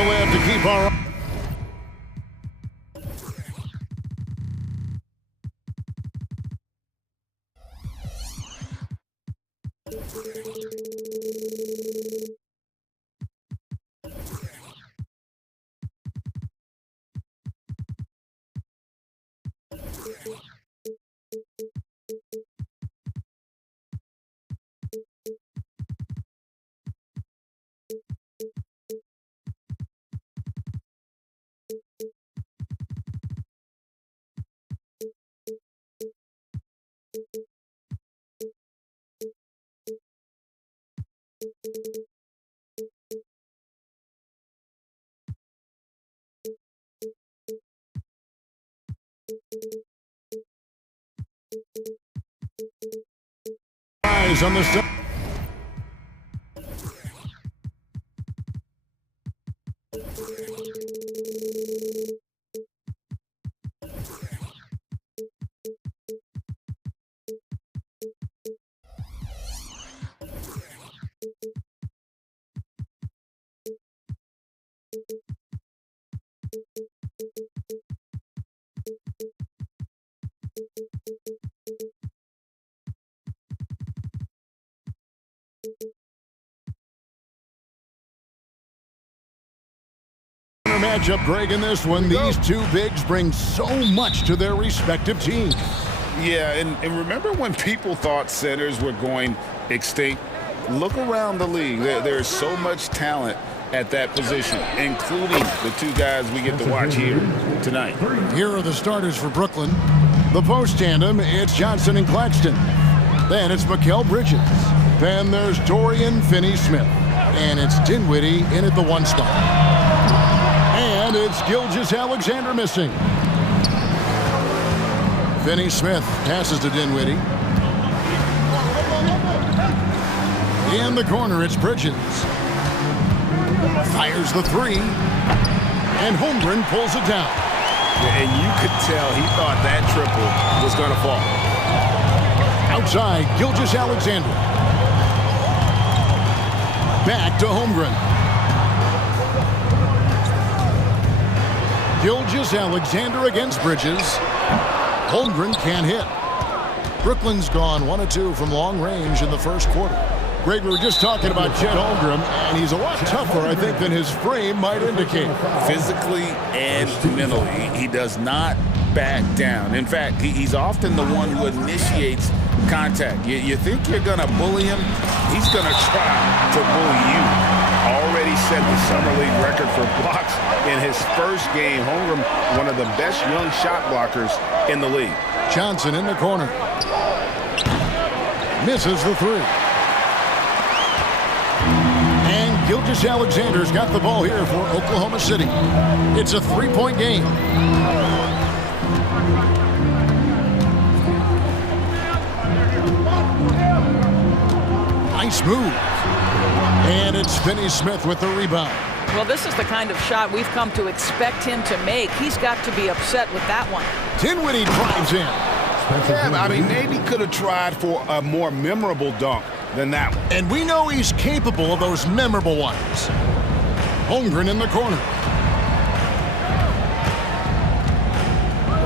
We'll have to keep our... Eyes on the step. Matchup, Greg, in this one. These two bigs bring so much to their respective teams. Yeah, and remember when people thought centers were going extinct? Look around the league. There's so much talent at that position, including the two guys we get to watch here tonight. Here are the starters for Brooklyn. The post tandem, it's Johnson and Claxton. Then it's Mikal Bridges. Then there's Dorian Finney-Smith. And it's Dinwiddie in at the one spot. And it's Gilgeous-Alexander missing. Finney-Smith passes to Dinwiddie. In the corner, it's Bridges. Fires the three. And Holmgren pulls it down. Yeah, and you could tell he thought that triple was going to fall. Outside, Gilgeous-Alexander. Back to Holmgren. Gilgeous-Alexander against Bridges. Holmgren can't hit. Brooklyn's gone 1 of 2 from long range in the first quarter. Greg, we were just talking about Chet Holmgren, and he's a lot tougher, I think, than his frame might indicate. Physically and mentally, he does not back down. In fact, he's often the one who initiates contact. You think you're going to bully him? He's going to try to bully you. Already set the summer league record for blocks in his first game. Holmgren, one of the best young shot blockers in the league. Johnson in the corner. Misses the three. And Gilgeous-Alexander's got the ball here for Oklahoma City. It's a three-point game. Nice move. And it's Finney-Smith with the rebound. Well, this is the kind of shot we've come to expect him to make. He's got to be upset with that one. Dinwiddie drives in. Yeah, I mean, maybe could have tried for a more memorable dunk than that one. And we know he's capable of those memorable ones. Holmgren in the corner.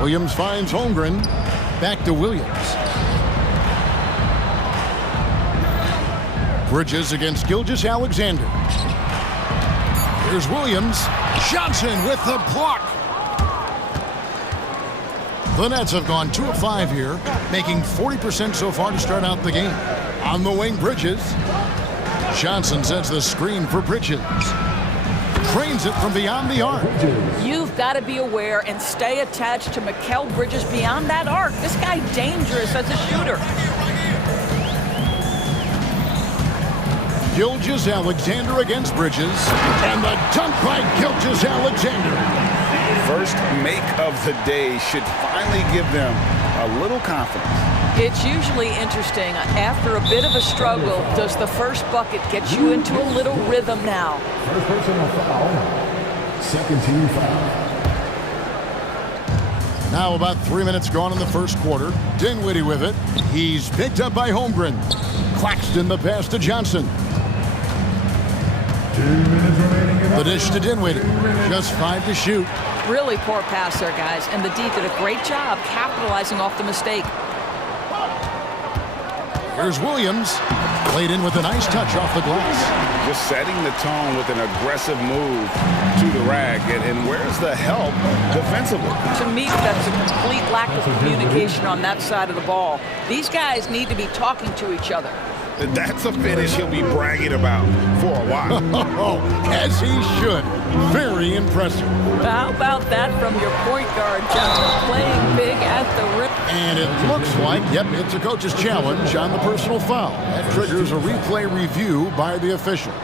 Williams finds Holmgren. Back to Williams. Bridges against Gilgeous-Alexander. Here's Williams. Johnson with the block. The Nets have gone 2 of 5 here, making 40% so far to start out the game. On the wing, Bridges. Johnson sets the screen for Bridges. Trains it from beyond the arc. You've got to be aware and stay attached to Mikal Bridges beyond that arc. This guy dangerous as a shooter. Gilgeous-Alexander against Bridges. And the dunk by Gilgeous-Alexander. First make of the day should finally give them a little confidence. It's usually interesting. After a bit of a struggle, does the first bucket get you into a little rhythm now? First personal foul. Second team foul. Now about 3 minutes gone in the first quarter. Dinwiddie with it. He's picked up by Holmgren. Claxton the pass to Johnson. 2 minutes remaining in The dish to Dinwiddie. Just 5 to shoot. Really poor pass there, guys. And the D did a great job capitalizing off the mistake. Here's Williams. Played in with a nice touch off the glass. Just setting the tone with an aggressive move to the rack. And where's the help defensively? To me, that's a complete lack of communication on that side of the ball. These guys need to be talking to each other. That's a finish he'll be bragging about for a while. As he should. Very impressive. How about that from your point guard, gentlemen, playing big at the rim? And it looks like, yep, it's a coach's challenge on the personal foul. That triggers a replay review by the officials.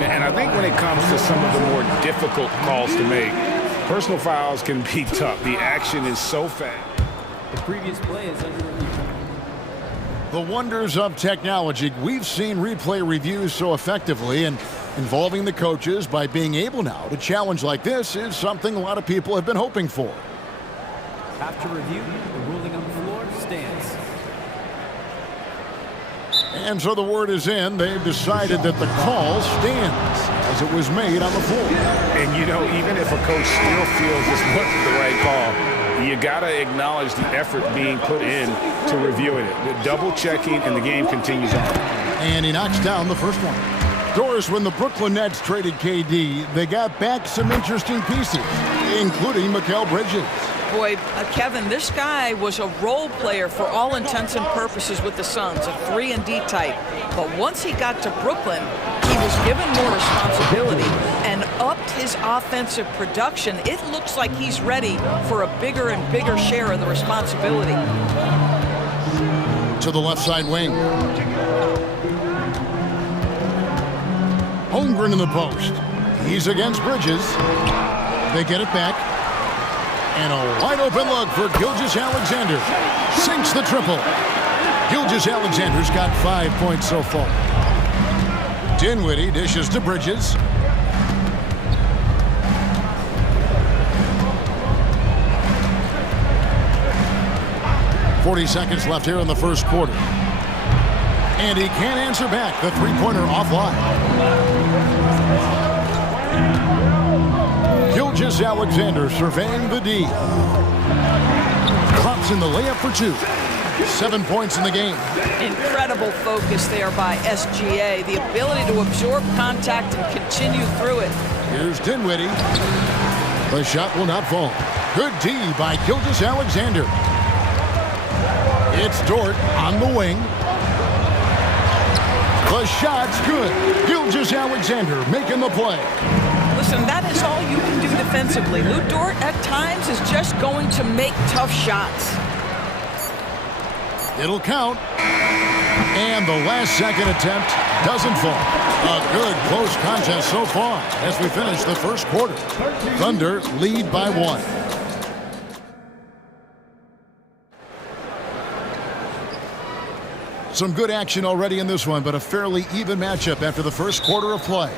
And I think when it comes to some of the more difficult calls to make, personal fouls can be tough. The action is so fast. The previous play is under review. The wonders of technology. We've seen replay reviews so effectively, and involving the coaches by being able now to challenge like this is something a lot of people have been hoping for. After review, the ruling on the floor stands. And so the word is in. They've decided that the call stands as it was made on the floor. And, you know, even if a coach still feels this wasn't the right call, you got to acknowledge the effort being put in to reviewing it. The double-checking, and the game continues on. And he knocks down the first one. Doris, when the Brooklyn Nets traded KD, they got back some interesting pieces, including Mikal Bridges. Boy, Kevin, this guy was a role player for all intents and purposes with the Suns, a 3-and-D type. But once he got to Brooklyn, he was given more responsibility and upped his offensive production. It looks like he's ready for a bigger and bigger share of the responsibility. To the left side wing. Holmgren in the post. He's against Bridges. They get it back. And a wide-open look for Gilgeous-Alexander. Sinks the triple. Gilgeous-Alexander's got 5 points so far. Dinwiddie dishes to Bridges. "40 seconds left here in the first quarter. And he can't answer back. The three-pointer offline. Gilgeous-Alexander surveying the D. Drops in the layup for 2. 7 points in the game. Incredible focus there by SGA. The ability to absorb contact and continue through it. Here's Dinwiddie. The shot will not fall. Good D by Gilgeous-Alexander. It's Dort on the wing. The shot's good. Gilgeous-Alexander making the play. Listen, that is all you can do defensively. Lou Dort, at times, is just going to make tough shots. It'll count. And the last second attempt doesn't fall. A good close contest so far as we finish the first quarter. Thunder lead by 1. Some good action already in this one, but a fairly even matchup after the first quarter of play.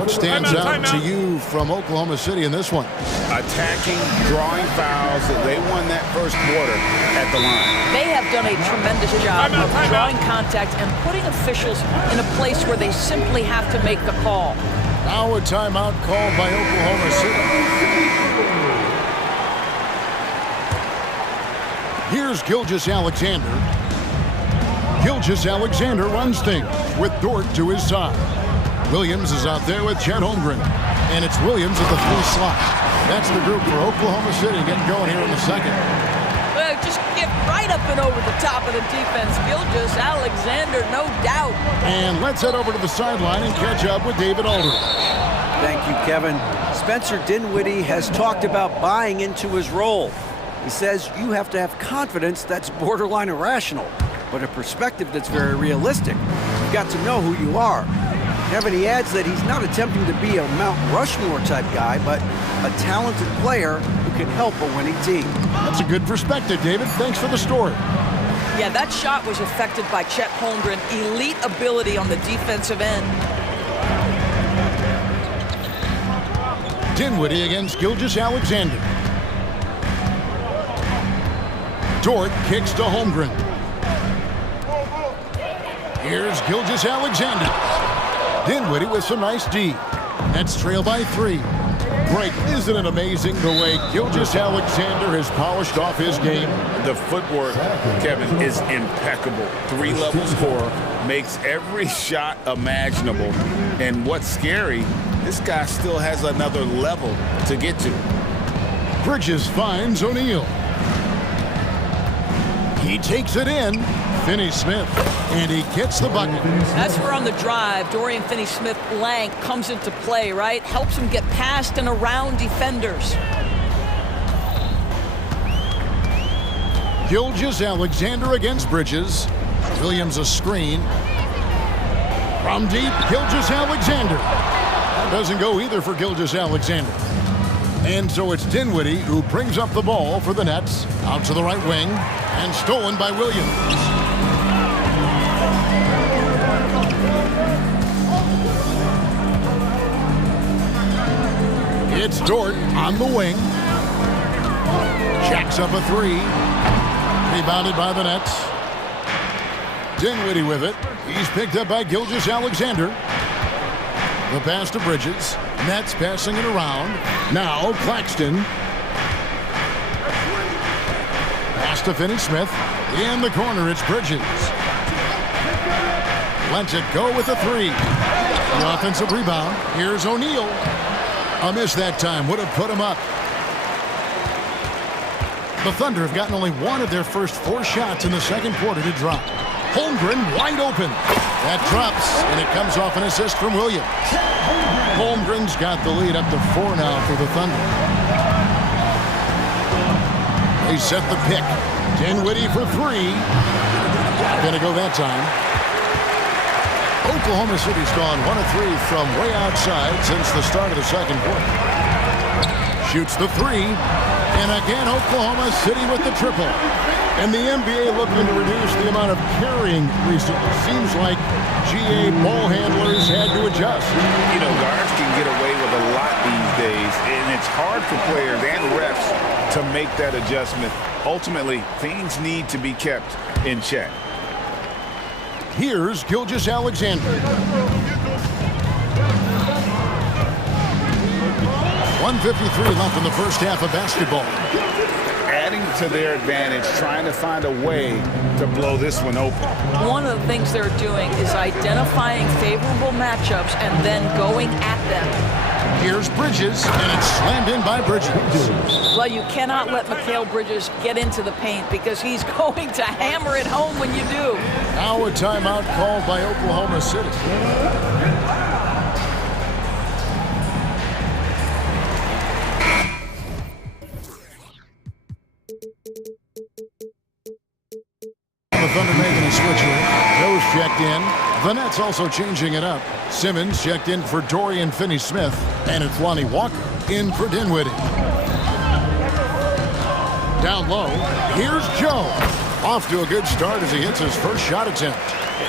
What stands out to you from Oklahoma City in this one? Attacking, drawing fouls. They won that first quarter at the line. They have done a tremendous job of drawing contact and putting officials in a place where they simply have to make the call. Now a timeout called by Oklahoma City. Here's Gilgeous-Alexander. Gilgeous-Alexander runs things with Dort to his side. Williams is out there with Chet Holmgren. And it's Williams at the 3 slot. That's the group for Oklahoma City getting going here in the second. Well, just get right up and over the top of the defense. Gilgeous-Alexander, no doubt. And let's head over to the sideline and catch up with David Aldridge. Thank you, Kevin. Spencer Dinwiddie has talked about buying into his role. He says you have to have confidence that's borderline irrational, but a perspective that's very realistic. You've got to know who you are. Kevin, he adds that he's not attempting to be a Mount Rushmore type guy, but a talented player who can help a winning team. That's a good perspective, David. Thanks for the story. Yeah, that shot was affected by Chet Holmgren. Elite ability on the defensive end. Dinwiddie against Gilgeous-Alexander. Dort kicks to Holmgren. Here's Gilgeous-Alexander. Dinwiddie with some nice D. Nets trail by 3. Greg, isn't it amazing the way Gilgeous-Alexander has polished off his game? The footwork, Kevin, is impeccable. 3-level scorer, makes every shot imaginable. And what's scary, this guy still has another level to get to. Bridges finds O'Neal. He takes it in. Finney-Smith, and he gets the bucket. That's where on the drive, Dorian Finney-Smith length comes into play, right? Helps him get past and around defenders. Gilgeous-Alexander against Bridges. Williams a screen. From deep, Gilgeous-Alexander. That doesn't go either for Gilgeous-Alexander. And so it's Dinwiddie who brings up the ball for the Nets. Out to the right wing, and stolen by Williams. It's Dort on the wing. Jacks up a 3. Rebounded by the Nets. Dinwiddie with it. He's picked up by Gilgeous-Alexander. The pass to Bridges. Nets passing it around. Now Claxton. Pass to Finney-Smith. In the corner, it's Bridges. Lets it go with a 3. The offensive rebound. Here's O'Neal. A miss that time would have put him up. The Thunder have gotten only one of their first 4 shots in the second quarter to drop. Holmgren wide open. That drops, and it comes off an assist from Williams. Holmgren's got the lead up to 4 now for the Thunder. They set the pick. Dinwiddie for 3. Not going to go that time. Oklahoma City's gone 1 of 3 from way outside since the start of the second quarter. Shoots the 3. And again, Oklahoma City with the triple. And the NBA looking to reduce the amount of carrying recently. Seems like GA ball handlers had to adjust. You know, guards can get away with a lot these days, and it's hard for players and refs to make that adjustment. Ultimately, things need to be kept in check. Here's Gilgeous-Alexander. 1:53 left in the first half of basketball. Adding to their advantage, trying to find a way to blow this one open. One of the things they're doing is identifying favorable matchups and then going at them. Here's Bridges, and it's slammed in by Bridges. Well, you cannot let Mikal Bridges get into the paint because he's going to hammer it home when you do. Now a timeout called by Oklahoma City. The Thunder making a switch here. Joe's checked in. The Nets also changing it up. Simmons checked in for Dorian Finney-Smith. And it's Lonnie Walker in for Dinwiddie. Down low, here's Joe. Off to a good start as he hits his first shot attempt.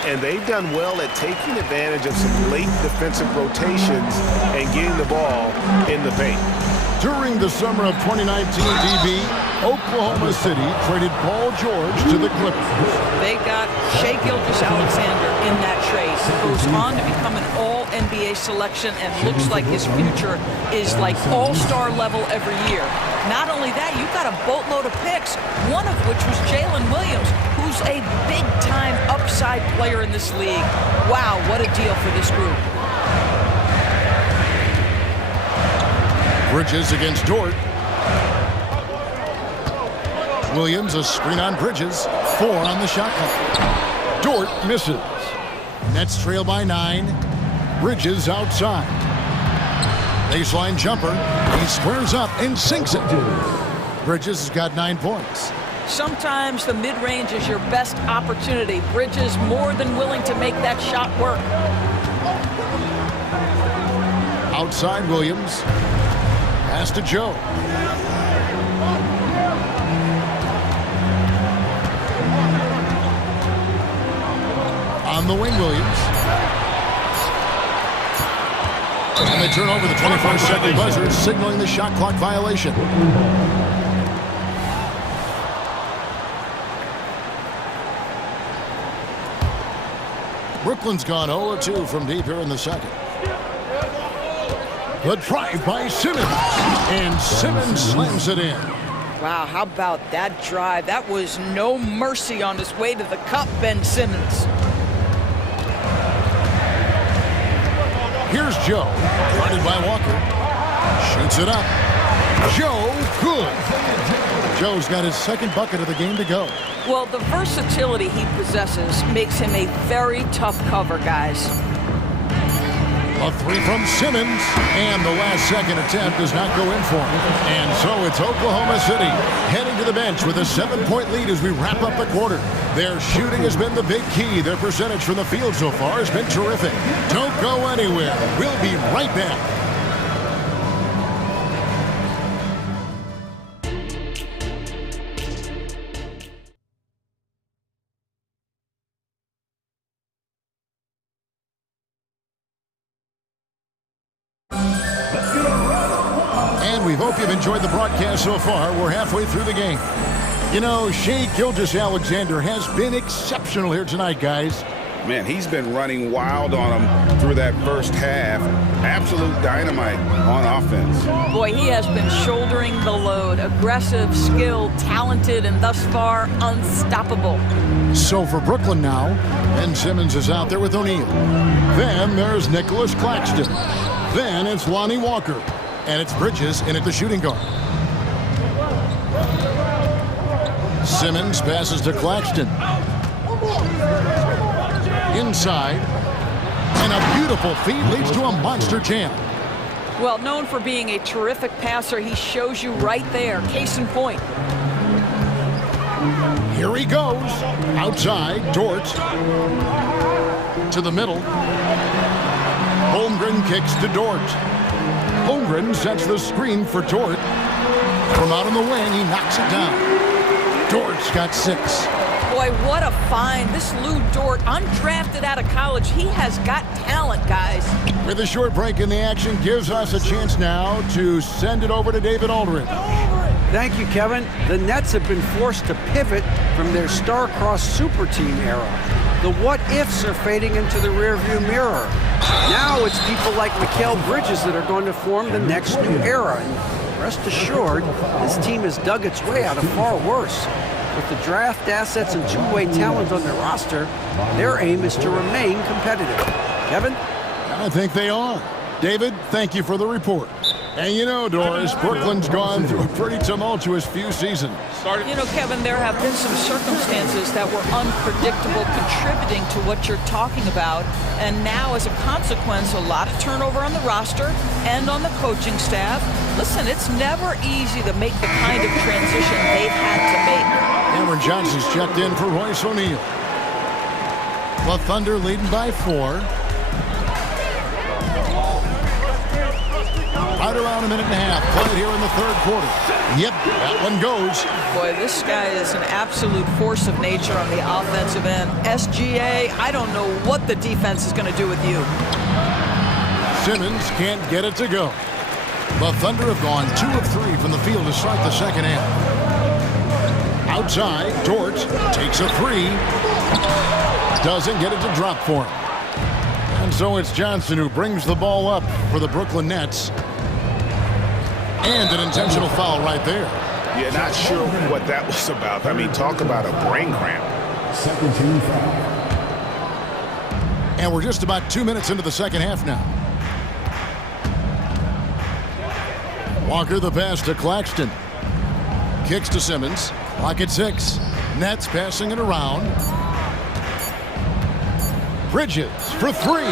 And they've done well at taking advantage of some late defensive rotations and getting the ball in the paint. During the summer of 2019, DB, Oklahoma City traded Paul George to the Clippers. They got Shai Gilgeous-Alexander in that trade. He goes on to become an all-NBA selection and looks like his future is like all-star level every year. Not only that, you've got a boatload of picks, one of which was Jalen Williams, who's a big-time upside player in this league. Wow, what a deal for this group. Bridges against Dort. Williams a screen on Bridges. 4 on the shot clock. Dort misses. Nets trail by 9. Bridges outside. Baseline jumper. He squares up and sinks it. Bridges has got 9 points. Sometimes the mid-range is your best opportunity. Bridges more than willing to make that shot work. Outside Williams. Pass to Joe. On the wing, Williams. And they turn over the 21st-second buzzer, signaling the shot clock violation. Brooklyn's gone 0-2 from deep here in the second. The drive by Simmons. And Simmons slams it in. Wow, how about that drive? That was no mercy on his way to the cup, Ben Simmons. Here's Joe, guarded by Walker. Shoots it up. Joe, good. Joe's got his second bucket of the game to go. Well, the versatility he possesses makes him a very tough cover, guys. A three from Simmons, and the last second attempt does not go in for him. And so it's Oklahoma City heading to the bench with a 7-point lead as we wrap up the quarter. Their shooting has been the big key. Their percentage from the field so far has been terrific. Don't go anywhere. We'll be right back. We hope you've enjoyed the broadcast so far. We're halfway through the game. You know, Shai Gilgeous-Alexander has been exceptional here tonight, guys. Man, he's been running wild on him through that first half. Absolute dynamite on offense. Boy, he has been shouldering the load. Aggressive, skilled, talented, and thus far, unstoppable. So for Brooklyn now, Ben Simmons is out there with O'Neal. Then there's Nicholas Claxton. Then it's Lonnie Walker. And it's Bridges in at the shooting guard. Simmons passes to Claxton. Inside. And a beautiful feed leads to a monster jam. Well, known for being a terrific passer, he shows you right there. Case in point. Here he goes. Outside, Dort. To the middle. Holmgren kicks to Dort. Holmgren sets the screen for Dort. From out on the wing, he knocks it down. Dort's got 6. Boy, what a find. This Lou Dort, undrafted out of college, he has got talent, guys. With a short break in the action, gives us a chance now to send it over to David Aldridge. Thank you, Kevin. The Nets have been forced to pivot from their star-crossed super team era. The what-ifs are fading into the rearview mirror. Now it's people like Mikal Bridges that are going to form the next new era. And rest assured, this team has dug its way out of far worse. With the draft assets and two-way talent on their roster, their aim is to remain competitive. Kevin? I think they are. David, thank you for the report. And you know, Doris, Brooklyn's gone through a pretty tumultuous few seasons. You know, Kevin, there have been some circumstances that were unpredictable contributing to what you're talking about. And now, as a consequence, a lot of turnover on the roster and on the coaching staff. Listen, it's never easy to make the kind of transition they've had to make. Cameron Johnson's checked in for Royce O'Neal. The Thunder leading by 4. Right around a minute and a half played here in the third quarter. Yep, that one goes. Boy, this guy is an absolute force of nature on the offensive end. SGA, I don't know what the defense is going to do with you. Simmons can't get it to go. The Thunder have gone 2 of 3 from the field to start the second half. Outside, Dort takes a 3. Doesn't get it to drop for him. And so it's Johnson who brings the ball up for the Brooklyn Nets. And an intentional foul right there. Yeah, not sure what that was about. I mean, talk about a brain cramp. Second team foul. And we're just about 2 minutes into the second half now. Walker the pass to Claxton. Kicks to Simmons. Clock at 6. Nets passing it around. Bridges for 3.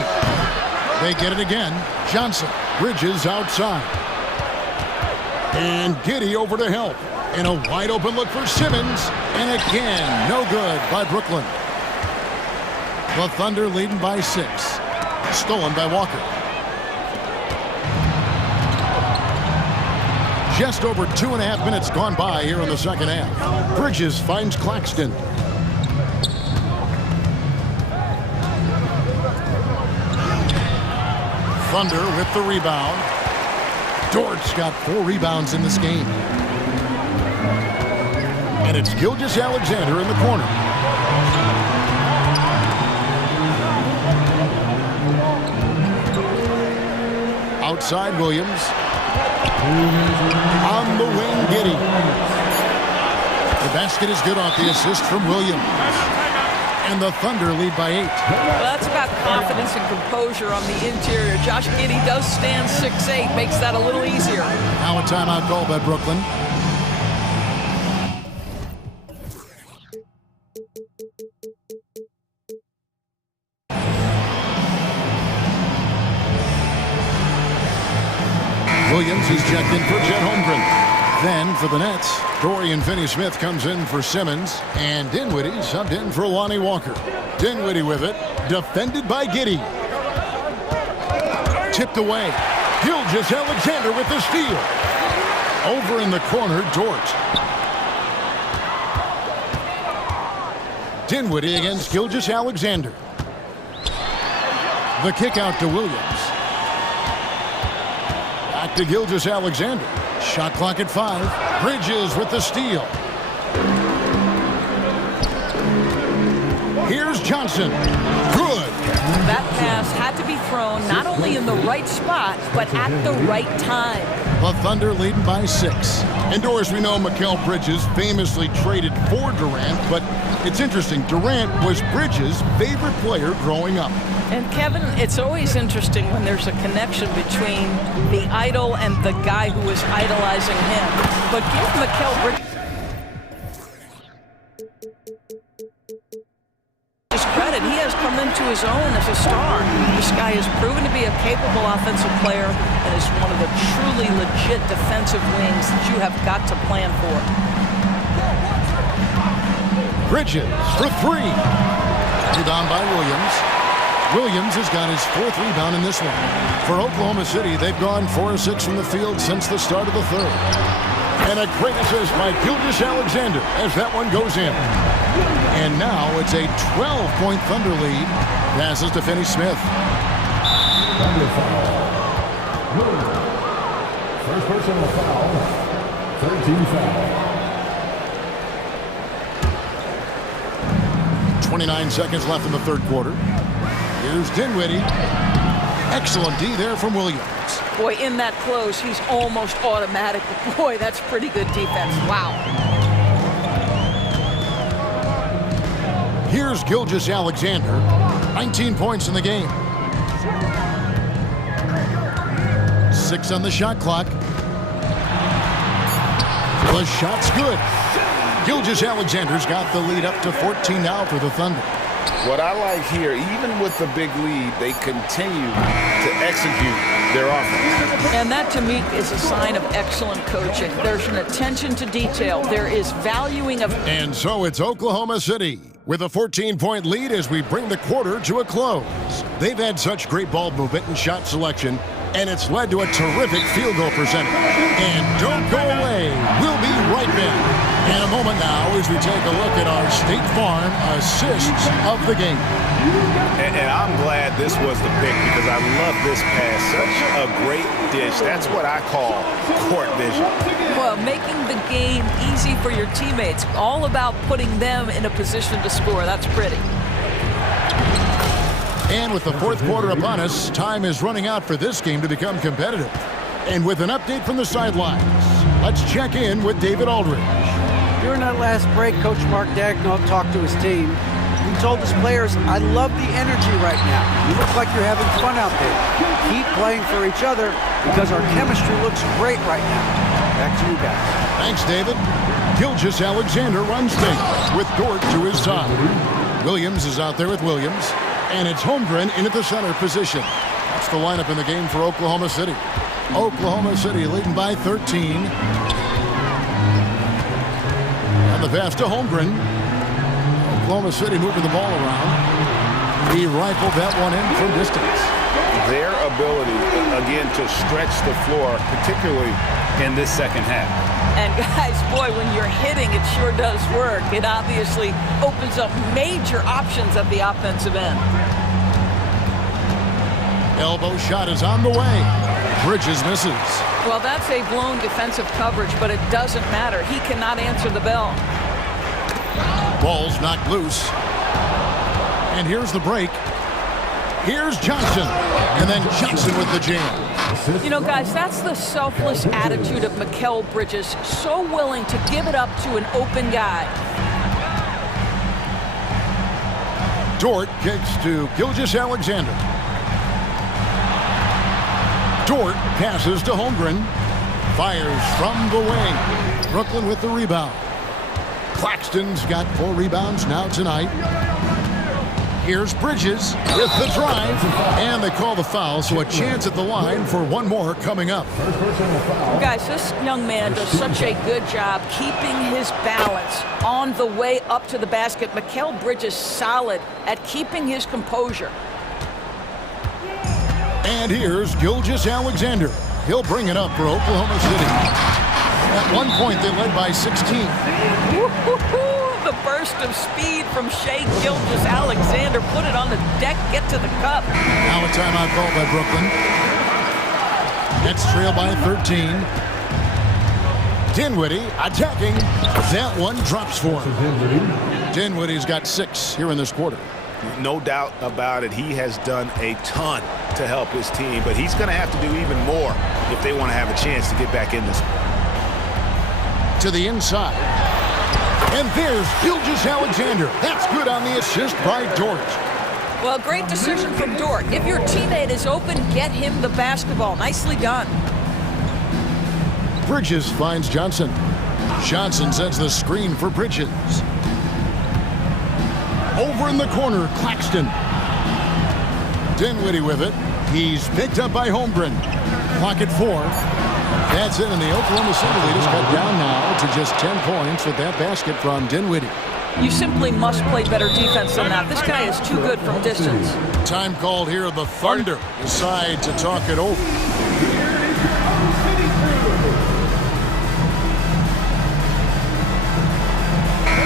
They get it again. Johnson. Bridges outside. And Giddey over to help. And a wide open look for Simmons. And again, no good by Brooklyn. The Thunder leading by 6. Stolen by Walker. Just over 2.5 minutes gone by here in the second half. Bridges finds Claxton. Thunder with the rebound. Dort's got 4 rebounds in this game. And it's Gilgeous-Alexander in the corner. outside Williams. On the wing, Giddy. The basket is good off the assist from Williams. And the Thunder lead by 8. Well, that's about confidence and composure on the interior. Josh Giddey does stand 6'8", makes that a little easier. Now a timeout called by Brooklyn. Williams is checked in for Chet Holmgren. Then for the Nets, Dorian Finney-Smith comes in for Simmons, and Dinwiddie subbed in for Lonnie Walker. Dinwiddie with it, defended by Giddey. Tipped away. Gilgeous-Alexander with the steal. Over in the corner, Dort. Dinwiddie against Gilgeous-Alexander. The kick out to Williams. Back to Gilgeous-Alexander. Shot clock at 5. Bridges with the steal. Here's Johnson. Good. That pass had to be thrown not only in the right spot, but at the right time. The Thunder leading by 6. And Doris, we know Mikal Bridges famously traded for Durant, but it's interesting. Durant was Bridges' favorite player growing up. And Kevin, it's always interesting when there's a connection between the idol and the guy who is idolizing him. But give Mikal Bridges credit. He has come into his own as a star. This guy has proven to be a capable offensive player and is one of the truly legit defensive wings that you have got to plan for. Bridges for 3. Pulled down by Williams. Williams has got his 4th rebound in this one. For Oklahoma City, they've gone 4 of 6 from the field since the start of the 3rd. And a great assist by Gilgeous-Alexander as that one goes in. And now it's a 12-point Thunder lead. Passes to Finney-Smith. Thunder foul. First personal foul. 13 foul. 29 seconds left in the 3rd quarter. Here's Dinwiddie. Excellent D there from Williams. Boy, in that close, he's almost automatic. Boy, that's pretty good defense. Wow. Here's Gilgeous-Alexander. 19 points in the game. 6 on the shot clock. The shot's good. Gilgeous-Alexander's got the lead up to 14 now for the Thunder. What I like here, even with the big lead, they continue to execute their offense. And that, to me, is a sign of excellent coaching. There's an attention to detail. There is valuing of... And so it's Oklahoma City with a 14-point lead as we bring the quarter to a close. They've had such great ball movement and shot selection, and it's led to a terrific field goal percentage. And don't go away. We'll be right back. In a moment now as we take a look at our State Farm assists of the game. And I'm glad this was the pick because I love this pass. Such a great dish. That's what I call court vision. Well, making the game easy for your teammates. All about putting them in a position to score. That's pretty. And with the 4th quarter upon us, time is running out for this game to become competitive. And with an update from the sidelines, let's check in with David Aldridge. During that last break, Coach Mark Daigneault talked to his team. He told his players, I love the energy right now. You look like you're having fun out there. Keep playing for each other because our chemistry looks great right now. Back to you guys. Thanks, David. Gilgeous-Alexander runs things with Dort to his side. Williams is out there with Williams. And it's Holmgren in at the center position. That's the lineup in the game for Oklahoma City. Oklahoma City leading by 13. And the pass to Holmgren. Oklahoma City moving the ball around. He rifled that one in from distance. Their ability, again, to stretch the floor, particularly in this second half. And guys, boy, when you're hitting, it sure does work. It obviously opens up major options at the offensive end. Elbow shot is on the way. Bridges misses. Well, that's a blown defensive coverage, but it doesn't matter. He cannot answer the bell. Ball's knocked loose. And here's the break. Here's Johnson. And then Johnson with the jam. You know, guys, that's the selfless attitude of Mikal Bridges. So willing to give it up to an open guy. Dort kicks to Gilgeous-Alexander. Dort passes to Holmgren. Fires from the wing. Brooklyn with the rebound. Claxton's got 4 rebounds now tonight. Here's Bridges with the drive. And they call the foul, so a chance at the line for one more coming up. Guys, this young man does such a good job keeping his balance on the way up to the basket. Mikal Bridges solid at keeping his composure. And here's Gilgeous-Alexander. He'll bring it up for Oklahoma City. At one point, they led by 16. The burst of speed from Shai Gilgeous-Alexander. Put it on the deck, get to the cup. Now a timeout called by Brooklyn. Nets trail by 13. Dinwiddie attacking. That one drops for him. Dinwiddie's got 6 here in this quarter. No doubt about it. He has done a ton to help his team, but he's going to have to do even more if they want to have a chance to get back in this one. To the inside. And there's Gilgeous-Alexander. That's good on the assist by Dort. Well, great decision from Dort. If your teammate is open, get him the basketball. Nicely done. Bridges finds Johnson. Johnson sends the screen for Bridges. Over in the corner, Claxton. Dinwiddie with it. He's picked up by Holmgren. Clock at 4. That's it, and the Oklahoma City lead is cut down now to just 10 points with that basket from Dinwiddie. You simply must play better defense than that. This guy is too good from distance. Time called here. The Thunder decide to talk it over.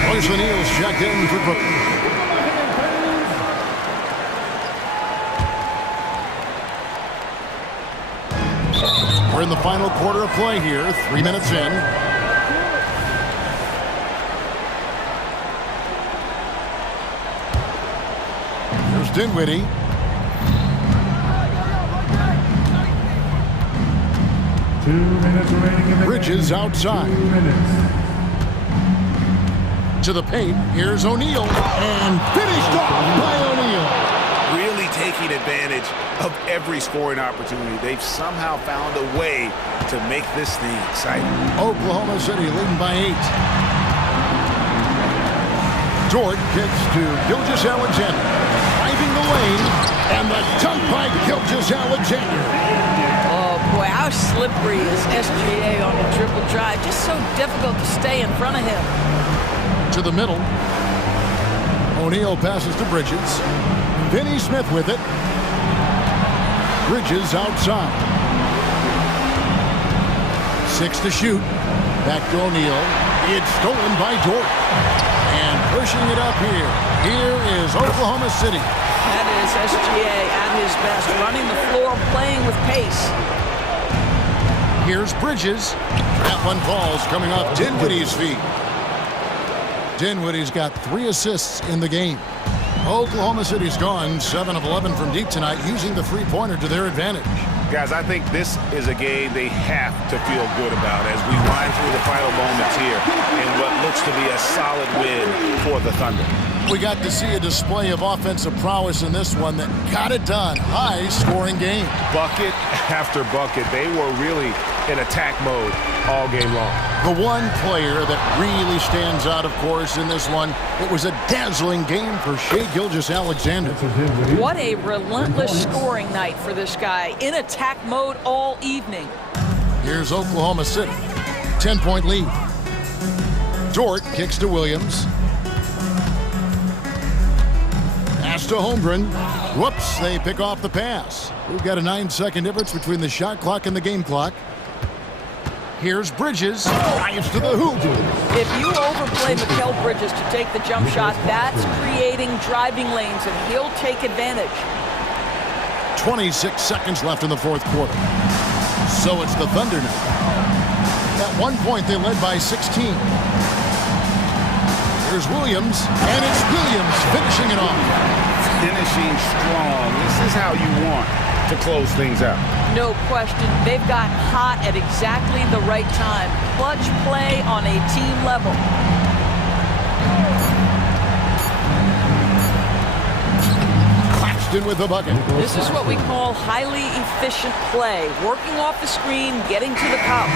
Royce O'Neal's checked in for Brooklyn. We're in the final quarter of play here, 3 minutes in. Here's Dinwiddie. Bridges outside. To the paint, here's O'Neal. And finished off by O'Neal. Really taking advantage of every scoring opportunity. They've somehow found a way to make this thing exciting. Oklahoma City leading by 8. Dort kicks to Gilgeous-Alexander. Driving the lane. And the dunk by Gilgeous-Alexander. Oh, boy, how slippery is SGA on a dribble drive. Just so difficult to stay in front of him. To the middle. O'Neal passes to Bridges. Finney Smith with it. Bridges outside. 6 to shoot. Back to O'Neal. It's stolen by Dort. And pushing it up here. Here is Oklahoma City. That is SGA at his best. Running the floor, playing with pace. Here's Bridges. That one falls coming off Dinwiddie's feet. Dinwiddie's got 3 assists in the game. Oklahoma City's gone 7 of 11 from deep tonight, using the three-pointer to their advantage. Guys, I think this is a game they have to feel good about as we wind through the final moments here in what looks to be a solid win for the Thunder. We got to see a display of offensive prowess in this one that got it done. High-scoring game. Bucket after bucket. They were really in attack mode all game long. The one player that really stands out, of course, in this one, it was a dazzling game for Shai Gilgeous-Alexander. What a relentless scoring night for this guy. In attack mode all evening. Here's Oklahoma City. 10-point lead. Dort kicks to Williams. Pass to Holmgren. Whoops, they pick off the pass. We've got a 9-second difference between the shot clock and the game clock. Here's Bridges. Drives to the hoop. If you overplay Mikal Bridges to take the jump shot, that's creating driving lanes, and he'll take advantage. 26 seconds left in the fourth quarter. So it's the Thunder now. At one point, they led by 16. Here's Williams, and it's Williams finishing it off. Finishing strong. This is how you want to close things out. No question. They've got hot at exactly the right time. Clutch play on a team level. Claxton with the bucket. This is what we call highly efficient play. Working off the screen, getting to the cup.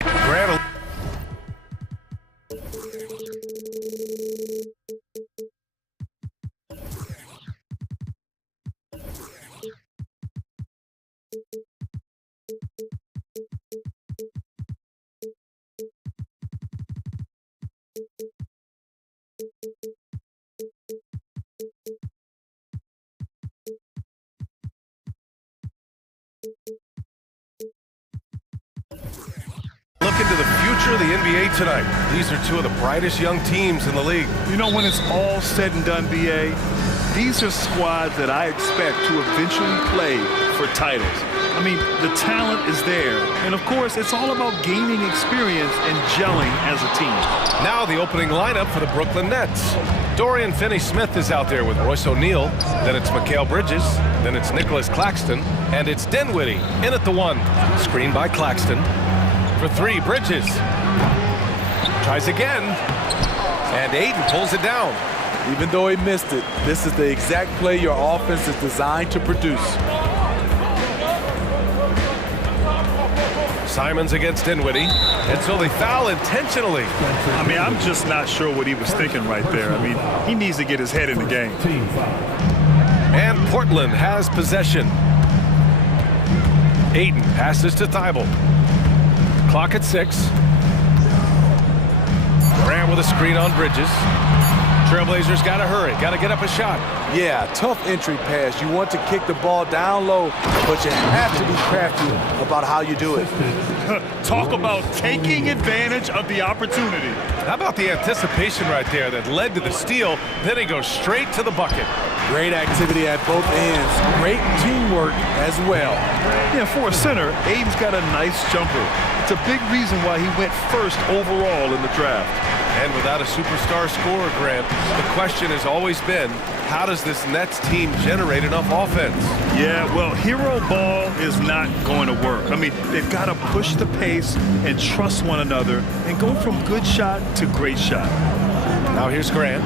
Grant. Look into the future of the NBA tonight. These are two of the brightest young teams in the league. You know, when it's all said and done, BA, these are squads that I expect to eventually play for titles. I mean, the talent is there. And, of course, it's all about gaining experience and gelling as a team. Now the opening lineup for the Brooklyn Nets. Dorian Finney-Smith is out there with Royce O'Neal. Then it's Mikal Bridges. Then it's Nicholas Claxton. And it's Dinwiddie in at the one. Screen by Claxton. For three, Bridges. Tries again. And Aiden pulls it down. Even though he missed it, this is the exact play your offense is designed to produce. Simons against Dinwiddie. And so they foul intentionally. I mean, I'm just not sure what he was thinking right there. I mean, he needs to get his head in the game. And Portland has possession. Aiden passes to Thibault. Clock at 6. Grant with a screen on Bridges. Trailblazers got to hurry, got to get up a shot. Yeah, tough entry pass. You want to kick the ball down low, but you have to be crafty about how you do it. Talk about taking advantage of the opportunity. How about the anticipation right there that led to the steal? Then he goes straight to the bucket. Great activity at both ends. Great teamwork as well. Yeah, for a center, Aiden's got a nice jumper. It's a big reason why he went first overall in the draft. And without a superstar scorer, Grant, the question has always been, how does this Nets team generate enough offense? Yeah, well, hero ball is not going to work. I mean, they've got to push the pace and trust one another and go from good shot to great shot. Now here's Grant.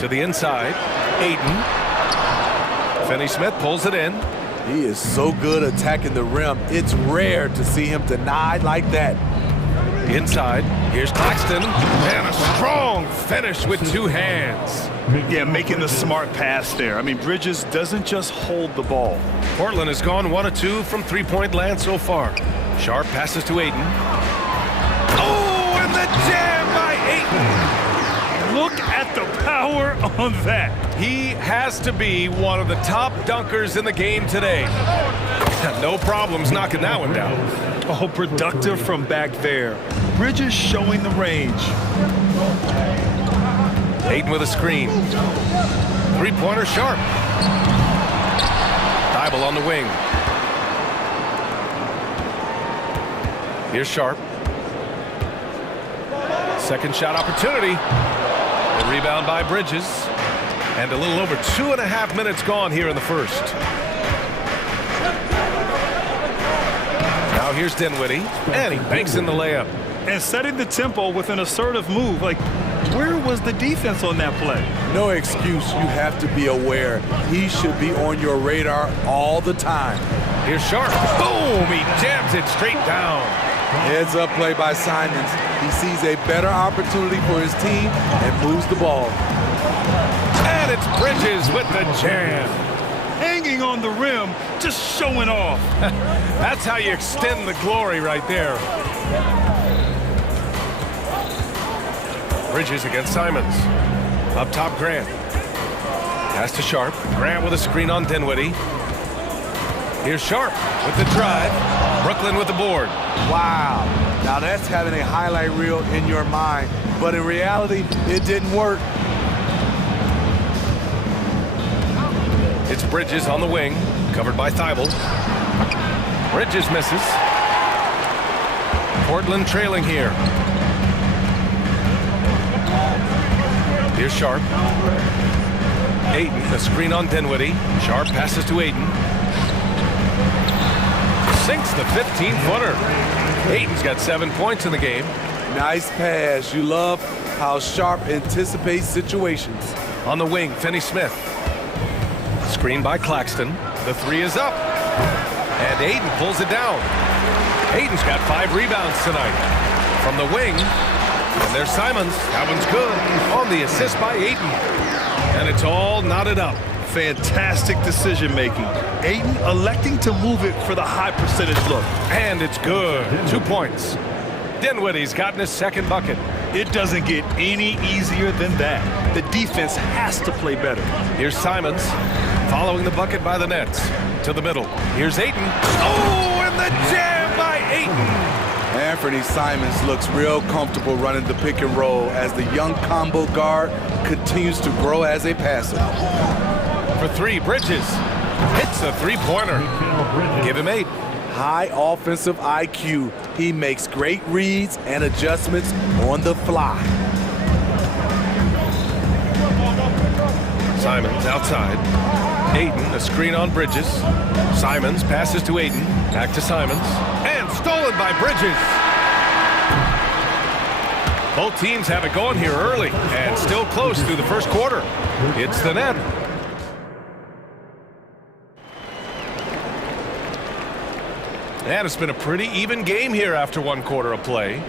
To the inside, Aiden. Finney-Smith pulls it in. He is so good attacking the rim. It's rare to see him denied like that. Inside, here's Claxton, and a strong finish with two hands. Yeah, making the smart pass there. I mean, Bridges doesn't just hold the ball. Portland has gone 1 of 2 from three-point land so far. Sharp passes to Aiden. Oh, and the jam by Aiden. Look at the power on that. He has to be one of the top dunkers in the game today. No problems knocking that one down. Oh, productive from back there. Bridges showing the range. Aiden with a screen. Three-pointer Sharp. Thibault on the wing. Here's Sharp. Second shot opportunity. The rebound by Bridges. And a little over 2.5 minutes gone here in the first. Now here's Dinwiddie, and he banks in the layup. And setting the tempo with an assertive move. Like, where was the defense on that play? No excuse. You have to be aware. He should be on your radar all the time. Here's Sharp. Boom! He jams it straight down. Heads up play by Simons. He sees a better opportunity for his team and moves the ball. And it's Bridges with the jam. Hanging on the rim, just showing off. That's how you extend the glory right there. Bridges against Simons. Up top, Grant. Pass to Sharp. Grant with a screen on Dinwiddie. Here's Sharp with the drive. Brooklyn with the board. Wow. Now that's having a highlight reel in your mind. But in reality, it didn't work. It's Bridges on the wing, covered by Thibault. Bridges misses. Portland trailing here. Here's Sharp. Aiden, a screen on Dinwiddie. Sharp passes to Aiden. Sinks the 15-footer. Aiden's got 7 points in the game. Nice pass. You love how Sharp anticipates situations. On the wing, Finney-Smith. Screen by Claxton. The three is up. And Aiden pulls it down. Aiden's got 5 rebounds tonight. From the wing, and there's Simons. That one's good. On the assist by Aiden. And it's all knotted up. Fantastic decision making. Aiden electing to move it for the high percentage look. And it's good. 2 points. Dinwiddie's gotten his second bucket. It doesn't get any easier than that. The defense has to play better. Here's Simons following the bucket by the Nets. To the middle. Here's Aiden. Oh, and the jam by Aiden. Anthony Simons looks real comfortable running the pick and roll as the young combo guard continues to grow as a passer. For 3, Bridges hits a three-pointer. Give him 8. High offensive IQ. He makes great reads and adjustments on the fly. Simons outside. Aiden, a screen on Bridges. Simons passes to Aiden. Back to Simons. And stolen by Bridges. Both teams have it going here early and still close through the first quarter. It's the net. And it's been a pretty even game here after 1 quarter of play.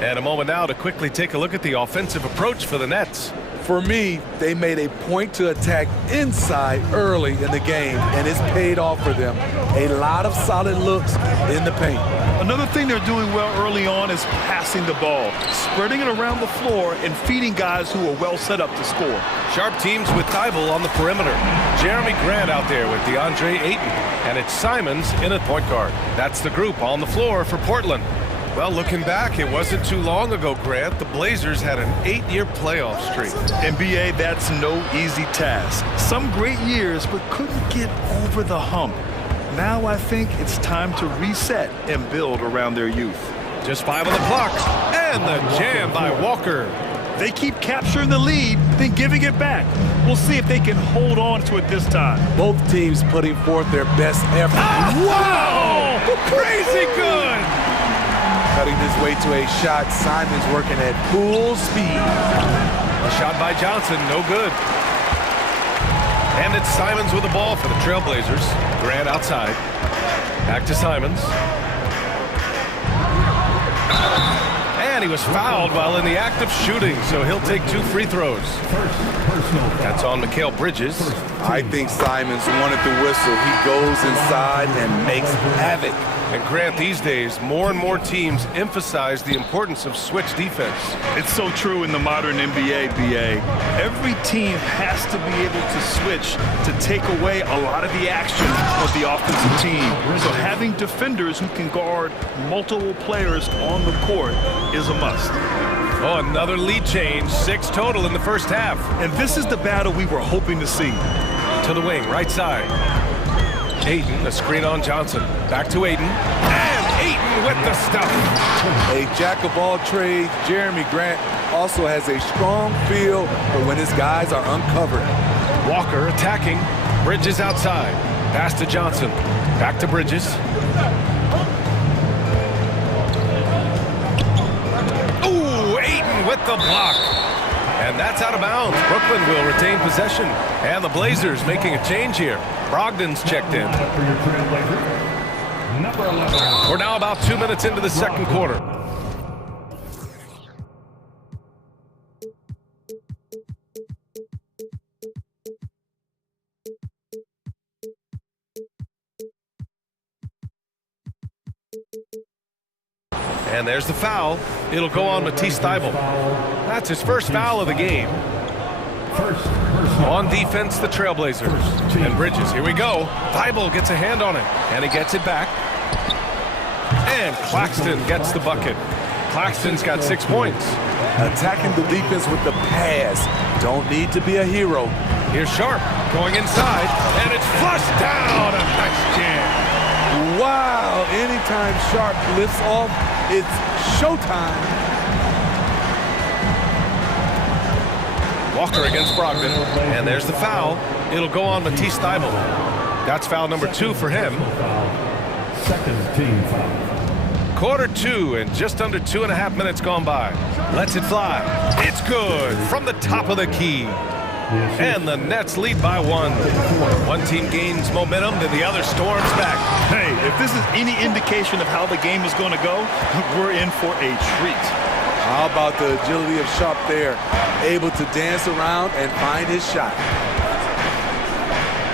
And a moment now to quickly take a look at the offensive approach for the Nets. For me, they made a point to attack inside early in the game, and it's paid off for them. A lot of solid looks in the paint. Another thing they're doing well early on is passing the ball, spreading it around the floor and feeding guys who are well set up to score. Sharp teams with Thibault on the perimeter. Jeremy Grant out there with DeAndre Ayton. And it's Simons in at point guard. That's the group on the floor for Portland. Well, looking back, it wasn't too long ago, Grant, the Blazers had an 8-year playoff streak. NBA, that's no easy task. Some great years, but couldn't get over the hump. Now I think it's time to reset and build around their youth. Just 5 on the clock, and the jam by Walker. They keep capturing the lead, then giving it back. We'll see if they can hold on to it this time. Both teams putting forth their best effort. Wow! Crazy good! Cutting his way to a shot. Simons working at full speed. A shot by Johnson, no good. And it's Simons with the ball for the Trailblazers. Grant outside. Back to Simons. And he was fouled while in the act of shooting, so he'll take 2 free throws. That's on Mikal Bridges. I think Simons wanted the whistle. He goes inside and makes havoc. And Grant, these days, more and more teams emphasize the importance of switch defense. It's so true in the modern NBA, BA. Every team has to be able to switch to take away a lot of the action of the offensive team. So having defenders who can guard multiple players on the court is a must. Oh, another lead change. 6 total in the first half. And this is the battle we were hoping to see. To the wing, right side. Ayton, a screen on Johnson. Back to Ayton. And Ayton with the stuff. A jack of all trades, Jeremy Grant also has a strong feel for when his guys are uncovered. Walker attacking. Bridges outside. Pass to Johnson. Back to Bridges. Ooh, Ayton with the block. And that's out of bounds. Brooklyn will retain possession. And the Blazers making a change here. Brogdon's checked in. We're now about 2 minutes into the second quarter. And there's the foul. It'll go on Matisse Thybulle. That's his first foul of the game. On defense, the Trailblazers. And Bridges, here we go. Thybulle gets a hand on it, and he gets it back. And Claxton gets the bucket. Claxton's got 6 points. Attacking the defense with the pass. Don't need to be a hero. Here's Sharp going inside, and it's flushed down. A nice jam. Wow, anytime Sharp lifts off, it's showtime. Walker against Brogdon, and there's the foul. It'll go on Matisse Thybulle. That's foul number 2 for him. Second team foul. Quarter 2 and just under 2.5 minutes gone by. Lets it fly. It's good from the top of the key. And the Nets lead by 1. One team gains momentum, then the other storms back. Hey, if this is any indication of how the game is going to go, we're in for a treat. How about the agility of Sharp there? Able to dance around and find his shot.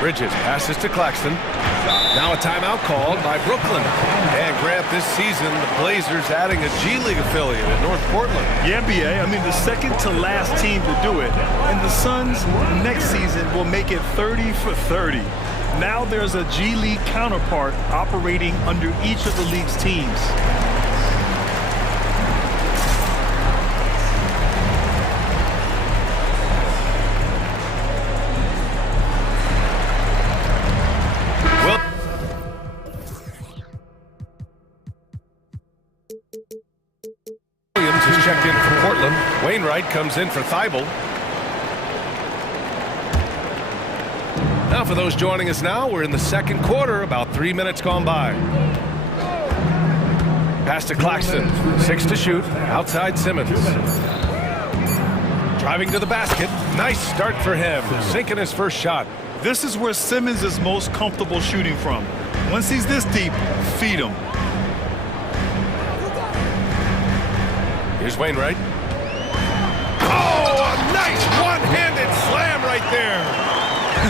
Bridges passes to Claxton. Now a timeout called by Brooklyn. And Grant, this season, the Blazers adding a G League affiliate in North Portland. Yeah, BA. I mean, the second to last team to do it. And the Suns next season will make it 30 for 30. Now there's a G League counterpart operating under each of the league's teams. Checked in for Portland. Wainwright comes in for Thibault. Now for those joining us now, we're in the second quarter, about 3 minutes gone by. Pass to Claxton, 6 to shoot, outside Simmons. Driving to the basket, nice start for him, sinking his first shot. This is where Simmons is most comfortable shooting from. Once he's this deep, feed him. Here's Wainwright. Oh, a nice one-handed slam right there.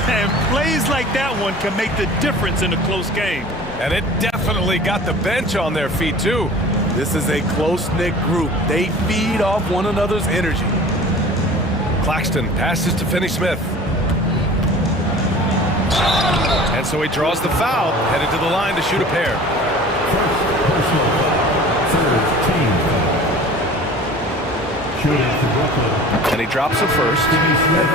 And plays like that one can make the difference in a close game. And it definitely got the bench on their feet, too. This is a close-knit group. They feed off one another's energy. Claxton passes to Finney-Smith. And so he draws the foul, headed to the line to shoot a pair. And he drops the first.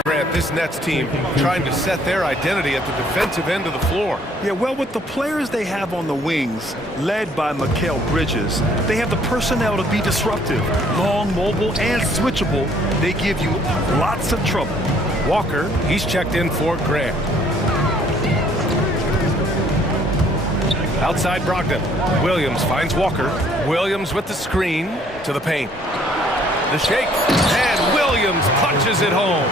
Grant, this Nets team trying to set their identity at the defensive end of the floor. Yeah, well, with the players they have on the wings, led by Mikal Bridges, they have the personnel to be disruptive. Long, mobile, and switchable. They give you lots of trouble. Walker, he's checked in for Grant. Outside Brogdon. Williams finds Walker. Williams with the screen to the paint. The shake, and Williams punches it home.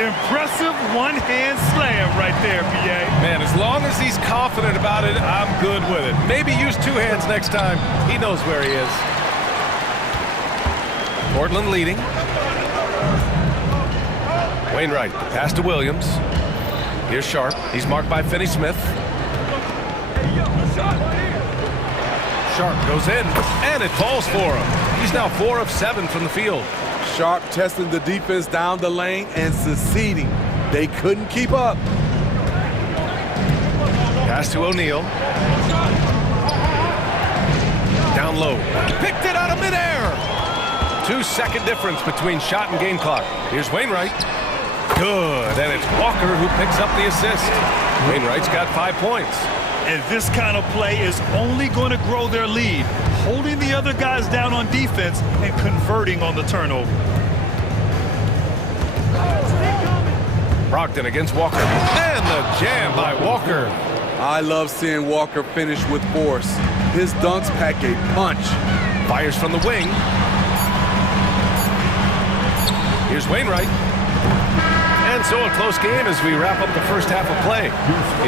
Impressive one-hand slam right there, BA. Man, as long as he's confident about it, I'm good with it. Maybe use 2 hands next time. He knows where he is. Portland leading. Wainwright, the pass to Williams. Here's Sharp. He's marked by Finney-Smith. Sharp goes in, and it falls for him. He's now 4 of 7 from the field. Sharp testing the defense down the lane and succeeding. They couldn't keep up. Pass to O'Neal. Down low. Picked it out of midair. 2-second difference between shot and game clock. Here's Wainwright. Good, and it's Walker who picks up the assist. Wainwright's got 5 points. And this kind of play is only going to grow their lead, holding the other guys down on defense and converting on the turnover. Brogdon against Walker. And the jam by Walker. I love seeing Walker finish with force. His dunks pack a punch. Fires from the wing. Here's Wainwright. And so a close game as we wrap up the first half of play.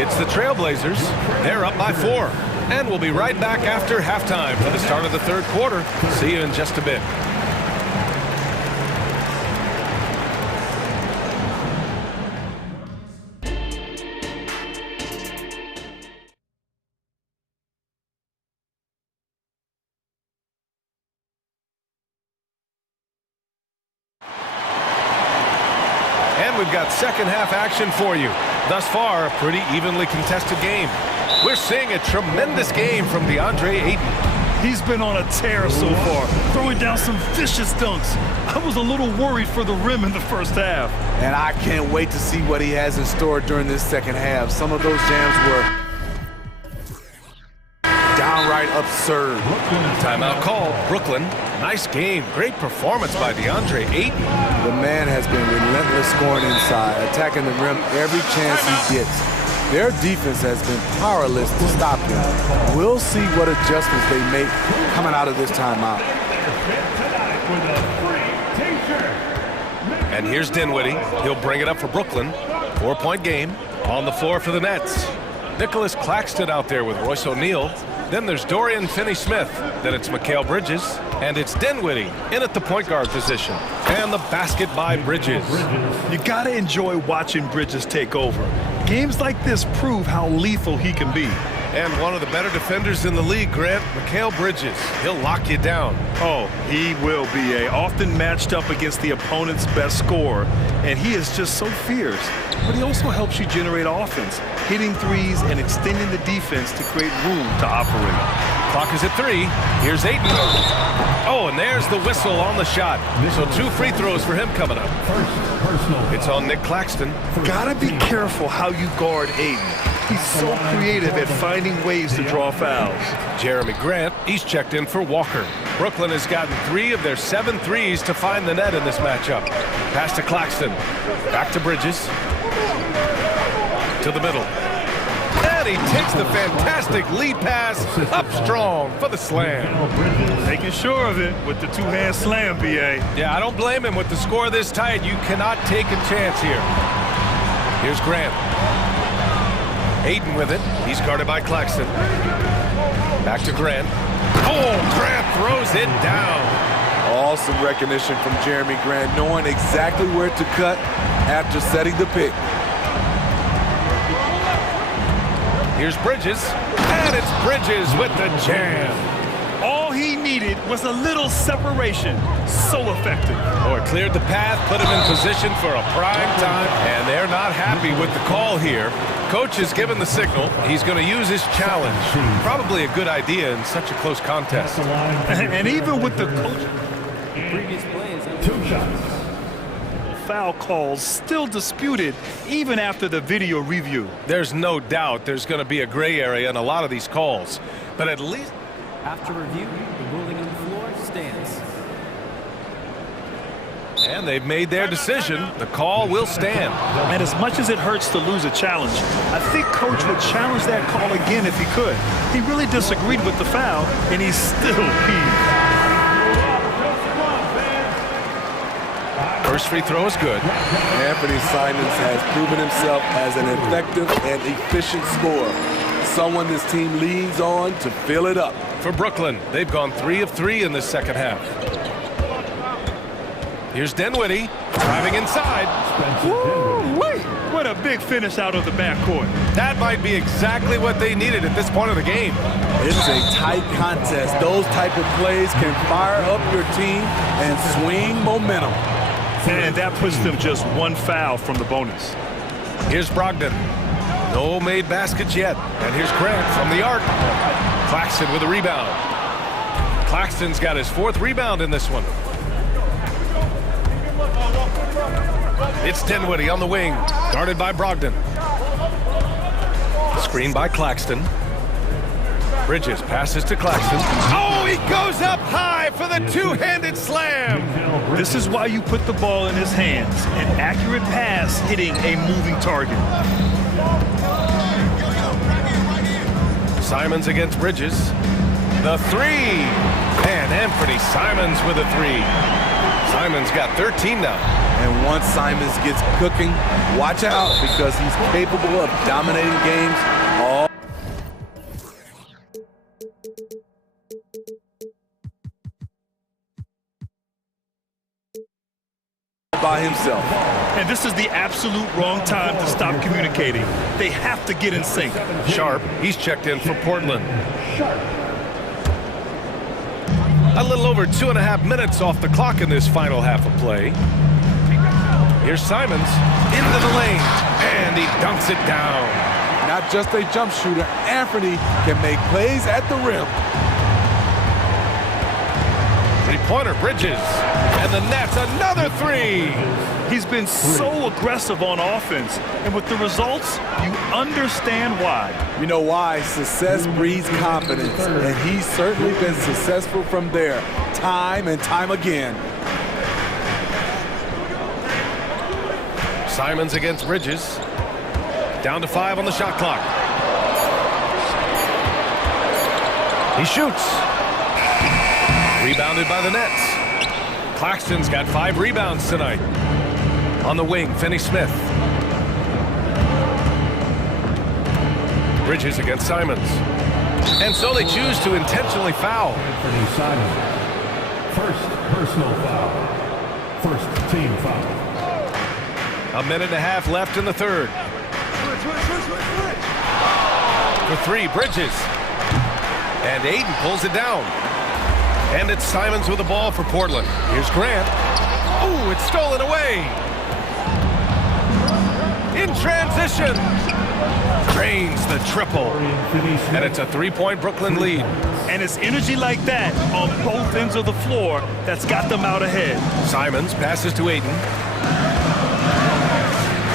It's the Trailblazers. They're up by 4. And we'll be right back after halftime for the start of the third quarter. See you in just a bit. We've got second half action for you. Thus far, a pretty evenly contested game. We're seeing a tremendous game from DeAndre Ayton. He's been on a tear so far, throwing down some vicious dunks. I was a little worried for the rim in the first half. And I can't wait to see what he has in store during this second half. Some of those jams were downright absurd. Timeout call, Brooklyn. Nice game. Great performance by DeAndre Ayton. The man has been relentless scoring inside, attacking the rim every chance he gets. Their defense has been powerless to stop him. We'll see what adjustments they make coming out of this timeout. And here's Dinwiddie. He'll bring it up for Brooklyn. 4-point game on the floor for the Nets. Nicholas Claxton out there with Royce O'Neal. Then there's Dorian Finney-Smith. Then it's Mikal Bridges. And it's Dinwiddie in at the point guard position. And the basket by Bridges. You got to enjoy watching Bridges take over. Games like this prove how lethal he can be. And one of the better defenders in the league, Grant, Mikal Bridges. He'll lock you down. Oh, he will be often matched up against the opponent's best scorer, and he is just so fierce. But he also helps you generate offense, hitting threes and extending the defense to create room to operate. Clock is at 3. Here's Ayton. Oh, and there's the whistle on the shot. So 2 free throws for him coming up. It's on Nick Claxton. Gotta be careful how you guard Ayton. He's so creative at finding ways to draw fouls. Jeremy Grant, he's checked in for Walker. Brooklyn has gotten 3 of their 7 threes to find the net in this matchup. Pass to Claxton. Back to Bridges. To the middle. And he takes the fantastic lead pass up strong for the slam. Making sure of it with the two-hand slam, B.A. Yeah, I don't blame him. With the score this tight, you cannot take a chance here. Here's Grant. Ayton with it. He's guarded by Claxton. Back to Grant. Oh, Grant throws it down. Awesome recognition from Jeremy Grant, knowing exactly where to cut after setting the pick. Here's Bridges. And it's Bridges with the jam. All he needed was a little separation. So effective. Oh, it cleared the path, put him in position for a prime time, and they're not happy with the call here. Coach has given the signal. He's going to use his challenge. Probably a good idea in such a close contest. And even with the coach, Previous play is 2 shots. foul calls still disputed even after the video review. There's no doubt there's going to be a gray area in a lot of these calls, but at least After review, the ruling on the floor stands. and they've made their decision. The call will stand. And as much as it hurts to lose a challenge, I think Coach would challenge that call again if he could. He really disagreed with the foul, and he's still peeved. First free throw is good. Anthony Simons has proven himself as an effective and efficient scorer. Someone this team leans on to fill it up. For Brooklyn, they've gone 3 of 3 in this second half. Here's Dinwiddie driving inside. Woo-wee! What a big finish out of the backcourt. That might be exactly what they needed at this point of the game. It's a tight contest. Those type of plays can fire up your team and swing momentum. And that puts them just 1 foul from the bonus. Here's Brogdon. No made baskets yet. And here's Grant from the arc. Claxton with a rebound. Claxton's got his 4th rebound in this one. It's Dinwiddie on the wing, guarded by Brogdon. Screen by Claxton. Bridges passes to Claxton. Oh, he goes up high for the 2-handed slam. This is why you put the ball in his hands. An accurate pass hitting a moving target. Simons against Bridges. The 3. And Anthony Simons with a 3. Simons got 13 now. And once Simons gets cooking, watch out because he's capable of dominating games all by himself. And this is the absolute wrong time to stop communicating. They have to get in sync. Sharp, he's checked in for Portland. A little over 2.5 minutes off the clock in this final half of play. Here's Simons into the lane, and he dunks it down. Not just a jump shooter, Anthony can make plays at the rim. 3-pointer, Bridges, and the Nets another 3. He's been so aggressive on offense, and with the results, you understand why. You know why? Success breeds confidence, and he's certainly been successful from there, time and time again. Simons against Bridges. Down to 5 on the shot clock. He shoots. Rebounded by the Nets. Claxton's got 5 rebounds tonight. On the wing, Finney-Smith. Bridges against Simons. And so they choose to intentionally foul. Anthony Simons. First personal foul. First team foul. A minute and a half left in the third. For 3, Bridges. And Aiden pulls it down. And it's Simons with the ball for Portland. Here's Grant. Ooh, it's stolen away. In transition. Drains the triple. And it's a 3-point Brooklyn lead. And it's energy like that on both ends of the floor that's got them out ahead. Simons passes to Aiden.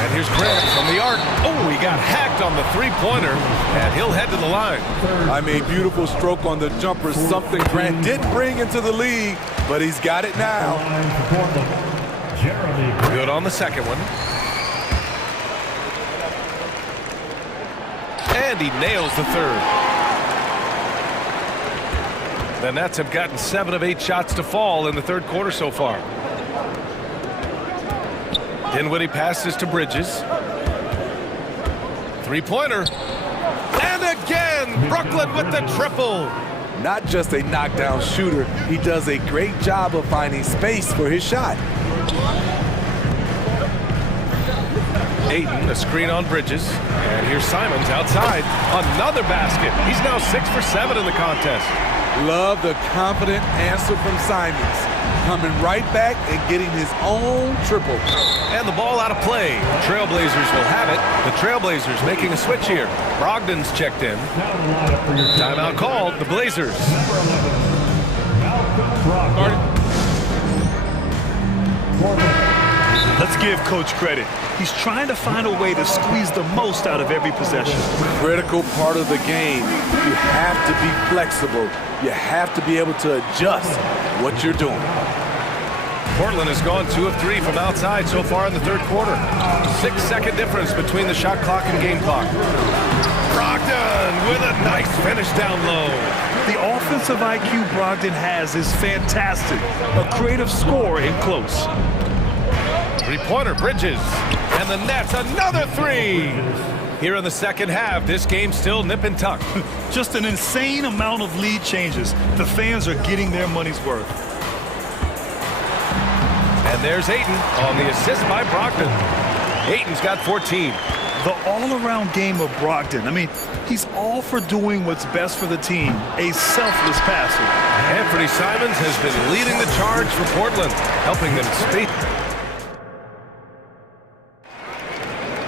And here's Grant from the arc. Oh, he got hacked on the three-pointer, and he'll head to the line. I mean, beautiful stroke on the jumper, something Grant didn't bring into the league, but he's got it now. Good on the second one. And he nails the third. The Nets have gotten 7 of 8 shots to fall in the third quarter so far. Dinwiddie passes to Bridges. Three-pointer. And again, Brooklyn with the triple. Not just a knockdown shooter, he does a great job of finding space for his shot. Aiden, a screen on Bridges. And here's Simons outside. Another basket. He's now 6 for 7 in the contest. Love the confident answer from Simons. Coming right back and getting his own triple. And the ball out of play. Trailblazers will have it. The Trailblazers making a switch here. Brogdon's checked in. Timeout called. The Blazers. Let's give Coach credit. He's trying to find a way to squeeze the most out of every possession. Critical part of the game. You have to be flexible. You have to be able to adjust what you're doing. Portland has gone 2 of 3 from outside so far in the third quarter. 6-second difference between the shot clock and game clock. Brogdon with a nice finish down low. The offensive IQ Brogdon has is fantastic. A creative scorer in close. Three-pointer, Bridges. And the Nets, another 3. Here in the second half, this game's still nip and tuck. Just an insane amount of lead changes. The fans are getting their money's worth. And there's Aiden on the assist by Brogdon. Aiden's got 14. The all-around game of Brogdon. I mean, he's all for doing what's best for the team. A selfless passer. Anthony Simons has been leading the charge for Portland, helping them speed.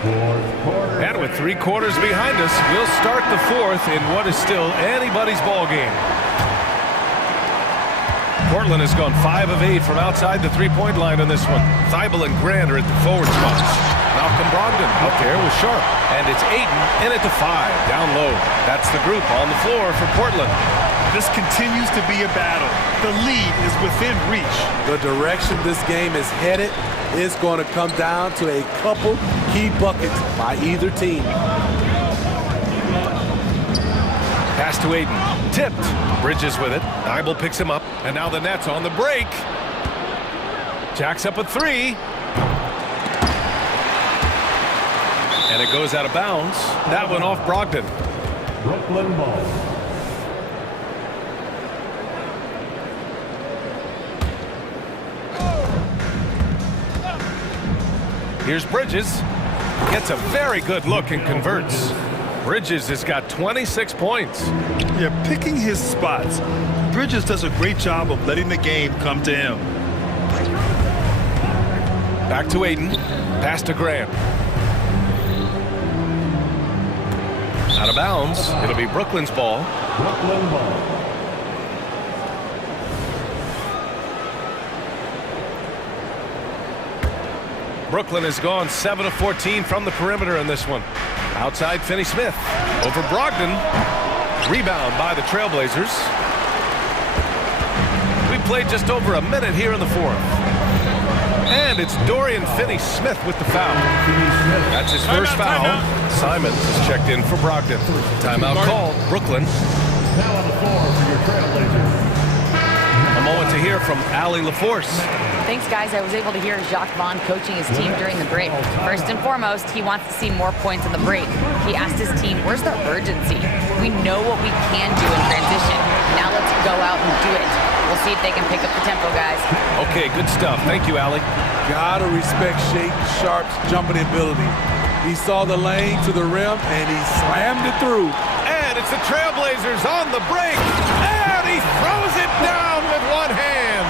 And with 3 quarters behind us, we'll start the fourth in what is still anybody's ball game. Portland has gone 5 of 8 from outside the three-point line on this one. Thibault and Grant are at the forward spots. Malcolm Brogdon out there with Sharp. And it's Aiden in at the 5, down low. That's the group on the floor for Portland. This continues to be a battle. The lead is within reach. The direction this game is headed is going to come down to a couple key buckets by either team. Pass to Aiden. Tipped. Bridges with it. Thibault picks him up. And now the Nets on the break. Jacks up a 3. And it goes out of bounds. That one off Brogdon. Brooklyn ball. Here's Bridges. Gets a very good look and converts. Bridges has got 26 points. Yeah, picking his spots. Bridges does a great job of letting the game come to him. Back to Aiden. Pass to Grant. Out of bounds. It'll be Brooklyn's ball. Brooklyn ball. Brooklyn has gone 7 of 14 from the perimeter in this one. Outside Finney-Smith. Over Brogdon. Rebound by the Trailblazers. We played just over a minute here in the fourth. And And it's Dorian Finney-Smith with the foul. That's his first foul. Simons is checked in for Brogdon. Timeout called. Brooklyn. Now on the floor for your Trailblazers. A moment to hear from Allie LaForce. Thanks, guys. I was able to hear Jacques Vaughn coaching his team during the break. First and foremost, he wants to see more points in the break. He asked his team, where's the urgency? We know what we can do in transition. Now let's go out and do it. We'll see if they can pick up the tempo, guys. Okay, good stuff. Thank you, Allie. Gotta respect Shake Sharp's jumping ability. He saw the lane to the rim, and he slammed it through. And it's the Trailblazers on the break. And he throws it down with one hand.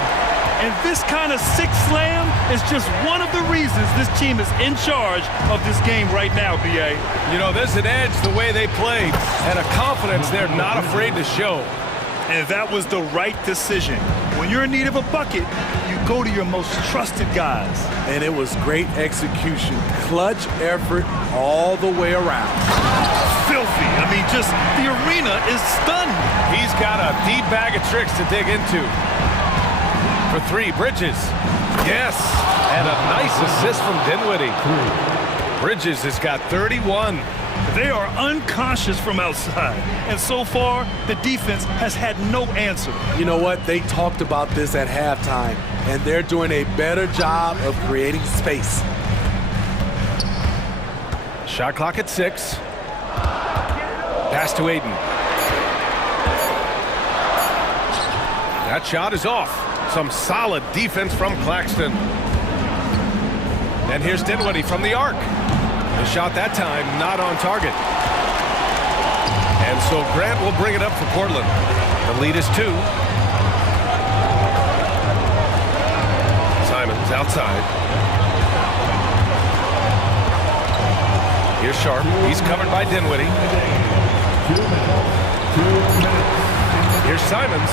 And this kind of sick slam is just one of the reasons this team is in charge of this game right now, B.A. You know, there's an edge the way they played and a confidence they're not afraid to show. And that was the right decision. When you're in need of a bucket, you go to your most trusted guys. And it was great execution. Clutch effort all the way around. Filthy. I mean, just the arena is stunned. He's got a deep bag of tricks to dig into. For three, Bridges. Yes, and a nice assist from Dinwiddie. Bridges has got 31. They are unconscious from outside. And so far, the defense has had no answer. You know what? They talked about this at halftime, and they're doing a better job of creating space. Shot clock at 6. Pass to Aiden. That shot is off. Some solid defense from Claxton. And here's Dinwiddie from the arc. The shot that time not on target. And so Grant will bring it up for Portland. The lead is 2. Simons outside. Here's Sharp. He's covered by Dinwiddie. 2 minutes. Here's Simons.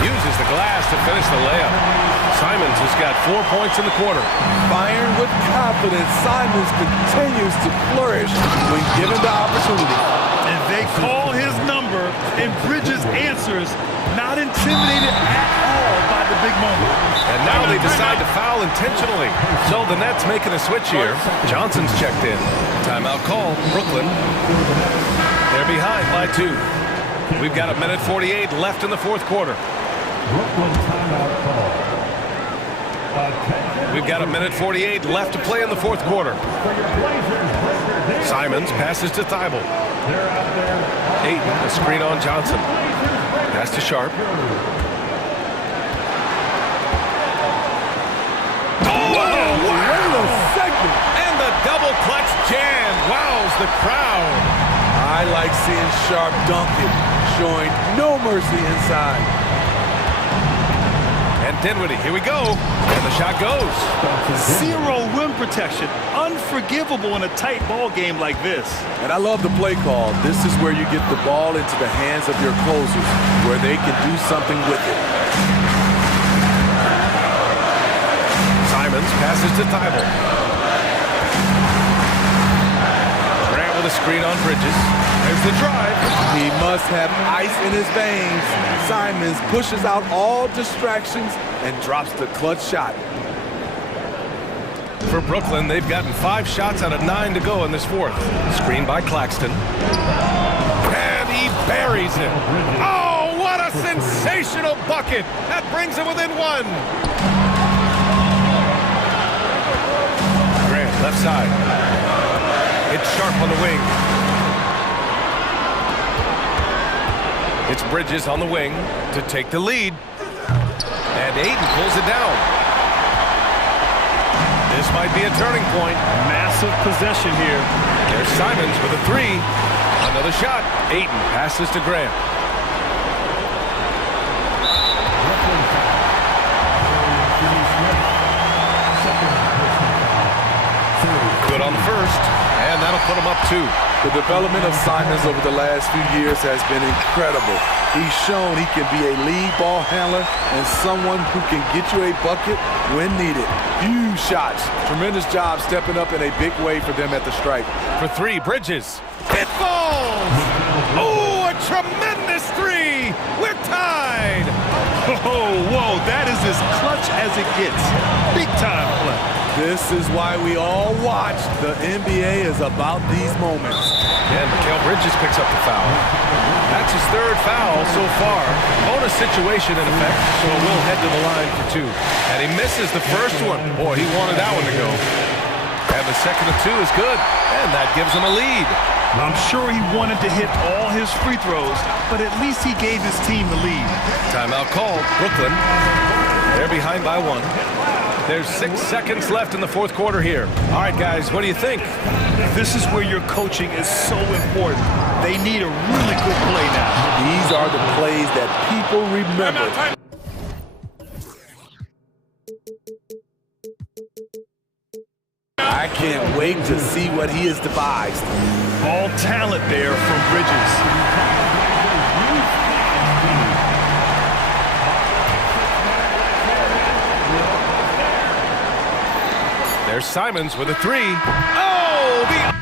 Uses the glass to finish the layup. Simons has got 4 points in the quarter. Firing with confidence, Simons continues to flourish when given the opportunity. And they call his number, and Bridges answers, not intimidated at all by the big moment. And now they decide to foul intentionally. So the Nets making a switch here. Johnson's checked in. Timeout call. Brooklyn. They're behind by 2. We've got 1:48 left in the fourth quarter. Brooklyn timeout call. We've got 1:48 left to play in the fourth quarter. Simons passes to Thibault. Ayton, a screen on Johnson. Pass to Sharp. Oh, Wait a second. and the double clutch jam wows the crowd. I like seeing Sharp dunk it, showing no mercy inside. And Dinwiddie, here we go. And the shot goes. Zero rim protection. Unforgivable in a tight ball game like this. And I love the play call. This is where you get the ball into the hands of your closers, where they can do something with it. Simons passes to Thibault. Grant with a screen on Bridges. There's the drive. He must have ice in his veins. Simons pushes out all distractions and drops the clutch shot. For Brooklyn, they've gotten 5 shots out of 9 to go in this fourth. Screen by Claxton. And he buries it. Oh, what a sensational bucket. That brings him within 1. Grant, left side. It's Sharp on the wing. It's Bridges on the wing to take the lead. And Ayton pulls it down. This might be a turning point. Massive possession here. There's Simons with a 3. Another shot. Ayton passes to Grant. Good on the first. And that'll put him up 2. The development of Simons over the last few years has been incredible. He's shown he can be a lead ball handler and someone who can get you a bucket when needed. Huge shots. Tremendous job stepping up in a big way for them at the stripe. For 3, Bridges. It falls! Oh, a tremendous 3! We're tied! Oh, whoa, that is as clutch as it gets. Big time play. This is why we all watch. The NBA is about these moments. And Mikal Bridges picks up the foul. That's his third foul so far. Bonus situation in effect, so we'll head to the line for two. And he misses the first one. Boy, he wanted that one to go. And the second of two is good, and that gives him a lead. I'm sure he wanted to hit all his free throws, but at least he gave his team the lead. Timeout called. Brooklyn, they're behind by one. There's 6 seconds left in the fourth quarter here. All right, guys, what do you think? This is where your coaching is so important. They need a really good play now. These are the plays that people remember. I can't wait to see what he has devised. All talent there from Bridges. There's Simons with a three. Oh, the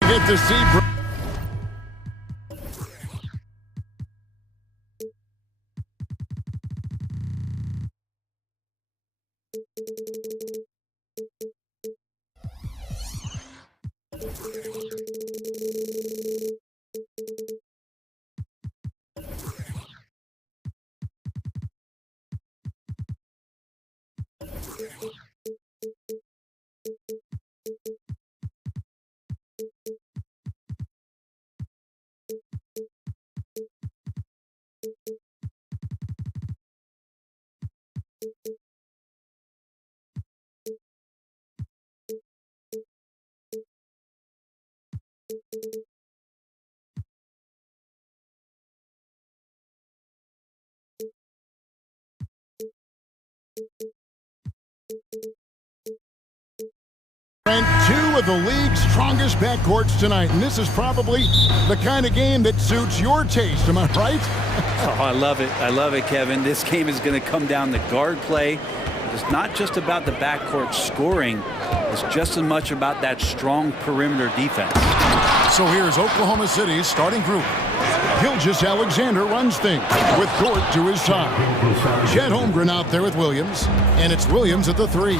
Get to see. Ranked 2 of the league's strongest backcourts tonight, and this is probably the kind of game that suits your taste, am I right? Oh, I love it. I love it, Kevin. This game is going to come down to guard play. It's not just about the backcourt scoring. It's just as much about that strong perimeter defense. So here's Oklahoma City's starting group. Gilgeous-Alexander runs things with Dort to his side. Chet Holmgren out there with Williams, and it's Williams at the 3.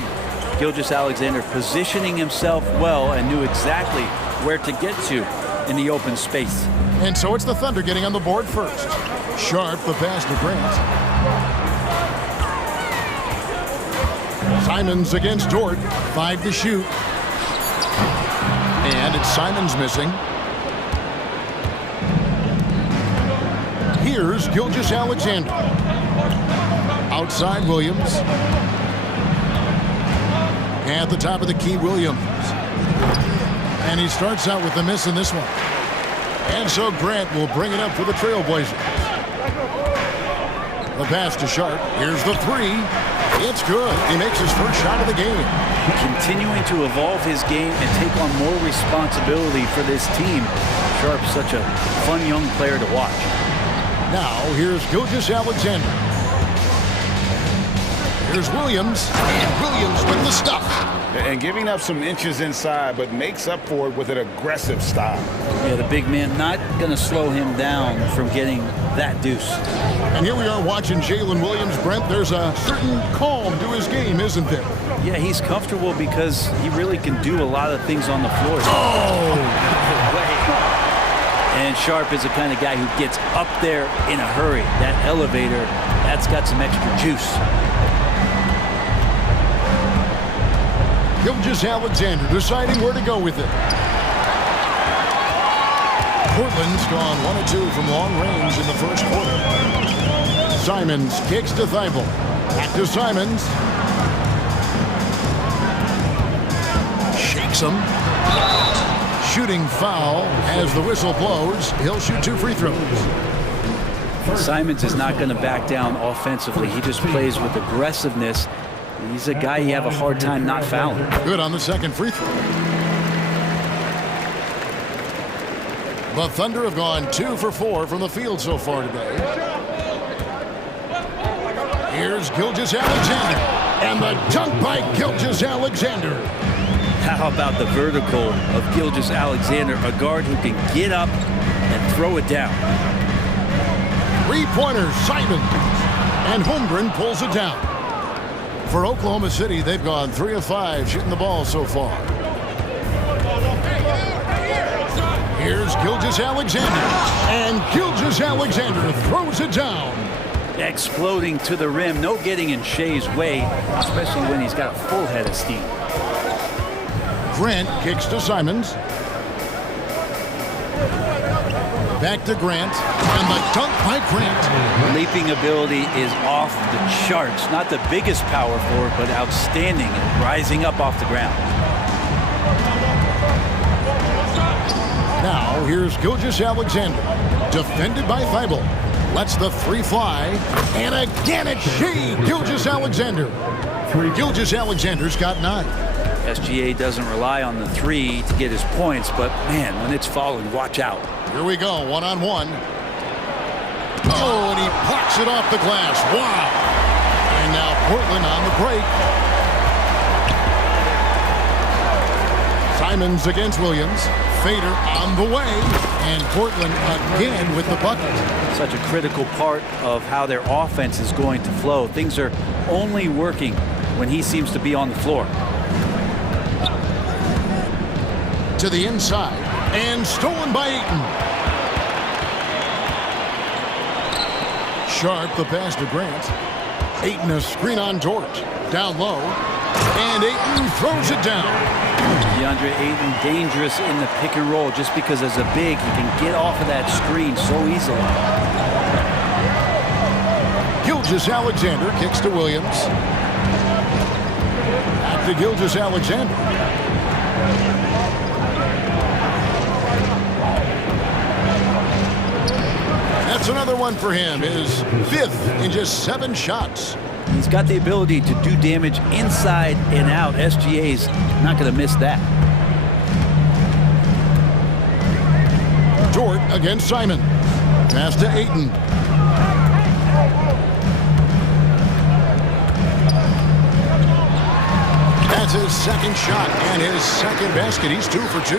Gilgeous-Alexander positioning himself well and knew exactly where to get to in the open space. And so it's the Thunder getting on the board first. Sharp, the pass to Grant. Simons against Dort, 5 to shoot. And it's Simons missing. Here's Gilgeous-Alexander. Outside Williams. At the top of the key, Williams. And he starts out with the miss in this one. And so Grant will bring it up for the Trailblazers. The pass to Sharp. Here's the 3. It's good. He makes his first shot of the game. Continuing to evolve his game and take on more responsibility for this team. Sharp's such a fun young player to watch. Now, here's Gilgeous-Alexander. Here's Williams, and Williams with the stuff. And giving up some inches inside, but makes up for it with an aggressive style. Yeah, the big man not going to slow him down from getting that deuce. And here we are watching Jalen Williams. Brent, there's a certain calm to his game, isn't there? Yeah, he's comfortable because he really can do a lot of things on the floor. Oh! And Sharp is the kind of guy who gets up there in a hurry. That elevator, that's got some extra juice. Gilgeous-Alexander deciding where to go with it. Portland's gone 1 of 2 from long range in the first quarter. Simons kicks to Thibault. Back to Simons. Shakes him. Shooting foul as the whistle blows. He'll shoot 2 free throws. Simons is not going to back down offensively. He just plays with aggressiveness. He's a guy you have a hard time not fouling. Good on the second free throw. The Thunder have gone 2 for 4 from the field so far today. Here's Gilgeous-Alexander. And the dunk by Gilgeous-Alexander. How about the vertical of Gilgeous-Alexander, a guard who can get up and throw it down. 3-pointers, Simons. And Holmgren pulls it down. For Oklahoma City, they've gone 3 of 5 shooting the ball so far. Here's Gilgeous-Alexander. And Gilgeous-Alexander throws it down. Exploding to the rim. No getting in Shea's way, especially when he's got a full head of steam. Grant kicks to Simons. Back to Grant. And the dunk by Grant. Leaping ability is off the charts. Not the biggest power forward, but outstanding and rising up off the ground. Now here's Gilgeous Alexander, defended by Thibault. Lets the three fly, and again it's she, Gilgeous Alexander. Gilgeous Alexander's got 9. SGA doesn't rely on the three to get his points, but man, when it's falling, watch out. Here we go, one-on-one. Oh, and he blocks it off the glass. Wow. And now Portland on the break. Simons against Williams. Fader on the way. And Portland again with the bucket. Such a critical part of how their offense is going to flow. Things are only working when he seems to be on the floor. To the inside. And stolen by Ayton. Sharp the pass to Grant. Ayton a screen on George. Down low. And Ayton throws it down. DeAndre Ayton dangerous in the pick and roll just because as a big he can get off of that screen so easily. Gilgeous Alexander kicks to Williams. Back to Gilgeous Alexander. That's another one for him. His 5th in just 7 shots. He's got the ability to do damage inside and out. SGA's not going to miss that. Dort against Simon. Pass to Ayton. That's his 2nd shot and his 2nd basket. He's 2 for 2.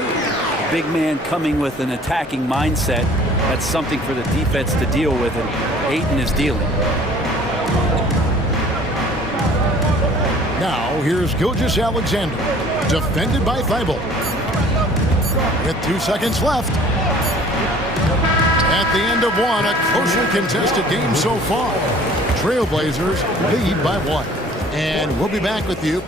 Big man coming with an attacking mindset. That's something for the defense to deal with, and Ayton is dealing. Now, here's Gilgeous Alexander, defended by Thibault. With 2 seconds left. At the end of one, a closely contested game so far. Trailblazers lead by 1. And we'll be back with you.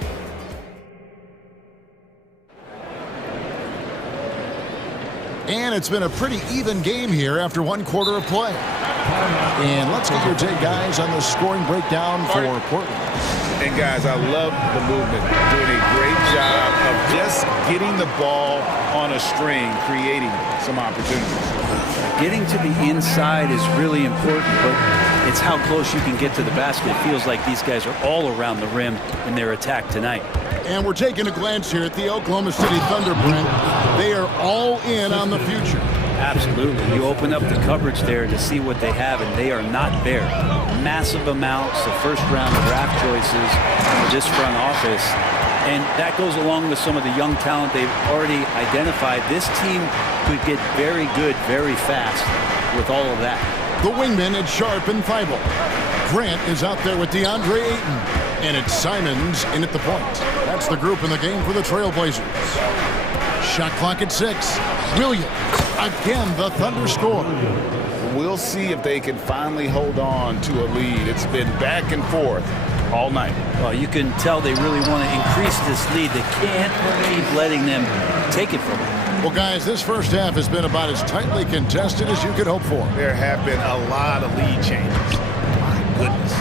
And it's been a pretty even game here after 1 quarter of play. And let's get your take, guys, on the scoring breakdown for Portland. And guys, I love the movement. Doing a great job of just getting the ball on a string, creating some opportunities. Getting to the inside is really important, but it's how close you can get to the basket. It feels like these guys are all around the rim in their attack tonight. And we're taking a glance here at the Oklahoma City Thunder, Brent. They are all in on the future. Absolutely. You open up the coverage there to see what they have, and they are not there. Massive amounts of first-round draft choices for this front office. And that goes along with some of the young talent they've already identified. This team could get very good very fast with all of that. The wingmen at Sharp and Thibault. Grant is out there with DeAndre Ayton. And it's Simons in at the point. That's the group in the game for the Trailblazers. Shot clock at 6. Williams. Again, the Thunder score. We'll see if they can finally hold on to a lead. It's been back and forth all night. Well, you can tell they really want to increase this lead. They can't keep letting them take it from them. Well, guys, this first half has been about as tightly contested as you could hope for. There have been a lot of lead changes. My goodness.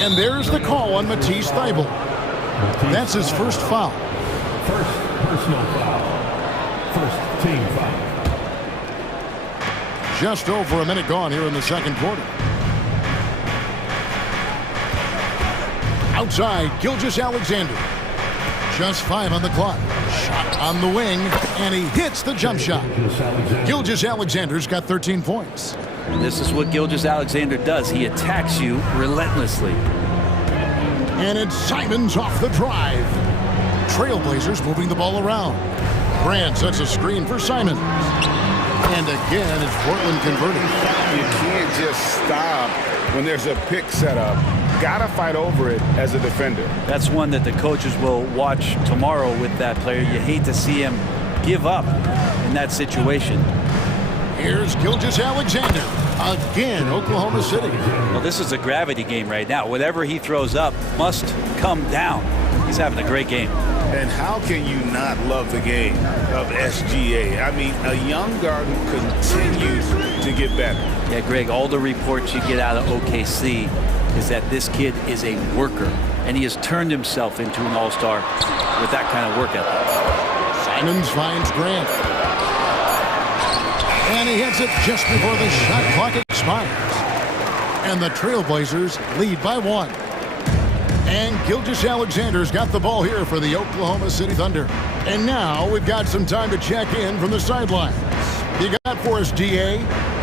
And there's the call on Matisse Thybulle. That's his first foul. First personal foul. First team foul. Just over a minute gone here in the 2nd quarter. Outside, Gilgeous Alexander. Just 5 on the clock. Shot on the wing, and he hits the jump shot. Gilgeous Alexander's got 13 points. This is what Gilgeous Alexander does. He attacks you relentlessly. And it's Simons off the drive. Trailblazers moving the ball around. Grant sets a screen for Simons. And again, it's Portland converting. You can't just stop when there's a pick set up. Gotta fight over it as a defender. That's one that the coaches will watch tomorrow with that player. You hate to see him give up in that situation. Here's Gilgeous Alexander. Again, Oklahoma City. Well, this is a gravity game right now. Whatever he throws up must come down. He's having a great game. And how can you not love the game of SGA? I mean, a young guard who continues to get better. Yeah, Greg, all the reports you get out of OKC is that this kid is a worker, and he has turned himself into an all-star with that kind of work ethic. Simons finds Grant. And he hits it just before the shot clock expires. And the Trailblazers lead by 1. And Gilgeous-Alexander's got the ball here for the Oklahoma City Thunder. And now we've got some time to check in from the sidelines. You got for us, DA?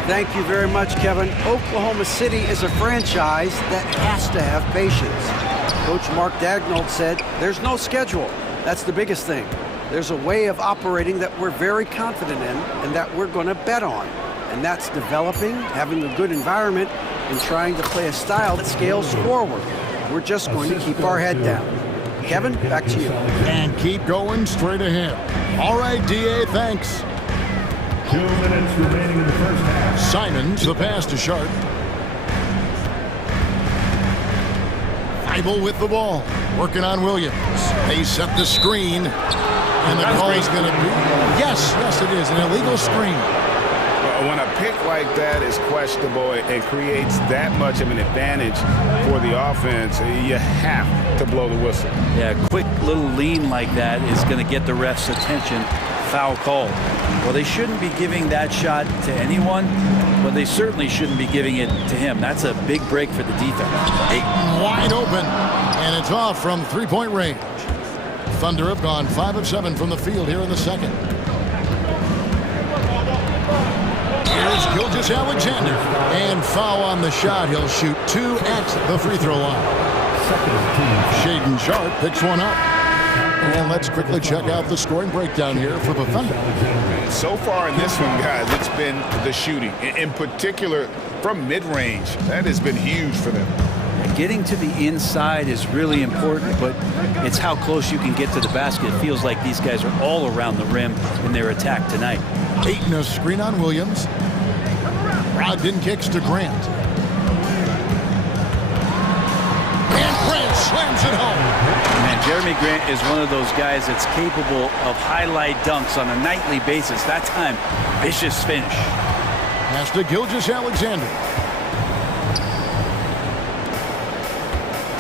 Thank you very much, Kevin. Oklahoma City is a franchise that has to have patience. Coach Mark Daigneault said there's no schedule. That's the biggest thing. There's a way of operating that we're very confident in and that we're going to bet on. And that's developing, having a good environment, and trying to play a style that scales forward. We're just going to keep our head down. Kevin, back to you. And keep going straight ahead. All right, DA, thanks. 2 minutes remaining in the first half. Simons, the pass to Sharp. Feibel with the ball. Working on Williams. They set the screen. And the call is going to be... Yes, it is. An illegal screen. When a pick like that is questionable, it creates that much of an advantage for the offense. You have to blow the whistle. Yeah, a quick little lean like that is going to get the ref's attention. Foul call. Well, they shouldn't be giving that shot to anyone, but they certainly shouldn't be giving it to him. That's a big break for the defense. Ayton wide open, and it's off from three-point range. Thunder have gone 5 of 7 from the field here in the second. Here's Gilgeous-Alexander, and foul on the shot. He'll shoot 2 at the free throw line. Shaedon Sharp picks one up. And let's quickly check out the scoring breakdown here for the Thunder. So far in this one, guys, it's been the shooting. In particular, from mid-range. That has been huge for them. Getting to the inside is really important, but it's how close you can get to the basket. It feels like these guys are all around the rim in their attack tonight. Ayton a screen on Williams. Brogdon kicks to Grant. And Grant slams it home. Man, Jeremy Grant is one of those guys that's capable of highlight dunks on a nightly basis. That time, vicious finish. Pass to Gilgeous-Alexander.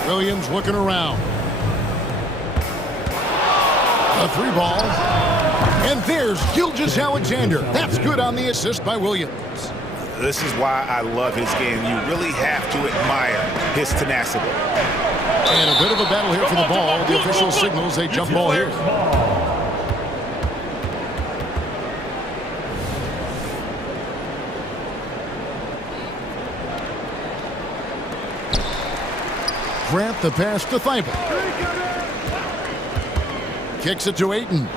Williams looking around. A 3-ball. And there's Gilgeous-Alexander. That's good on the assist by Williams. This is why I love his game. You really have to admire his tenacity. And a bit of a battle here for the ball. The official signals a jump ball here. Grant the pass to Feibel. Kicks it to Ayton.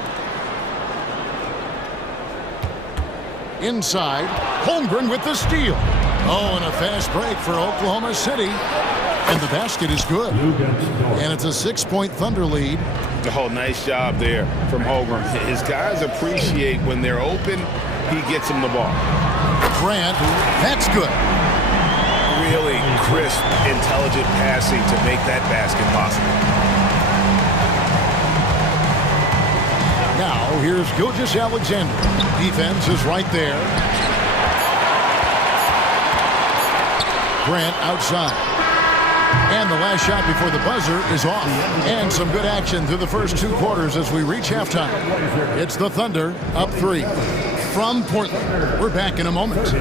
Inside, Holmgren with the steal. Oh, and a fast break for Oklahoma City. And the basket is good. And it's a 6-point Thunder lead. Oh, nice job there from Holmgren. His guys appreciate when they're open, he gets them the ball. Grant, that's good. Really crisp, intelligent passing to make that basket possible. Now, here's Gilgeous-Alexander. Defense is right there. Grant outside. And the last shot before the buzzer is off. And some good action through the first 2 quarters as we reach halftime. It's the Thunder up 3. From Portland, we're back in a moment.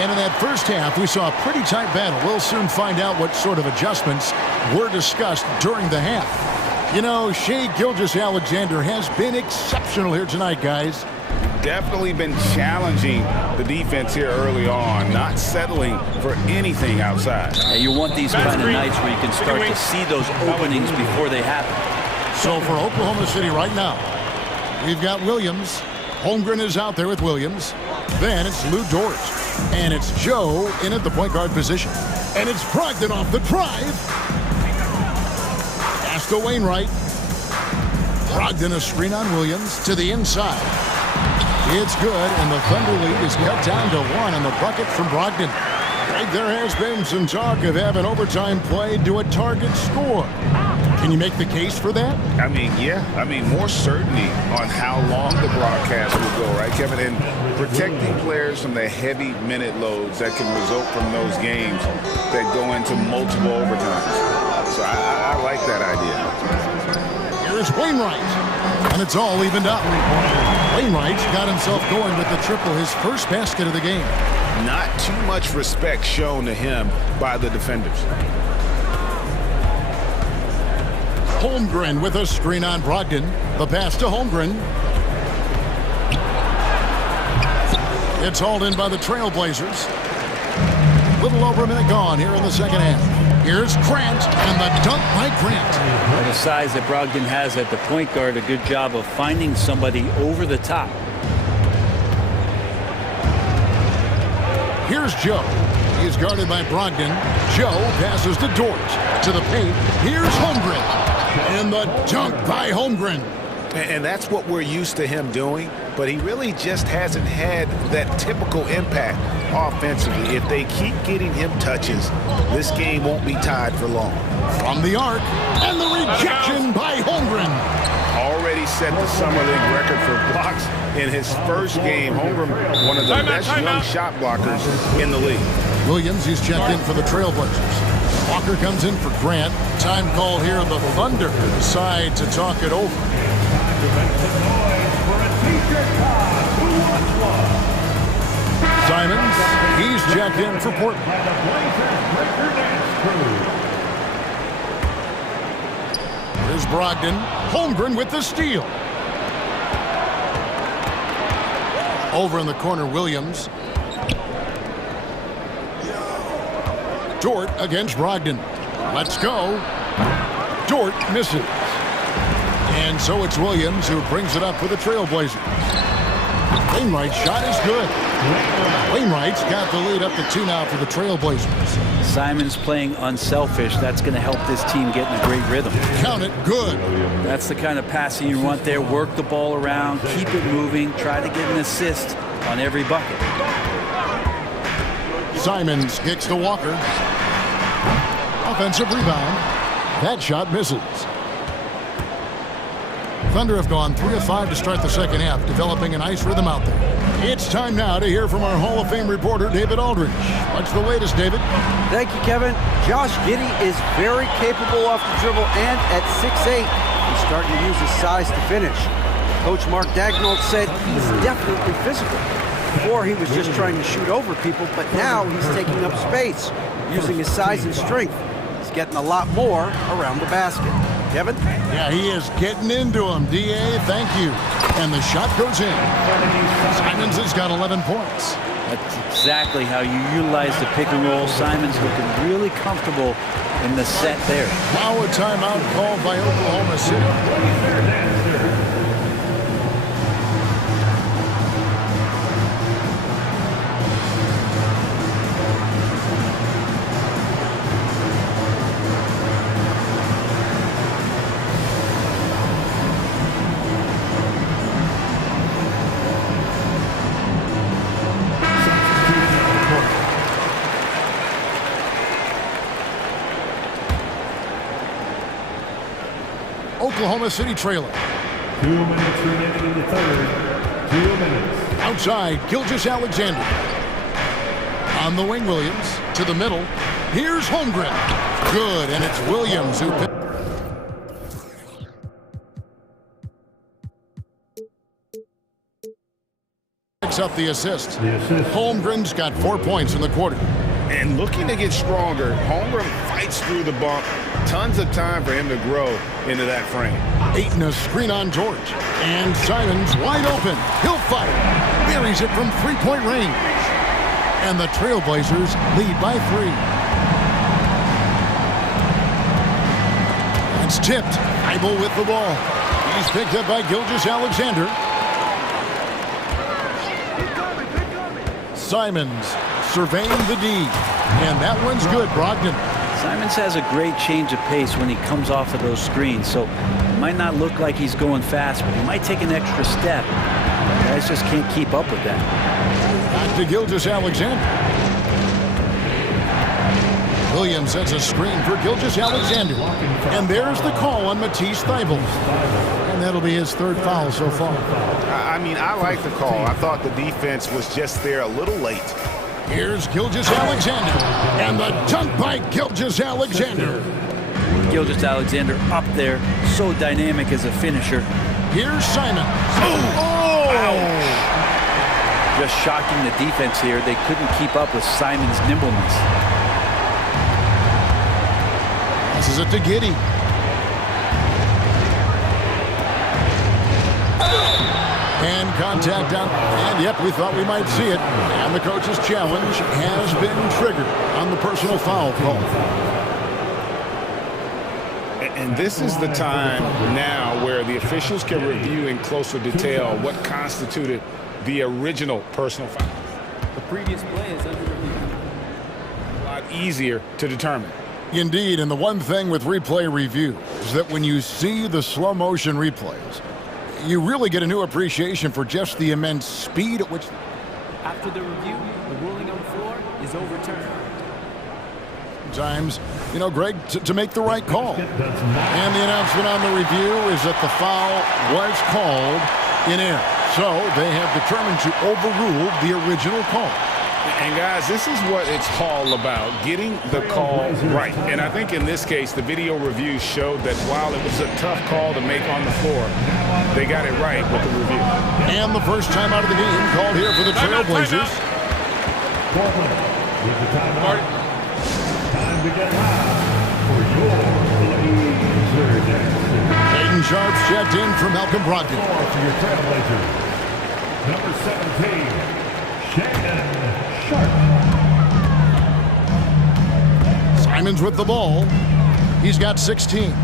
And in that first half, we saw a pretty tight battle. We'll soon find out what sort of adjustments were discussed during the half. You know, Shai Gilgeous-Alexander has been exceptional here tonight, guys. Definitely been challenging the defense here early on, not settling for anything outside. Yeah, you want these kind of nights where you can start to see those openings before they happen. So for Oklahoma City right now, we've got Williams. Holmgren is out there with Williams. Then it's Lou Dort. And it's Joe in at the point guard position. And it's Brogdon off the drive. Pass to Wainwright. Brogdon a screen on Williams to the inside. It's good, and the Thunder lead is cut down to 1 on the bucket from Brogdon. Right, there has been some talk of having overtime played to a target score. Can you make the case for that? I mean, yeah. I mean, more certainty on how long the broadcast will go, right, Kevin? And protecting players from the heavy minute loads that can result from those games that go into multiple overtimes. So I like that idea. Here's Wainwright, and it's all evened up. Wainwright's got himself going with the triple, his first basket of the game. Not too much respect shown to him by the defenders. Holmgren with a screen on Brogdon. The pass to Holmgren. It's hauled in by the Trailblazers. Little over a minute gone here in the second half. Here's Grant, and the dunk by Grant. Well, the size that Brogdon has at the point guard, a good job of finding somebody over the top. Here's Joe. He's guarded by Brogdon. Joe passes to Dort. To the paint. Here's Holmgren. And the dunk by Holmgren. And that's what we're used to him doing, but he really just hasn't had that typical impact offensively. If they keep getting him touches, this game won't be tied for long. From the arc, and the rejection by Holmgren. Already set the Summer League record for blocks in his first game. Holmgren, one of the best young shot blockers in the league. Williams, he's checked in for the Trailblazers. Walker comes in for Grant. Time call here. The Thunder decide to talk it over. Simons, he's checked in for Portland. Here's Brogdon. Holmgren with the steal. Over in the corner, Williams. Dort against Brogdon. Let's go. Dort misses. And so it's Williams who brings it up for the Trailblazers. Wainwright's shot is good. Wainwright's got the lead up to 2 now for the Trailblazers. Simons playing unselfish. That's going to help this team get in a great rhythm. Count it, good. That's the kind of passing you want there. Work the ball around, keep it moving, try to get an assist on every bucket. Simons kicks to Walker. Offensive rebound. That shot misses. Thunder have gone 3 of 5 to start the second half, developing a nice rhythm out there. It's time now to hear from our Hall of Fame reporter, David Aldridge. What's the latest, David? Thank you, Kevin. Josh Giddey is very capable off the dribble, and at 6'8", he's starting to use his size to finish. Coach Mark Daigneault said he's definitely physical. Before, he was just trying to shoot over people, but now he's taking up space, using his size and strength. He's getting a lot more around the basket. Kevin? Yeah, he is getting into him. D.A., thank you. And the shot goes in. Simons has got 11 points. That's exactly how you utilize the pick and roll. Simons looking really comfortable in the set there. Now a timeout called by Oklahoma City. Oklahoma City trailer. 2 minutes remaining in the third. 2 minutes. Outside, Gilgeous-Alexander. On the wing, Williams. To the middle. Here's Holmgren. Good, and it's Williams who picks up the assist. Holmgren's got 4 points in the quarter. And looking to get stronger, Holmgren fights through the bump. Tons of time for him to grow into that frame. Ayton a screen on George. And Simons wide open. He'll fire. Buries it from three-point range. And the Trailblazers lead by 3. It's tipped. Eibel with the ball. He's picked up by Gilgeous-Alexander. Simons surveying the D. And that one's good, Brogdon. Simons has a great change of pace when he comes off of those screens, so it might not look like he's going fast, but he might take an extra step. Guys just can't keep up with that. Back to Gilgeous-Alexander. Williams sets a screen for Gilgeous-Alexander. And there's the call on Matisse Thybulle. And that'll be his third foul so far. I mean, I like the call. I thought the defense was just there a little late. Here's Gilgeous-Alexander. And the dunk by Gilgeous-Alexander. Gilgeous-Alexander up there, so dynamic as a finisher. Here's Simon. Just shocking the defense here. They couldn't keep up with Simon's nimbleness. This is it to Giddey. And contact out. And yep, we thought we might see it. And the coach's challenge has been triggered on the personal foul call. And this is the time now where the officials can review in closer detail what constituted the original personal foul. The previous play is under review. A lot easier to determine. Indeed, and the one thing with replay review is that when you see the slow motion replays, you really get a new appreciation for just the immense speed at which... After the review, the ruling on the floor is overturned. Times, you know, Greg, to make the right call. And the announcement on the review is that the foul was called in air. So they have determined to overrule the original call. And guys, this is what it's all about, getting the call right. And I think in this case, the video review showed that while it was a tough call to make on the floor, they got it right with the review. And the first time out of the game called here for the Trailblazers. Time to get loud for your Blazers. Aiden Sharp's checked in from Malcolm Brogdon. For your Trailblazers, number 17, Shannon Sharp. Simons with the ball. He's got 16.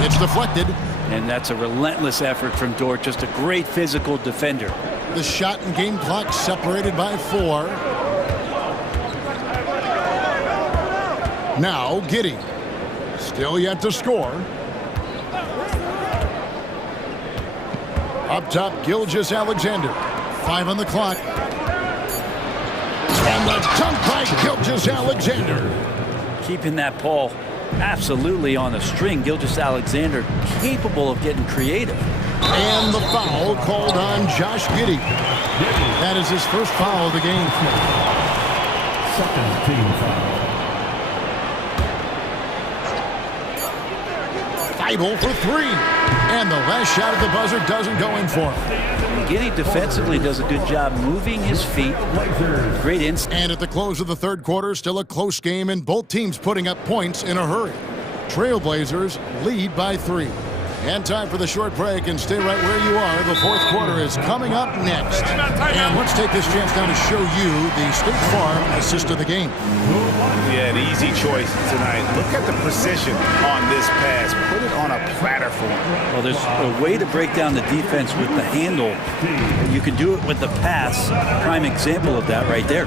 It's deflected. And that's a relentless effort from Dort, just a great physical defender. The shot and game clock separated by 4. Now Giddey. Still yet to score. Up top, Gilgeous-Alexander. 5 on the clock. And the dunk by Gilgeous-Alexander. Keeping that ball absolutely on the string. Gilgeous-Alexander capable of getting creative. And the foul called on Josh Giddey. That is his first foul of the game. Second team foul. Thybulle for 3. And the last shot at the buzzer doesn't go in for him. Giddey defensively does a good job moving his feet. Great instinct. And at the close of the third quarter, still a close game and both teams putting up points in a hurry. Trailblazers lead by 3. And time for the short break, and stay right where you are. The fourth quarter is coming up next. And let's take this chance now to show you the State Farm assist of the game. Yeah, an easy choice tonight. Look at the precision on this pass. Put it on a platter for him. Well, there's a way to break down the defense with the handle. You can do it with the pass. Prime example of that right there.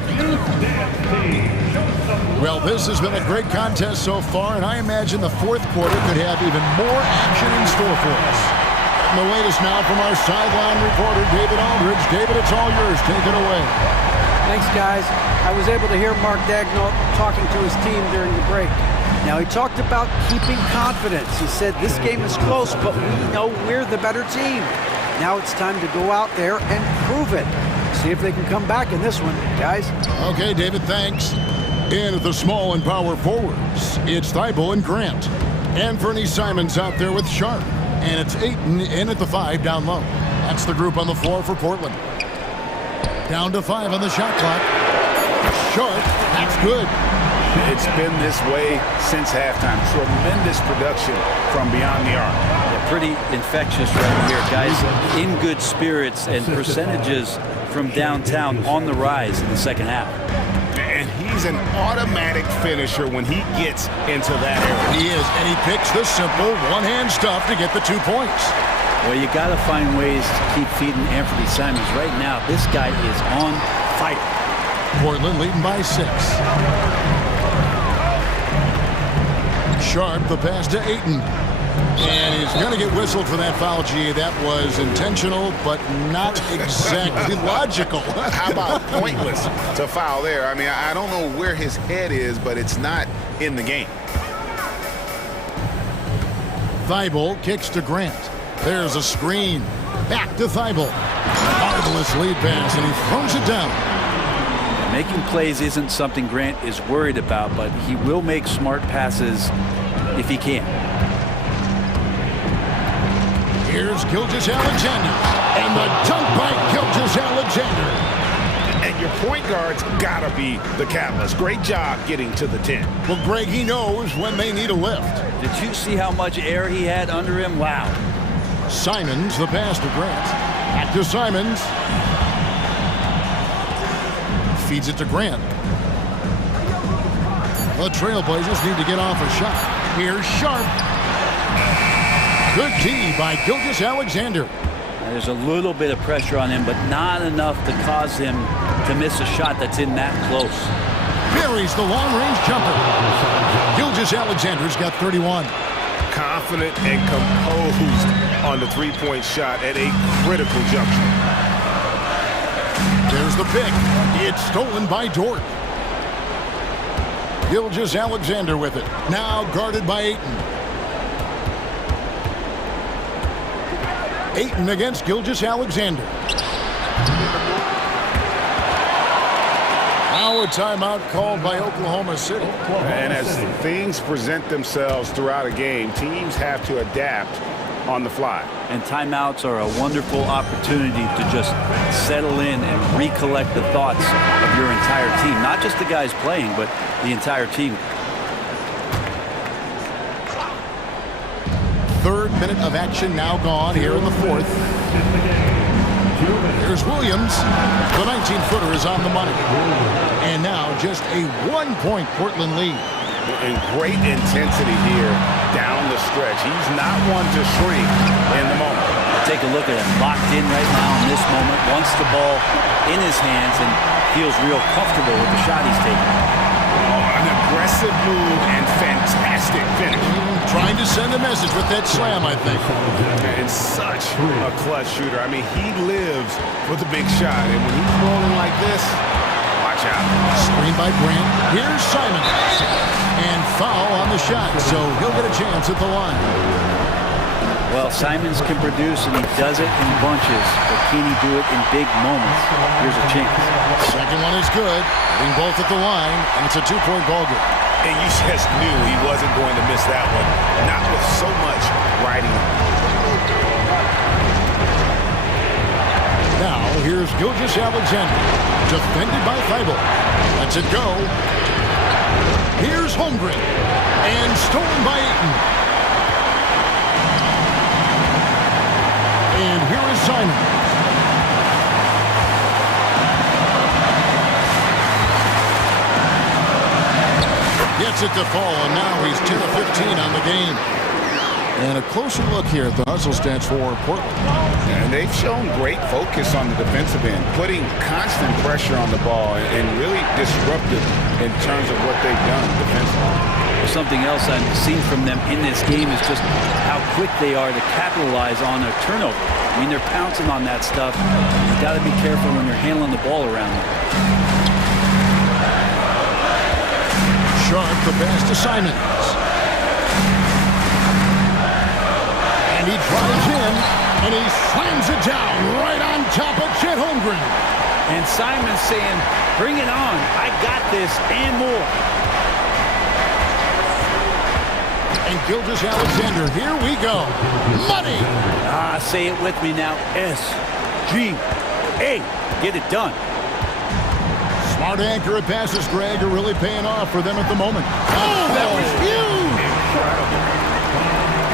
Well, this has been a great contest so far, and I imagine the fourth quarter could have even more action in store for us. And the latest now from our sideline reporter, David Aldridge. David, it's all yours. Take it away. Thanks, guys. I was able to hear Mark Daigneault talking to his team during the break. Now, he talked about keeping confidence. He said this game is close, but we know we're the better team. Now it's time to go out there and prove it. See if they can come back in this one, guys. Okay, David, thanks. In at the small and power forwards, it's Thybulle and Grant. And Fernie Simons out there with Sharp. And it's Ayton in at the 5 down low. That's the group on the floor for Portland. Down to 5 on the shot clock. Sharp, that's good. It's been this way since halftime. Tremendous production from beyond the arc. Yeah, pretty infectious right here, guys. In good spirits and percentages from downtown on the rise in the second half. And he's an automatic finisher when he gets into that area. He is, and he picks the simple one-hand stuff to get the 2 points. Well, you got to find ways to keep feeding Anthony Simons. Right now, this guy is on fire. Portland leading by 6. Sharp, the pass to Ayton. And he's going to get whistled for that foul, G. That was intentional, but not exactly logical. How about pointless to foul there? I mean, I don't know where his head is, but it's not in the game. Thibault kicks to Grant. There's a screen. Back to Thibault. Marvelous lead pass, and he throws it down. Making plays isn't something Grant is worried about, but he will make smart passes if he can. Here's Gilgeous-Alexander, and the dunk by Gilgeous-Alexander. And your point guard's gotta be the catalyst. Great job getting to the 10. Well, Greg, he knows when they need a lift. Did you see how much air he had under him? Wow. Simons, the pass to Grant. Back to Simons. Feeds it to Grant. The Trailblazers need to get off a shot. Here's Sharp. Good D by Gilgeous-Alexander. There's a little bit of pressure on him, but not enough to cause him to miss a shot that's in that close. Buries the long-range jumper. Gilgeous-Alexander's got 31. Confident and composed on the three-point shot at a critical juncture. There's the pick. It's stolen by Dort. Gilgeous-Alexander with it. Now guarded by Ayton. Ayton against Gilgeous-Alexander. Now a timeout called by Oklahoma City. And as things present themselves throughout a game, teams have to adapt on the fly. And timeouts are a wonderful opportunity to just settle in and recollect the thoughts of your entire team. Not just the guys playing, but the entire team. Third minute of action now gone here in the fourth. Here's Williams. The 19-footer is on the money. And now just a 1-point Portland lead. And great intensity here down the stretch. He's not one to shrink in the moment. Take a look at him, locked in right now in this moment, wants the ball in his hands and feels real comfortable with the shot he's taking. Oh, an aggressive move and fantastic finish. Trying to send a message with that slam, I think. And such a clutch shooter. I mean, he lives for the big shot. And when he's rolling like this, watch out. Screen by Grant. Here's Simon. And foul on the shot, so he'll get a chance at the line. Well, Simons can produce, and he does it in bunches, but can he do it in big moments? Here's a chance. Second one is good. Being both at the line, and it's a 2-point ball game. And you just knew he wasn't going to miss that one. Not with so much riding. Now, here's Gilgeous-Alexander. Defended by Thibault. Lets it go. Here's Holmgren. And stolen by Ayton. And here is Simon. Gets it to fall, and now he's 10 of 15 on the game. And a closer look here at the hustle stats for Portland. And they've shown great focus on the defensive end, putting constant pressure on the ball and really disruptive in terms of what they've done defensively. Something else I've seen from them in this game is just how quick they are to capitalize on a turnover. I mean, they're pouncing on that stuff. You got to be careful when you're handling the ball around them. Sharp, the pass to Simons. And he drives in, and he slams it down right on top of Chet Holmgren. And Simons saying, bring it on. I got this and more. And Gilgeous-Alexander, here we go. Money! Say it with me now. S-G-A. Get it done. Smart accurate passes, Greg, are really paying off for them at the moment. Oh, that was huge!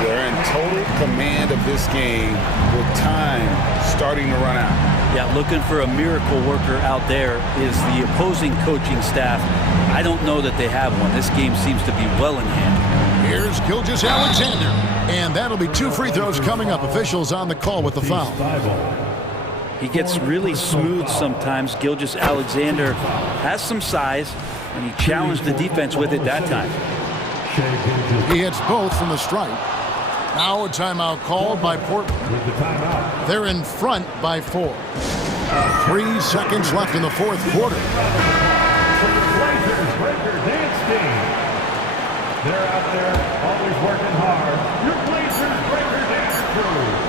They're in total command of this game with time starting to run out. Yeah, looking for a miracle worker out there is the opposing coaching staff. I don't know that they have one. This game seems to be well in hand. Here's Gilgeous-Alexander. And that'll be 2 free throws coming up. Officials on the call with the foul. He gets really smooth sometimes. Gilgeous-Alexander has some size, and he challenged the defense with it that time. He hits both from the stripe. Now a timeout called by Portland. They're in front by 4. 3 seconds left in the fourth quarter. They're out there always working hard. Your Blazers Breaker Dance Crew.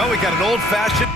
Well, we got an old-fashioned...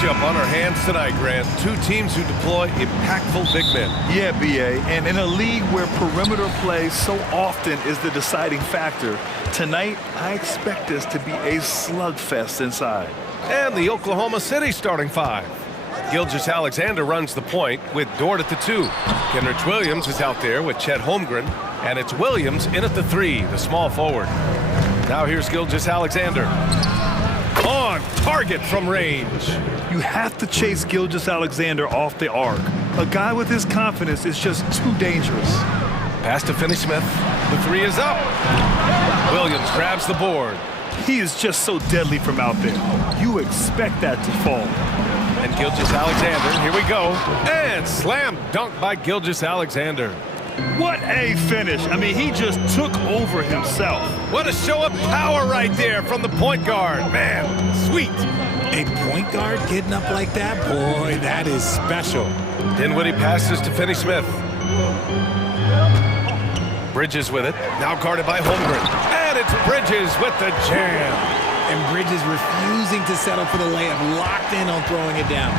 matchup on our hands tonight, Grant. Two teams who deploy impactful big men. Yeah, BA, and in a league where perimeter play so often is the deciding factor, tonight I expect this to be a slugfest inside. And the Oklahoma City starting five. Gilgeous-Alexander runs the point with Dort at the 2. Kenrich Williams is out there with Chet Holmgren, and it's Williams in at the 3, the small forward. Now here's Gilgeous-Alexander. On target from range. You have to chase Gilgeous-Alexander off the arc. A guy with his confidence is just too dangerous. Pass to Finney-Smith. The 3 is up. Williams grabs the board. He is just so deadly from out there. You expect that to fall. And Gilgeous-Alexander, here we go. And slam dunk by Gilgeous-Alexander. What a finish. I mean, he just took over himself. What a show of power right there from the point guard. Man, sweet. A point guard getting up like that? Boy, that is special. Dinwiddie passes to Finney-Smith. Bridges with it. Now guarded by Holmgren. And it's Bridges with the jam. And Bridges refusing to settle for the layup, locked in on throwing it down.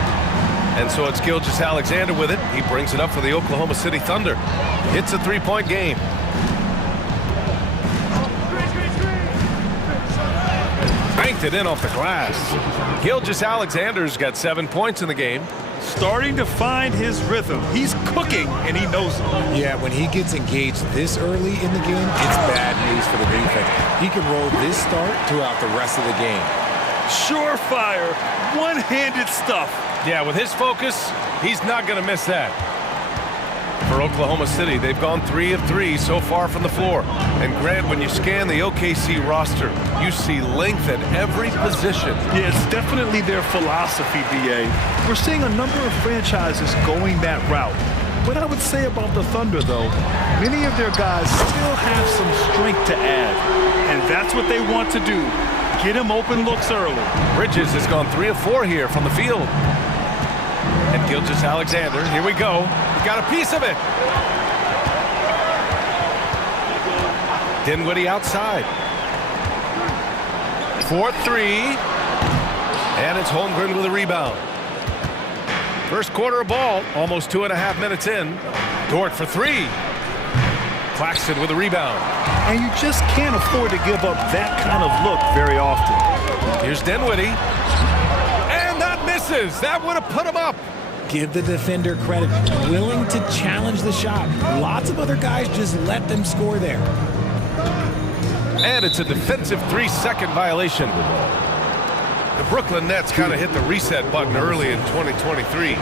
And so it's Gilgeous-Alexander with it. He brings it up for the Oklahoma City Thunder. It's a three-point game. Banked it in off the glass. Gilgeous-Alexander's got 7 points in the game. Starting to find his rhythm. He's cooking, and he knows it. Yeah, when he gets engaged this early in the game, it's bad news for the defense. He can roll this start throughout the rest of the game. Surefire, one-handed stuff. Yeah, with his focus, he's not going to miss that. For Oklahoma City, they've gone 3 of 3 so far from the floor. And Grant, when you scan the OKC roster, you see length at every position. Yeah, it's definitely their philosophy, BA. We're seeing a number of franchises going that route. What I would say about the Thunder, though, many of their guys still have some strength to add. And that's what they want to do. Get him open looks early. Bridges has gone 3 of 4 here from the field. And Gilgeous-Alexander, here we go. We got a piece of it. Dinwiddie outside. 4-3. And it's Holmgren with a rebound. First quarter of ball, almost 2.5 minutes in. Dort for 3. Claxton with a rebound. And you just can't afford to give up that kind of look very often. Here's Dinwiddie. And that misses. That would have put him up. Give the defender credit. Willing to challenge the shot. Lots of other guys just let them score there. And it's a defensive 3-second violation. The Brooklyn Nets kind of hit the reset button early in 2023,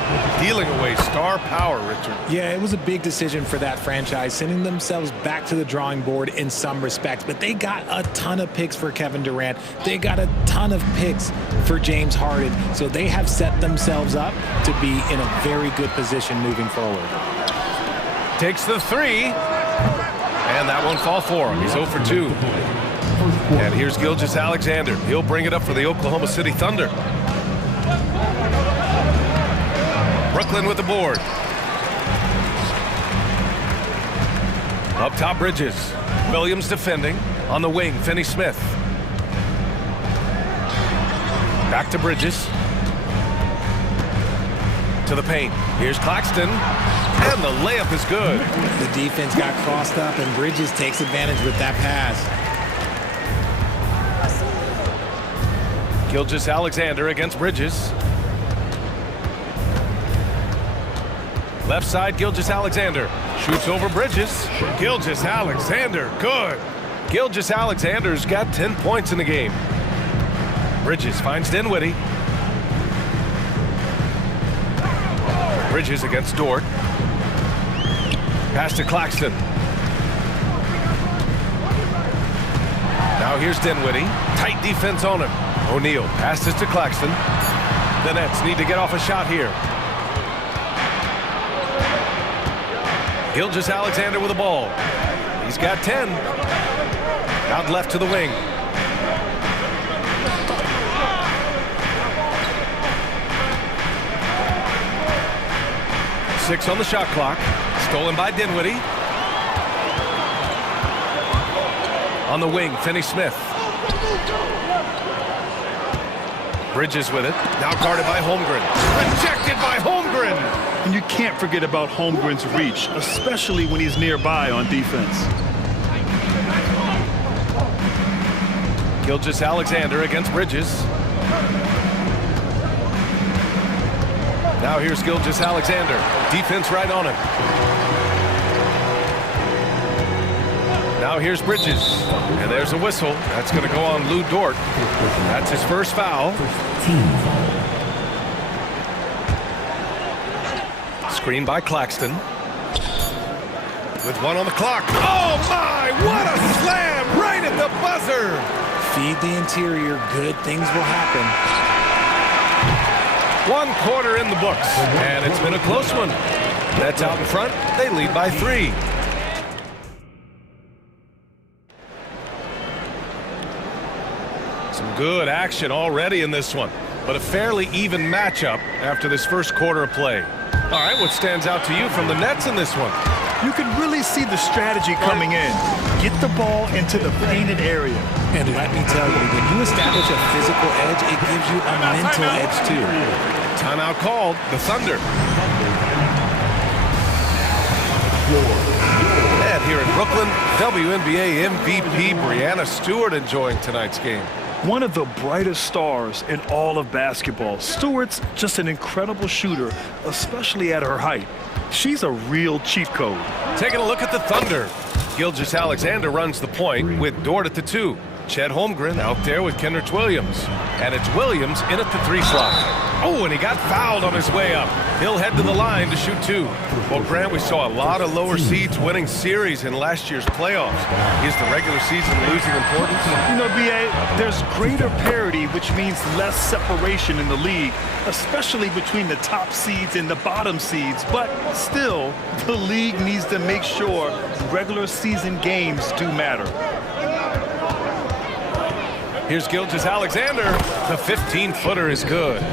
dealing away star power, Richard. Yeah, it was a big decision for that franchise, sending themselves back to the drawing board in some respects. But they got a ton of picks for Kevin Durant. They got a ton of picks for James Harden. So they have set themselves up to be in a very good position moving forward. Takes the 3. And that won't fall for him. He's 0 for 2. And here's Gilgeous-Alexander. He'll bring it up for the Oklahoma City Thunder. Brooklyn with the board. Up top, Bridges. Williams defending. On the wing, Finney-Smith. Back to Bridges. To the paint. Here's Claxton. And the layup is good. The defense got crossed up, and Bridges takes advantage with that pass. Gilgeous-Alexander against Bridges. Left side, Gilgeous-Alexander. Shoots over Bridges. Gilgeous-Alexander, good. Gilgeous-Alexander's got 10 points in the game. Bridges finds Dinwiddie. Bridges against Dort. Pass to Claxton. Now here's Dinwiddie. Tight defense on him. O'Neal passes to Claxton. The Nets need to get off a shot here. Gilgeous-Alexander with the ball. He's got 10. Out left to the wing. Six on the shot clock. Stolen by Dinwiddie. On the wing, Finney-Smith. Bridges with it. Now guarded by Holmgren. Rejected by Holmgren. And you can't forget about Holmgren's reach, especially when he's nearby on defense. Gilgeous-Alexander against Bridges. Now here's Gilgeous-Alexander. Defense right on him. Now here's Bridges. And there's a whistle. That's going to go on Lou Dort. That's his first foul. Screen by Claxton. With one on the clock. Oh my, what a slam right at the buzzer. Feed the interior, good things will happen. 1 quarter in the books, and it's been a close one. Nets out in front. They lead by 3. Some good action already in this one, but a fairly even matchup after this first quarter of play. All right, what stands out to you from the Nets in this one? You can really see the strategy coming in. Get the ball into the painted area. And let me tell you, when you establish a physical edge, it gives you a mental edge too. Timeout called, the Thunder. And here in Brooklyn, WNBA MVP Breanna Stewart enjoying tonight's game. One of the brightest stars in all of basketball. Stewart's just an incredible shooter, especially at her height. She's a real cheat code. Taking a look at the Thunder. Gilgeous-Alexander runs the point with Dort at the 2. Chet Holmgren out there with Kenrich Williams. And it's Williams in at the 3 slot. Oh, and he got fouled on his way up. He'll head to the line to shoot 2. Well, Grant, we saw a lot of lower seeds winning series in last year's playoffs. Is the regular season losing importance? You know, B.A., there's greater parity, which means less separation in the league, especially between the top seeds and the bottom seeds. But still, the league needs to make sure regular season games do matter. Here's Gilgeous-Alexander. The 15-footer is good.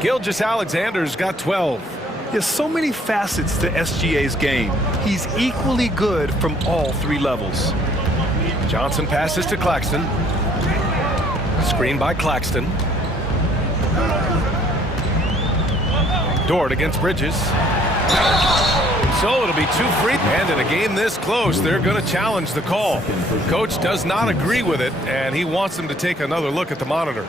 Gilgeous-Alexander's got 12. There's so many facets to SGA's game. He's equally good from all 3 levels. Johnson passes to Claxton. Screen by Claxton. Dort against Bridges. So it'll be 2 free. And in a game this close, they're going to challenge the call. Coach does not agree with it, and he wants them to take another look at the monitor.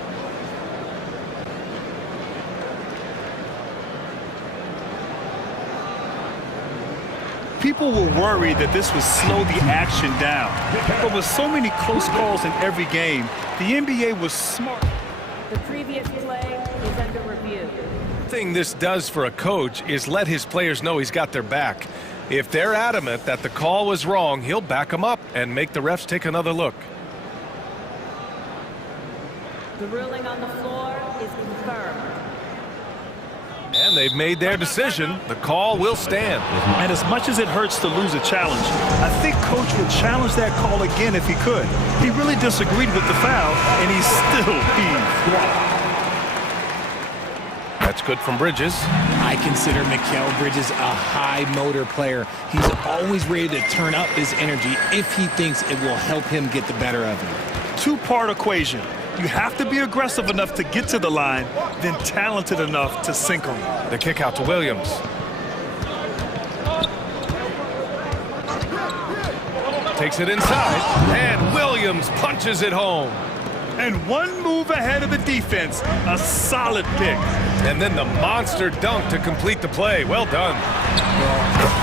People were worried that this would slow the action down. But with so many close calls in every game, the NBA was smart. The previous play is under review. Thing this does for a coach is let his players know he's got their back. If they're adamant that the call was wrong, he'll back them up and make the refs take another look. The ruling on the floor is confirmed. And they've made their decision. The call will stand. And as much as it hurts to lose a challenge, I think Coach would challenge that call again if he could. He really disagreed with the foul, and he's still peeved. That's good from Bridges. I consider Mikal Bridges a high motor player. He's always ready to turn up his energy if he thinks it will help him get the better of him. 2-part equation. You have to be aggressive enough to get to the line, then talented enough to sink them. The kick out to Williams. Takes it inside, and Williams punches it home. And one move ahead of the defense, a solid pick. And then the monster dunk to complete the play. Well done.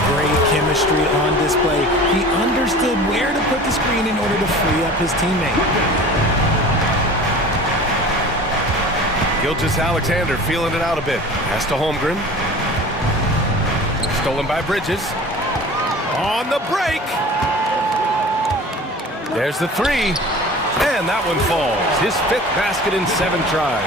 Great chemistry on display. He understood where to put the screen in order to free up his teammate. Gilgeous-Alexander feeling it out a bit. Pass to Holmgren. Stolen by Bridges. On the break. There's the three. And that one falls. His 5th basket in 7 tries.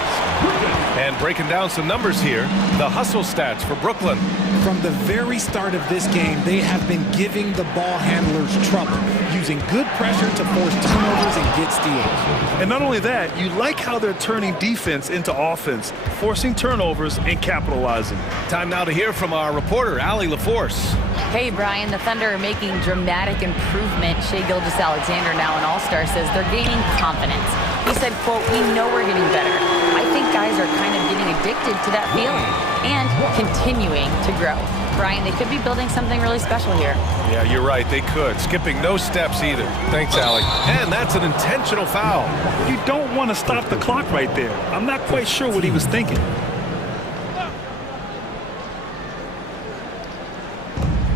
And breaking down some numbers here, the hustle stats for Brooklyn. From the very start of this game, they have been giving the ball handlers trouble, using good pressure to force turnovers and get steals. And not only that, you like how they're turning defense into offense, forcing turnovers and capitalizing. Time now to hear from our reporter, Allie LaForce. Hey, Brian, the Thunder are making dramatic improvement. Shai Gilgeous-Alexander, now an all-star, says they're gaining confidence. He said, quote, "We know we're getting better. I think guys are kind of getting addicted to that feeling and continuing to grow." Brian, they could be building something really special here. Yeah, you're right. They could. Skipping no steps either. Thanks, Allie. And that's an intentional foul. You don't want to stop the clock right there. I'm not quite sure what he was thinking.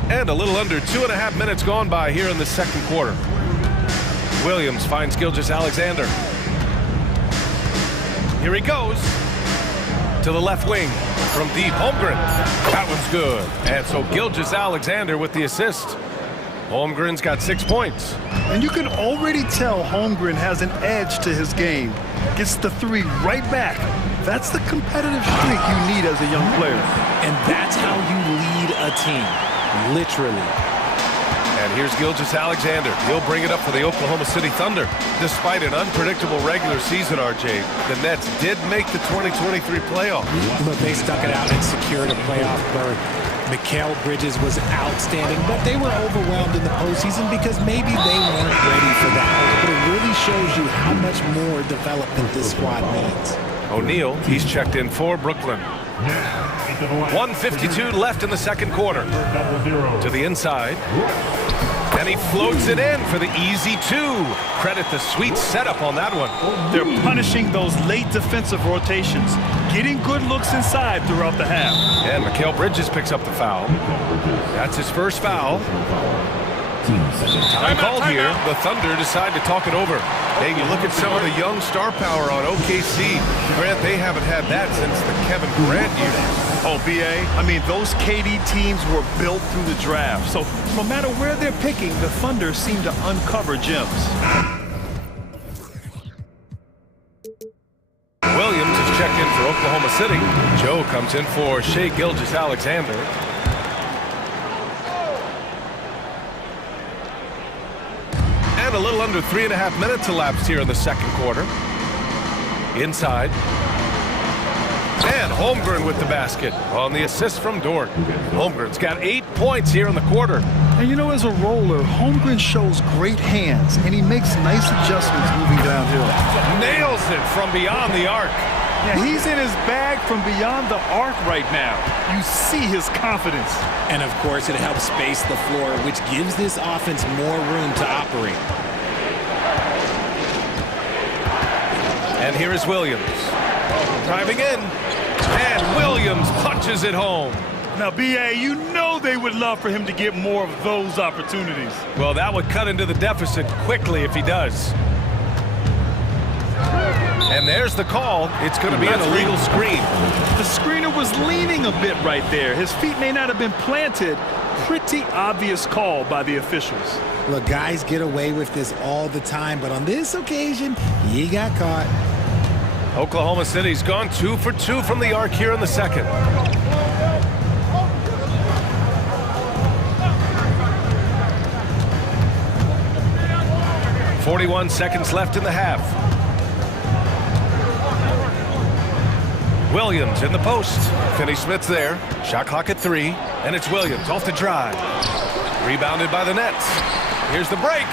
And a little under 2.5 minutes gone by here in the second quarter. Williams finds Gilgeous-Alexander. Here he goes to the left wing from deep. Holmgren. That one's good. And so Gilgeous-Alexander with the assist. Holmgren's got 6 points. And you can already tell Holmgren has an edge to his game. Gets the three right back. That's the competitive streak you need as a young player. And that's how you lead a team. Literally. And here's Gilgeous-Alexander. He'll bring it up for the Oklahoma City Thunder. Despite an unpredictable regular season, RJ, the Nets did make the 2023 playoffs. But they stuck it out and secured a playoff berth. Mikal Bridges was outstanding, but they were overwhelmed in the postseason because maybe they weren't ready for that. But it really shows you how much more development this squad needs. O'Neal, he's checked in for Brooklyn. 1:52 left in the second quarter. To the inside. And he floats it in for the easy 2. Credit the sweet setup on that one. They're punishing those late defensive rotations, getting good looks inside throughout the half. And Mikal Bridges picks up the foul. That's his first foul. Time called here. The Thunder decide to talk it over. Hey, you look at some of the young star power on OKC. Grant, they haven't had that since the Kevin Durant years. Oh, BA, I mean, those KD teams were built through the draft. So no matter where they're picking, the Thunder seem to uncover gems. Williams is checked in for Oklahoma City. Joe comes in for Shai Gilgeous-Alexander. And a little under 3.5 minutes elapsed here in the second quarter. Inside. And Holmgren with the basket on the assist from Dort. Holmgren's got 8 points here in the quarter. And you know, as a roller, Holmgren shows great hands, and he makes nice adjustments moving downhill. Nails it from beyond the arc. Yeah, he's in his bag from beyond the arc right now. You see his confidence. And of course, it helps space the floor, which gives this offense more room to operate. And here is Williams. Driving in. And Williams punches it home. Now, BA, you know they would love for him to get more of those opportunities. Well, that would cut into the deficit quickly if he does. And there's the call. It's going to be an illegal screen. The screener was leaning a bit right there. His feet may not have been planted. Pretty obvious call by the officials. Look, guys get away with this all the time, but on this occasion, he got caught. Oklahoma City's gone 2 for 2 from the arc here in the second. .41 seconds left in the half. Williams in the post. Finney-Smith's there. Shot clock at 3. And it's Williams off the drive. Rebounded by the Nets. Here's the break.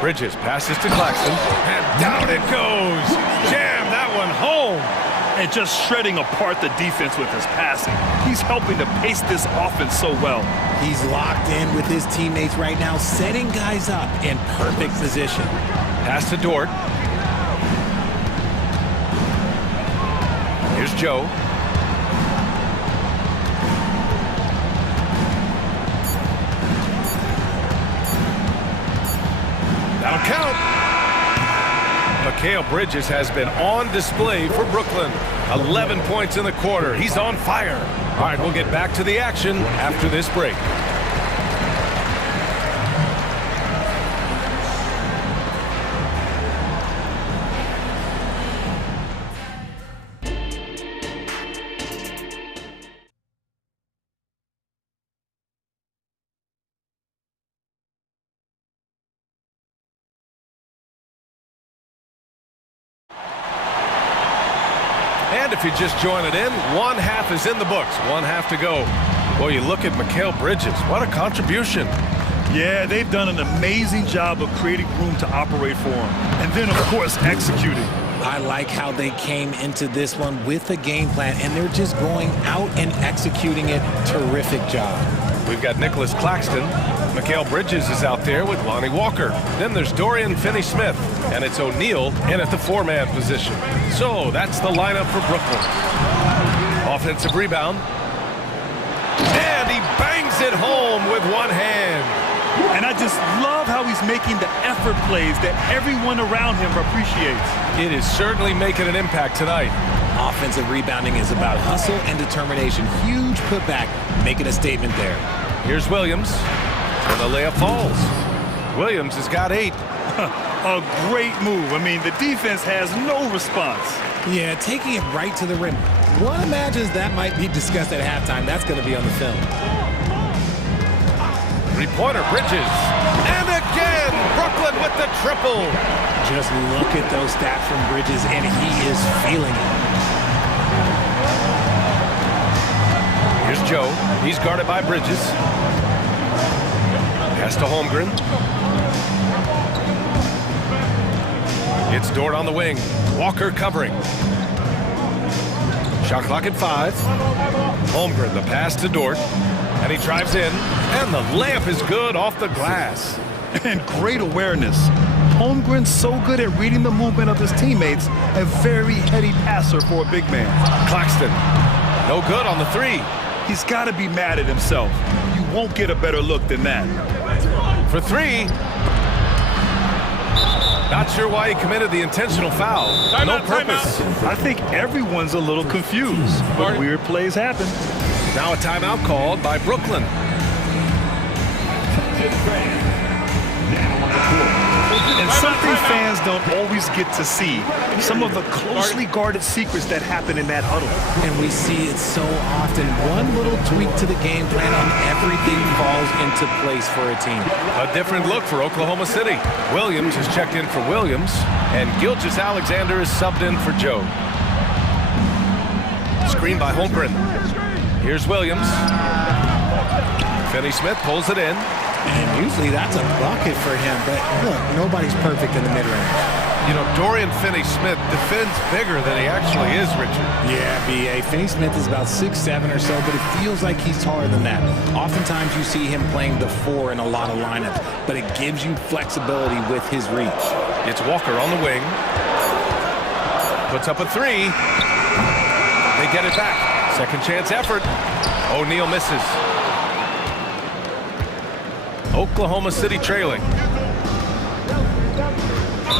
Bridges passes to Claxton, and down it goes. Jam that one home. And just shredding apart the defense with his passing. He's helping to pace this offense so well. He's locked in with his teammates right now, setting guys up in perfect position. Pass to Dort. Here's Joe. That'll count. Mikal Bridges has been on display for Brooklyn. 11 points in the quarter. He's on fire. All right, we'll get back to the action after this break. And if you're just joining in, one half is in the books. One half to go. Boy, you look at Mikal Bridges. What a contribution. Yeah, they've done an amazing job of creating room to operate for him. And then, of course, executing. I like how they came into this one with a game plan, and they're just going out and executing it. Terrific job. We've got Nicholas Claxton. Mikal Bridges is out there with Lonnie Walker. Then there's Dorian Finney-Smith, and it's O'Neal in at the four-man position. So that's the lineup for Brooklyn. Offensive rebound. And he bangs it home with one hand. And I just love how he's making the effort plays that everyone around him appreciates. It is certainly making an impact tonight. Offensive rebounding is about hustle and determination. Huge putback, making a statement there. Here's Williams, and the layup falls. Williams has got 8. A great move. I mean, the defense has no response. Yeah, taking it right to the rim. One imagines that might be discussed at halftime. That's going to be on the film. Three-pointer, Bridges. And again, Brooklyn with the triple. Just look at those stats from Bridges, and he is feeling it. Here's Joe. He's guarded by Bridges. Pass to Holmgren. It's Dort on the wing. Walker covering. Shot clock at 5. Holmgren, the pass to Dort. And he drives in. And the layup is good off the glass. And great awareness. Holmgren's so good at reading the movement of his teammates. A very heady passer for a big man. Claxton, no good on the 3. He's got to be mad at himself. You won't get a better look than that. For 3. Not sure why he committed the intentional foul. No purpose. I think everyone's a little confused, but weird plays happen. Now a timeout called by Brooklyn. And something fans don't always get to see, some of the closely guarded secrets that happen in that huddle. And we see it so often. One little tweak to the game plan and everything falls into place for a team. A different look for Oklahoma City. Williams has checked in for Williams, and Gilgeous-Alexander is subbed in for Joe. Screen by Holmgren. Here's Williams. Finney-Smith pulls it in. And usually that's a bucket for him, but look, nobody's perfect in the mid-range. You know, Dorian Finney-Smith defends bigger than he actually is, Richard. Yeah, B.A. Finney-Smith is about 6'7" or so, but it feels like he's taller than that. Oftentimes you see him playing the 4 in a lot of lineups, but it gives you flexibility with his reach. It's Walker on the wing. Puts up a 3. They get it back. Second chance effort. O'Neal misses. Oklahoma City trailing.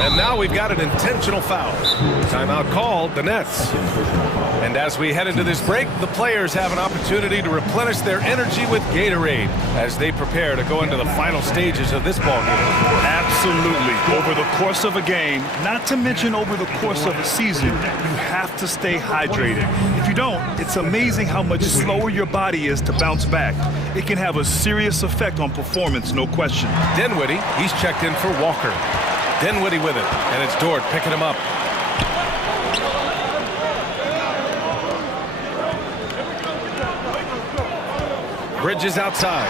And now we've got an intentional foul. Timeout called, the Nets. And as we head into this break, the players have an opportunity to replenish their energy with Gatorade as they prepare to go into the final stages of this ballgame. Absolutely. Over the course of a game, not to mention over the course of a season, you have to stay hydrated. If you don't, it's amazing how much slower your body is to bounce back. It can have a serious effect on performance, no question. Dinwiddie, he's checked in for Walker. Dinwiddie with it, and it's Dort picking him up. Bridges outside.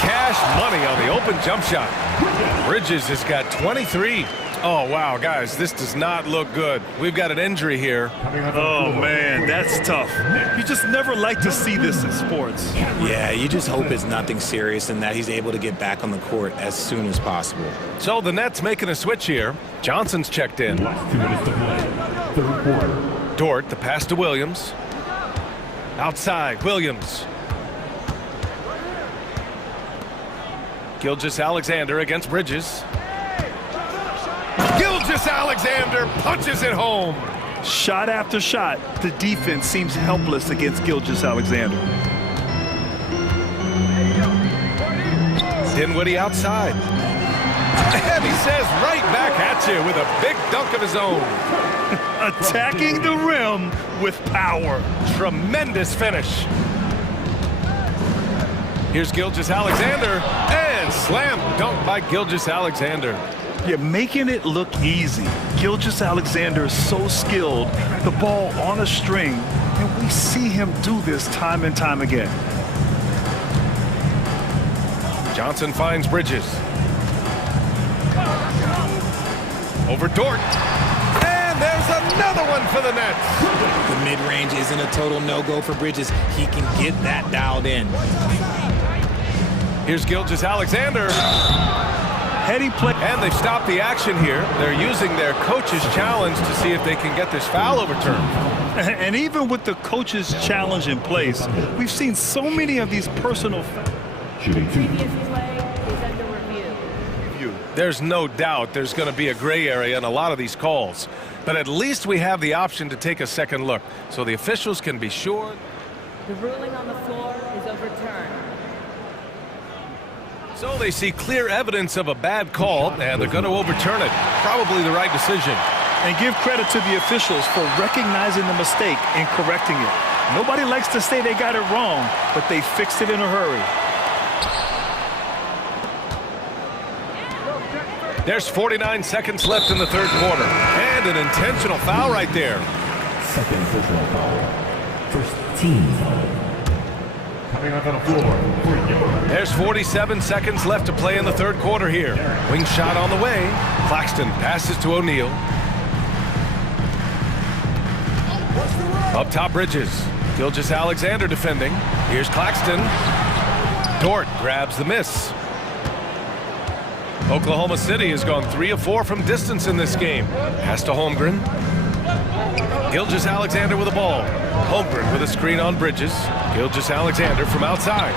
Cash money on the open jump shot. Bridges has got 23. Oh, wow, guys, this does not look good. We've got an injury here. Oh, man, that's tough. You just never like to see this in sports. Yeah, you just hope it's nothing serious and that he's able to get back on the court as soon as possible. So the Nets making a switch here. Johnson's checked in. Last 2 minutes to play. Third quarter. Dort, the pass to Williams. Outside, Williams. Gilgeous-Alexander against Bridges. Gilgeous-Alexander punches it home. Shot after shot, the defense seems helpless against Gilgeous-Alexander. Dinwiddie outside. And he says right back at you with a big dunk of his own. Attacking the rim with power. Tremendous finish. Here's Gilgeous-Alexander, and slam dunk by Gilgeous-Alexander. You're making it look easy. Gilgeous-Alexander is so skilled, the ball on a string, and we see him do this time and time again. Johnson finds Bridges. Over Dort. And there's another one for the Nets. The mid-range isn't a total no-go for Bridges. He can get that dialed in. Here's Gilgeous-Alexander. Heady play. And they've stopped the action here. They're using their coach's challenge to see if they can get this foul overturned. And even with the coach's challenge in place, we've seen so many of these personal fouls. Shooting 2. Previous play is under review. There's no doubt there's going to be a gray area in a lot of these calls. But at least we have the option to take a second look, so the officials can be sure. The ruling on the floor is overturned. So they see clear evidence of a bad call, and they're going to overturn it. Probably the right decision. And give credit to the officials for recognizing the mistake and correcting it. Nobody likes to say they got it wrong, but they fixed it in a hurry. There's 49 seconds left in the third quarter. And an intentional foul right there. Second personal foul. First team foul. Coming up on the floor for York. There's 47 seconds left to play in the third quarter here. Wing shot on the way. Claxton passes to O'Neal. Up top, Bridges. Gilgeous-Alexander defending. Here's Claxton. Dort grabs the miss. Oklahoma City has gone 3 of 4 from distance in this game. Pass to Holmgren. Gilgeous-Alexander with the ball. Holmgren with a screen on Bridges. Gilgeous-Alexander from outside.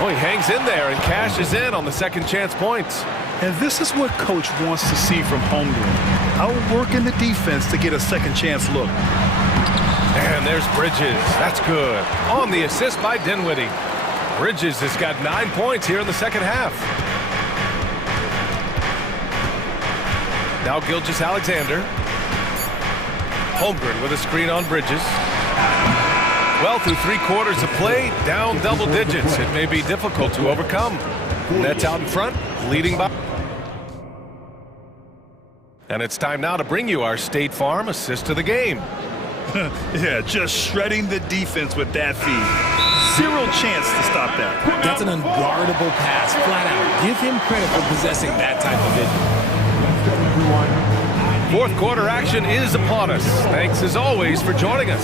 Oh, he hangs in there and cashes in on the second chance points. And this is what coach wants to see from Holmgren. Outworking the defense to get a second chance look. And there's Bridges. That's good. On the assist by Dinwiddie. Bridges has got 9 points here in the second half. Now Gilgeous-Alexander. Holmgren with a screen on Bridges. Well, through 3 quarters of play, down double digits. It may be difficult to overcome. Nets out in front, leading by. And it's time now to bring you our State Farm assist of the game. Yeah, just shredding the defense with that feed. 0 chance to stop that. That's an unguardable pass, flat out. Give him credit for possessing that type of vision. Fourth quarter action is upon us. Thanks as always for joining us.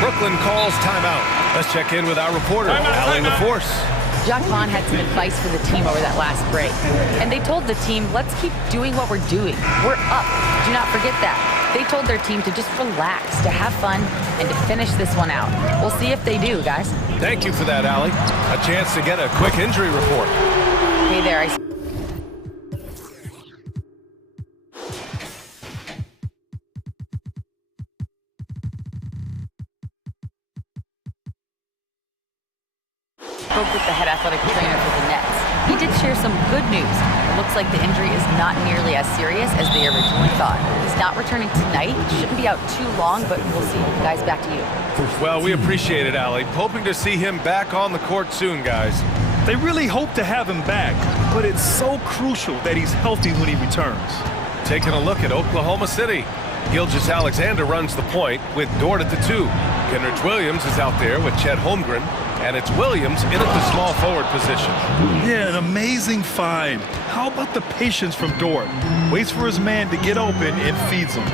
Brooklyn calls timeout. Let's check in with our reporter, Allie LaForce. Jacques Vaughn had some advice for the team over that last break. And they told the team, let's keep doing what we're doing. We're up. Do not forget that. They told their team to just relax, to have fun, and to finish this one out. We'll see if they do, guys. Thank you for that, Allie. A chance to get a quick injury report. Hey there, spoke with the head athletic trainer for the Nets. He did share some good news. It looks like the injury is not nearly as serious as they originally thought. He's not returning tonight. Shouldn't be out too long, but we'll see. Guys, back to you. Well, we appreciate it, Allie. Hoping to see him back on the court soon, guys. They really hope to have him back, but it's so crucial that he's healthy when he returns. Taking a look at Oklahoma City. Gilgeous-Alexander runs the point with Dort at the 2. Kenrich Williams is out there with Chet Holmgren, and it's Williams in at the small forward position. Yeah, an amazing find. How about the patience from Dort? Waits for his man to get open and feeds him.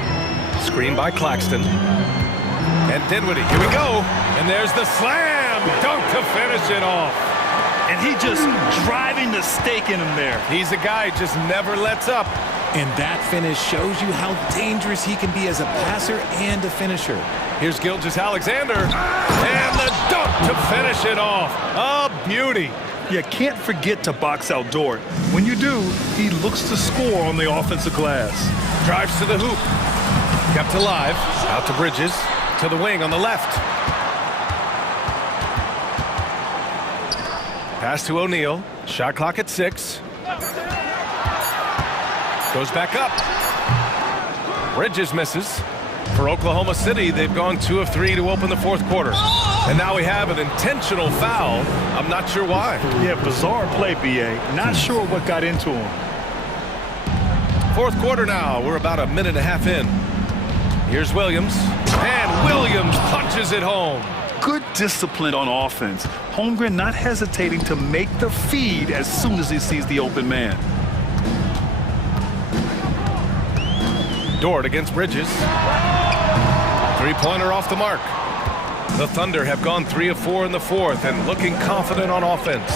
Screen by Claxton. And Dinwiddie, here we go. And there's the slam dunk to finish it off. And he just driving the stake in him there. He's a guy who just never lets up. And that finish shows you how dangerous he can be as a passer and a finisher. Here's Gilgeous-Alexander. And the dunk to finish it off. A beauty. You can't forget to box out Dort. When you do, he looks to score on the offensive glass. Drives to the hoop. Kept alive. Out to Bridges. To the wing on the left. Pass to O'Neal. Shot clock at 6. Goes back up. Bridges misses. For Oklahoma City, they've gone 2 of 3 to open the fourth quarter. And now we have an intentional foul. I'm not sure why. Yeah, bizarre play, B.A. Not sure what got into him. Fourth quarter now. We're about a minute and a half in. Here's Williams. And Williams punches it home. Good discipline on offense. Holmgren not hesitating to make the feed as soon as he sees the open man. Dort against Bridges. Three-pointer off the mark. The Thunder have gone 3 of 4 in the fourth and looking confident on offense.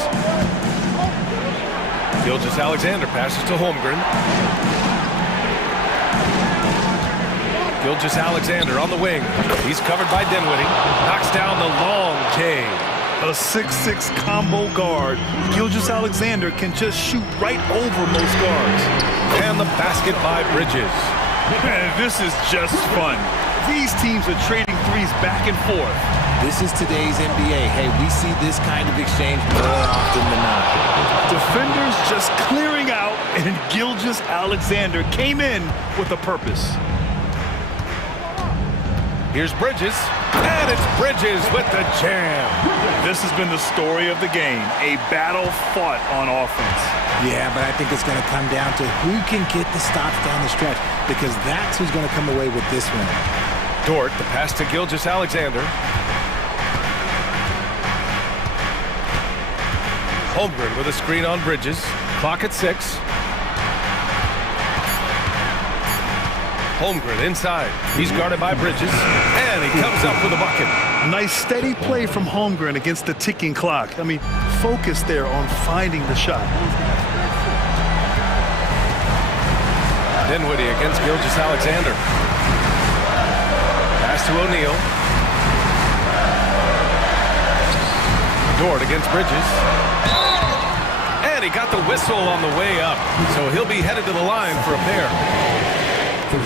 Gilgeous-Alexander passes to Holmgren. Gilgeous-Alexander on the wing. He's covered by Dinwiddie. Knocks down the long J. A 6'6" combo guard. Gilgeous-Alexander can just shoot right over most guards. And the basket by Bridges. Man, this is just fun. These teams are trading threes back and forth. This is today's NBA. Hey, we see this kind of exchange more often than not. Defenders just clearing out, and Gilgeous-Alexander came in with a purpose. Here's Bridges, and it's Bridges with the jam. This has been the story of the game, a battle fought on offense. Yeah, but I think it's going to come down to who can get the stops down the stretch, because that's who's going to come away with this one. Dort, the pass to Gilgeous-Alexander. Holmgren with a screen on Bridges. Clock at 6. Holmgren inside. He's guarded by Bridges. And he comes up with a bucket. Nice steady play from Holmgren against the ticking clock. I mean, focus there on finding the shot. Dinwiddie against Gilgeous-Alexander. Pass to O'Neal. Dort against Bridges. And he got the whistle on the way up. So he'll be headed to the line for a pair.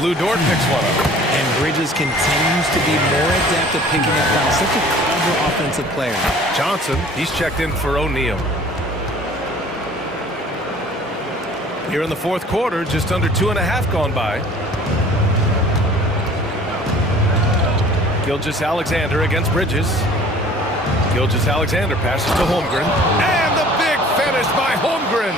Lou Dort picks one up. And Bridges continues to be more adept at picking it down. Such a clever offensive player. Johnson, he's checked in for O'Neal. Here in the fourth quarter, just under 2.5 gone by. Gilgeous-Alexander against Bridges. Gilgeous-Alexander passes to Holmgren. And the big finish by Holmgren.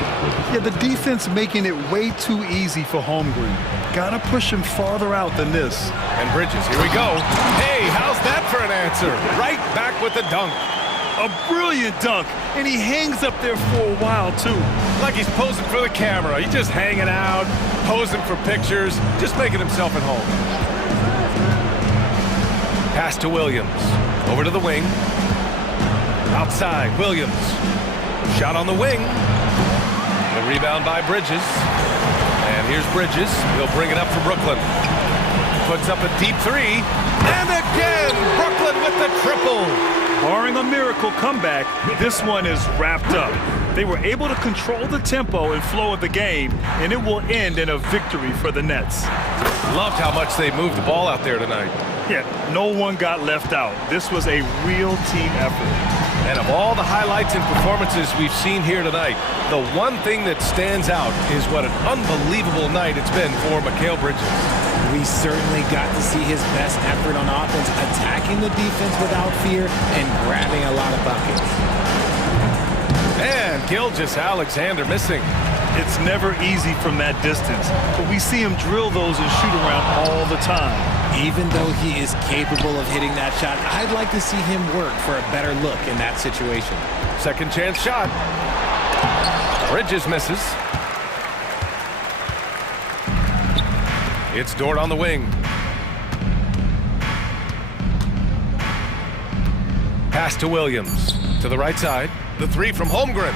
Yeah, the defense making it way too easy for Holmgren. Gotta push him farther out than this. And Bridges, here we go. Hey, how's that for an answer? Right back with the dunk. A brilliant dunk, and he hangs up there for a while, too. Like he's posing for the camera. He's just hanging out, posing for pictures, just making himself at home. Pass to Williams. Over to the wing. Outside, Williams. Shot on the wing. The rebound by Bridges. And here's Bridges. He'll bring it up for Brooklyn. Puts up a deep 3. And again, Brooklyn with the triple. Barring a miracle comeback, this one is wrapped up. They were able to control the tempo and flow of the game, and it will end in a victory for the Nets. Loved how much they moved the ball out there tonight. Yeah, no one got left out. This was a real team effort. And of all the highlights and performances we've seen here tonight, the one thing that stands out is what an unbelievable night it's been for Mikal Bridges. We certainly got to see his best effort on offense, attacking the defense without fear and grabbing a lot of buckets. And Gilgeous-Alexander missing. It's never easy from that distance, but we see him drill those and shoot around all the time. Even though he is capable of hitting that shot, I'd like to see him work for a better look in that situation. Second chance shot. Bridges misses. It's Dort on the wing. Pass to Williams. To the right side. The three from Holmgren.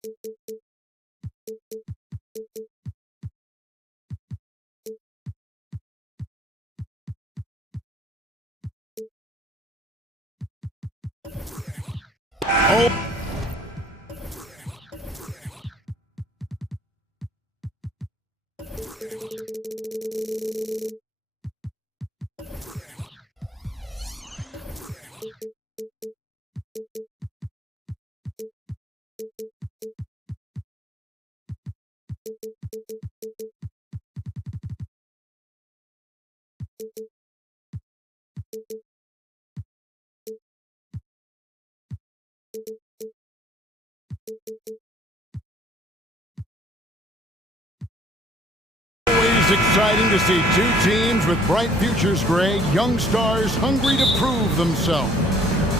Oh. Always exciting to see two teams with bright futures, Greg. Young stars hungry to prove themselves.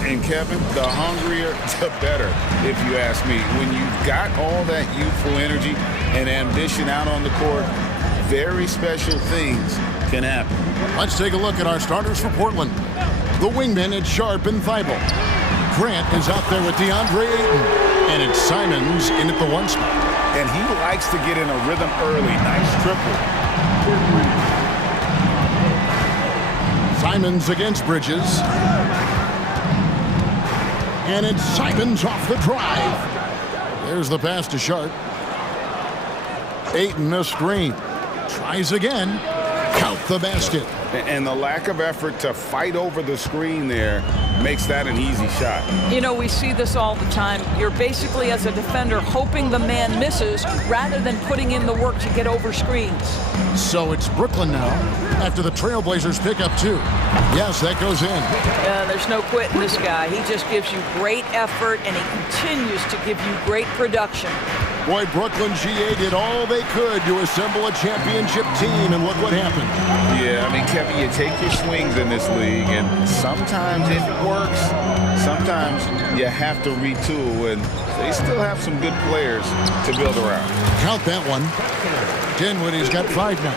And Kevin, the hungrier, the better, if you ask me. When you've got all that youthful energy and ambition out on the court, very special things can happen. Let's take a look at our starters for Portland. The wingmen, it's Sharp and Thibault. Grant is out there with DeAndre Ayton. And it's Simons in at the one spot. And he likes to get in a rhythm early. Nice triple. Simons against Bridges. And it's Simons off the drive. There's the pass to Sharp. Ayton a screen. Tries again. Count the basket. And the lack of effort to fight over the screen there makes that an easy shot. You know, we see this all the time. You're basically, as a defender, hoping the man misses rather than putting in the work to get over screens. So it's Brooklyn now, after the Trailblazers pick up two. Yes, that goes in. There's no quitting this guy. He just gives you great effort, and he continues to give you great production. Boy, Brooklyn GA did all they could to assemble a championship team, and look what happened. Yeah, I mean, Kevin, you take your swings in this league, and sometimes it works. Sometimes you have to retool, and they still have some good players to build around. Count that one. Dinwiddie's got 5 now.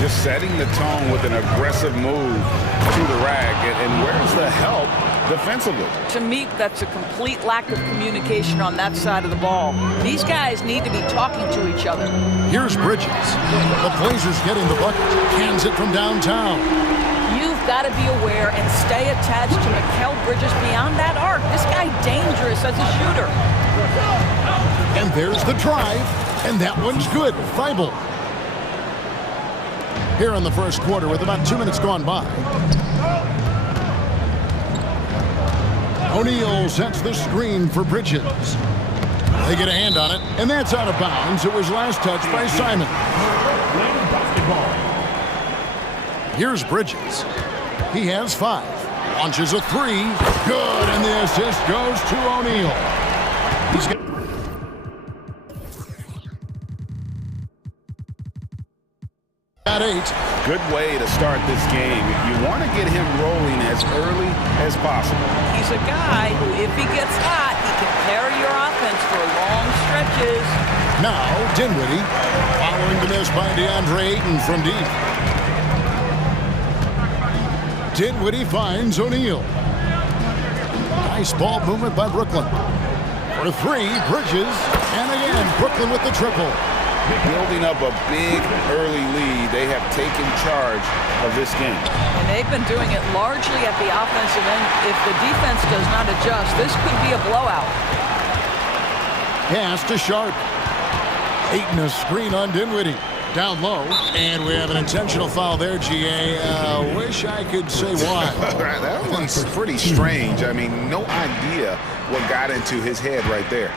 Just setting the tone with an aggressive move to the rack, and where's the help defensively? To me, that's a complete lack of communication on that side of the ball. These guys need to be talking to each other. Here's Bridges. The Blazers getting the bucket. Cans it from downtown. You've got to be aware and stay attached to Mikal Bridges beyond that arc. This guy dangerous as a shooter. And there's the drive, and that one's good. Thibault. Here in the first quarter with about 2 minutes gone by. O'Neal sets the screen for Bridges. They get a hand on it, and that's out of bounds. It was last touched by Simon. Here's Bridges. He has 5. Launches a 3. Good, and the assist goes to O'Neal. He's got at 8. Good way to start this game. You want to get him rolling as early as possible. He's a guy who, if he gets hot, he can carry your offense for long stretches. Now, Dinwiddie, following the miss by DeAndre Ayton from deep. Dinwiddie finds O'Neal. Nice ball movement by Brooklyn. For 3, Bridges, and again, Brooklyn with the triple. Building up a big early lead. They have taken charge of this game. And they've been doing it largely at the offensive end. If the defense does not adjust, this could be a blowout. Pass to Sharp. Ayton a screen on Dinwiddie. Down low, and we have an intentional foul there, GA. Wish I could say why. That one's pretty strange. I mean, no idea what got into his head right there.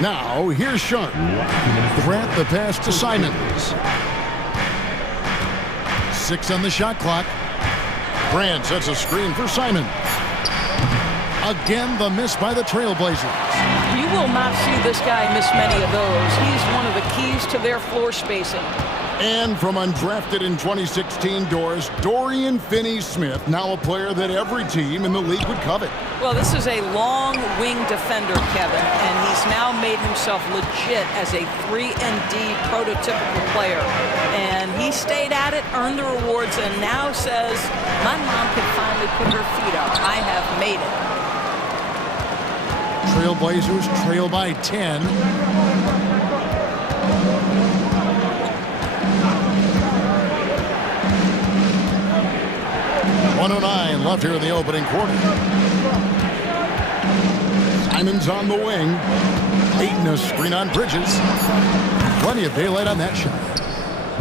Now, here's Sharp. Grant the pass to Simons. 6 on the shot clock. Grant sets a screen for Simon. Again, the miss by the Trailblazers. You will not see this guy miss many of those. He's one of the keys to their floor spacing. And from undrafted in 2016 doors, Dorian Finney-Smith, now a player that every team in the league would covet. Well, this is a long wing defender, Kevin, and he's now made himself legit as a 3-and-D prototypical player. And he stayed at it, earned the rewards, and now says, my mom can finally put her feet up. I have made it. Trailblazers trail by 10. .109 left here in the opening quarter. Simon's on the wing. Ayton a screen on Bridges. Plenty of daylight on that shot.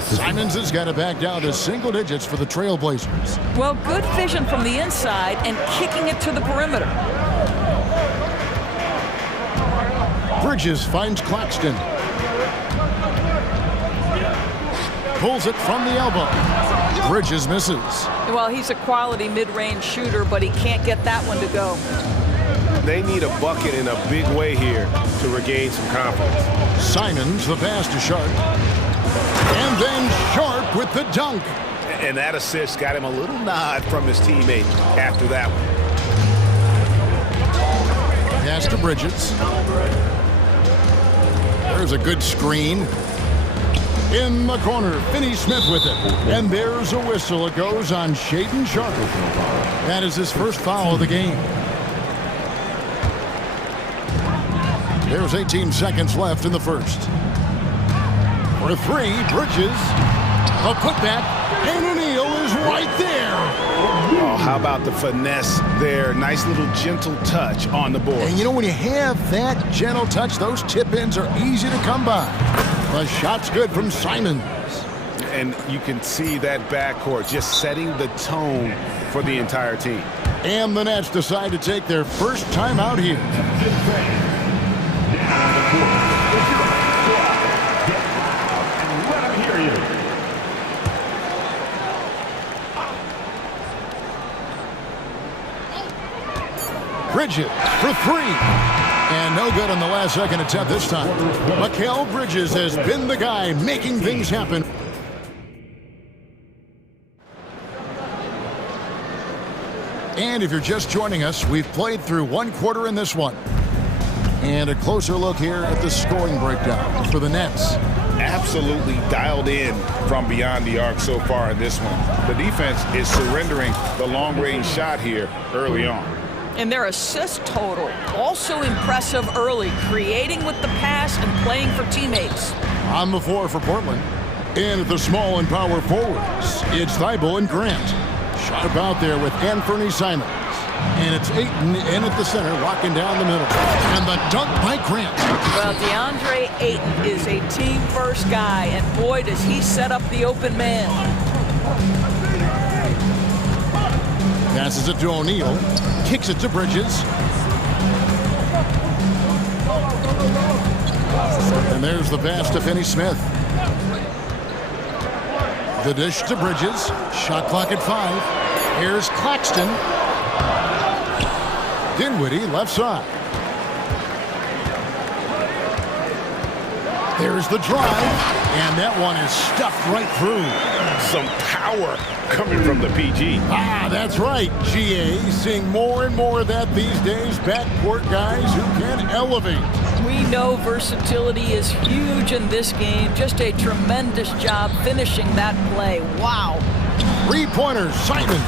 Simons has got it back down to single digits for the Trailblazers. Well, good vision from the inside and kicking it to the perimeter. Bridges finds Claxton. Pulls it from the elbow. Bridges misses. Well, he's a quality mid-range shooter, but he can't get that one to go. They need a bucket in a big way here to regain some confidence. Simons, the pass to Sharp. And then Sharp with the dunk. And that assist got him a little nod from his teammate after that one. Pass to Bridges. There's a good screen. In the corner, Finney-Smith with it. And there's a whistle. It goes on Shaedon Sharp. That is his first foul of the game. There's 18 seconds left in the first. For three, Bridges. A putback, and O'Neal is right there. Oh, how about the finesse there? Nice little gentle touch on the board. And you know, when you have that gentle touch, those tip-ins are easy to come by. The shot's good from Simons. And you can see that backcourt just setting the tone for the entire team. And the Nets decide to take their first time out here. Bridges for three. And no good on the last second attempt this time. Mikal Bridges has been the guy making things happen. And if you're just joining us, we've played through one quarter in this one. And a closer look here at the scoring breakdown for the Nets. Absolutely dialed in from beyond the arc so far in this one. The defense is surrendering the long-range shot here early on. And their assist total, also impressive early, creating with the pass and playing for teammates. On the floor for Portland. And at the small and power forwards, it's Thibault and Grant. Shot about there with Anthony Simons. And it's Ayton in at the center, locking down the middle. And the dunk by Grant. Well, DeAndre Ayton is a team-first guy, and boy, does he set up the open man. Passes it to O'Neal. Kicks it to Bridges. And there's the pass to Finney-Smith. The dish to Bridges. Shot clock at 5. Here's Claxton. Dinwiddie left side. There's the drive. And that one is stuffed right through. Some power coming from the PG. Ah, that's right, GA. Seeing more and more of that these days. Backcourt guys who can elevate. We know versatility is huge in this game. Just a tremendous job finishing that play. Wow. Three-pointers, Simon.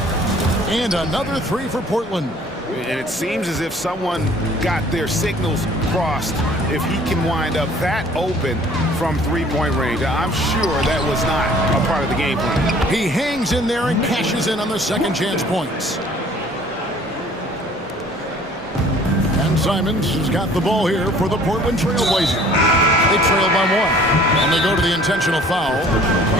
And another three for Portland. And it seems as if someone got their signals crossed. If he can wind up that open from three-point range, I'm sure that was not a part of the game plan. He hangs in there and cashes in on the second chance points. And Simons has got the ball here for the Portland Trailblazers. They trail by 1, and they go to the intentional foul.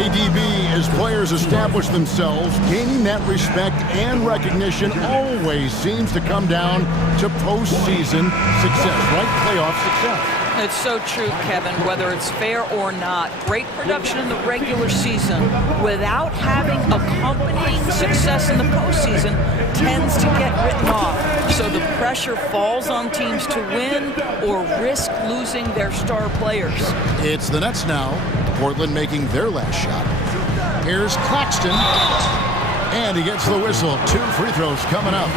ADB, as players establish themselves, gaining that respect and recognition always seems to come down to postseason success, right? Playoff success. It's so true, Kevin, whether it's fair or not. Great production in the regular season without having accompanying success in the postseason tends to get written off. So the pressure falls on teams to win or risk losing their star players. It's the Nets now. Portland making their last shot. Here's Claxton. And he gets the whistle. 2 free throws coming up.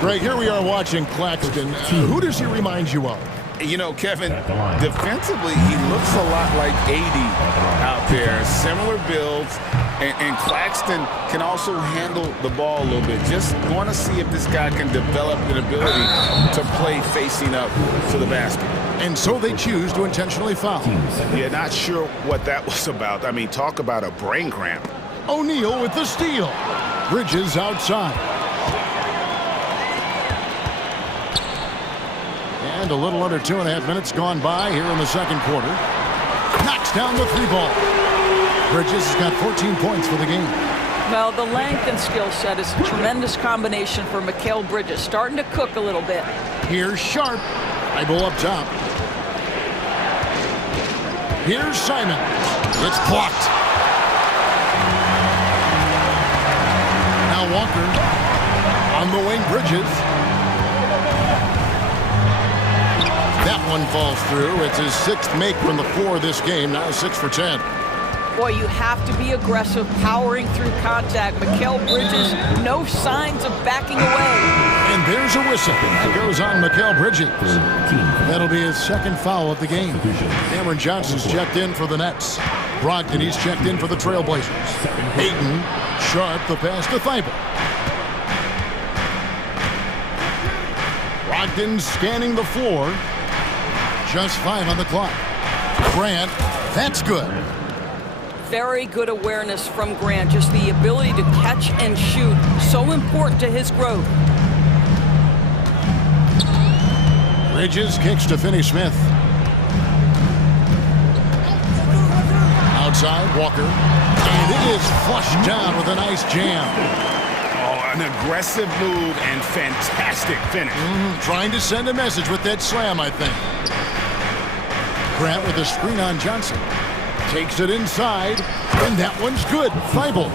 Greg, here we are watching Claxton. Who does he remind you of? You know, Kevin, defensively, he looks a lot like 80 out there. Similar builds, and Claxton can also handle the ball a little bit. Just want to see if this guy can develop an ability to play facing up to the basket. And so they choose to intentionally foul. Yeah, not sure what that was about. I mean, talk about a brain cramp. O'Neal with the steal. Bridges outside. And a little under 2.5 minutes gone by here in the second quarter. Knocks down the three ball. Bridges has got 14 points for the game. Well, the length and skill set is a tremendous combination for Mikal Bridges. Starting to cook a little bit. Here's Sharp. Eyeball up top. Here's Simon. It's blocked. Now Walker on the wing. Bridges. That one falls through. It's his sixth make from the floor this game. Now 6 for 10. Boy, you have to be aggressive, powering through contact. Mikal Bridges, no signs of backing away. And there's a whistle. That goes on Mikal Bridges. That'll be his second foul of the game. Cameron Johnson's checked in for the Nets. Brogdon, he's checked in for the Trailblazers. Ayton, Sharp, the pass to Thibault. Brogdon scanning the floor. Just 5 on the clock. Grant, that's good. Very good awareness from Grant. Just the ability to catch and shoot. So important to his growth. Bridges kicks to Finney-Smith. Outside, Walker. And it is flushed down with a nice jam. Oh, an aggressive move and fantastic finish. Trying to send a message with that slam, I think. Grant with a screen on Johnson. Takes it inside, and that one's good. Thibault.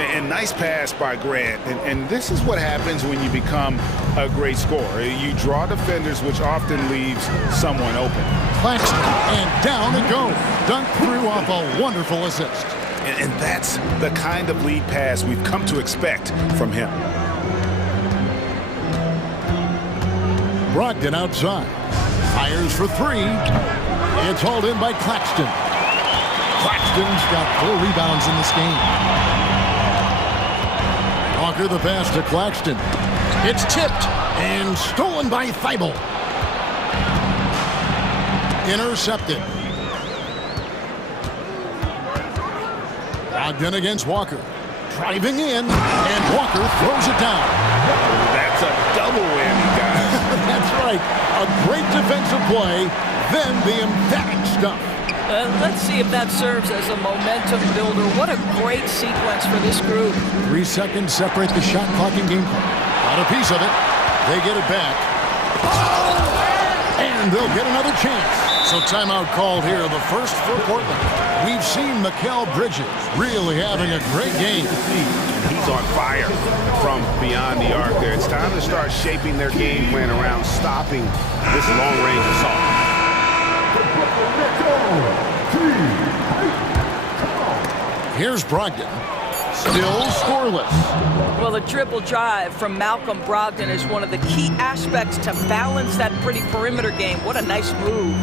And nice pass by Grant. And this is what happens when you become a great scorer. You draw defenders, which often leaves someone open. Claxton, and down it goes. Dunked through off a wonderful assist. And that's the kind of lead pass we've come to expect from him. Brogdon outside. Fires for 3. It's hauled in by Claxton. Claxton's got 4 rebounds in this game. Walker the pass to Claxton. It's tipped and stolen by Thibault. Intercepted. Brogdon against Walker. Driving in, and Walker throws it down. That's a double whammy, guys. That's right. A great defensive play, then the emphatic stuff. Let's see if that serves as a momentum builder. What a great sequence for this group. 3 seconds separate the shot clock and game clock. Got a piece of it. They get it back. And they'll get another chance. So timeout called here, the first for Portland. We've seen Mikal Bridges really having a great game. He's on fire from beyond the arc there. It's time to start shaping their game plan around stopping this long-range assault. Here's Brogdon. Still scoreless. Well, the triple drive from Malcolm Brogdon is one of the key aspects to balance that pretty perimeter game. What a nice move.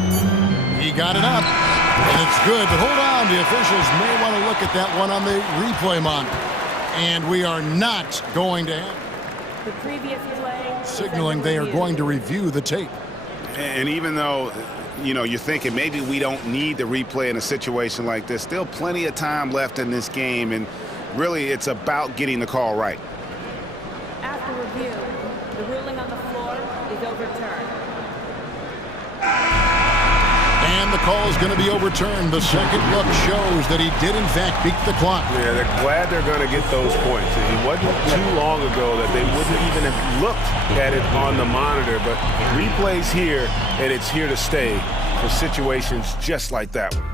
He got it up, and it's good. But hold on, the officials may want to look at that one on the replay monitor. And we are not going to have The previous play. signaling they are going to review the tape. And even though, you know, you're thinking maybe we don't need the replay in a situation like this, still plenty of time left in this game, and really it's about getting the call right. After review, the ruling on the floor is overturned. And the call is going to be overturned. The second look shows that he did, in fact, beat the clock. Yeah, they're glad they're going to get those points. It wasn't too long ago that they wouldn't even have looked at it on the monitor, but replay's here, and it's here to stay for situations just like that one.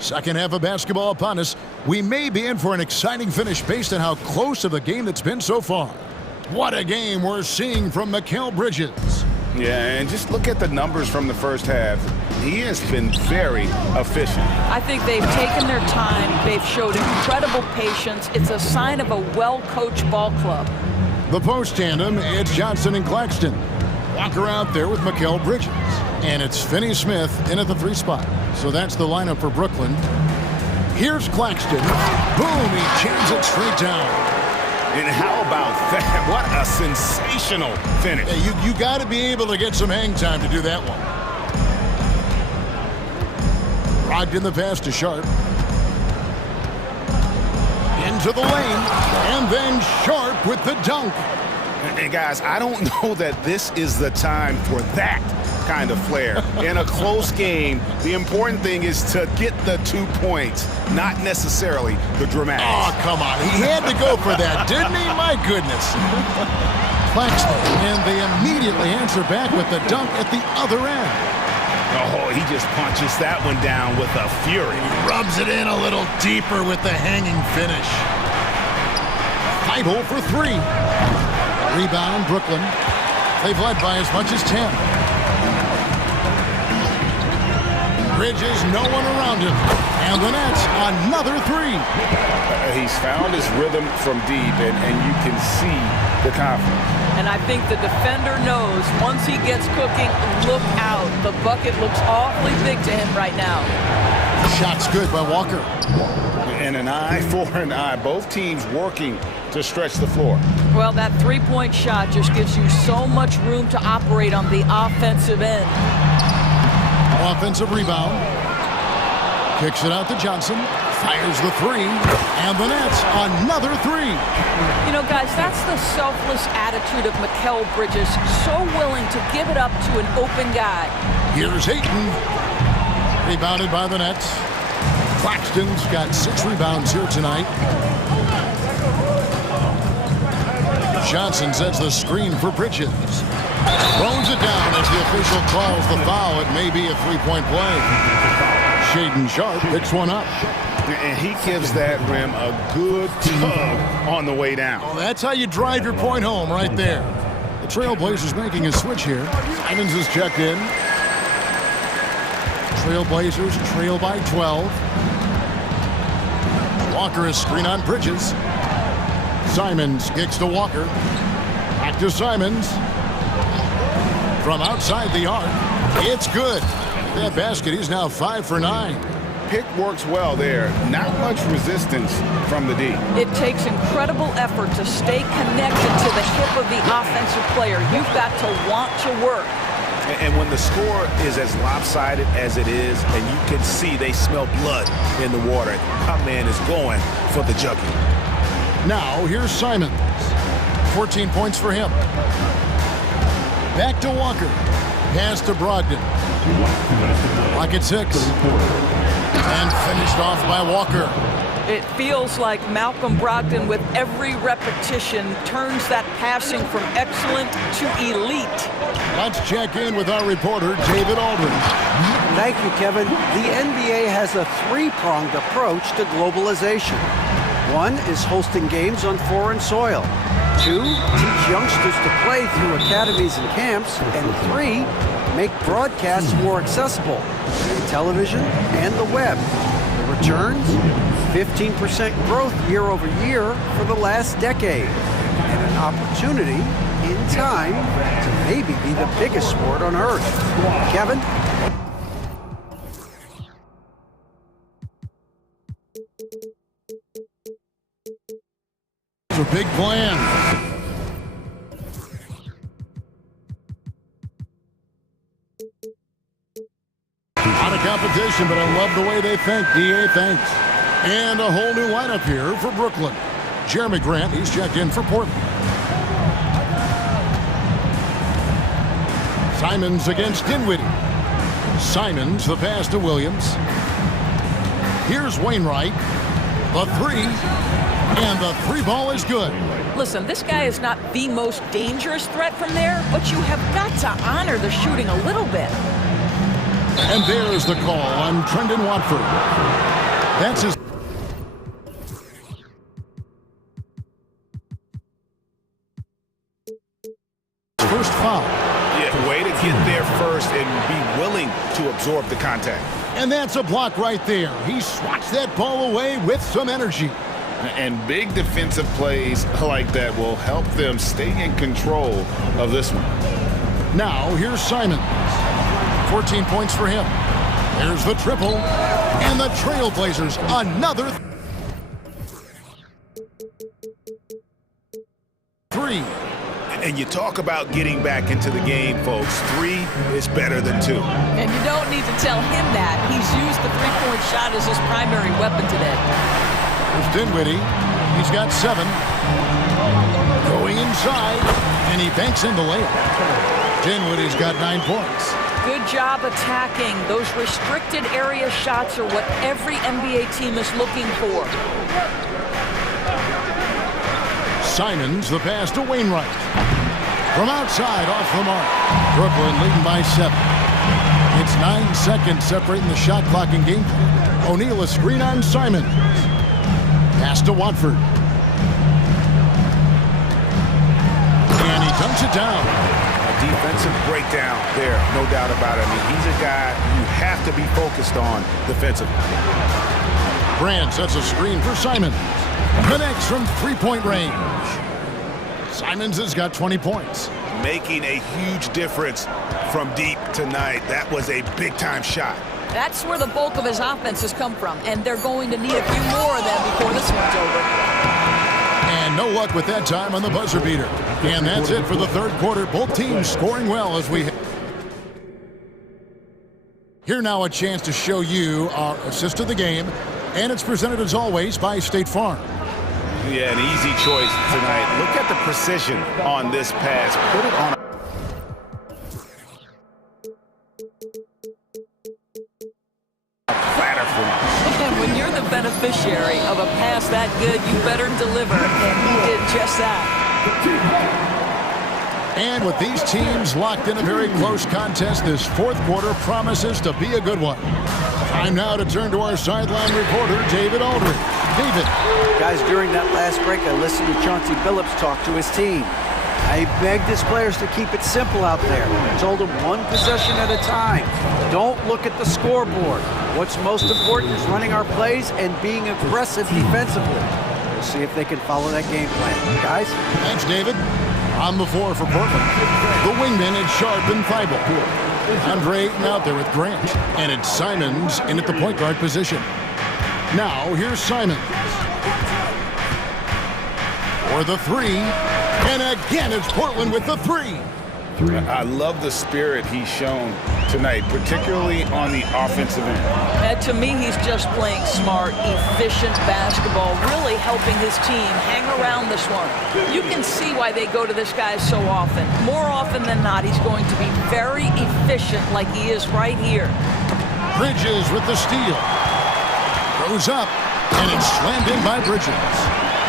Second half of basketball upon us. We may be in for an exciting finish based on how close of a game that's been so far. What a game we're seeing from Mikal Bridges. Yeah, and just look at the numbers from the first half. he has been very efficient. I think they've taken their time. They've showed incredible patience. It's a sign of a well-coached ball club. The post tandem, it's Johnson and Claxton. Walker out there with Mikal Bridges. And it's Finney Smith in at the 3 spot. So that's the lineup for Brooklyn. Here's Claxton. Boom, he jams it straight down. And how about that? What a sensational finish. Yeah, you got to be able to get some hang time to do that one. Brogdon the pass to Sharp. Into the lane. And then Sharp with the dunk. And guys, I don't know that this is the time for that kind of flair. In a close game, the important thing is to get the 2 points, not necessarily the dramatics. Oh, come on. He had to go for that, didn't he? My goodness. Claxton, and they immediately answer back with the dunk at the other end. Oh, he just punches that one down with a fury. He rubs it in a little deeper with the hanging finish. 5-0 for 3. Rebound, Brooklyn. They've led by as much as 10. Bridges, no one around him. And the Nets, another 3. He's found his rhythm from deep, and you can see the confidence. And I think the defender knows once he gets cooking, look out. The bucket looks awfully big to him right now. Shot's good by Walker. And an eye for an eye. Both teams working to stretch the floor. Well, that 3-point shot just gives you so much room to operate on the offensive end. Offensive rebound. Kicks it out to Johnson. Fires the 3. And the Nets, another 3. You know, guys, that's the selfless attitude of Mikal Bridges. So willing to give it up to an open guy. Here's Hayton. Rebounded by the Nets. Claxton's got 6 rebounds here tonight. Johnson sets the screen for Bridges. Throws it down as the official calls the foul. It may be a 3-point play. Shaedon Sharp picks one up. And he gives that rim a good tug on the way down. Well, that's how you drive your point home right there. The Trailblazers making a switch here. Simons is checked in. Trailblazers trail by 12. Walker is screen on Bridges. Simons kicks to Walker. Back to Simons. From outside the arc. It's good. That basket, he's now 5 for 9. Pick works well there. Not much resistance from the D. It takes incredible effort to stay connected to the hip of the offensive player. You've got to want to work. And when the score is as lopsided as it is, and you can see they smell blood in the water, my man is going for the jugular. Now, here's Simons. 14 points for him. Back to Walker. Pass to Brogdon. Lock at 6. And finished off by Walker. It feels like Malcolm Brogdon, with every repetition, turns that passing from excellent to elite. Let's check in with our reporter, David Aldridge. Thank you, Kevin. The NBA has a 3-pronged approach to globalization. 1 is hosting games on foreign soil. 2, teach youngsters to play through academies and camps. And 3, make broadcasts more accessible through television and the web. The returns? 15% growth year over year for the last decade. And an opportunity in time to maybe be the biggest sport on earth. Kevin? It's a big plan. Out of competition, but I love the way they think. DA, thanks. And a whole new lineup here for Brooklyn. Jeremy Grant, he's checked in for Portland. Simons against Dinwiddie. Simons, the pass to Williams. Here's Wainwright. The 3. And the 3 ball is good. Listen, this guy is not the most dangerous threat from there, but you have got to honor the shooting a little bit. And there's the call on Trendon Watford. That's his first foul. Yeah, way to get there first and be willing to absorb the contact. And that's a block right there. He swats that ball away with some energy. And big defensive plays like that will help them stay in control of this one. Now, here's Simons. 14 points for him. There's the triple. And the Trailblazers, another three. And you talk about getting back into the game, folks. 3 is better than 2. And you don't need to tell him that. He's used the three-point shot as his primary weapon today. There's Dinwiddie. He's got 7. Going inside, and he banks in the layup. Dinwiddie's got 9 points. Good job attacking. Those restricted area shots are what every NBA team is looking for. Simons, the pass to Wainwright. From outside, off the mark. Brooklyn leading by 7. It's 9 seconds separating the shot clock and game play. O'Neal a screen on Simons. Pass to Watford. And he dunks it down. A defensive breakdown there, no doubt about it. I mean, he's a guy you have to be focused on defensively. Grant sets a screen for Simons. Connects from three-point range. Simons has got 20 points. Making a huge difference from deep tonight. That was a big-time shot. That's where the bulk of his offense has come from, and they're going to need a few more of them before this one's over. And no luck with that time on the buzzer beater. And that's it for the third quarter. Both teams scoring well as we... Here now a chance to show you our assist of the game, and it's presented as always by State Farm. Yeah, an easy choice tonight. Look at the precision on this pass. Put it on a platter for him. And when you're the beneficiary of a pass that good, you better deliver, and he did just that. And with these teams locked in a very close contest, this fourth quarter promises to be a good one. Time now to turn to our sideline reporter, David Aldridge. David. Guys, during that last break, I listened to Chauncey Billups talk to his team. I begged his players to keep it simple out there. I told them one possession at a time. Don't look at the scoreboard. What's most important is running our plays and being aggressive defensively. We'll see if they can follow that game plan. Guys? Thanks, David. On the floor for Portland. The wingman is Sharp and Thibault. Andre Ayton out there with Grant. And it's Simons in at the point guard position. Now, here's Simons. For the 3. And again, it's Portland with the 3. I love the spirit he's shown tonight, particularly on the offensive end. And to me, he's just playing smart, efficient basketball, really helping his team hang around this one. You can see why they go to this guy so often. More often than not, he's going to be very efficient like he is right here. Bridges with the steal. Goes up, and it's slammed in by Bridges.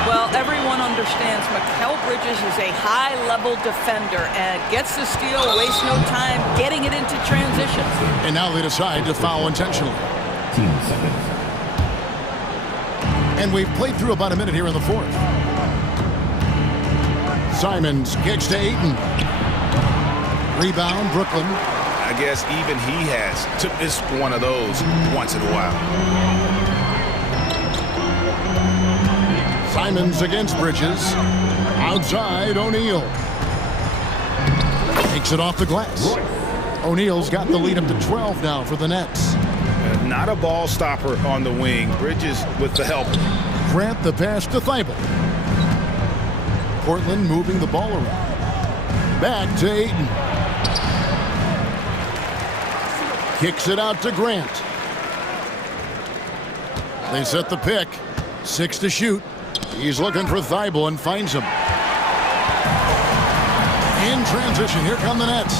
Well, everyone understands Mikal Bridges is a high-level defender and gets the steal, wastes no time getting it into transition. And now they decide to foul intentionally. 15 seconds. And we've played through about a minute here in the fourth. Simons kicks to Ayton. Rebound, Brooklyn. I guess even he has to miss one of those once in a while. Simons against Bridges. Outside, O'Neal. Takes it off the glass. O'Neal's got the lead up to 12 now for the Nets. Not a ball stopper on the wing. Bridges with the help. Grant the pass to Thibault. Portland moving the ball around. Back to Ayton. Kicks it out to Grant. They set the pick. 6 to shoot. He's looking for Thibault and finds him. In transition, here come the Nets.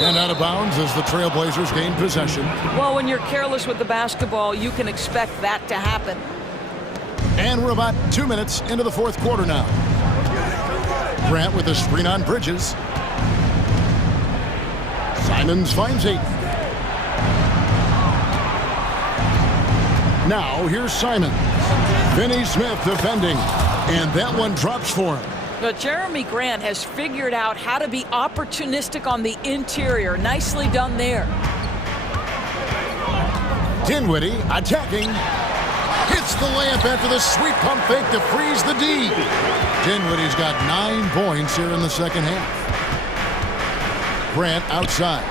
And out of bounds as the Trailblazers gain possession. Well, when you're careless with the basketball, you can expect that to happen. And we're about 2 minutes into the fourth quarter now. Grant with a screen on Bridges. Simons finds Ayton. Now, here's Simons. Finney Smith defending. And that one drops for him. But Jeremy Grant has figured out how to be opportunistic on the interior. Nicely done there. Dinwiddie attacking. Hits the layup after the sweep pump fake to freeze the D. Dinwiddie's got 9 points here in the second half. Grant outside.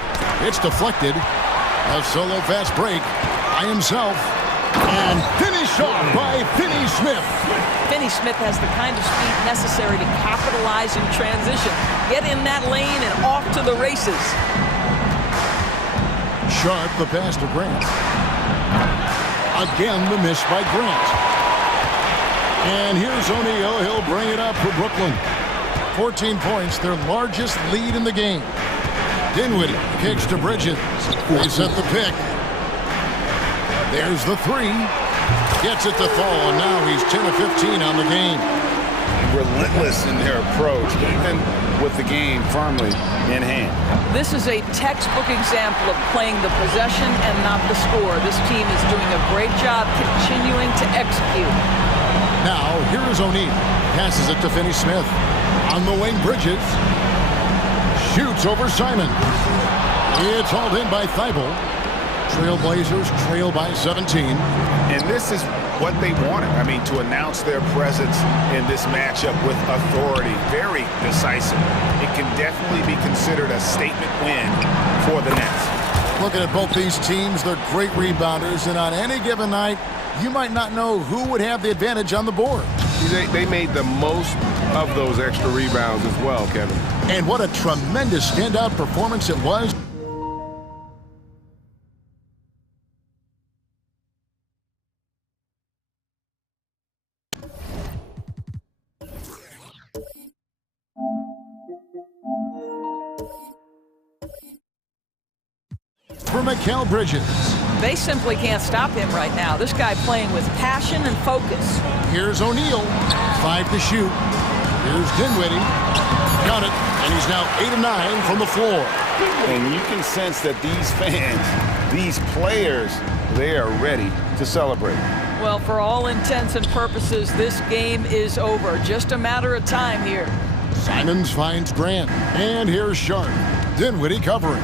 It's deflected. A solo fast break by himself. And finished off by Finney Smith. Finney Smith has the kind of speed necessary to capitalize in transition. Get in that lane and off to the races. Sharp the pass to Grant. Again the miss by Grant. And here's O'Neal. He'll bring it up for Brooklyn. 14 points, their largest lead in the game. Dinwiddie kicks to Bridges. They set the pick. There's the 3. Gets it to fall, and now he's 10 of 15 on the game. Relentless in their approach, even with the game firmly in hand. This is a textbook example of playing the possession and not the score. This team is doing a great job continuing to execute. Now, here is O'Neal. Passes it to Finney Smith. On the wing, Bridges. Shoots over Simon. It's hauled in by Thibault. Trailblazers trail by 17. And this is what they wanted. I mean, to announce their presence in this matchup with authority. Very decisive. It can definitely be considered a statement win for the Nets. Looking at both these teams, they're great rebounders, and on any given night, you might not know who would have the advantage on the board. They made the most of those extra rebounds as well, Kevin. And what a tremendous standout performance it was. For Mikal Bridges. They simply can't stop him right now. This guy playing with passion and focus. Here's O'Neal. 5 to shoot. Here's Dinwiddie. Got it. And he's now 8 of 9 from the floor. And you can sense that these fans, these players, they are ready to celebrate. Well, for all intents and purposes, this game is over. Just a matter of time here. Simons finds Grant. And here's Sharp. Dinwiddie covering.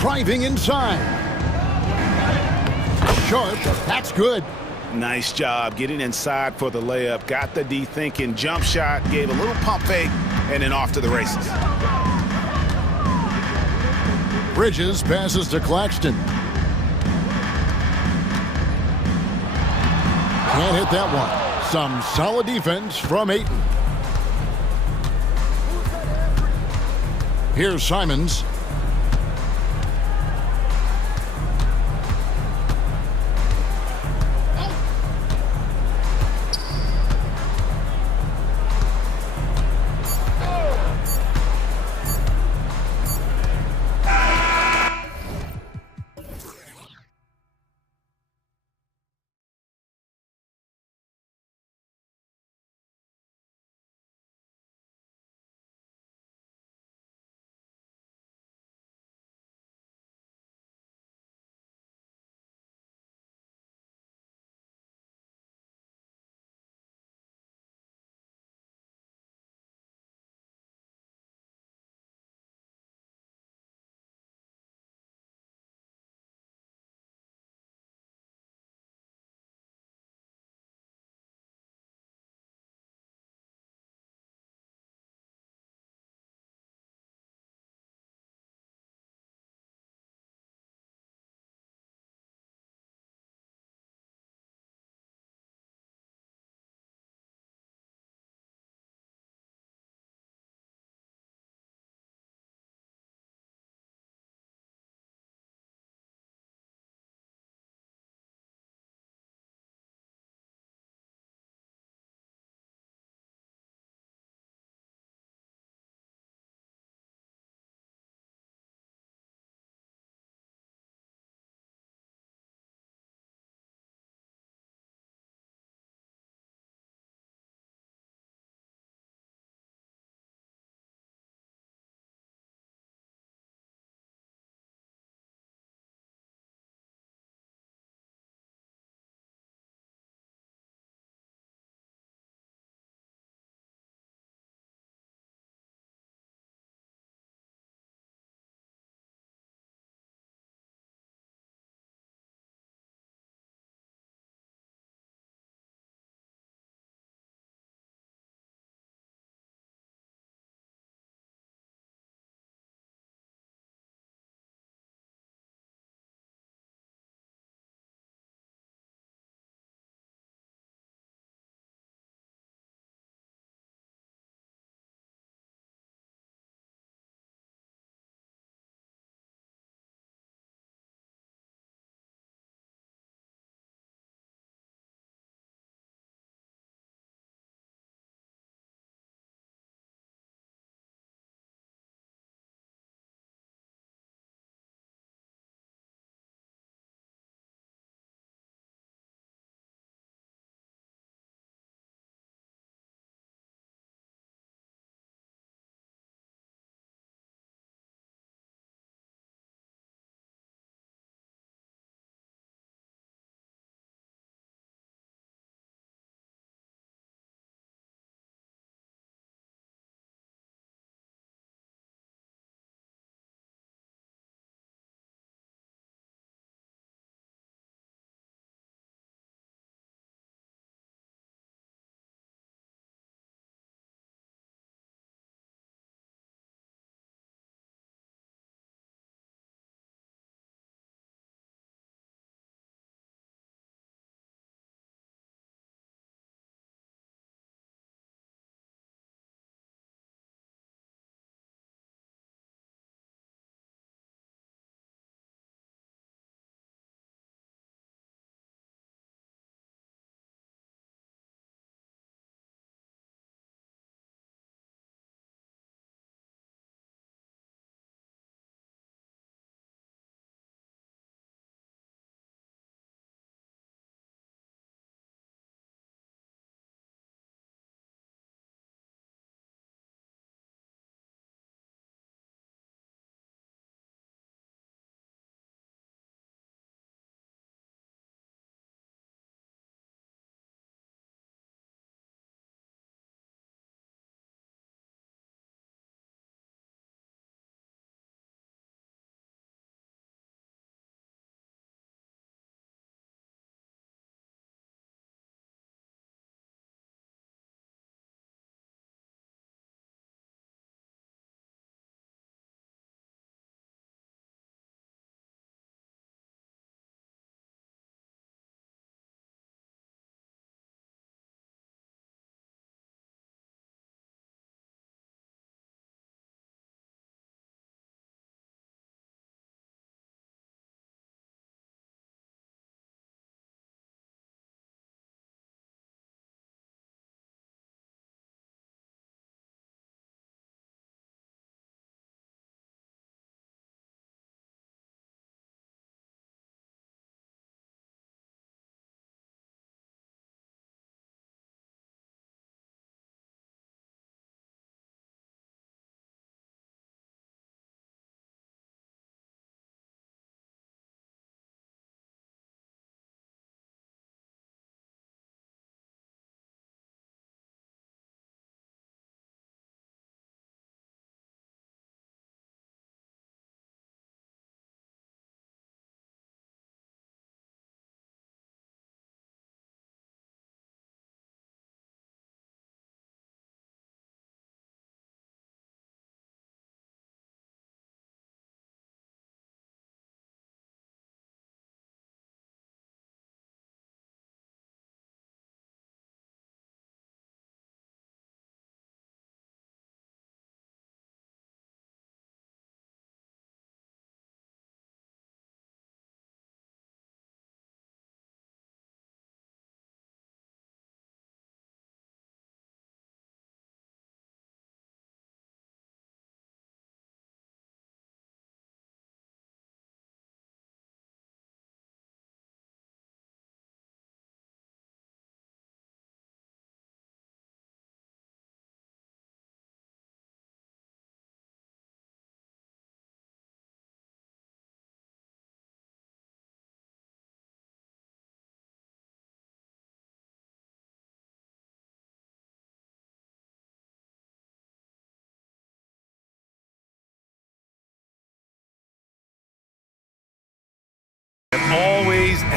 Driving inside. Sharp, that's good. Nice job getting inside for the layup. Got the D thinking. Jump shot, gave a little pump fake, and then off to the races. Bridges passes to Claxton. Can't hit that one. Some solid defense from Ayton. Here's Simons.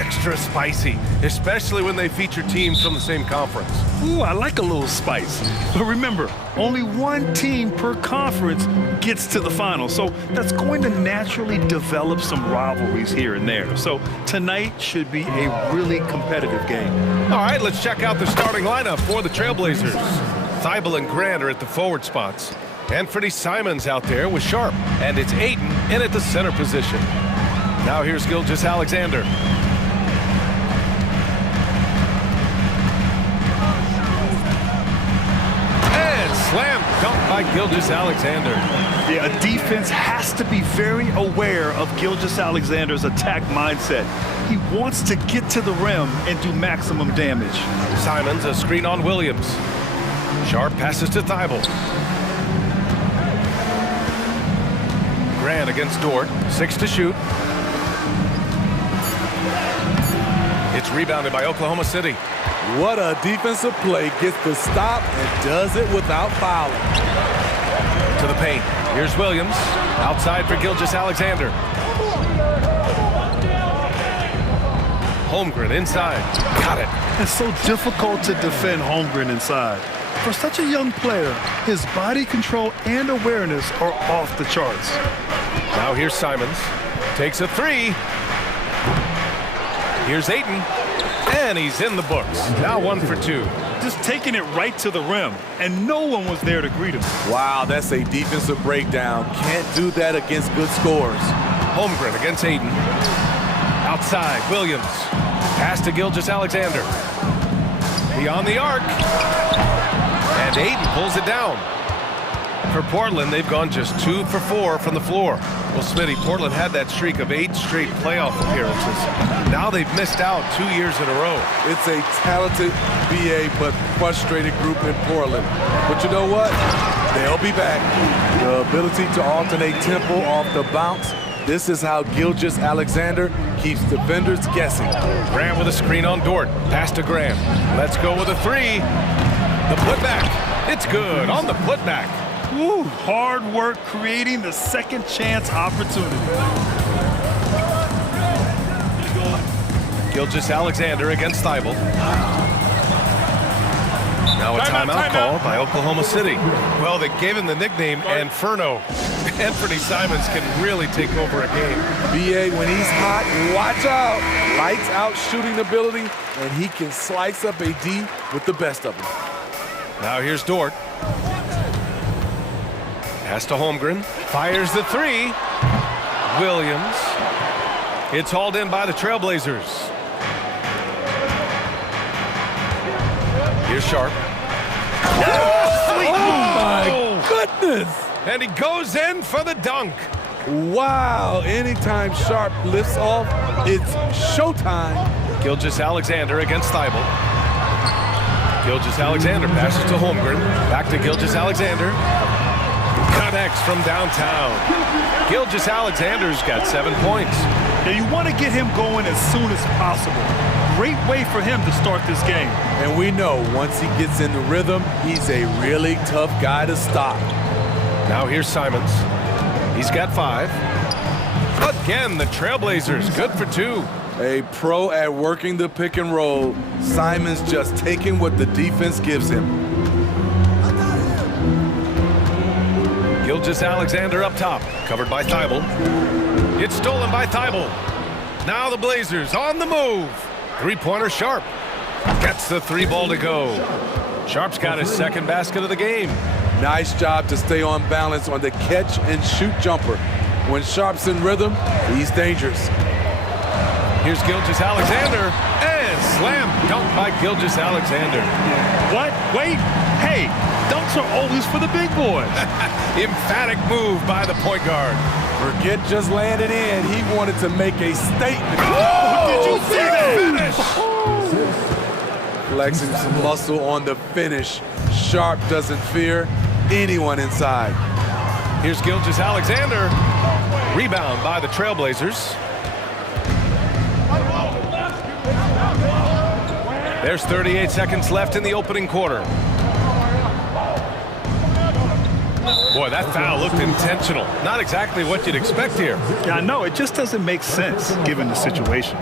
extra spicy, especially when they feature teams from the same conference. Ooh, I like a little spice. But remember, only one team per conference gets to the final. So that's going to naturally develop some rivalries here and there. So tonight should be a really competitive game. All right, let's check out the starting lineup for the Trailblazers. Thibault and Grant are at the forward spots. Anthony Simons out there with Sharp. And it's Aiden in at the center position. Now here's Gilgeous Alexander. And slam dunk by Gilgeous Alexander. Yeah, a defense has to be very aware of Gilgeous Alexander's attack mindset. He wants to get to the rim and do maximum damage. Simons, a screen on Williams. Sharp passes to Thibault. Grant against Dort, 6 to shoot. It's rebounded by Oklahoma City. What a defensive play. Gets the stop and does it without fouling. To the paint. Here's Williams. Outside for Gilgeous Alexander. Holmgren inside. Got it. It's so difficult to defend Holmgren inside. For such a young player, his body control and awareness are off the charts. Now here's Simons. Takes a three. Here's Ayton. And he's in the books. Now 1 for 2. Just taking it right to the rim, and no one was there to greet him. Wow, that's a defensive breakdown. Can't do that against good scores. Holmgren against Ayton. Outside, Williams. Pass to Gilgeous Alexander. Beyond the arc. And Ayton pulls it down. For Portland, they've gone just 2 for 4 from the floor. Well, Smitty, Portland had that streak of 8 straight playoff appearances. Now they've missed out 2 years in a row. It's a talented BA but frustrated group in Portland. But you know what? They'll be back. The ability to alternate tempo off the bounce. This is how Gilgeous Alexander keeps defenders guessing. Grant with a screen on Dort. Pass to Grant. Let's go with a three. The putback. It's good on the putback. Woo, hard work creating the second chance opportunity. Gilgeous Alexander against Thibault. Now a timeout called by Oklahoma City. Well, they gave him the nickname Inferno. Anthony Simons can really take over a game. BA, when he's hot, watch out. Lights out shooting ability, and he can slice up a D with the best of them. Now here's Dort. Pass to Holmgren. Fires the three. Williams. It's hauled in by the Trailblazers. Here's Sharp. Oh my goodness! And he goes in for the dunk. Wow, anytime Sharp lifts off, it's showtime. Gilgeous Alexander against Thibault. Gilgeous Alexander passes to Holmgren. Back to Gilgeous Alexander. Connects from downtown. Gilgeous Alexander's got 7 points. Yeah, you want to get him going as soon as possible. Great way for him to start this game. And we know once he gets in the rhythm, he's a really tough guy to stop. Now here's Simons. He's got 5. Again, the Trailblazers, good for 2. A pro at working the pick and roll. Simons just taking what the defense gives him. Gilgeous Alexander up top, covered by Thibault. It's stolen by Thibault. Now the Blazers on the move. Three-pointer Sharp. Gets the 3 ball to go. Sharp's got his second basket of the game. Nice job to stay on balance on the catch and shoot jumper. When Sharp's in rhythm, he's dangerous. Here's Gilgeous Alexander, and slam dunk by Gilgeous Alexander. What? Wait, hey, dunks are always for the big boys. Emphatic move by the point guard. Forget just landing in. He wanted to make a statement. Oh, did you see that? Finish! Flexing some muscle on the finish. Sharp doesn't fear anyone inside. Here's Gilgeous Alexander. Rebound by the Trailblazers. There's 38 seconds left in the opening quarter. Boy, that foul looked intentional. Not exactly what you'd expect here. Yeah, I know. It just doesn't make sense given the situation.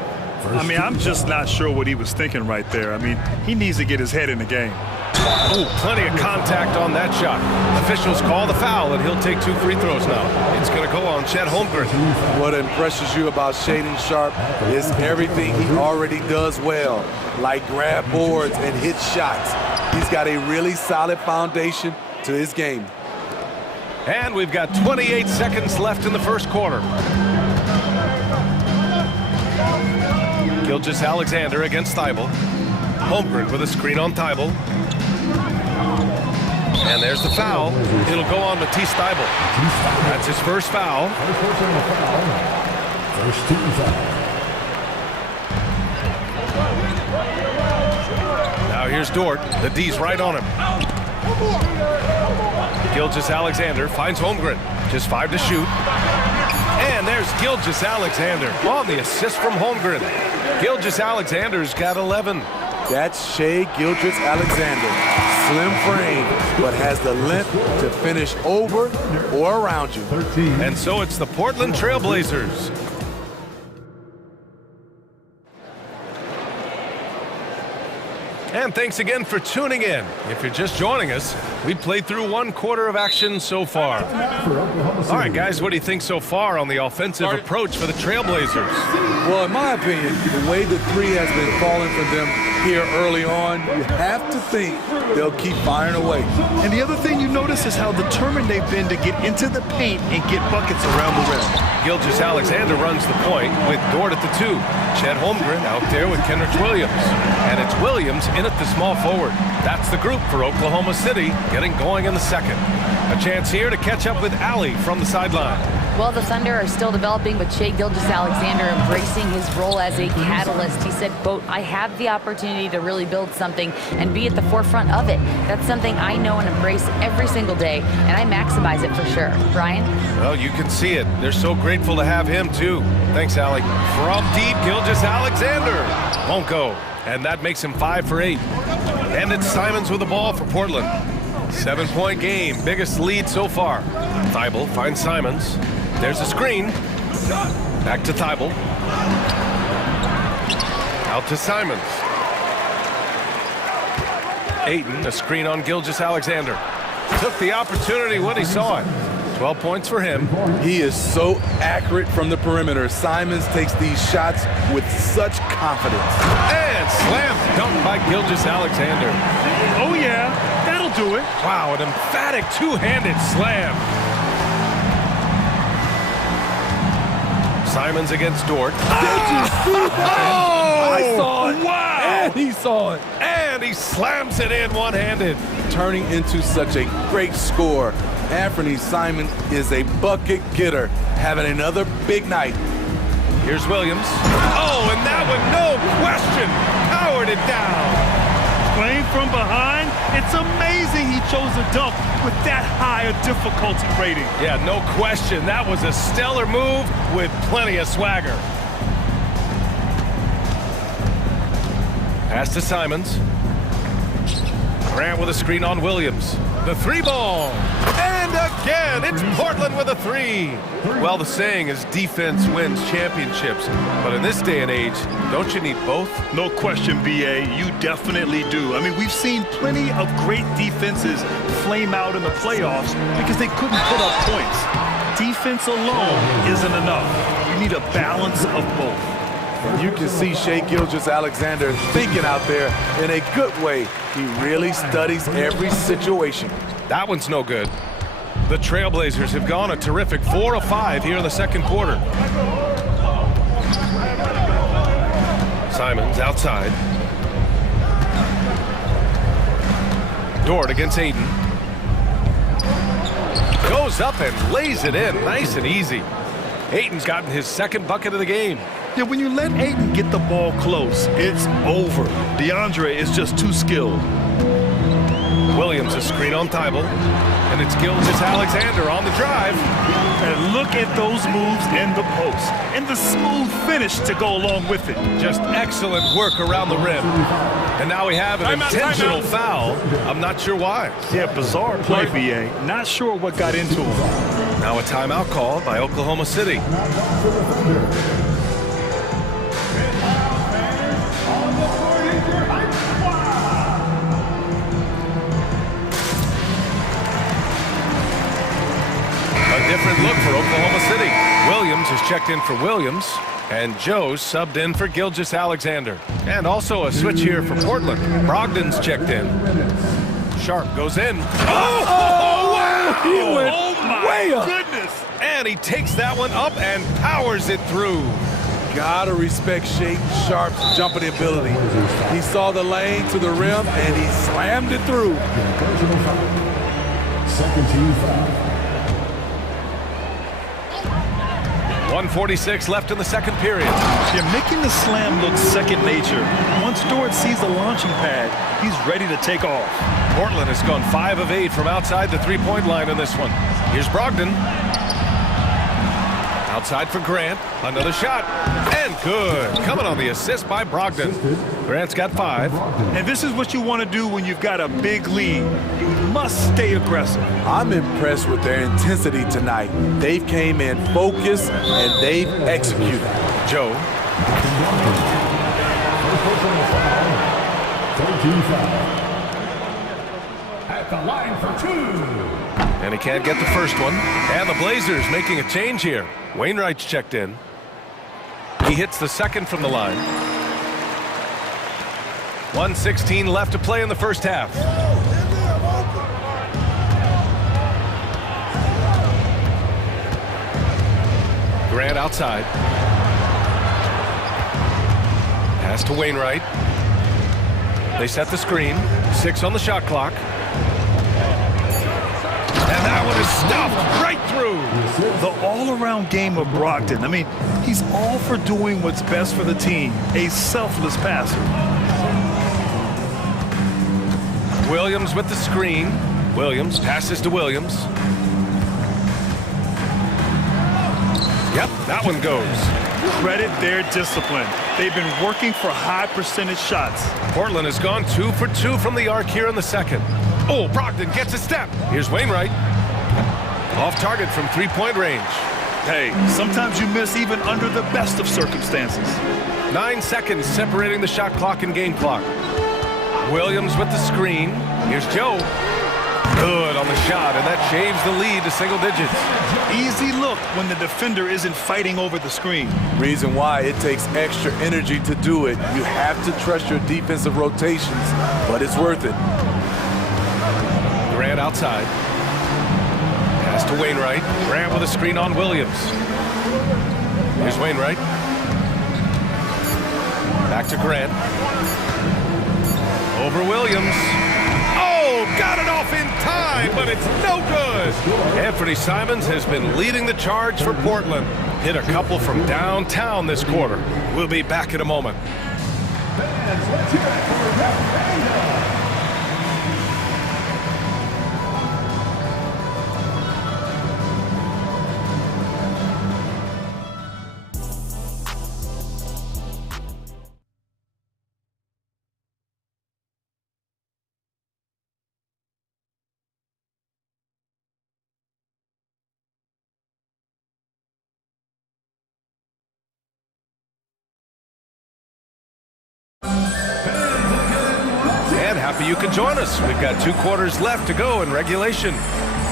I mean, I'm just not sure what he was thinking right there. I mean, he needs to get his head in the game. Oh, plenty of contact on that shot. Officials call the foul, and he'll take 2 free throws now. It's going to go on Chet Holmgren. What impresses you about Shaedon Sharpe is everything he already does well, like grab boards and hit shots. He's got a really solid foundation to his game. And we've got 28 seconds left in the first quarter. Gilgeous-Alexander against Thibault. Holmgren with a screen on Thibault. And there's the foul. It'll go on Matisse Thibault. That's his first foul. First team foul. Now here's Dort. The D's right on him. Gilgeous-Alexander finds Holmgren. Just 5 to shoot. And there's Gilgeous-Alexander on the assist from Holmgren. Gilgeous-Alexander's got 11. That's Shai Gilgeous-Alexander. Slim frame, but has the length to finish over or around you. And so it's the Portland Trailblazers. And thanks again for tuning in. If you're just joining us, we played through 1 quarter of action so far. All right, guys, what do you think so far on the offensive approach for the Trailblazers? Well, in my opinion, the way the three has been falling for them here early on, you have to think they'll keep firing away. And the other thing you notice is how determined they've been to get into the paint and get buckets around the rim. Gilgeous-Alexander runs the point with Dort at the 2. Chet Holmgren out there with Kenrich Williams. And it's Williams in at the small forward. That's the group for Oklahoma City, getting going in the second. A chance here to catch up with Allie from the sideline. Well, the Thunder are still developing, but Shai Gilgeous-Alexander embracing his role as a catalyst. He said, quote, I have the opportunity to really build something and be at the forefront of it. That's something I know and embrace every single day, and I maximize it for sure. Brian? Well, you can see it. They're so grateful to have him, too. Thanks, Allie. From deep, Gilgeous-Alexander won't go, and that makes him 5 for 8. And it's Simons with the ball for Portland. 7-point game, biggest lead so far. Thibault finds Simons. There's a screen. Back to Thibault. Out to Simons. Ayton, a screen on Gilgeous-Alexander. Took the opportunity when he saw it. 12 points for him. He is so accurate from the perimeter. Simons takes these shots with such confidence. And slam dunked by Gilgeous-Alexander. Oh, yeah, that'll do it. Wow, an emphatic two-handed slam. Simons against Dort. Oh! I saw it. Wow! And he saw it. And he slams it in one-handed. Turning into such a great score. Anthony Simons is a bucket getter, having another big night. Here's Williams. Oh, and that one, no question, powered it down. Playing from behind, it's amazing he chose a dunk with that high a difficulty rating. Yeah, no question. That was a stellar move with plenty of swagger. Pass to Simons. Grant with a screen on Williams. The 3-ball. And again, it's Portland with a 3. Well, the saying is defense wins championships. But in this day and age, don't you need both? No question, BA. You definitely do. I mean, we've seen plenty of great defenses flame out in the playoffs because they couldn't put up points. Defense alone isn't enough. You need a balance of both. You can see Shai Gilgeous-Alexander thinking out there in a good way. He really studies every situation. That one's no good. The Trailblazers have gone a terrific 4 of 5 here in the second quarter. Simons outside. Dort against Ayton. Goes up and lays it in, nice and easy. Ayton's gotten his second bucket of the game. Yeah, when you let Ayton get the ball close, it's over. DeAndre is just too skilled. Williams a screen on Thibault. And it's Gilgeous-Alexander on the drive. And look at those moves in the post. And the smooth finish to go along with it. Just excellent work around the rim. And now we have an intentional foul. I'm not sure why. Yeah, bizarre play, BA. Not sure what got into him. Now a timeout called by Oklahoma City. City. Williams has checked in for Williams, and Joe subbed in for Gilgeous Alexander. And also a switch here for Portland. Brogdon's checked in. Sharp goes in. Wow! He went way up. Goodness. And he takes that one up and powers it through. Gotta respect Sharp's jumping ability. He saw the lane to the rim, and he slammed it through. Second team foul. 1:46 left in the second period. You're making the slam look second nature. Once Dort sees the launching pad, he's ready to take off. Portland has gone 5 of 8 from outside the three-point line in this one. Here's Brogdon. Outside for Grant. Another shot. And good. Coming on the assist by Brogdon. Grant's got 5. And this is what you want to do when you've got a big lead. You must stay aggressive. I'm impressed with their intensity tonight. They've came in focused, and they've executed. Joe. 13 foul. At the line for 2. And he can't get the first one. And the Blazers making a change here. Wainwright's checked in. He hits the second from the line. 1:16 left to play in the first half. Grant outside. Pass to Wainwright. They set the screen. 6 on the shot clock. And that one is stuffed right through. The all-around game of Brogdon. I mean, he's all for doing what's best for the team. A selfless passer. Williams with the screen. Williams passes to Williams. Yep, that one goes. Credit their discipline. They've been working for high percentage shots. Portland has gone 2 for 2 from the arc here in the second. Oh, Brogdon gets a step. Here's Wainwright. Off target from three-point range. Hey, sometimes you miss even under the best of circumstances. 9 seconds separating the shot clock and game clock. Williams with the screen. Here's Joe. Good on the shot, and that shaves the lead to single digits. Easy look when the defender isn't fighting over the screen. Reason why it takes extra energy to do it. You have to trust your defensive rotations, but it's worth it. Grant outside. Pass to Wainwright. Grant with a screen on Williams. Here's Wainwright. Back to Grant. Over Williams. Oh, got it off in time, but it's no good. Anthony Simons has been leading the charge for Portland. Hit a couple from downtown this quarter. We'll be back in a moment. Happy you can join us. We've got 2 quarters left to go in regulation.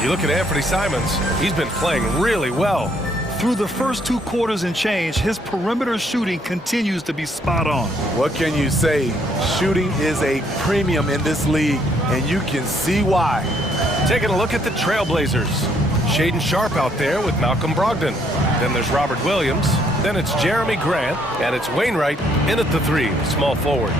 You look at Anthony Simons, he's been playing really well. Through the first 2 quarters and change, his perimeter shooting continues to be spot on. What can you say? Shooting is a premium in this league, and you can see why. Taking a look at the Trailblazers. Shaden Sharp out there with Malcolm Brogdon. Then there's Robert Williams. Then it's Jeremy Grant, and it's Wainwright in at the 3, small forward.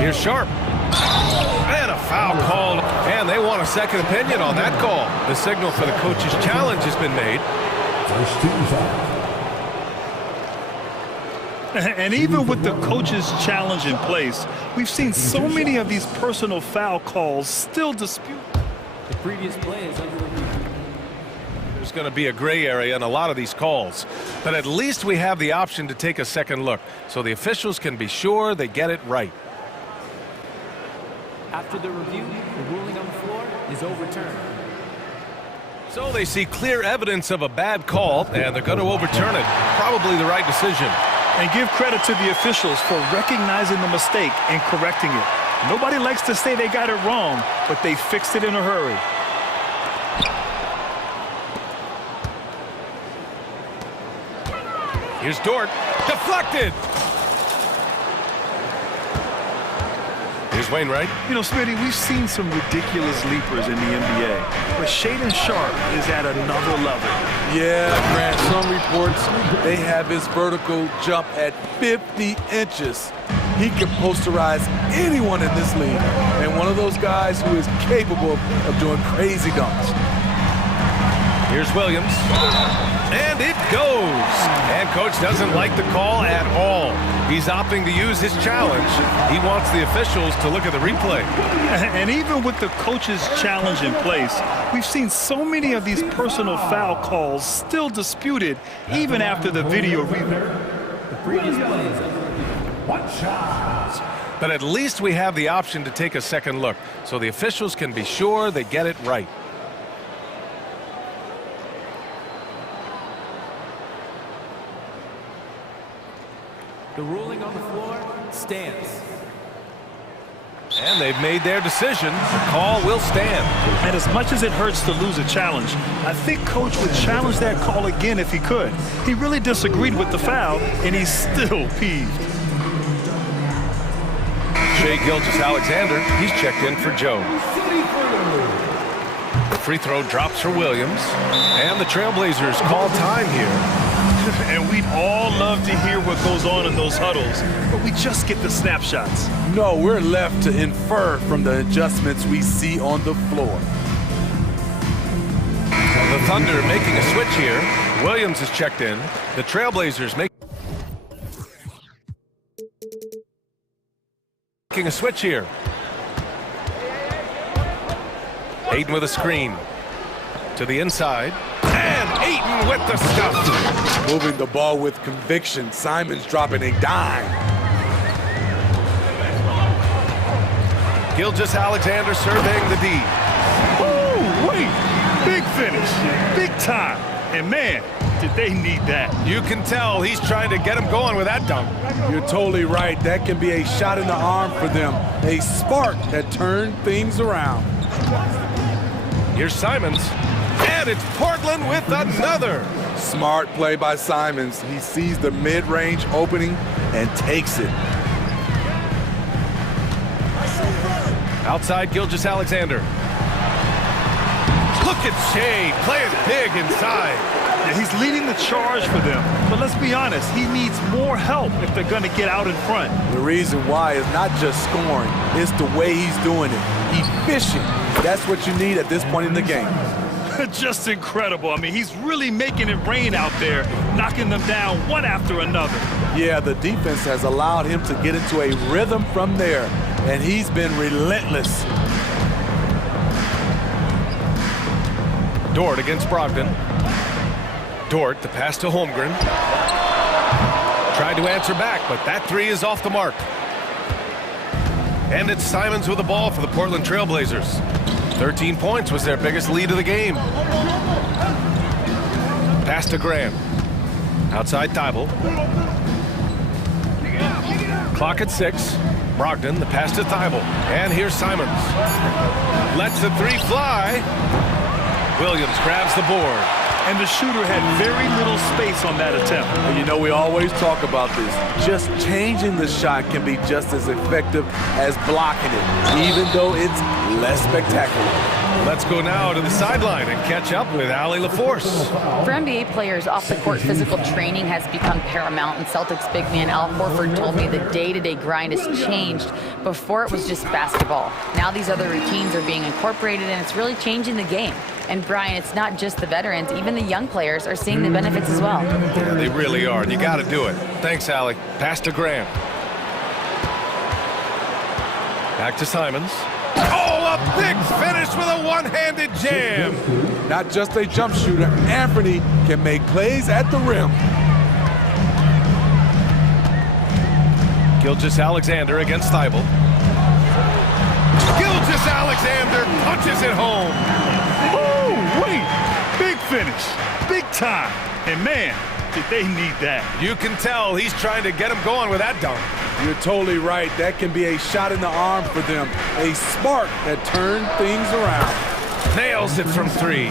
Here's Sharp. And a foul called. And they want a second opinion on that call. The signal for the coach's challenge has been made. First team foul. And even with the coach's challenge in place, we've seen so many of these personal foul calls still disputed. The previous play is under review. There's going to be a gray area in a lot of these calls. But at least we have the option to take a second look, so the officials can be sure they get it right. After the review, the ruling on the floor is overturned. So they see clear evidence of a bad call, and they're going to overturn it. Probably the right decision. And give credit to the officials for recognizing the mistake and correcting it. Nobody likes to say they got it wrong, but they fixed it in a hurry. Here's Dort. Deflected. Here's Wainwright. You know, Smitty, we've seen some ridiculous leapers in the NBA, but Shaedon Sharpe is at another level. Yeah, Grant, some reports, they have his vertical jump at 50 inches. He can posterize anyone in this league, and one of those guys who is capable of doing crazy dunks. Here's Williams. And it goes. And coach doesn't like the call at all. He's opting to use his challenge. He wants the officials to look at the replay. And even with the coach's challenge in place, we've seen so many of these personal foul calls still disputed even after the video review. The previous plays. One shot. But at least we have the option to take a second look, so the officials can be sure they get it right. The ruling on the floor stands. And they've made their decision. The call will stand. And as much as it hurts to lose a challenge, I think coach would challenge that call again if he could. He really disagreed with the foul, and he's still peeved. Shai Gilgeous-Alexander, he's checked in for Joe. The free throw drops for Williams. And the Trailblazers call time here. And we'd all love to hear what goes on in those huddles, but we just get the snapshots. No, we're left to infer from the adjustments we see on the floor. The Thunder making a switch here. Williams is checked in. The Trailblazers making a switch here. Ayton with a screen. To the inside. And Ayton with the stuff. Moving the ball with conviction. Simons dropping a dime. Gilgeous-Alexander surveying the D. Ooh, wait. Big finish. Big time. And man, did they need that. You can tell he's trying to get him going with that dunk. You're totally right. That can be a shot in the arm for them. A spark that turned things around. Here's Simons. And it's Portland with another. Smart play by Simons. He sees the mid-range opening and takes it. Outside Gilgeous-Alexander. Look at Shai playing big inside. Yeah, he's leading the charge for them. But let's be honest, he needs more help if they're going to get out in front. The reason why is not just scoring. It's the way he's doing it. Efficient. That's what you need at this point in the game. Just incredible. I mean, he's really making it rain out there, knocking them down one after another. Yeah, the defense has allowed him to get into a rhythm from there, and he's been relentless. Dort against Brogdon. Dort, the pass to Holmgren. Tried to answer back, but that three is off the mark. And it's Simons with the ball for the Portland Trailblazers. 13 points was their biggest lead of the game. Pass to Graham. Outside Thibault. Clock at 6. Brogdon, the pass to Thibault. And here's Simons. Lets the three fly. Williams grabs the board. And the shooter had very little space on that attempt. And you know, we always talk about this. Just changing the shot can be just as effective as blocking it, even though it's less spectacular. Let's go now to the sideline and catch up with Allie LaForce. For NBA players, off-the-court physical training has become paramount, and Celtics big man Al Horford told me the day-to-day grind has changed. Before it was just basketball. Now these other routines are being incorporated, and it's really changing the game. And Brian, it's not just the veterans, even the young players are seeing the benefits as well. Yeah, they really are, and you got to do it. Thanks, Allie. Pass to Graham. Back to Simons. Oh, a big finish with a one-handed jam. Not just a jump shooter, Anthony can make plays at the rim. Gilgeous-Alexander against Thibault. Gilgeous-Alexander punches it home. Oh, wait. Big finish. Big time. And man, did they need that. You can tell he's trying to get him going with that dunk. You're totally right. That can be a shot in the arm for them. A spark that turned things around. Nails it from 3.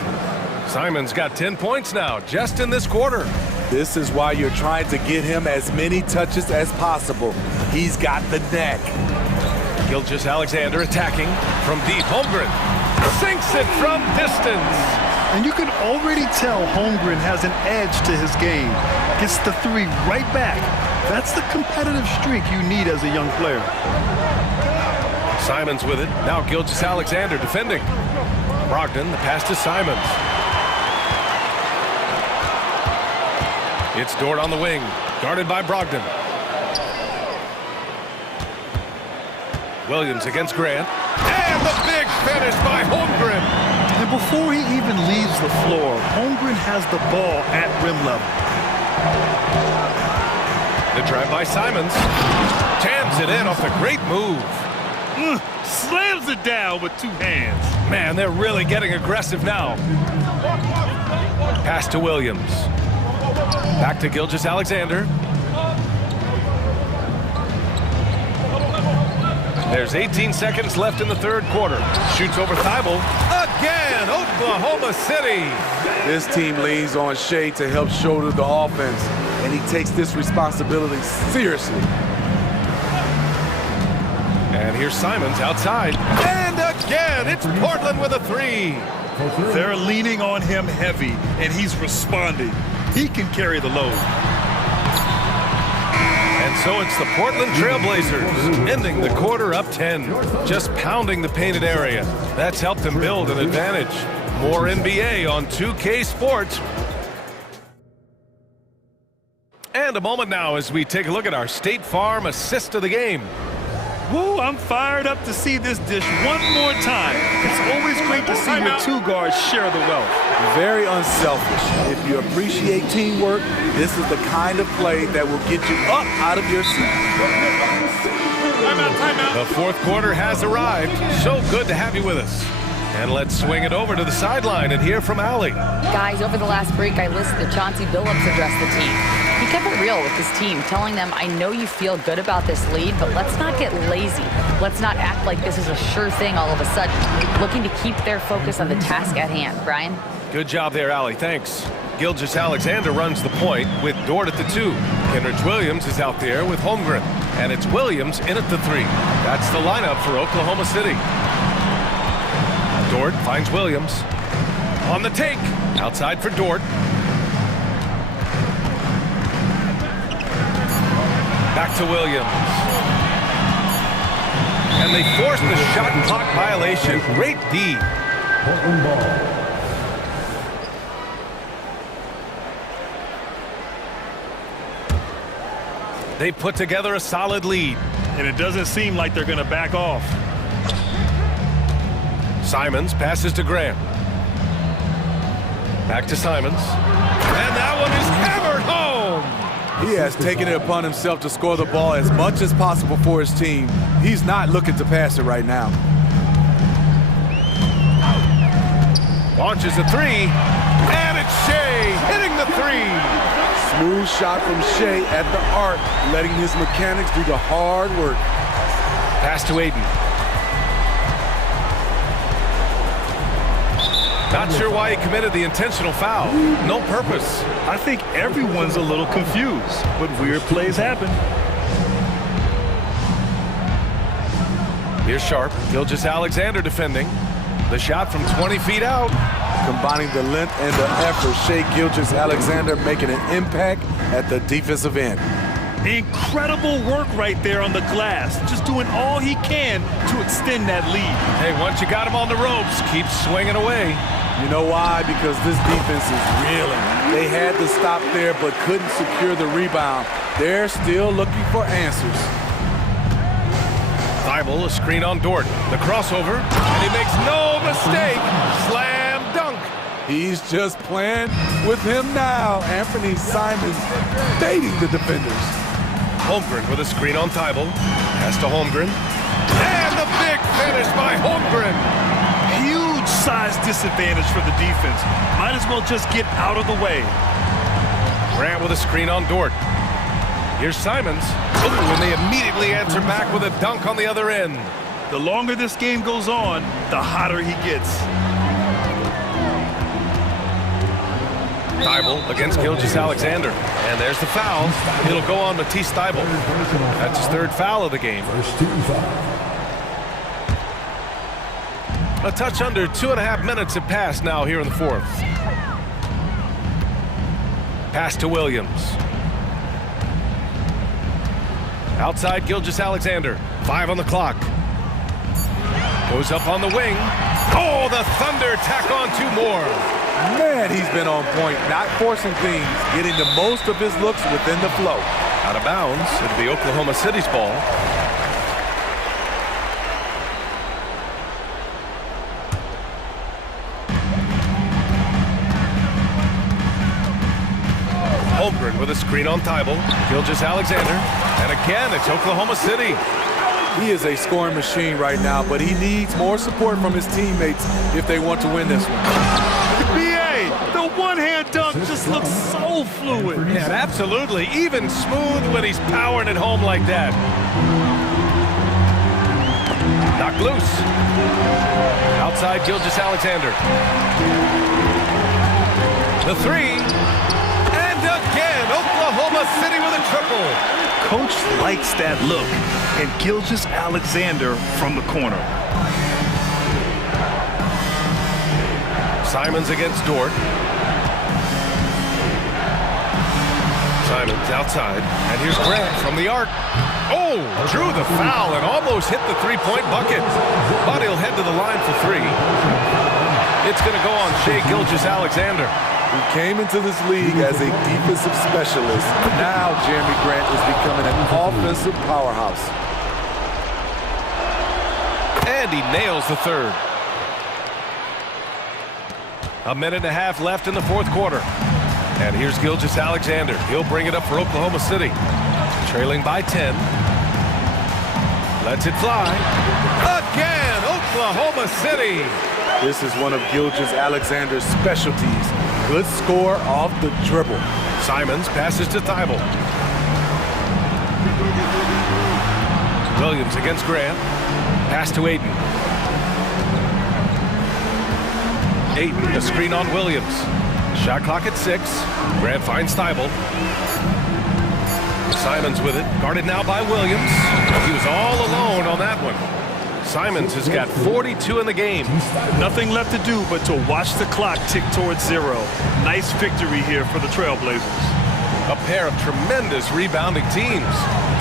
Simons got 10 points now, just in this quarter. This is why you're trying to get him as many touches as possible. He's got the neck. Gilgeous-Alexander attacking from deep. Holmgren sinks it from distance. And you can already tell Holmgren has an edge to his game. Gets the three right back. That's the competitive streak you need as a young player. Simons with it. Now Gilgeous-Alexander defending. Brogdon, the pass to Simons. It's Dort on the wing, guarded by Brogdon. Williams against Grant. And the big finish by Holmgren. And before he even leaves the floor, Holmgren has the ball at rim level. The drive by Simons. Jams it in off the great move. Slams it down with two hands. Man, they're really getting aggressive now. Pass to Williams. Back to Gilgeous-Alexander. There's 18 seconds left in the third quarter. Shoots over Thibault. Again, Oklahoma City. This team leans on Shea to help shoulder the offense, and he takes this responsibility seriously. And here's Simons outside. And again, it's Portland with a three. They're leaning on him heavy, and he's responding. He can carry the load. And so it's the Portland Trailblazers, ending the quarter up 10. Just pounding the painted area. That's helped them build an advantage. More NBA on 2K Sports. And a moment now as we take a look at our State Farm assist of the game. Woo, I'm fired up to see this dish one more time. It's always great to see your two guards share the wealth. Very unselfish. If you appreciate teamwork, this is the kind of play that will get you up out of your seat. The fourth quarter has arrived. So good to have you with us. And let's swing it over to the sideline and hear from Allie. Guys, over the last break, I listened to Chauncey Billups address the team. He kept it real with his team, telling them, I know you feel good about this lead, but let's not get lazy. Let's not act like this is a sure thing all of a sudden. Looking to keep their focus on the task at hand. Brian? Good job there, Allie. Thanks. Gilgeous-Alexander runs the point with Dort at the 2. Kenrich Williams is out there with Holmgren. And it's Williams in at the 3. That's the lineup for Oklahoma City. Dort finds Williams. On the take. Outside for Dort. Back to Williams. And they force the shot clock violation. Great D. Portland ball. They put together a solid lead. And it doesn't seem like they're going to back off. Simons passes to Grant. Back to Simons. And that one is hammered home. He has taken it upon himself to score the ball as much as possible for his team. He's not looking to pass it right now. Launches a 3. And it's Shea hitting the 3. Smooth shot from Shea at the arc, letting his mechanics do the hard work. Pass to Aiden. Not sure why he committed the intentional foul. No purpose. I think everyone's a little confused, but weird plays happen. Here's Sharp. Gilgeous-Alexander defending. The shot from 20 feet out. Combining the length and the effort, Shea Gilgeous-Alexander making an impact at the defensive end. Incredible work right there on the glass. Just doing all he can to extend that lead. Hey, once you got him on the ropes, keep swinging away. You know why? Because this defense is reeling. They had to stop there but couldn't secure the rebound. They're still looking for answers. Thibault, a screen on Dort. The crossover, and he makes no mistake. Slam dunk. He's just playing with him now. Anthony Simons baiting the defenders. Holmgren with a screen on Thibault. Pass to Holmgren. And the big finish by Holmgren. Huge size disadvantage for the defense. Might as well just get out of the way. Grant with a screen on Dort. Here's Simons. Ooh, and they immediately answer back with a dunk on the other end. The longer this game goes on, the hotter he gets. Thibault against Gilgeous Alexander. And there's the foul. It'll go on Matisse Thibault. That's his third foul of the game. A touch under 2.5 minutes have passed now here in the fourth. Pass to Williams. Outside Gilgeous Alexander. 5 on the clock. Goes up on the wing. Oh, the Thunder tack on 2 more. Man, he's been on point, not forcing things, getting the most of his looks within the flow. Out of bounds, it'll be Oklahoma City's ball. Holmgren with a screen on Thibault. Gilgeous Alexander. And again, it's Oklahoma City. He is a scoring machine right now, but he needs more support from his teammates if they want to win this one. BA, the one-hand dunk just looks so fluid. Yeah, absolutely. Even smooth when he's powering it home like that. Knocked loose. Outside Gilgeous Alexander. The 3. And again, Oklahoma City with a triple. Coach likes that look. And Gilgeous Alexander from the corner. Simons against Dort. Simons outside. And here's Grant from the arc. Oh, drew the foul and almost hit the three-point bucket. But he'll head to the line for 3. It's going to go on Shai Gilgeous Alexander. He came into this league as a defensive specialist. Now Jeremy Grant is becoming an offensive powerhouse. And he nails the 3rd. 1.5 minutes left in the 4th quarter. And here's Gilgeous Alexander. He'll bring it up for Oklahoma City. Trailing by 10. Lets it fly. Again, Oklahoma City. This is one of Gilgeous Alexander's specialties. Good score off the dribble. Simons passes to Thibault. Williams against Grant. Pass to Ayton. Ayton, a screen on Williams. Shot clock at 6. Grant finds Thibault. Simons with it. Guarded now by Williams. He was all alone on that one. Simons has got 42 in the game. Nothing left to do but to watch the clock tick towards 0. Nice victory here for the Trailblazers. A pair of tremendous rebounding teams.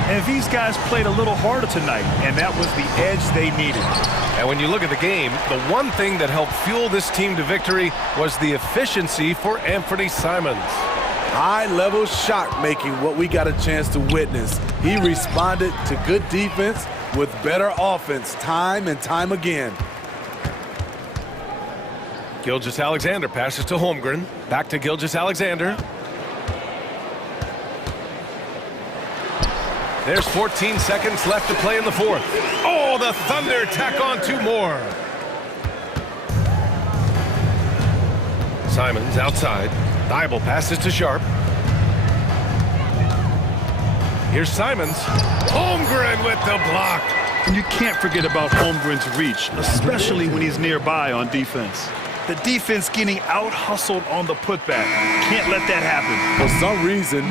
And these guys played a little harder tonight, and that was the edge they needed. And when you look at the game, the one thing that helped fuel this team to victory was the efficiency for Anthony Simons. High-level shot making, what we got a chance to witness. He responded to good defense with better offense time and time again. Gilgeous Alexander passes to Holmgren. Back to Gilgeous Alexander. There's 14 seconds left to play in the 4th. Oh, the Thunder tack on 2 more. Simons outside. Thibault passes to Sharp. Here's Simons. Holmgren with the block. And you can't forget about Holmgren's reach, especially when he's nearby on defense. The defense getting out-hustled on the putback. Can't let that happen. For some reason,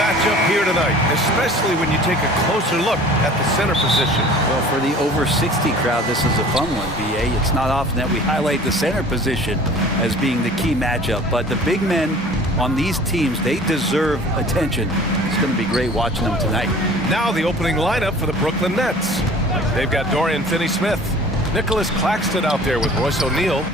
Matchup here tonight, especially when you take a closer look at the center position. Well, for the over 60 crowd, this is a fun one, BA. It's not often that we highlight the center position as being the key matchup, but the big men on these teams, they deserve attention. It's going to be great watching them tonight. Now the opening lineup for the Brooklyn Nets. They've got Dorian Finney-Smith, Nicholas Claxton out there with Royce O'Neal.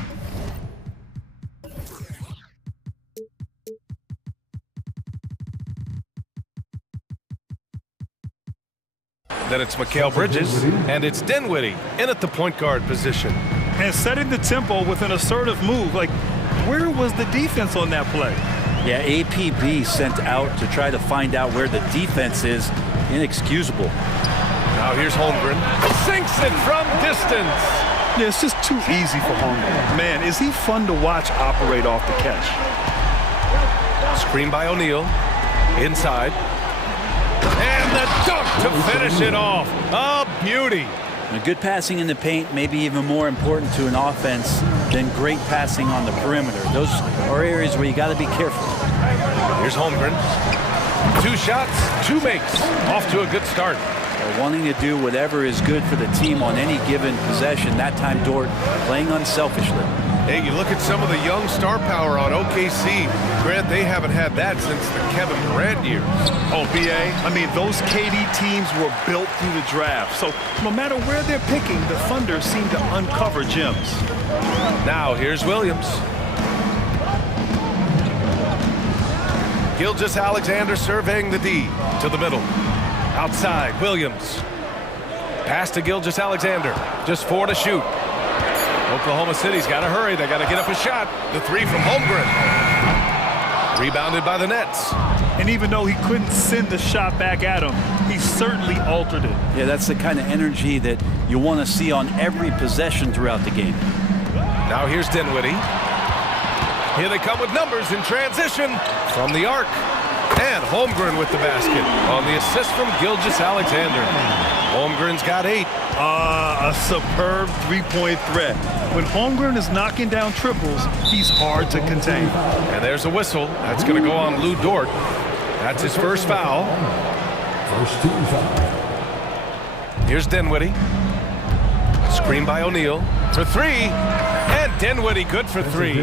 Then it's Mikal Bridges, and it's Dinwiddie in at the point guard position. And setting the tempo with an assertive move. Like, where was the defense on that play? Yeah, APB sent out to try to find out where the defense is. Inexcusable. Now here's Holmgren. Sinks it from distance. Yeah, it's just too easy for Holmgren. Man, is he fun to watch operate off the catch. Screen by O'Neal. Inside. And the dunk to finish it off. A beauty. Good passing in the paint may be even more important to an offense than great passing on the perimeter. Those are areas where you got to be careful. Here's Holmgren. 2 shots, 2 makes. Off to a good start. Wanting to do whatever is good for the team on any given possession. That time, Dort playing unselfishly. Hey, you look at some of the young star power on OKC. Grant, they haven't had that since the Kevin Durant years. Oh, BA, I mean, those KD teams were built through the draft. So no matter where they're picking, the Thunder seem to uncover gems. Now here's Williams. Gilgeous-Alexander surveying the D to the middle. Outside, Williams. Pass to Gilgeous-Alexander. Just 4 to shoot. Oklahoma City's got to hurry. They got to get up a shot. The 3 from Holmgren. Rebounded by the Nets. And even though he couldn't send the shot back at him, he certainly altered it. Yeah, that's the kind of energy that you want to see on every possession throughout the game. Now here's Dinwiddie. Here they come with numbers in transition from the arc. And Holmgren with the basket on the assist from Gilgeous-Alexander. Holmgren's got 8. A superb three-point threat. When Holmgren is knocking down triples, he's hard to contain. And there's a whistle. That's going to go on Lou Dort. That's his first foul. First team foul. Here's Dinwiddie. Screen by O'Neal for 3. And Dinwiddie good for 3.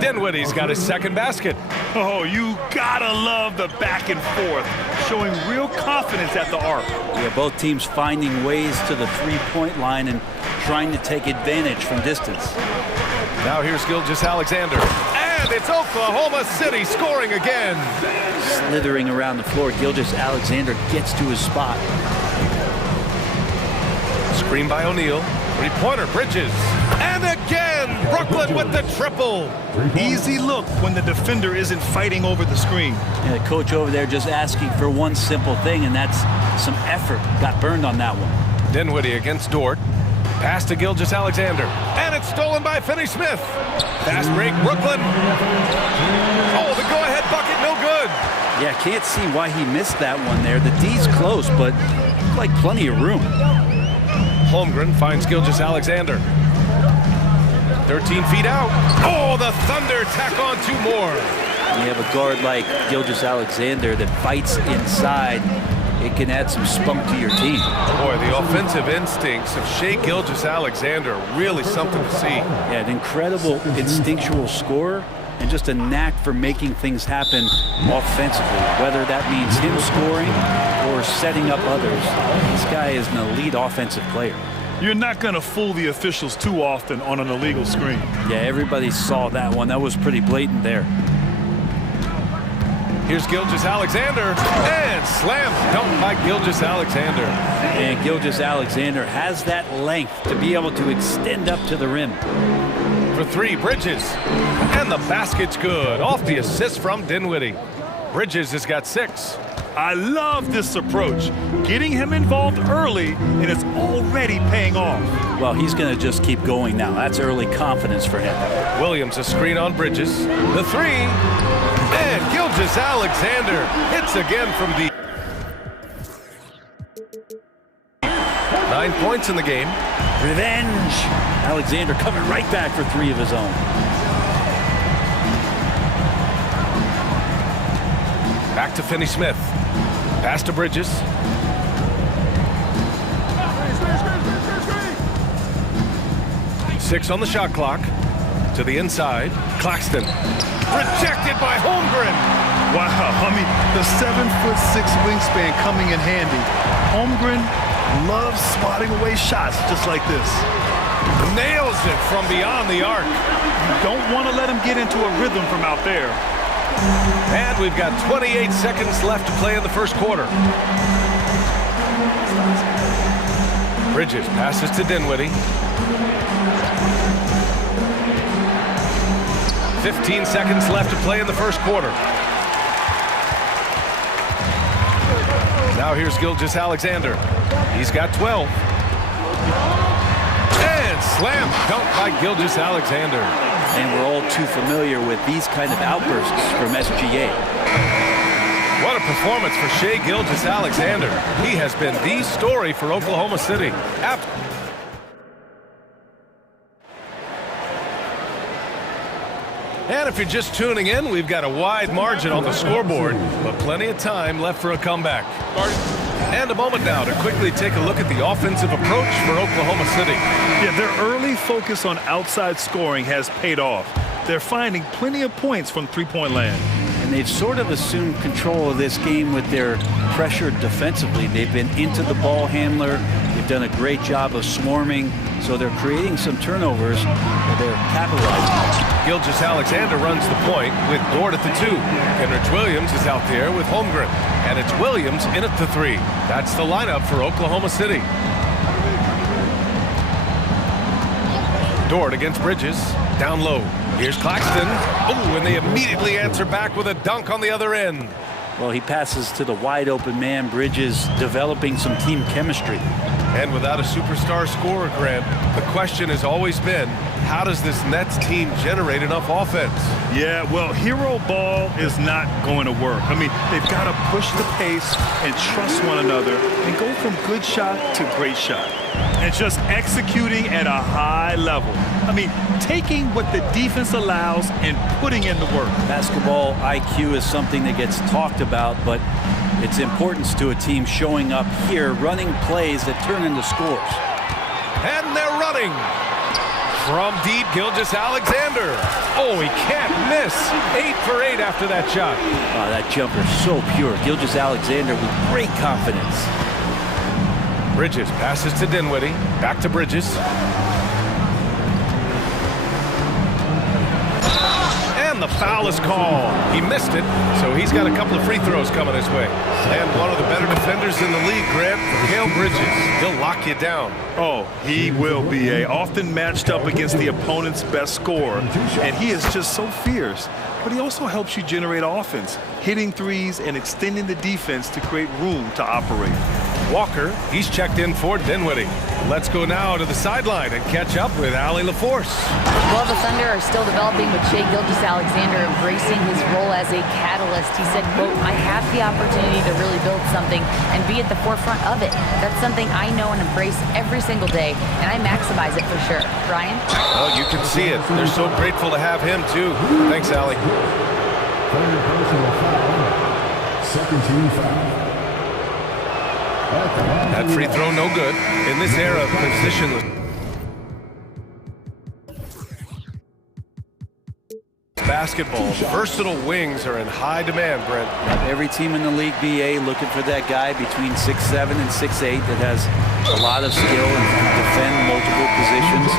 Dinwiddie's got his second basket. Oh, you gotta love the back and forth, showing real confidence at the arc. Yeah, both teams finding ways to the three-point line and trying to take advantage from distance. Now here's Gilgeous-Alexander. And it's Oklahoma City scoring again. Slithering around the floor, Gilgeous-Alexander gets to his spot. Screen by O'Neal. 3-pointer, Bridges. And again, Brooklyn with the triple. Easy look when the defender isn't fighting over the screen. Yeah, the coach over there just asking for one simple thing, and that's some effort. Got burned on that one. Dinwiddie against Dort. Pass to Gilgeous-Alexander. And it's stolen by Finney-Smith. Fast break, Brooklyn. Oh, the go-ahead bucket, no good. Yeah, can't see why he missed that one there. The D's close, but like plenty of room. Holmgren finds Gilgeous-Alexander. 13 feet out. Oh, the Thunder tack on 2 more. When you have a guard like Gilgeous-Alexander that fights inside, it can add some spunk to your team. Boy, the offensive instincts of Shai Gilgeous-Alexander, really something to see. Yeah, an incredible instinctual scorer and just a knack for making things happen offensively, whether that means him scoring or setting up others. This guy is an elite offensive player. You're not going to fool the officials too often on an illegal screen. Yeah, everybody saw that one. That was pretty blatant there. Here's Gilgeous-Alexander, and slam dunk by Gilgeous-Alexander. And Gilgeous-Alexander has that length to be able to extend up to the rim. For 3, Bridges. And the basket's good, off the assist from Dinwiddie. Bridges has got 6. I love this approach. Getting him involved early, and it's already paying off. Well, he's going to just keep going now. That's early confidence for him. Williams, a screen on Bridges. The three. And Gilgeous-Alexander hits again from deep. 9 points in the game. Revenge. Alexander coming right back for 3 of his own. Back to Finney-Smith. Pass to Bridges. Six on the shot clock. To the inside. Claxton. Rejected by Holmgren. Wow, I mean, the 7'6" wingspan coming in handy. Holmgren loves spotting away shots just like this. Nails it from beyond the arc. You don't want to let him get into a rhythm from out there. And we've got 28 seconds left to play in the first quarter. Bridges passes to Dinwiddie. 15 seconds left to play in the first quarter. Now here's Gilgeous-Alexander. He's got 12. And slam dunk by Gilgeous-Alexander. And we're all too familiar with these kind of outbursts from SGA. What a performance for Shai Gilgeous-Alexander. He has been the story for Oklahoma City. And if you're just tuning in, we've got a wide margin on the scoreboard, but plenty of time left for a comeback. And a moment now to quickly take a look at the offensive approach for Oklahoma City. Yeah, their early focus on outside scoring has paid off. They're finding plenty of points from three-point land. And they've sort of assumed control of this game with their pressure defensively. They've been into the ball handler. They've done a great job of swarming. So they're creating some turnovers that they're capitalizing. Gilgeous-Alexander runs the point with Dort at the 2. Kenrich Williams is out there with Holmgren. And it's Williams in at the 3. That's the lineup for Oklahoma City. Dort against Bridges. Down low. Here's Claxton. Oh, and they immediately answer back with a dunk on the other end. Well, he passes to the wide open man. Bridges developing some team chemistry. And without a superstar scorer, Grant, the question has always been, how does this Nets team generate enough offense? Yeah, well, hero ball is not going to work. I mean, they've got to push the pace and trust one another and go from good shot to great shot. And just executing at a high level. I mean, taking what the defense allows and putting in the work. Basketball IQ is something that gets talked about, but its importance to a team showing up here, running plays that turn into scores. And they're running. From deep, Gilgeous-Alexander. Oh, he can't miss. 8 for 8 after that shot. Oh, that jumper so pure. Gilgeous-Alexander with great confidence. Bridges passes to Dinwiddie. Back to Bridges. And the foul is called. He missed it, so he's got a couple of free throws coming his way. And one of the better defenders in the league, Grant, Mikal Bridges. He'll lock you down. Oh, he will be often matched up against the opponent's best scorer. And he is just so fierce. But he also helps you generate offense, hitting threes and extending the defense to create room to operate. Walker, he's checked in for Dinwiddie. Let's go now to the sideline and catch up with Allie LaForce. Well, the Thunder are still developing with Shai Gilgeous-Alexander embracing his role as a catalyst. He said, quote, I have the opportunity to really build something and be at the forefront of it. That's something I know and embrace every single day, and I maximize it for sure. Brian? Well, you can see it. They're so grateful to have him, too. Thanks, Allie. Second team foul. That free throw no good. In this era, positionless basketball, versatile wings are in high demand, Brent. Every team in the league, BA, looking for that guy between 6'7" and 6'8" that has a lot of skill and can defend multiple positions,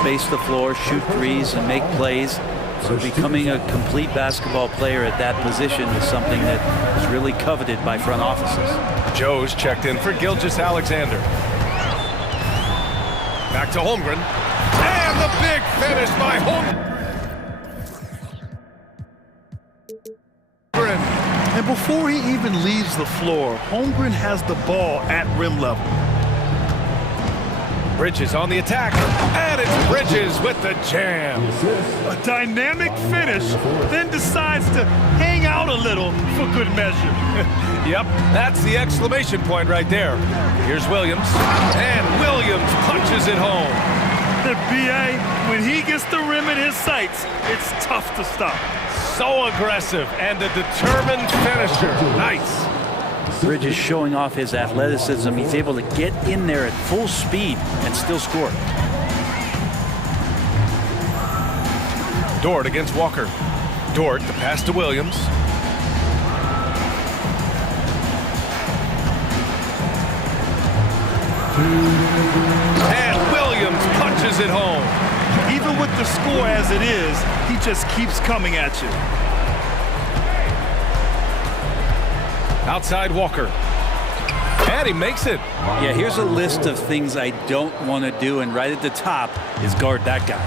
space the floor, shoot threes, and make plays. So becoming a complete basketball player at that position is something that is really coveted by front offices. Joe's checked in for Gilgeous-Alexander. Back to Holmgren. And the big finish by Holmgren. And before he even leaves the floor, Holmgren has the ball at rim level. Bridges on the attack, and it's Bridges with the jam. A dynamic finish, then decides to hang out a little for good measure. Yep, that's the exclamation point right there. Here's Williams, and Williams punches it home. The BA, when he gets the rim in his sights, it's tough to stop. So aggressive and a determined finisher. Nice. Bridges showing off his athleticism. He's able to get in there at full speed and still score. Dort against Walker. Dort, the pass to Williams. And Williams punches it home. Even with the score as it is, he just keeps coming at you. Outside Walker. And he makes it. Yeah, here's a list of things I don't want to do, and right at the top is guard that guy.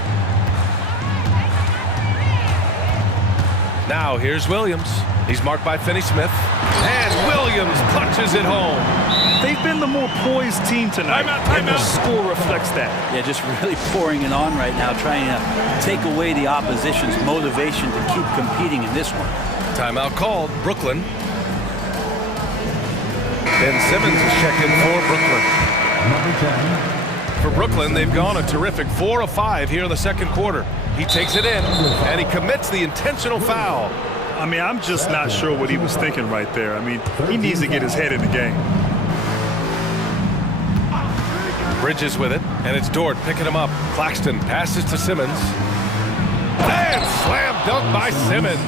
Now here's Williams. He's marked by Finney-Smith. And Williams punches it home. They've been the more poised team tonight, and the score reflects that. Yeah, just really pouring it on right now, trying to take away the opposition's motivation to keep competing in this one. Timeout called. Brooklyn. Ben Simmons is checking for Brooklyn. For Brooklyn, they've gone a terrific 4 of 5 here in the second quarter. He takes it in, and he commits the intentional foul. I mean, I'm just not sure what he was thinking right there. I mean, he needs to get his head in the game. Bridges with it, and it's Dort picking him up. Claxton passes to Simmons. And slam dunk by Simmons.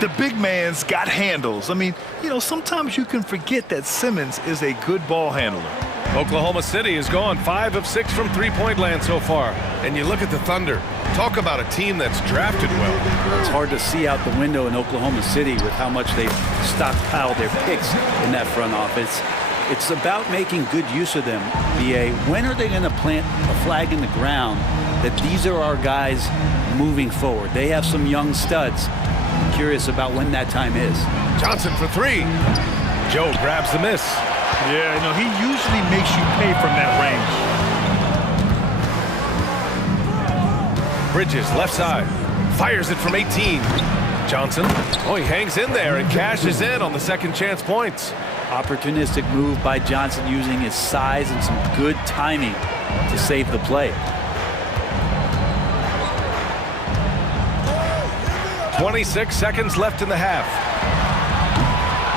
The big man's got handles. I mean, you know, sometimes you can forget that Simmons is a good ball handler. Oklahoma City has gone 5 of 6 from three-point land so far. And you look at the Thunder. Talk about a team that's drafted well. It's hard to see out the window in Oklahoma City with how much they've stockpiled their picks in that front office. It's about making good use of them, BA. When are they going to plant a flag in the ground that these are our guys moving forward? They have some young studs. I'm curious about when that time is. Johnson for 3. Joe grabs the miss. Yeah, no, he usually makes you pay from that range. Bridges, left side. Fires it from 18. Johnson. Oh, he hangs in there and cashes in on the second chance points. Opportunistic move by Johnson using his size and some good timing to save the play. 26 seconds left in the half.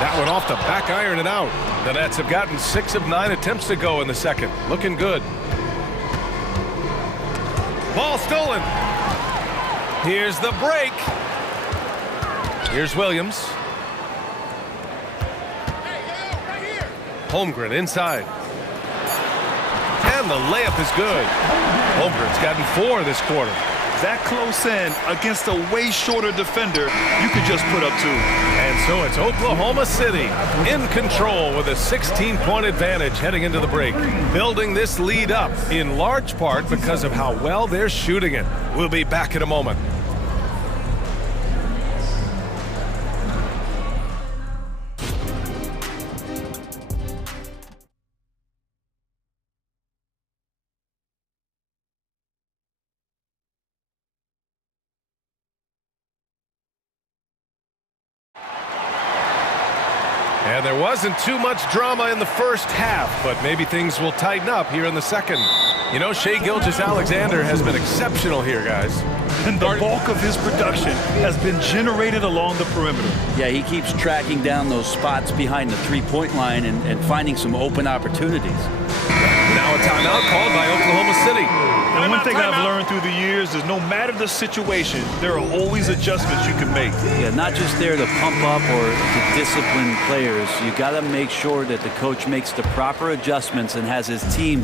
That one off the back iron and out. The Nets have gotten 6 of 9 attempts to go in the second. Looking good. Ball stolen. Here's the break. Here's Williams. Holmgren inside. And the layup is good. Holmgren's gotten 4 this quarter. That close in against a way shorter defender, you could just put up 2. And so it's Oklahoma City in control with a 16-point advantage heading into the break. Building this lead up in large part because of how well they're shooting it. We'll be back in a moment. And there wasn't too much drama in the first half, but maybe things will tighten up here in the second. You know, Shai Gilgeous-Alexander has been exceptional here, guys. And the bulk of his production has been generated along the perimeter. Yeah, he keeps tracking down those spots behind the three-point line and finding some open opportunities. Now a timeout called by Oklahoma City. And one thing I've learned through the years is no matter the situation, there are always adjustments you can make. Yeah, not just there to pump up or to discipline players. You got to make sure that the coach makes the proper adjustments and has his team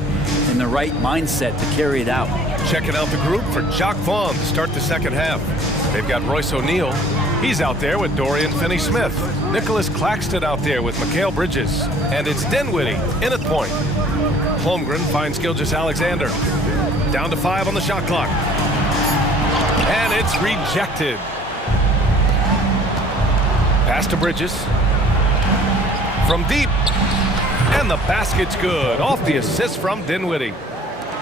in the right mindset to carry it out. Checking out the group for Jock Vaughn to start the second half. They've got Royce O'Neal. He's out there with Dorian Finney-Smith. Nicholas Claxton out there with Mikal Bridges. And it's Dinwiddie in at point. Holmgren finds Gilgeous-Alexander. Down to 5 on the shot clock. And it's rejected. Pass to Bridges. from deep. And the basket's good, off the assist from Dinwiddie.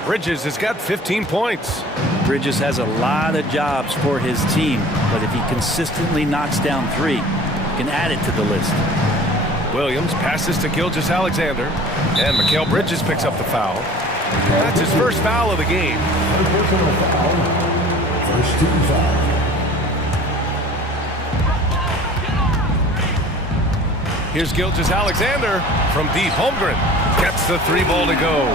Bridges has got 15 points. Bridges has a lot of jobs for his team, but if he consistently knocks down three, he can add it to the list. Williams passes to Gilgeous-Alexander, and Mikal Bridges picks up the foul. That's his first foul of the game. First team foul. Here's Gilgeous-Alexander from deep. Holmgren gets the three ball to go.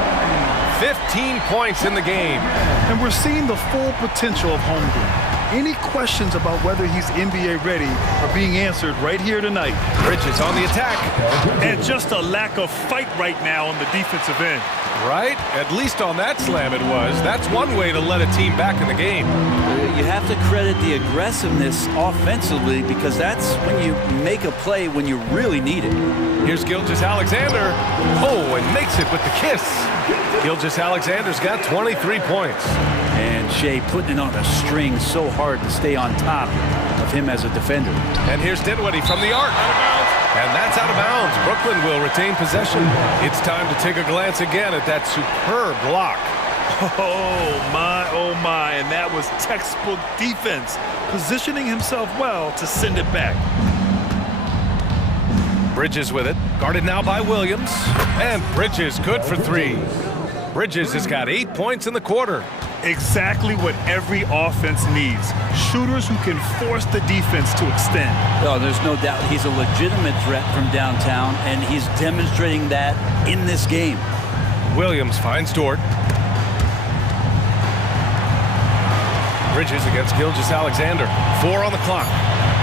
15 points in the game. And we're seeing the full potential of Holmgren. Any questions about whether he's NBA ready are being answered right here tonight. Bridges on the attack. And just a lack of fight right now on the defensive end. Right? At least on that slam it was. That's one way to let a team back in the game. You have to credit the aggressiveness offensively because that's when you make a play when you really need it. Here's Gilgeous-Alexander. Oh, and makes it with the kiss. Gilgeous-Alexander's got 23 points. And Shea putting it on a string so hard to stay on top of him as a defender. And here's Dinwiddie from the arc. And that's out of bounds. Brooklyn will retain possession. It's time to take a glance again at that superb block. Oh my, and that was textbook defense, positioning himself well to send it back. Bridges with it, guarded now by Williams, and Bridges good for three. Bridges has got 8 points in the quarter. Exactly what every offense needs. Shooters who can force the defense to extend. Oh, there's no doubt he's a legitimate threat from downtown, and he's demonstrating that in this game. Williams finds Dort. Bridges against Gilgeous-Alexander. 4 on the clock.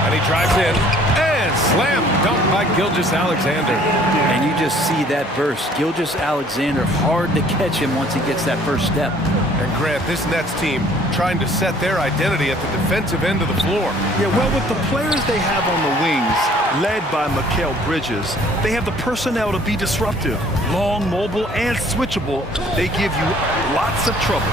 And he drives in. And slam dunk by Gilgeous-Alexander. And you just see that burst. Gilgeous-Alexander, hard to catch him once he gets that first step. And Grant, this Nets team trying to set their identity at the defensive end of the floor. Yeah, well, with the players they have on the wings, led by Mikal Bridges, they have the personnel to be disruptive. Long, mobile, and switchable. They give you lots of trouble.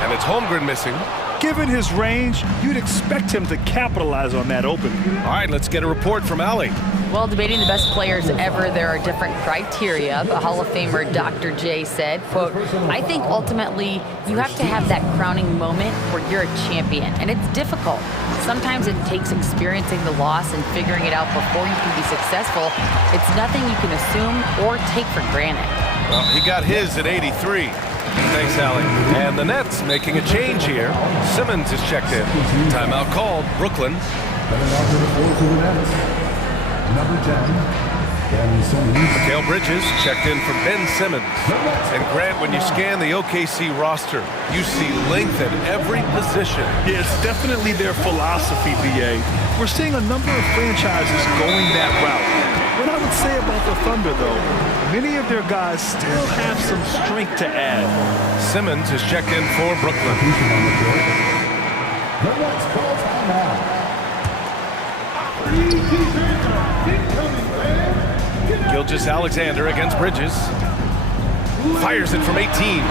And it's Holmgren missing. Given his range, you'd expect him to capitalize on that opening. All right, let's get a report from Allie. Well, debating the best players ever, there are different criteria. But Hall of Famer Dr. J said, quote, I think ultimately you have to have that crowning moment where you're a champion. And it's difficult. Sometimes it takes experiencing the loss and figuring it out before you can be successful. It's nothing you can assume or take for granted. Well, he got his at 83. Thanks, Allie. And the Nets making a change here. Simmons is checked in. Timeout called. Brooklyn. Number 10, Ben Simmons. Mikal Bridges checked in for Ben Simmons. And Grant, when you scan the OKC roster, you see length at every position. Yeah, it's definitely their philosophy, BA. We're seeing a number of franchises going that route. What I would say about the Thunder, though, many of their guys still have some strength to add. Simmons is checked in for Brooklyn. The Nets call timeout. Gilgeous-Alexander against Bridges. Fires it from 18.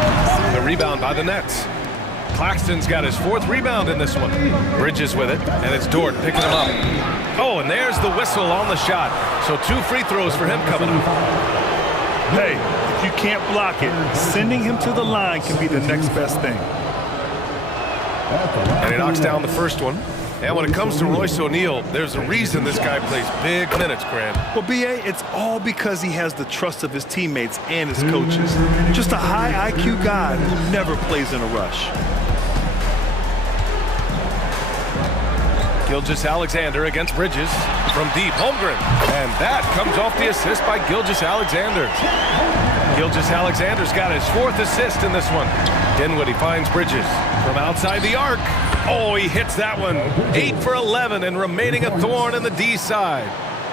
The rebound by the Nets. Claxton's got his 4th rebound in this one. Bridges with it, and it's Dort picking him up. Oh, and there's the whistle on the shot. So 2 free throws for him coming up. Hey, if you can't block it, sending him to the line can be the next best thing. And he knocks down the first one. And when it comes to Royce O'Neal, there's a reason this guy plays big minutes, Grant. Well, BA, it's all because he has the trust of his teammates and his coaches. Just a high IQ guy who never plays in a rush. Gilgeous-Alexander against Bridges from deep. Holmgren. And that comes off the assist by Gilgeous-Alexander. Gilgeous-Alexander's got his 4th assist in this one. Dinwiddie finds Bridges from outside the arc. Oh, he hits that one. 8 for 11 and remaining a thorn in the D side.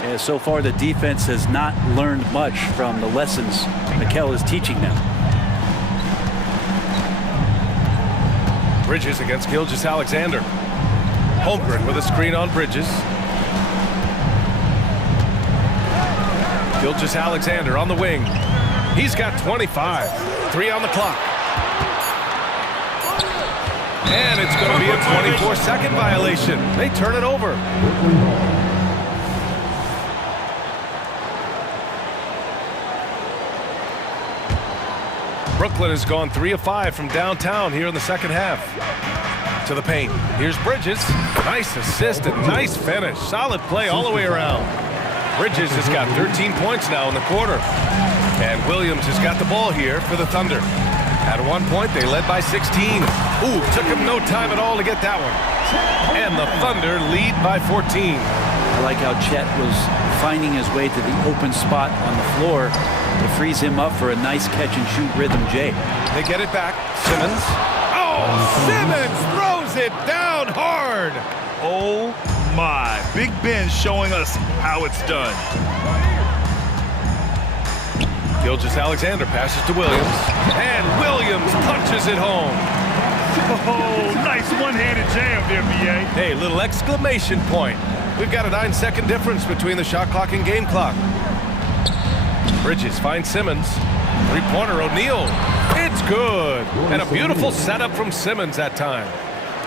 Yeah, so far the defense has not learned much from the lessons Mikal is teaching them. Bridges against Gilgeous-Alexander. Holmgren with a screen on Bridges. Gilgeous-Alexander on the wing. He's got 25. 3 on the clock. And it's going to be a 24-second violation. They turn it over. Brooklyn has gone 3 of 5 from downtown here in the second half. To the paint. Here's Bridges. Nice assist and nice finish. Solid play all the way around. Bridges has got 13 points now in the quarter. And Williams has got the ball here for the Thunder. At one point, they led by 16. Ooh, took him no time at all to get that one. And the Thunder lead by 14. I like how Chet was finding his way to the open spot on the floor to freeze him up for a nice catch-and-shoot rhythm J. They get it back. Simmons. Oh, Simmons throws it down hard. Oh, my. Big Ben showing us how it's done. Gilgeous-Alexander passes to Williams. And Williams punches it home. Oh, nice one-handed jam there, B.A. Hey, little exclamation point. We've got a 9-second difference between the shot clock and game clock. Bridges finds Simmons. Three-pointer, O'Neal. It's good. And a beautiful setup from Simmons that time.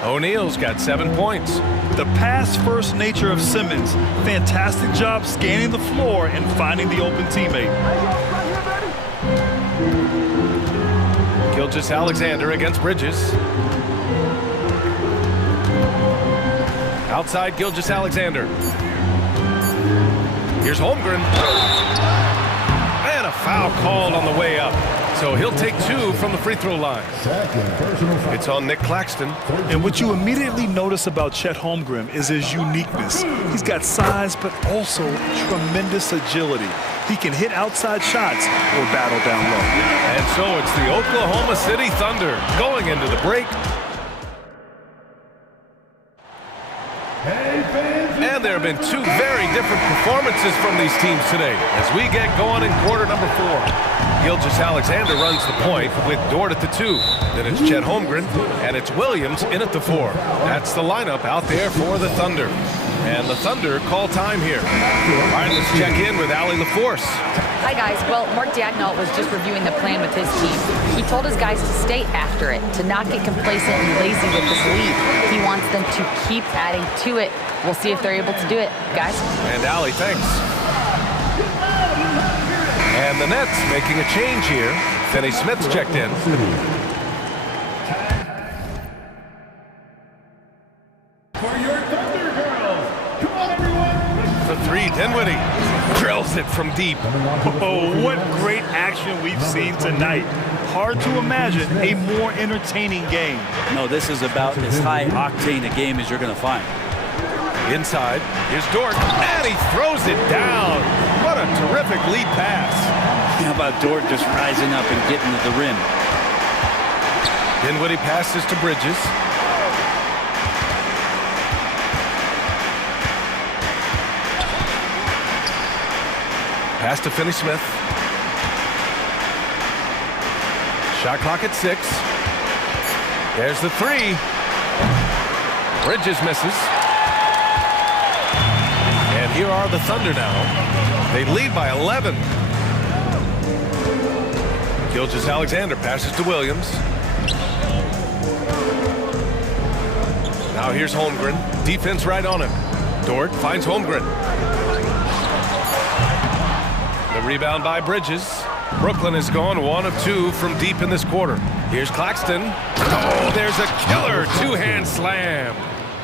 O'Neal's got 7 points. The pass-first nature of Simmons. Fantastic job scanning the floor and finding the open teammate. Gilgeous-Alexander against Bridges. Outside Gilgeous-Alexander. Here's Holmgren. And a foul called on the way up. So he'll take 2 from the free throw line. It's on Nick Claxton. And what you immediately notice about Chet Holmgren is his uniqueness. He's got size, but also tremendous agility. He can hit outside shots or battle down low. And so it's the Oklahoma City Thunder going into the break. And there have been 2 very different performances from these teams today as we get going in quarter number 4. Gilgeous-Alexander runs the point with Dort at the 2. Then it's Chet Holmgren, and it's Williams in at the 4. That's the lineup out there for the Thunder. And the Thunder call time here. All right, let's check in with Allie LaForce. Hi, guys. Well, Mark Dagnall was just reviewing the plan with his team. He told his guys to stay after it, to not get complacent and lazy with this lead. He wants them to keep adding to it. We'll see if they're able to do it, guys. And Allie, thanks. And the Nets making a change here. Finney Smith's checked in. For your Thunder girls, come on everyone. The 3, Dinwiddie drills it from deep. Oh, what great action we've seen tonight. Hard to imagine a more entertaining game. No, this is about as high octane a game as you're going to find. Inside, here's Dort, and he throws it down. What a terrific lead pass. How about Dort just rising up and getting to the rim? Dinwiddie passes to Bridges. Pass to Finney Smith. Shot clock at 6. There's the 3. Bridges misses. And here are the Thunder now. They lead by 11. Gilgeous-Alexander passes to Williams. Now here's Holmgren. Defense right on him. Dort finds Holmgren. The rebound by Bridges. Brooklyn has gone 1 of 2 from deep in this quarter. Here's Claxton. Oh, there's a killer 2-hand slam.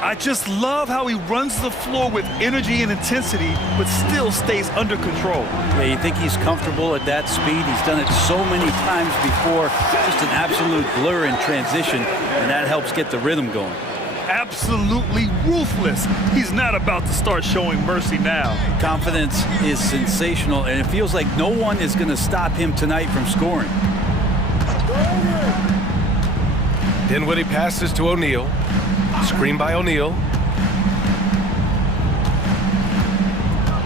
I just love how he runs the floor with energy and intensity, but still stays under control. Yeah, you think he's comfortable at that speed? He's done it so many times before. Just an absolute blur in transition, and that helps get the rhythm going. Absolutely ruthless. He's not about to start showing mercy now. Confidence is sensational, and it feels like no one is going to stop him tonight from scoring. Dinwiddie passes to O'Neal. Screen by O'Neal.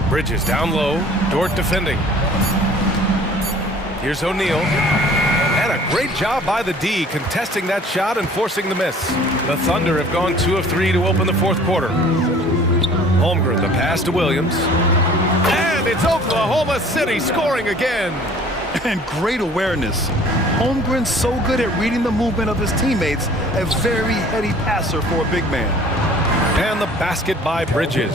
Bridges down low. Dort defending. Here's O'Neal. And a great job by the D contesting that shot and forcing the miss. The Thunder have gone 2 of 3 to open the 4th quarter. Holmgren, the pass to Williams. And it's Oklahoma City scoring again. And great awareness. Holmgren's so good at reading the movement of his teammates, a very heady passer for a big man. And the basket by Bridges.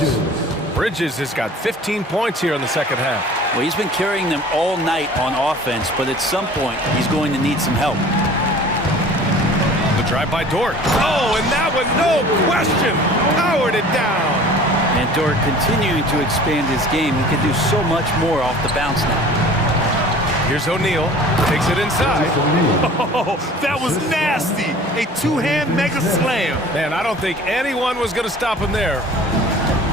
Bridges has got 15 points here in the second half. Well, he's been carrying them all night on offense, but at some point, he's going to need some help. The drive by Dort. Oh, and that one, no question, powered it down. And Dort continuing to expand his game. He can do so much more off the bounce now. Here's O'Neal, takes it inside. Oh, that was nasty. A two-hand mega slam. Man, I don't think anyone was going to stop him there.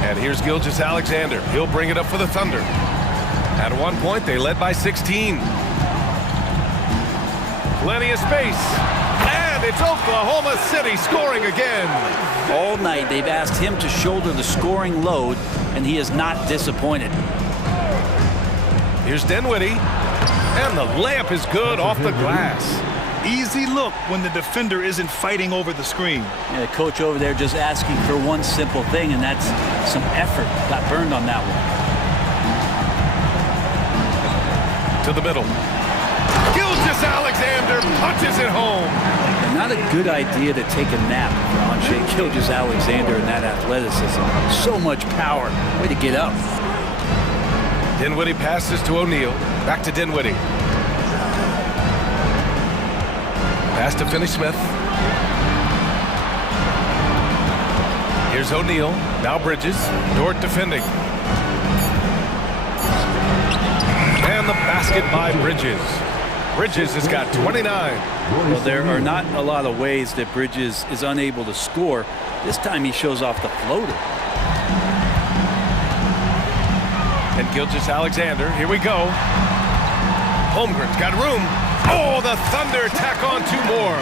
And here's Gilgeous-Alexander. He'll bring it up for the Thunder. At one point, they led by 16. Plenty of space. And it's Oklahoma City scoring again. All night, they've asked him to shoulder the scoring load, and he is not disappointed. Here's Dinwiddie. And the layup is good off the glass. Easy look when the defender isn't fighting over the screen. Yeah, the coach over there just asking for one simple thing, and that's some effort. Got burned on that one. To the middle. Gilgeous-Alexander punches it home. Not a good idea to take a nap on Shai Gilgeous-Alexander and that athleticism. So much power. Way to get up. Dinwiddie passes to O'Neal. Back to Dinwiddie. Pass to Finney-Smith. Here's O'Neal. Now Bridges. Dort defending. And the basket by Bridges. Bridges has got 29. Well, there are not a lot of ways that Bridges is unable to score. This time he shows off the floater. And Gilgeous-Alexander, here we go. Holmgren's got room. Oh, the Thunder tack on two more.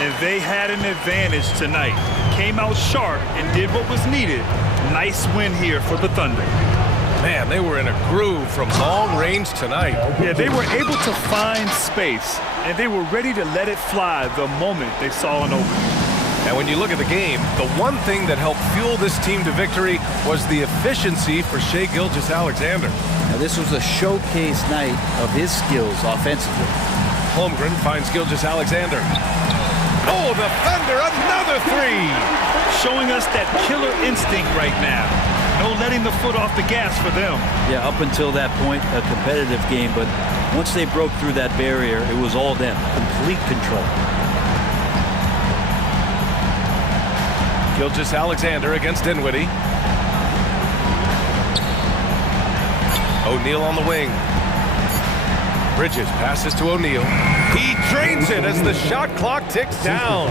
And they had an advantage tonight. Came out sharp and did what was needed. Nice win here for the Thunder. Man, they were in a groove from long range tonight. Yeah, they were able to find space, and they were ready to let it fly the moment they saw an opening. And when you look at the game, the one thing that helped fuel this team to victory was the efficiency for Shai Gilgeous-Alexander. Now, this was a showcase night of his skills offensively. Holmgren finds Gilgeous-Alexander. Oh, the Thunder, another three! Showing us that killer instinct right now. No letting the foot off the gas for them. Yeah, up until that point, a competitive game, but once they broke through that barrier, it was all them. Complete control. Gilgeous-Alexander against Dinwiddie. O'Neal on the wing. Bridges passes to O'Neal. He drains it as the shot clock ticks down.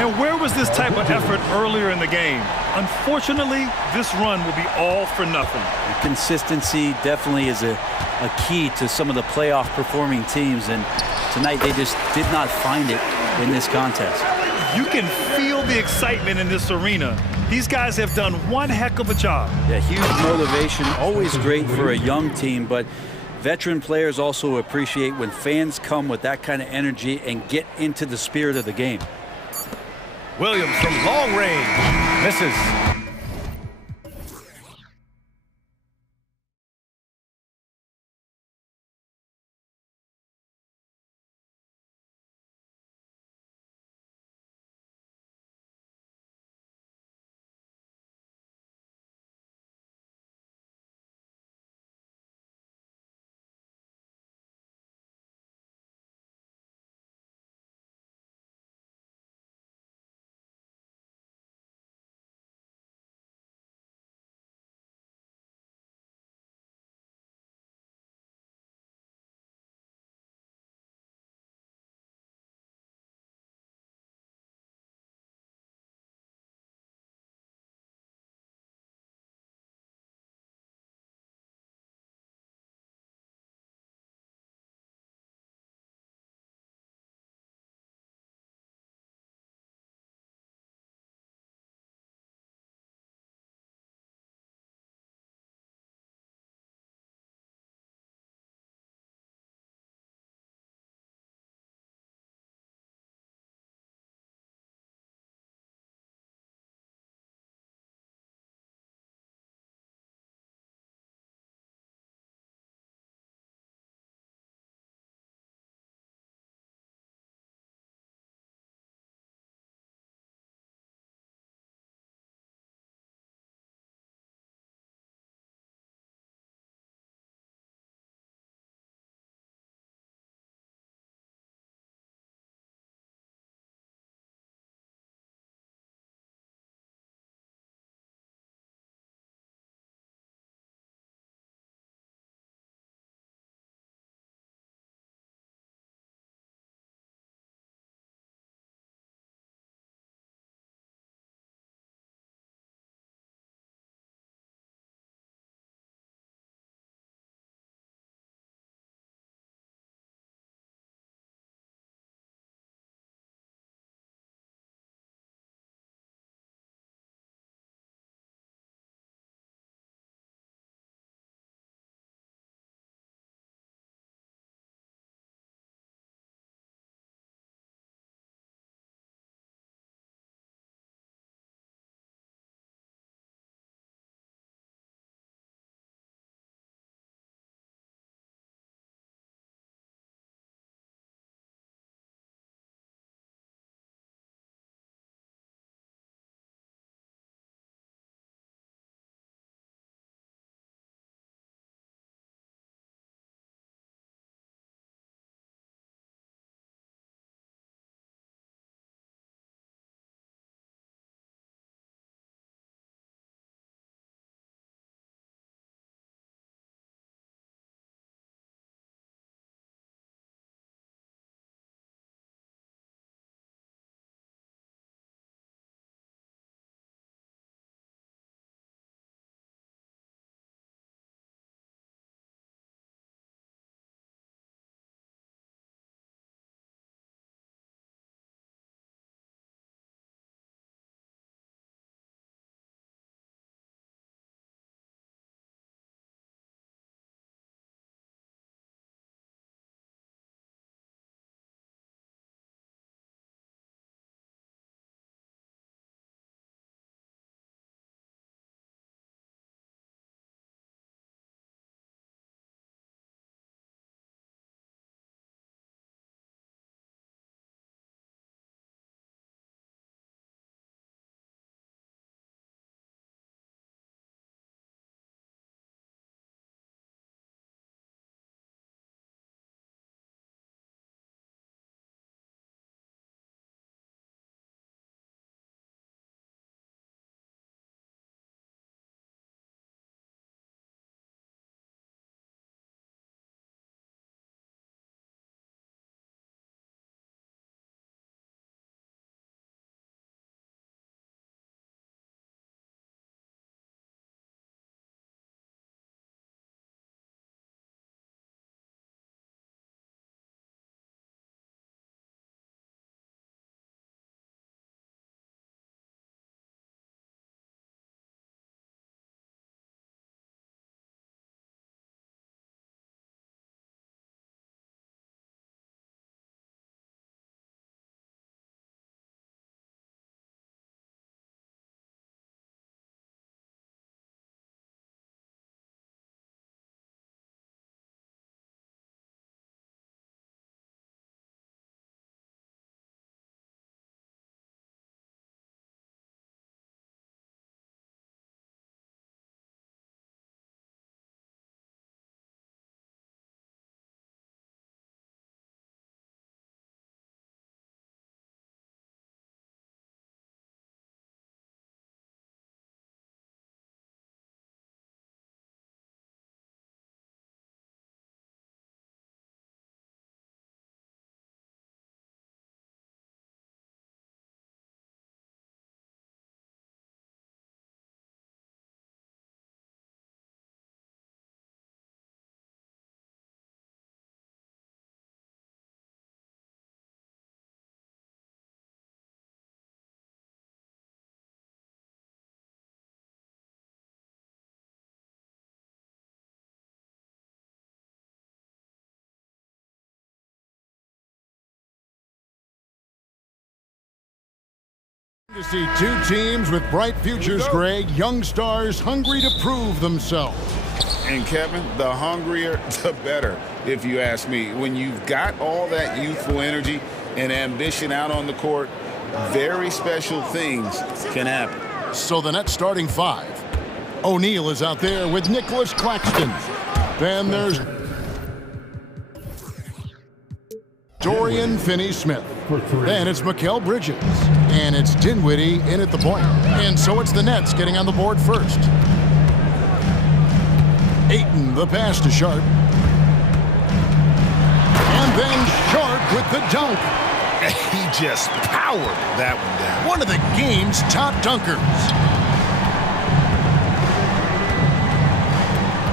And where was this type of effort earlier in the game? Unfortunately, this run will be all for nothing. Consistency definitely is a key to some of the playoff performing teams, and tonight they just did not find it in this contest. You can feel the excitement in this arena. These guys have done one heck of a job. Yeah, huge motivation, always great for a young team, but veteran players also appreciate when fans come with that kind of energy and get into the spirit of the game. Williams from long range misses. To see two teams with bright futures, Greg, young stars hungry to prove themselves. And Kevin, the hungrier, the better, if you ask me. When you've got all that youthful energy and ambition out on the court, very special things can happen. So the Nets starting five. O'Neal is out there with Nicholas Claxton. Then there's Dorian Finney-Smith. Then it's Mikal Bridges. And it's Dinwiddie in at the point. And so it's the Nets getting on the board first. Ayton, the pass to Sharp. And then Sharp with the dunk. He just powered that one down. One of the game's top dunkers.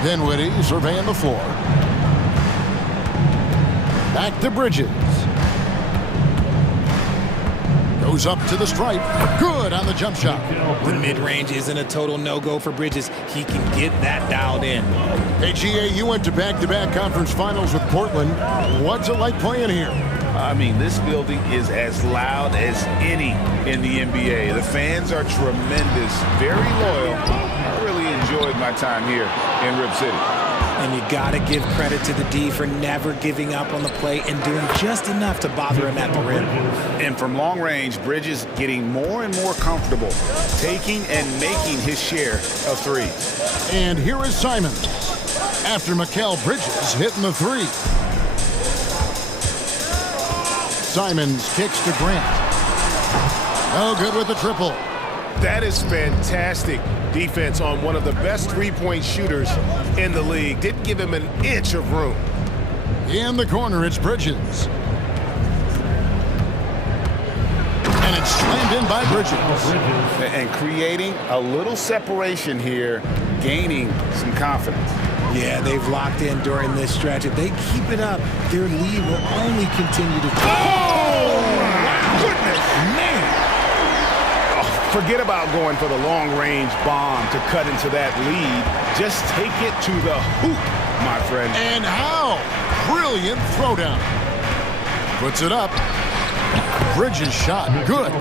Dinwiddie surveying the floor. Back to Bridges. Goes up to the stripe. Good on the jump shot. The mid-range isn't a total no-go for Bridges. He can get that dialed in. Hey, GA, you went to back-to-back conference finals with Portland. What's it like playing here? I mean, this building is as loud as any in the NBA. The fans are tremendous, very loyal. I really enjoyed my time here in Rip City. And you got to give credit to the D for never giving up on the play and doing just enough to bother him at the rim. And from long range, Bridges getting more and more comfortable, taking and making his share of threes. And here is Simons after Mikal Bridges hitting the three. Simons kicks to Grant. No good with the triple. That is fantastic defense on one of the best three-point shooters in the league. Didn't give him an inch of room. In the corner, it's Bridges. And it's slammed in by Bridges. And creating a little separation here, gaining some confidence. Yeah, they've locked in during this stretch. If they keep it up, their lead will only continue to grow. Oh, my goodness, man. Forget about going for the long-range bomb to cut into that lead. Just take it to the hoop, my friend. And how? Brilliant throwdown. Puts it up. Bridges shot. Good.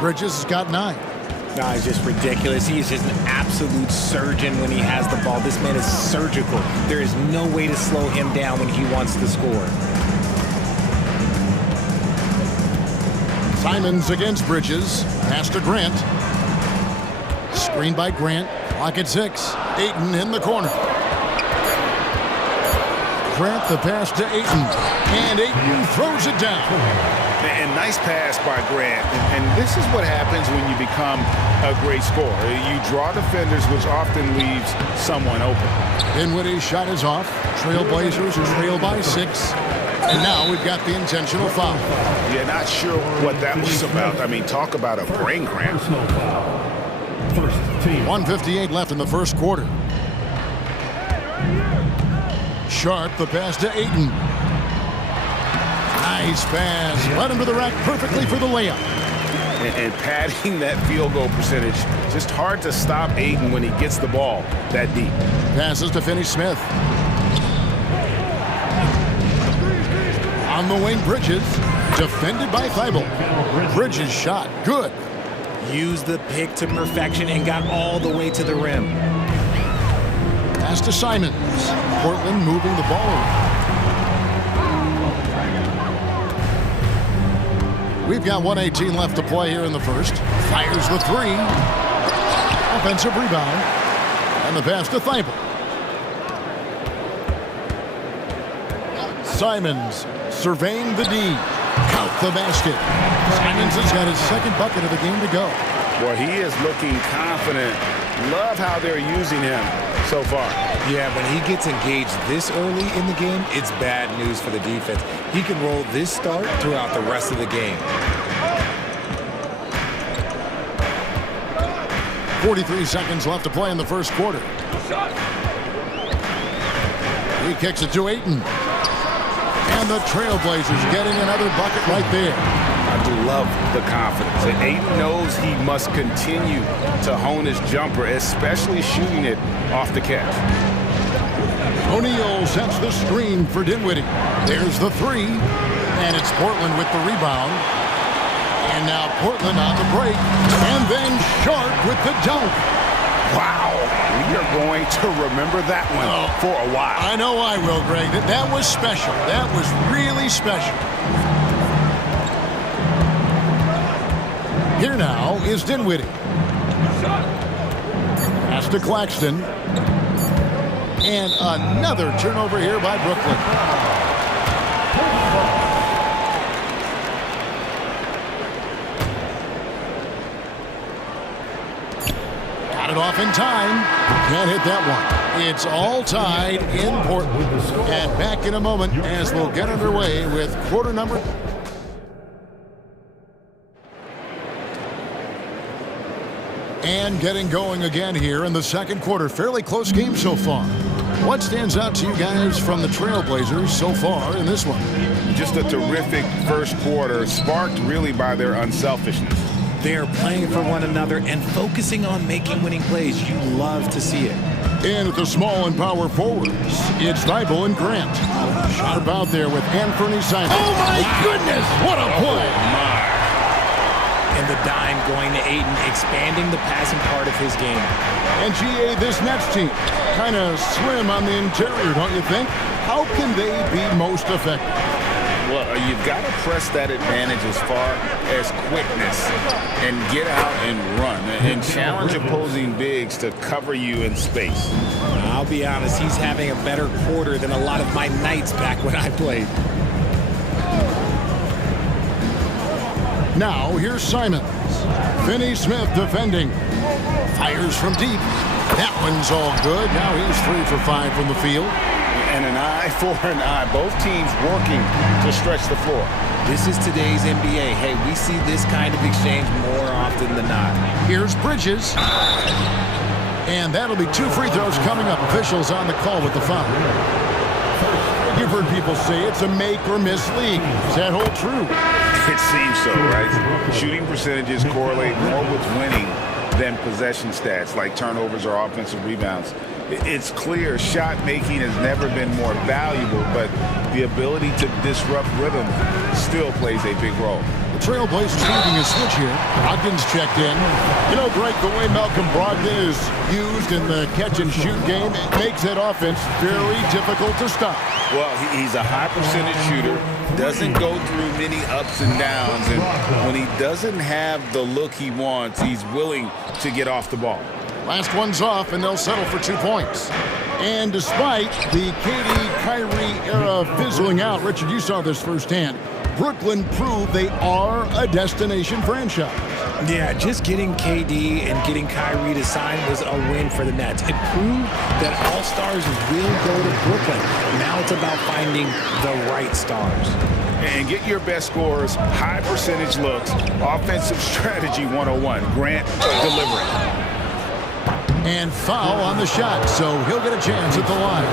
Bridges has got 9. No, he's just ridiculous. He is just an absolute surgeon when he has the ball. This man is surgical. There is no way to slow him down when he wants to score. Simons against Bridges. Pass to Grant. Screen by Grant. Clock at 6. Ayton in the corner. Grant the pass to Ayton. And Ayton throws it down. And nice pass by Grant. And this is what happens when you become a great scorer. You draw defenders, which often leaves someone open. Dinwiddie's shot is off. Trailblazers trail by 6. And now we've got the intentional foul. Yeah, not sure what that was about. I mean, talk about a brain cramp. 1:58 left in the first quarter. Sharp, the pass to Ayton. Nice pass. Led him to the rack perfectly for the layup. And padding that field goal percentage. Just hard to stop Ayton when he gets the ball that deep. Passes to Finney-Smith. On the wing, Bridges. Defended by Thibault. Bridges shot. Good. Used the pick to perfection and got all the way to the rim. Pass to Simons. Portland moving the ball around. We've got 1:18 left to play here in the first. Fires the three. Offensive rebound. And the pass to Thibault. Simons surveying the D. Count the basket. Simons has got his second bucket of the game to go. Well, he is looking confident. Love how they're using him so far. Yeah, when he gets engaged this early in the game, it's bad news for the defense. He can roll this start throughout the rest of the game. 43 seconds left to play in the first quarter. He kicks it to Ayton. And the Trailblazers getting another bucket right there. I love the confidence. And Ayton knows he must continue to hone his jumper, especially shooting it off the catch. O'Neal sets the screen for Dinwiddie. There's the three. And it's Portland with the rebound. And And now Portland on the break. And then Sharp with the dunk. Wow. We are going to remember that one for a while. I know I will, Greg. That was special. That was really special. Here now is Dinwiddie. Pass to Claxton. And another turnover here by Brooklyn. Got it off in time. Can't hit that one. It's all tied in Portland. And back in a moment as we'll get underway with quarter number. And getting going again here in the second quarter. Fairly close game so far. What stands out to you guys from the Trailblazers so far in this one? Just a terrific first quarter, sparked really by their unselfishness. They're playing for one another and focusing on making winning plays. You love to see it. And at the small and power forwards, it's Thibault and Grant. Sharp out there with Anthony Simon. Oh my goodness, what a play! And the dime going to Ayton, expanding the passing part of his game. And GA, this Nets team, kind of slim on the interior, don't you think? How can they be most effective? Well, you've got to press that advantage as far as quickness and get out and run and challenge opposing bigs to cover you in space. I'll be honest, he's having a better quarter than a lot of my nights back when I played. Now, here's Simons. Finney Smith defending. Fires from deep. That one's all good. Now he's 3 for 5 from the field. And an eye for an eye. Both teams working to stretch the floor. This is today's NBA. Hey, we see this kind of exchange more often than not. Here's Bridges. And that'll be 2 free throws coming up. Officials on the call with the foul. You've heard people say it's a make or miss league. Does that hold true? It seems so, right? Shooting percentages correlate more with winning than possession stats like turnovers or offensive rebounds. It's clear shot making has never been more valuable, but the ability to disrupt rhythm still plays a big role. The Trailblazers making a switch here. Brogdon's checked in. You know, Greg, the way Malcolm Brogdon is used in the catch-and-shoot game, it makes that offense very difficult to stop. Well, he's a high-percentage shooter, doesn't go through many ups and downs, and when he doesn't have the look he wants, he's willing to get off the ball. Last one's off, and they'll settle for 2 points. And despite the KD-Kyrie era fizzling out, Richard, you saw this firsthand, Brooklyn proved they are a destination franchise. Yeah, just getting KD and getting Kyrie to sign was a win for the Nets. It proved that all stars will go to Brooklyn. Now it's about finding the right stars. And get your best scorers, high percentage looks, offensive strategy 101. Grant delivering. And foul on the shot, so he'll get a chance at the line.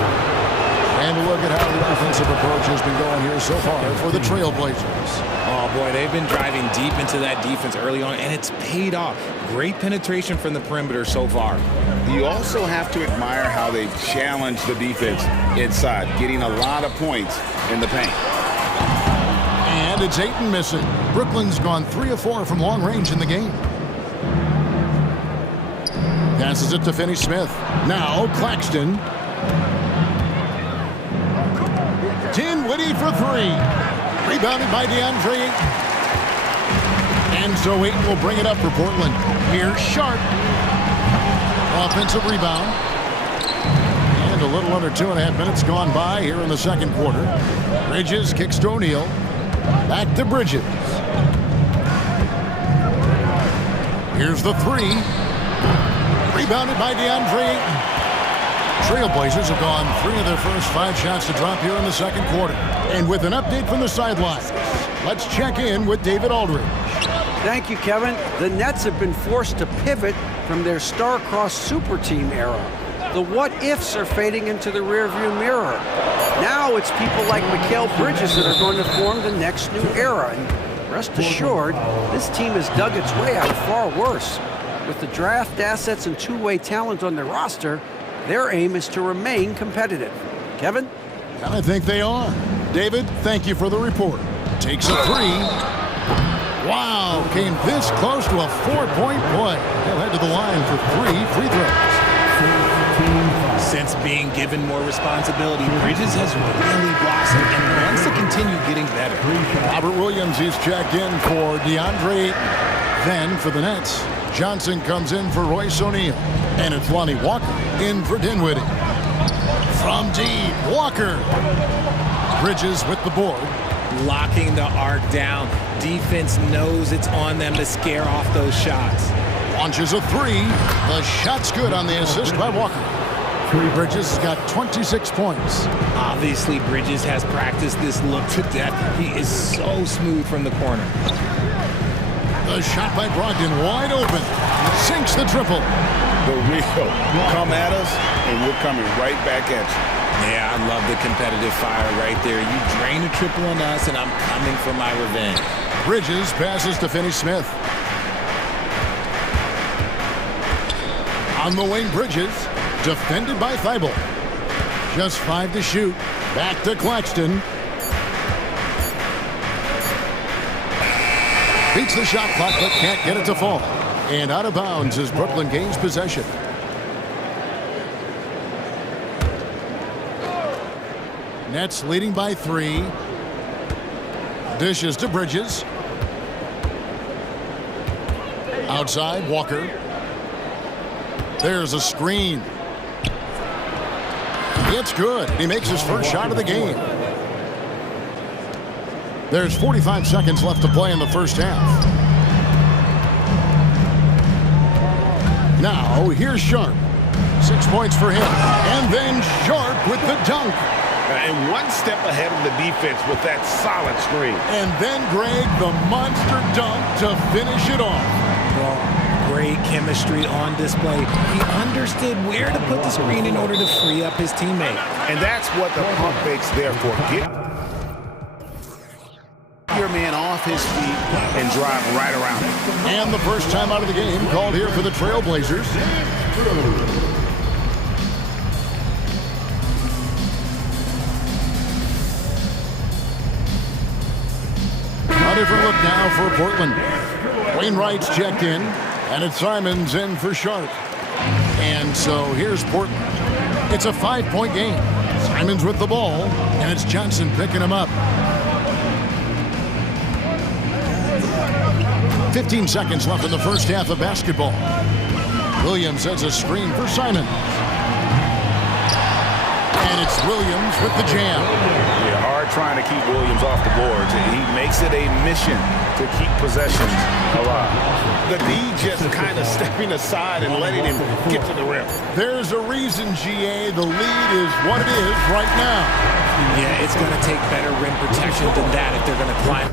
And look at how the offensive approach has been going here so far for the Trailblazers. Oh, boy, they've been driving deep into that defense early on, and it's paid off. Great penetration from the perimeter so far. You also have to admire how they've challenged the defense inside, getting a lot of points in the paint. And it's Ayton missing. Brooklyn's gone 3 of 4 from long range in the game. Passes it to Finney Smith. Now Claxton. Dinwiddie for 3. Rebounded by DeAndre Ayton. And so Ayton will bring it up for Portland. Here's Sharp. Offensive rebound. And a little under 2.5 minutes gone by here in the second quarter. Bridges kicks to O'Neal. Back to Bridges. Here's the 3. Rebounded by DeAndre Ayton. Trailblazers have gone 3 of their first 5 shots to drop here in the second quarter. And with an update from the sidelines, let's check in with David Aldridge. Thank you, Kevin. The Nets have been forced to pivot from their star-crossed super team era. The what-ifs are fading into the rearview mirror. Now it's people like Mikal Bridges that are going to form the next new era. And rest assured, this team has dug its way out of far worse. With the draft assets and two-way talent on their roster, their aim is to remain competitive. Kevin? And I think they are. David, thank you for the report. Takes a 3. Wow, came this close to a 4-point play. He'll head to the line for 3 free throws. Since being given more responsibility, Bridges has really blossomed and wants to continue getting better. Robert Williams is checked in for DeAndre. Then for the Nets, Johnson comes in for Royce O'Neal. And it's Lonnie Walker in for Dinwiddie. From deep, Walker. Bridges with the board. Locking the arc down. Defense knows it's on them to scare off those shots. Launches a 3. The shot's good on the assist by Walker. Bridges has got 26 points. Obviously, Bridges has practiced this look to death. He is so smooth from the corner. The shot by Brogdon wide open. Sinks the triple. The real come at us, and we're coming right back at you. Yeah, I love the competitive fire right there. You drain a triple on us, and I'm coming for my revenge. Bridges passes to Finney-Smith. On the wing, Bridges. Defended by Thibault. Just 5 to shoot. Back to Claxton. Beats the shot clock, but can't get it to fall. And out of bounds as Brooklyn gains possession. Nets leading by 3. Dishes to Bridges. Outside, Walker. There's a screen. It's good. He makes his first shot of the game. There's 45 seconds left to play in the first half. Now, here's Sharp. 6 points for him. And then Sharp with the dunk. And one step ahead of the defense with that solid screen. And then, Greg, the monster dunk to finish it off. Great chemistry on display. He understood where to put the screen in order to free up his teammate. And that's what the pump fake's there for. Get your man off his feet and drive right around him. And the first time out of the game called here for the Trailblazers. A different look now for Portland. Wainwright's checked in. And it's Simons in for Sharp. And so here's Portland. It's a 5-point game. Simons with the ball, and it's Johnson picking him up. 15 seconds left in the first half of basketball. Williams sets a screen for Simons. And it's Williams with the jam. Yeah, hard trying to keep Williams off the boards. He makes it a mission to keep possessions alive. The D just kind of stepping aside and letting him get to the rim. There's a reason, GA, the lead is what it is right now. Yeah, it's going to take better rim protection than that if they're going to climb.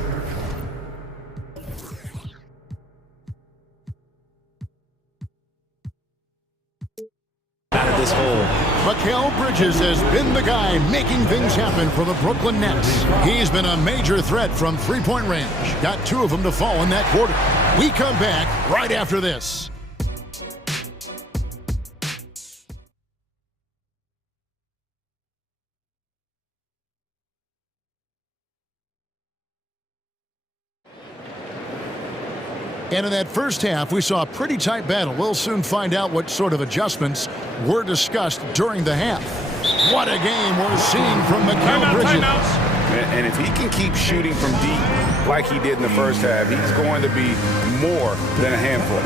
Out of this hole. Mikal Bridges has been the guy making things happen for the Brooklyn Nets. He's been a major threat from three-point range. Got 2 of them to fall in that quarter. We come back right after this. And in that first half, we saw a pretty tight battle. We'll soon find out what sort of adjustments were discussed during the half. What a game we're seeing from Mikal Bridges. And if he can keep shooting from deep like he did in the first half, he's going to be more than a handful.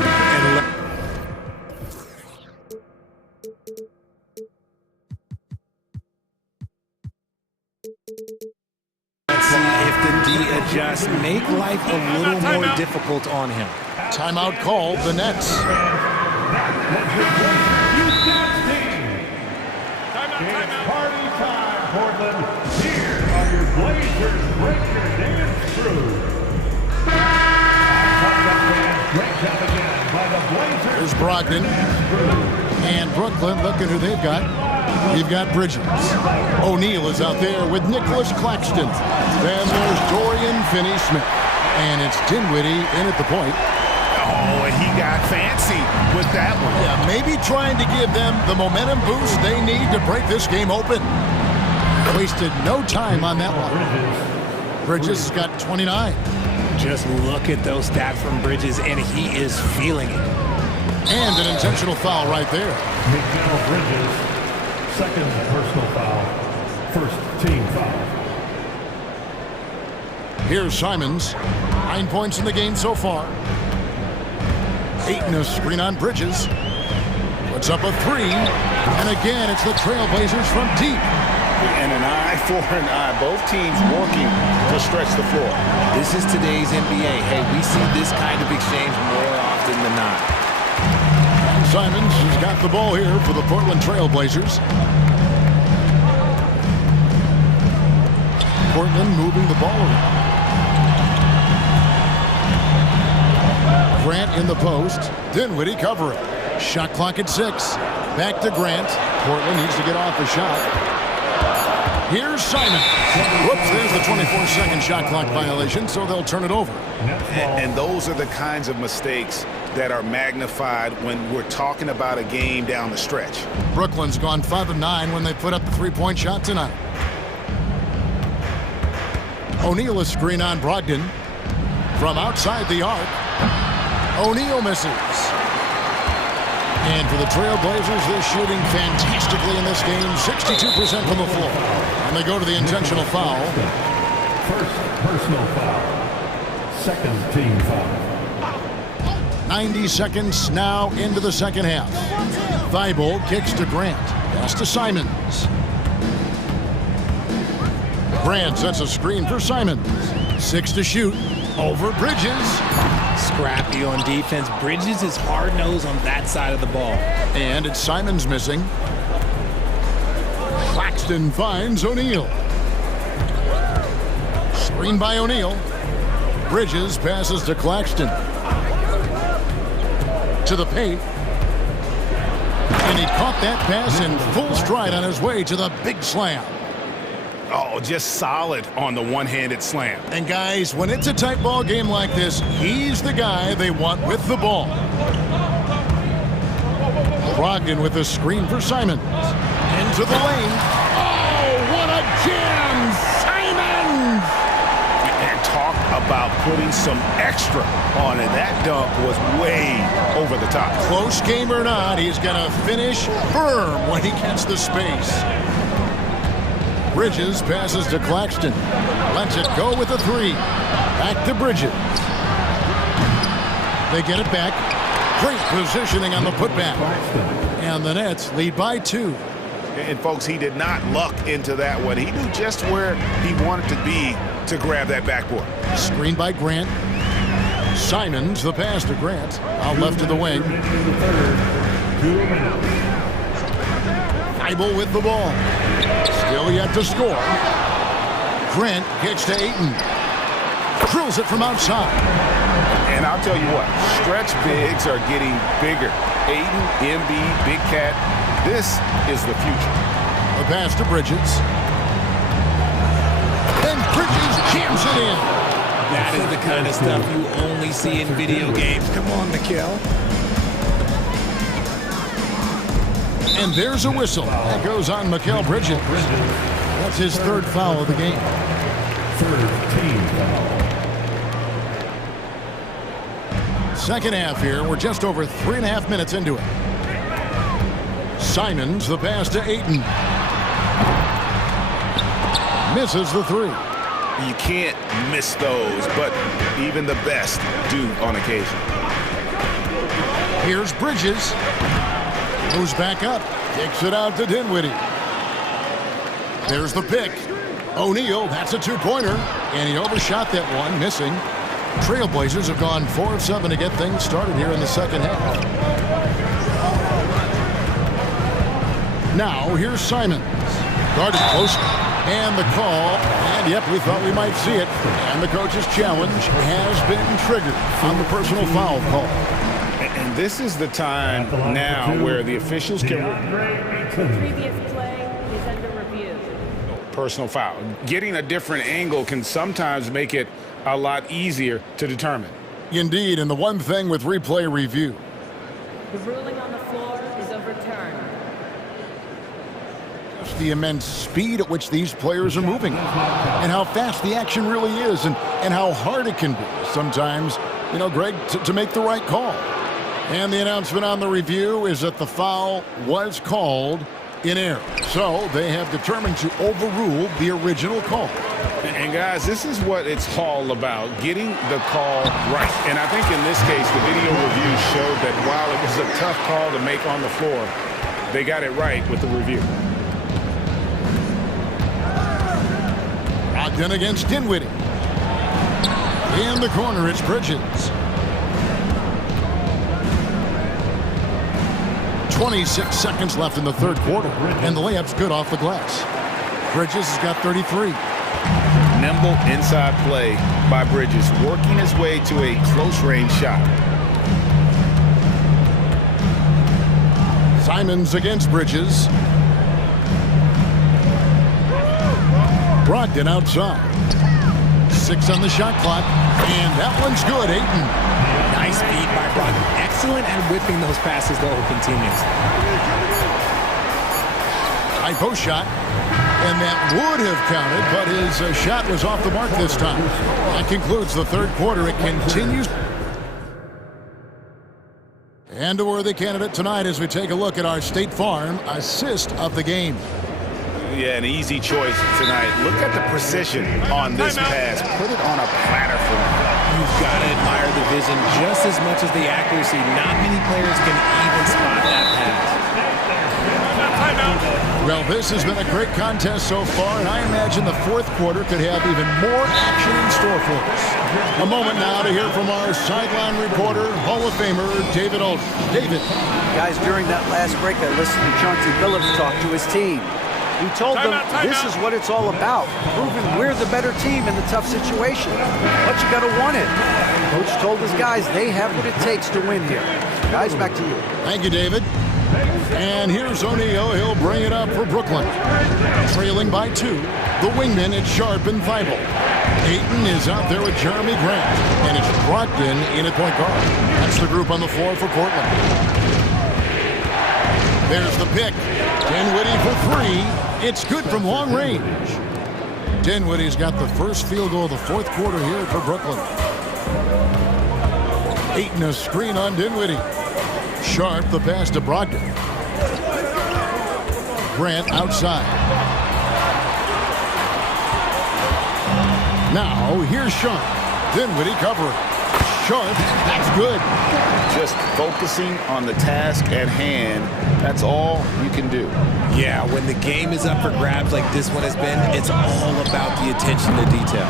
Let's see if the D adjusts, make life a little more difficult on him. Timeout called, the Nets. Party time, Portland. Here are your Blazers breaker, David Cruz. There's Brogdon. And Brooklyn, look at who they've got. You've got Bridges. O'Neal is out there with Nicholas Claxton. Then there's Dorian Finney-Smith. And it's Dinwiddie in at the point. Oh, and he got fancy with that one. Yeah, maybe trying to give them the momentum boost they need to break this game open. Wasted no time on that one. Bridges has got 29. Just look at those stats from Bridges, and he is feeling it. And an intentional foul right there. Miguel Bridges, second personal foul, first team foul. Here's Simons. 9 points in the game so far. Ayton, a screen on Bridges. Puts up a three. And again, it's the Trailblazers from deep. And an eye for an eye. Both teams working to stretch the floor. This is today's NBA. Hey, we see this kind of exchange more often than not. And Simons has got the ball here for the Portland Trailblazers. Portland moving the ball around. Grant in the post. Dinwiddie covering. Shot clock at 6. Back to Grant. Portland needs to get off the shot. Here's Simon. Whoops, there's the 24-second shot clock violation, so they'll turn it over. And those are the kinds of mistakes that are magnified when we're talking about a game down the stretch. Brooklyn's gone 5 of 9 when they put up the three-point shot tonight. O'Neal a screen on Brogdon. From outside the arc. O'Neal misses. And for the Trailblazers, they're shooting fantastically in this game. 62% from the floor. And they go to the intentional foul. First personal foul. Second team foul. 90 seconds now into the second half. Thibault kicks to Grant. Pass to Simons. Grant sets a screen for Simons. 6 to shoot. Over Bridges. Scrappy on defense. Bridges is hard-nosed on that side of the ball. And it's Simons missing. Claxton finds O'Neal. Screen by O'Neal. Bridges passes to Claxton. To the paint. And he caught that pass in full stride on his way to the big slam. Oh, just solid on the one-handed slam. And guys, when it's a tight ball game like this, he's the guy they want with the ball. Brogdon with a screen for Simons. Into the lane. Oh, what a jam! Simons! And talk about putting some extra on it. That dunk was way over the top. Close game or not, he's going to finish firm when he gets the space. Bridges passes to Claxton. Lets it go with a three. Back to Bridges. They get it back. Great positioning on the putback. And the Nets lead by 2. And folks, he did not luck into that one. He knew just where he wanted to be to grab that backboard. Screen by Grant. Simons, the pass to Grant. Out left to the wing. Thibault with the ball. Still yet to score. Grant kicks to Ayton. Drills it from outside. And I'll tell you what, stretch bigs are getting bigger. Ayton, Embiid, Big Cat, this is the future. A pass to Bridges. And Bridges jams it in. That is the kind of stuff you only see in video games. Come on, Mikal. And there's a whistle. That goes on Mikal Bridges. That's his 3rd foul of the game. 3rd team foul. Second half here. We're just over 3.5 minutes into it. Simons, the pass to Ayton. Misses the 3. You can't miss those, but even the best do on occasion. Here's Bridges. Moves back up. Kicks it out to Dinwiddie. There's the pick. O'Neal, that's a 2-pointer. And he overshot that one, missing. Trailblazers have gone 4 of 7 to get things started here in the second half. Now, here's Simons. Guarded close. And the call. And, yep, we thought we might see it. And the coach's challenge has been triggered on the personal foul call. And this is the time now where the officials can... The previous play is under review. Personal foul. Getting a different angle can sometimes make it a lot easier to determine. Indeed, and the one thing with replay review. The ruling on the floor is overturned. The immense speed at which these players are moving and how fast the action really is and how hard it can be sometimes, you know, Greg, to make the right call. And the announcement on the review is that the foul was called in error. So they have determined to overrule the original call. And guys, this is what it's all about, getting the call right. And I think in this case, the video review showed that while it was a tough call to make on the floor, they got it right with the review. Ogden against Dinwiddie. In the corner, it's Bridges. 26 seconds left in the third quarter, and the layup's good off the glass. Bridges has got 33. Nimble inside play by Bridges, working his way to a close-range shot. Simons against Bridges. Brogdon outside. 6 on the shot clock, and that one's good. Ayton. Nice feed by Brogdon. Excellent at whipping those passes, though, continues. High post shot, and that would have counted, but his shot was off the mark this time. That concludes the third quarter. It continues. And a worthy candidate tonight as we take a look at our State Farm assist of the game. Yeah, an easy choice tonight. Look at the precision on this pass. Put it on a platter for him. You've got to admire the vision just as much as the accuracy. Not many players can even spot that pass. Well, this has been a great contest so far, and I imagine the fourth quarter could have even more action in store for us. A moment now to hear from our sideline reporter, Hall of Famer, David Aldridge. David. Guys, during that last break, I listened to Chauncey Billups talk to his team. He told them this is what it's all about, proving we're the better team in the tough situation. But you got to want it. Coach told his guys they have what it takes to win here. Guys, back to you. Thank you, David. And here's O'Neal. He'll bring it up for Brooklyn. Trailing by 2. The wingmen, it's Sharp and Thibault. Ayton is out there with Jeremy Grant. And it's Brogdon in at point guard. That's the group on the floor for Portland. There's the pick. Dinwiddie for 3. It's good from long range. Dinwiddie's got the first field goal of the fourth quarter here for Brooklyn. Ayton a screen on Dinwiddie. Sharp the pass to Brogdon. Grant outside. Now here's Sharp. Dinwiddie covering. Sharp, that's good. Just focusing on the task at hand. That's all you can do. Yeah, when the game is up for grabs like this one has been, it's all about the attention to detail.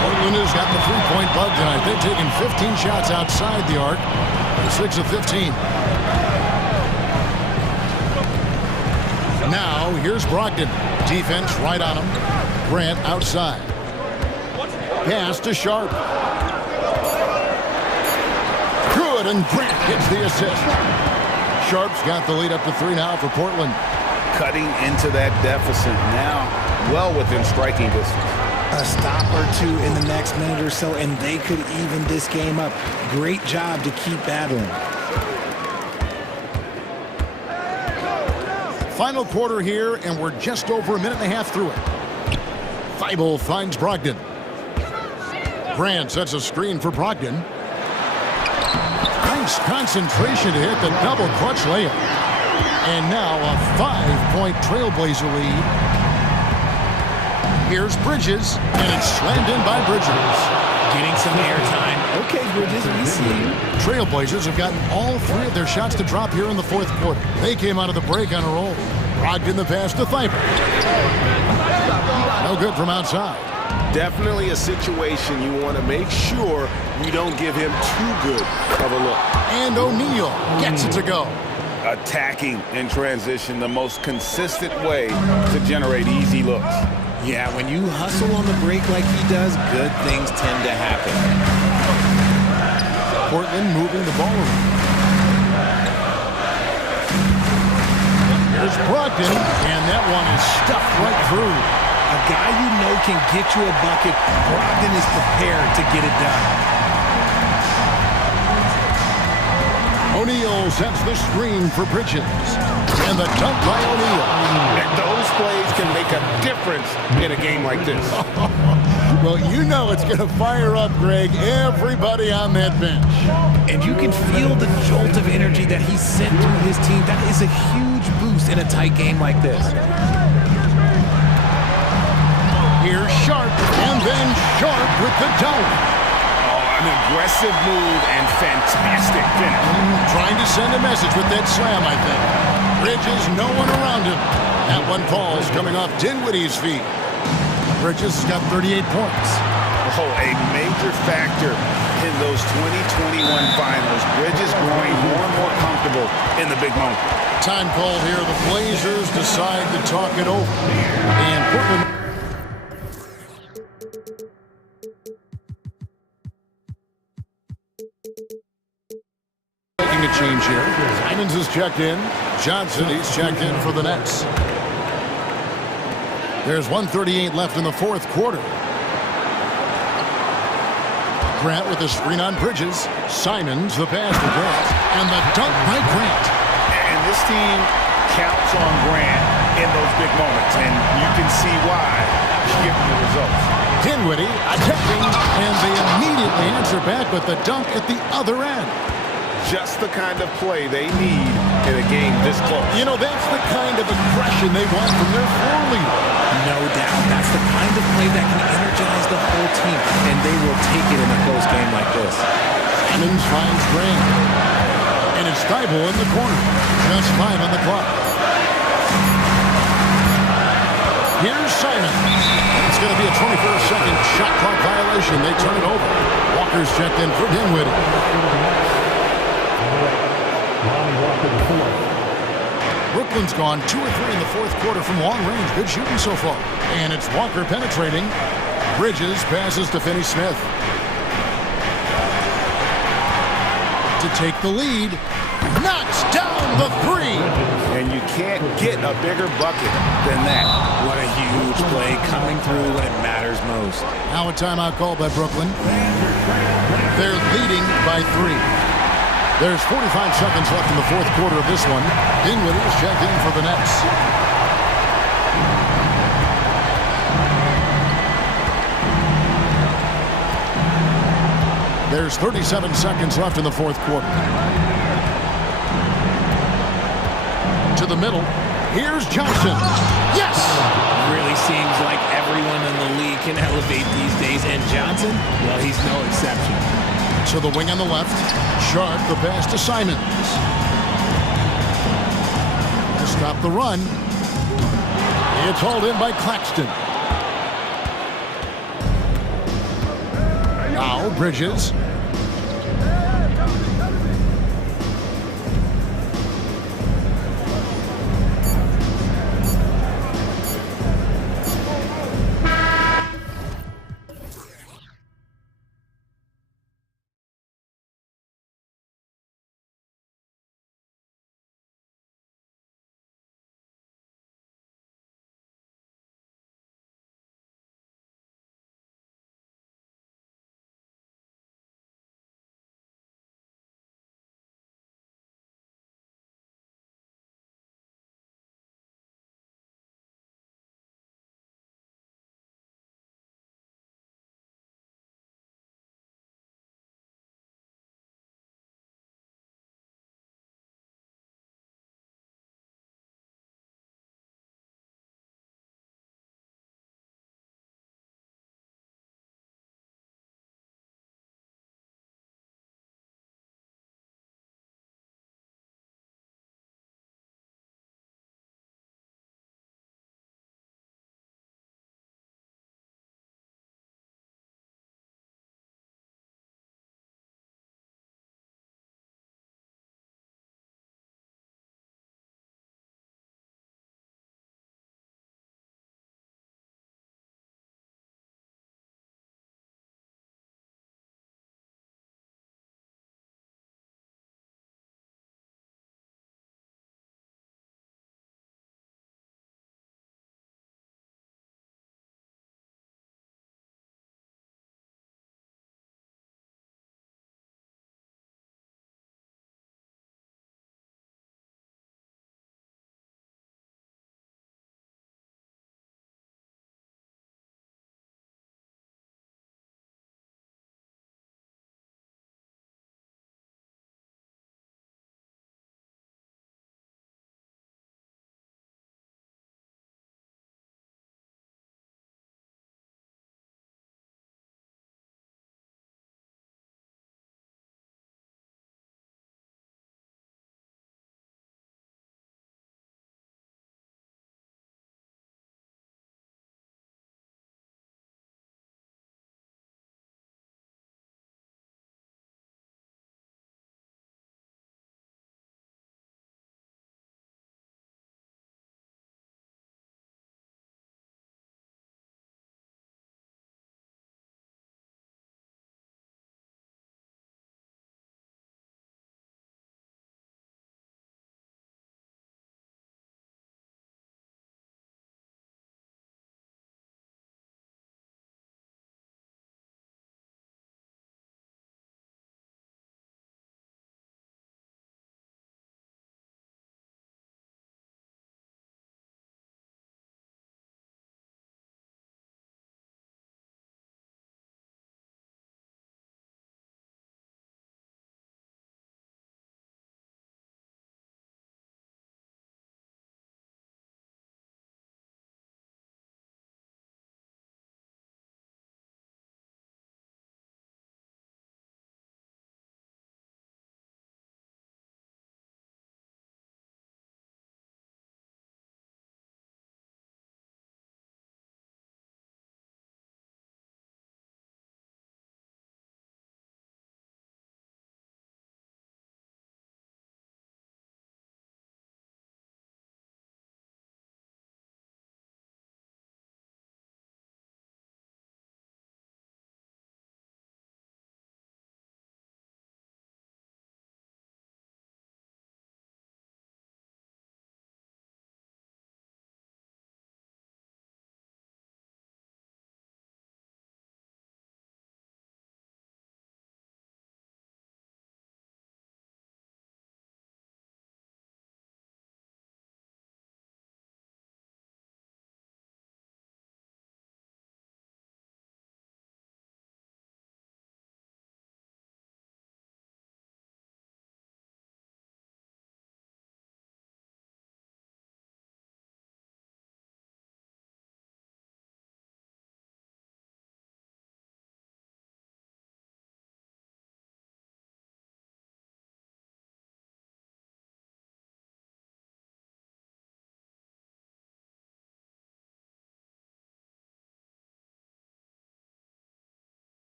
Portland has got the three-point bug tonight. They've taken 15 shots outside the arc. 6 of 15. Now, here's Brogdon. Defense right on him. Grant outside. Pass to Sharp. Good, and Grant gets the assist. Sharp's got the lead up to 3 now for Portland. Cutting into that deficit now, well within striking distance. A stop or two in the next minute or so, and they could even this game up. Great job to keep battling. Final quarter here, and we're just over a minute and a half through it. Thibault finds Brogdon. Grant sets a screen for Brogdon. Nice concentration to hit the double clutch layup. And now a 5-point Trailblazer lead. Here's Bridges, and it's slammed in by Bridges. Getting some airtime. Okay, Bridges, we see you. Trailblazers have gotten all 3 of their shots to drop here in the fourth quarter. They came out of the break on a roll. Brogdon the pass to Thibault. No good from outside. Definitely a situation you want to make sure you don't give him too good of a look. And O'Neal gets it to go. Attacking in transition, the most consistent way to generate easy looks. Yeah, when you hustle on the break like he does, good things tend to happen. Portland moving the ball around. Here's Brogdon, and that one is stuffed right through. A guy you know can get you a bucket. Brogdon is prepared to get it done. O'Neal sets the screen for Bridges. And the dunk by O'Neal. And those plays can make a difference in a game like this. Well, you know it's going to fire up, Greg, everybody on that bench. And you can feel the jolt of energy that he sent through his team. That is a huge boost in a tight game like this. Here's Sharp, and then Sharp with the dunk. An aggressive move and fantastic finish. Trying to send a message with that slam, I think. Bridges, no one around him. That one falls coming off Dinwiddie's feet. Bridges has got 38 points. Oh, a major factor in those 2021 finals. Bridges growing more and more comfortable in the big moment. Time call here. The Blazers decide to talk it over. And Portland... a change here. Simons is checked in. Johnson, he's checked in for the Nets. There's 1:38 left in the fourth quarter. Grant with a screen on Bridges. Simons, the pass to Grant. And the dunk by Grant. And this team counts on Grant in those big moments, and you can see why, given the results. Dinwiddie attacking, and they immediately answer back with the dunk at the other end. Just the kind of play they need in a game this close. You know, that's the kind of aggression they want from their floor leader. No doubt. That's the kind of play that can energize the whole team, and they will take it in a close game like this. Simons finds Grant. And it's Thibault in the corner. Just 5 on the clock. Here's Simons. It's going to be a 24-second shot clock violation. They turn it over. Walker's checked in for Dinwiddie. Brooklyn's gone 2 or 3 in the fourth quarter from long range. Good shooting so far. And it's Walker penetrating. Bridges passes to Finney-Smith. To take the lead. Knocks down the 3. And you can't get a bigger bucket than that. What a huge play coming through when it matters most. Now a timeout called by Brooklyn. They're leading by 3. There's 45 seconds left in the fourth quarter of this one. Dinwiddie is checked in for the Nets. There's 37 seconds left in the fourth quarter. To the middle. Here's Johnson. Yes! Really seems like everyone in the league can elevate these days. And Johnson, well, he's no exception. To the wing on the left. Sharp, the pass to Simons. To stop the run. It's hauled in by Claxton. Now Bridges.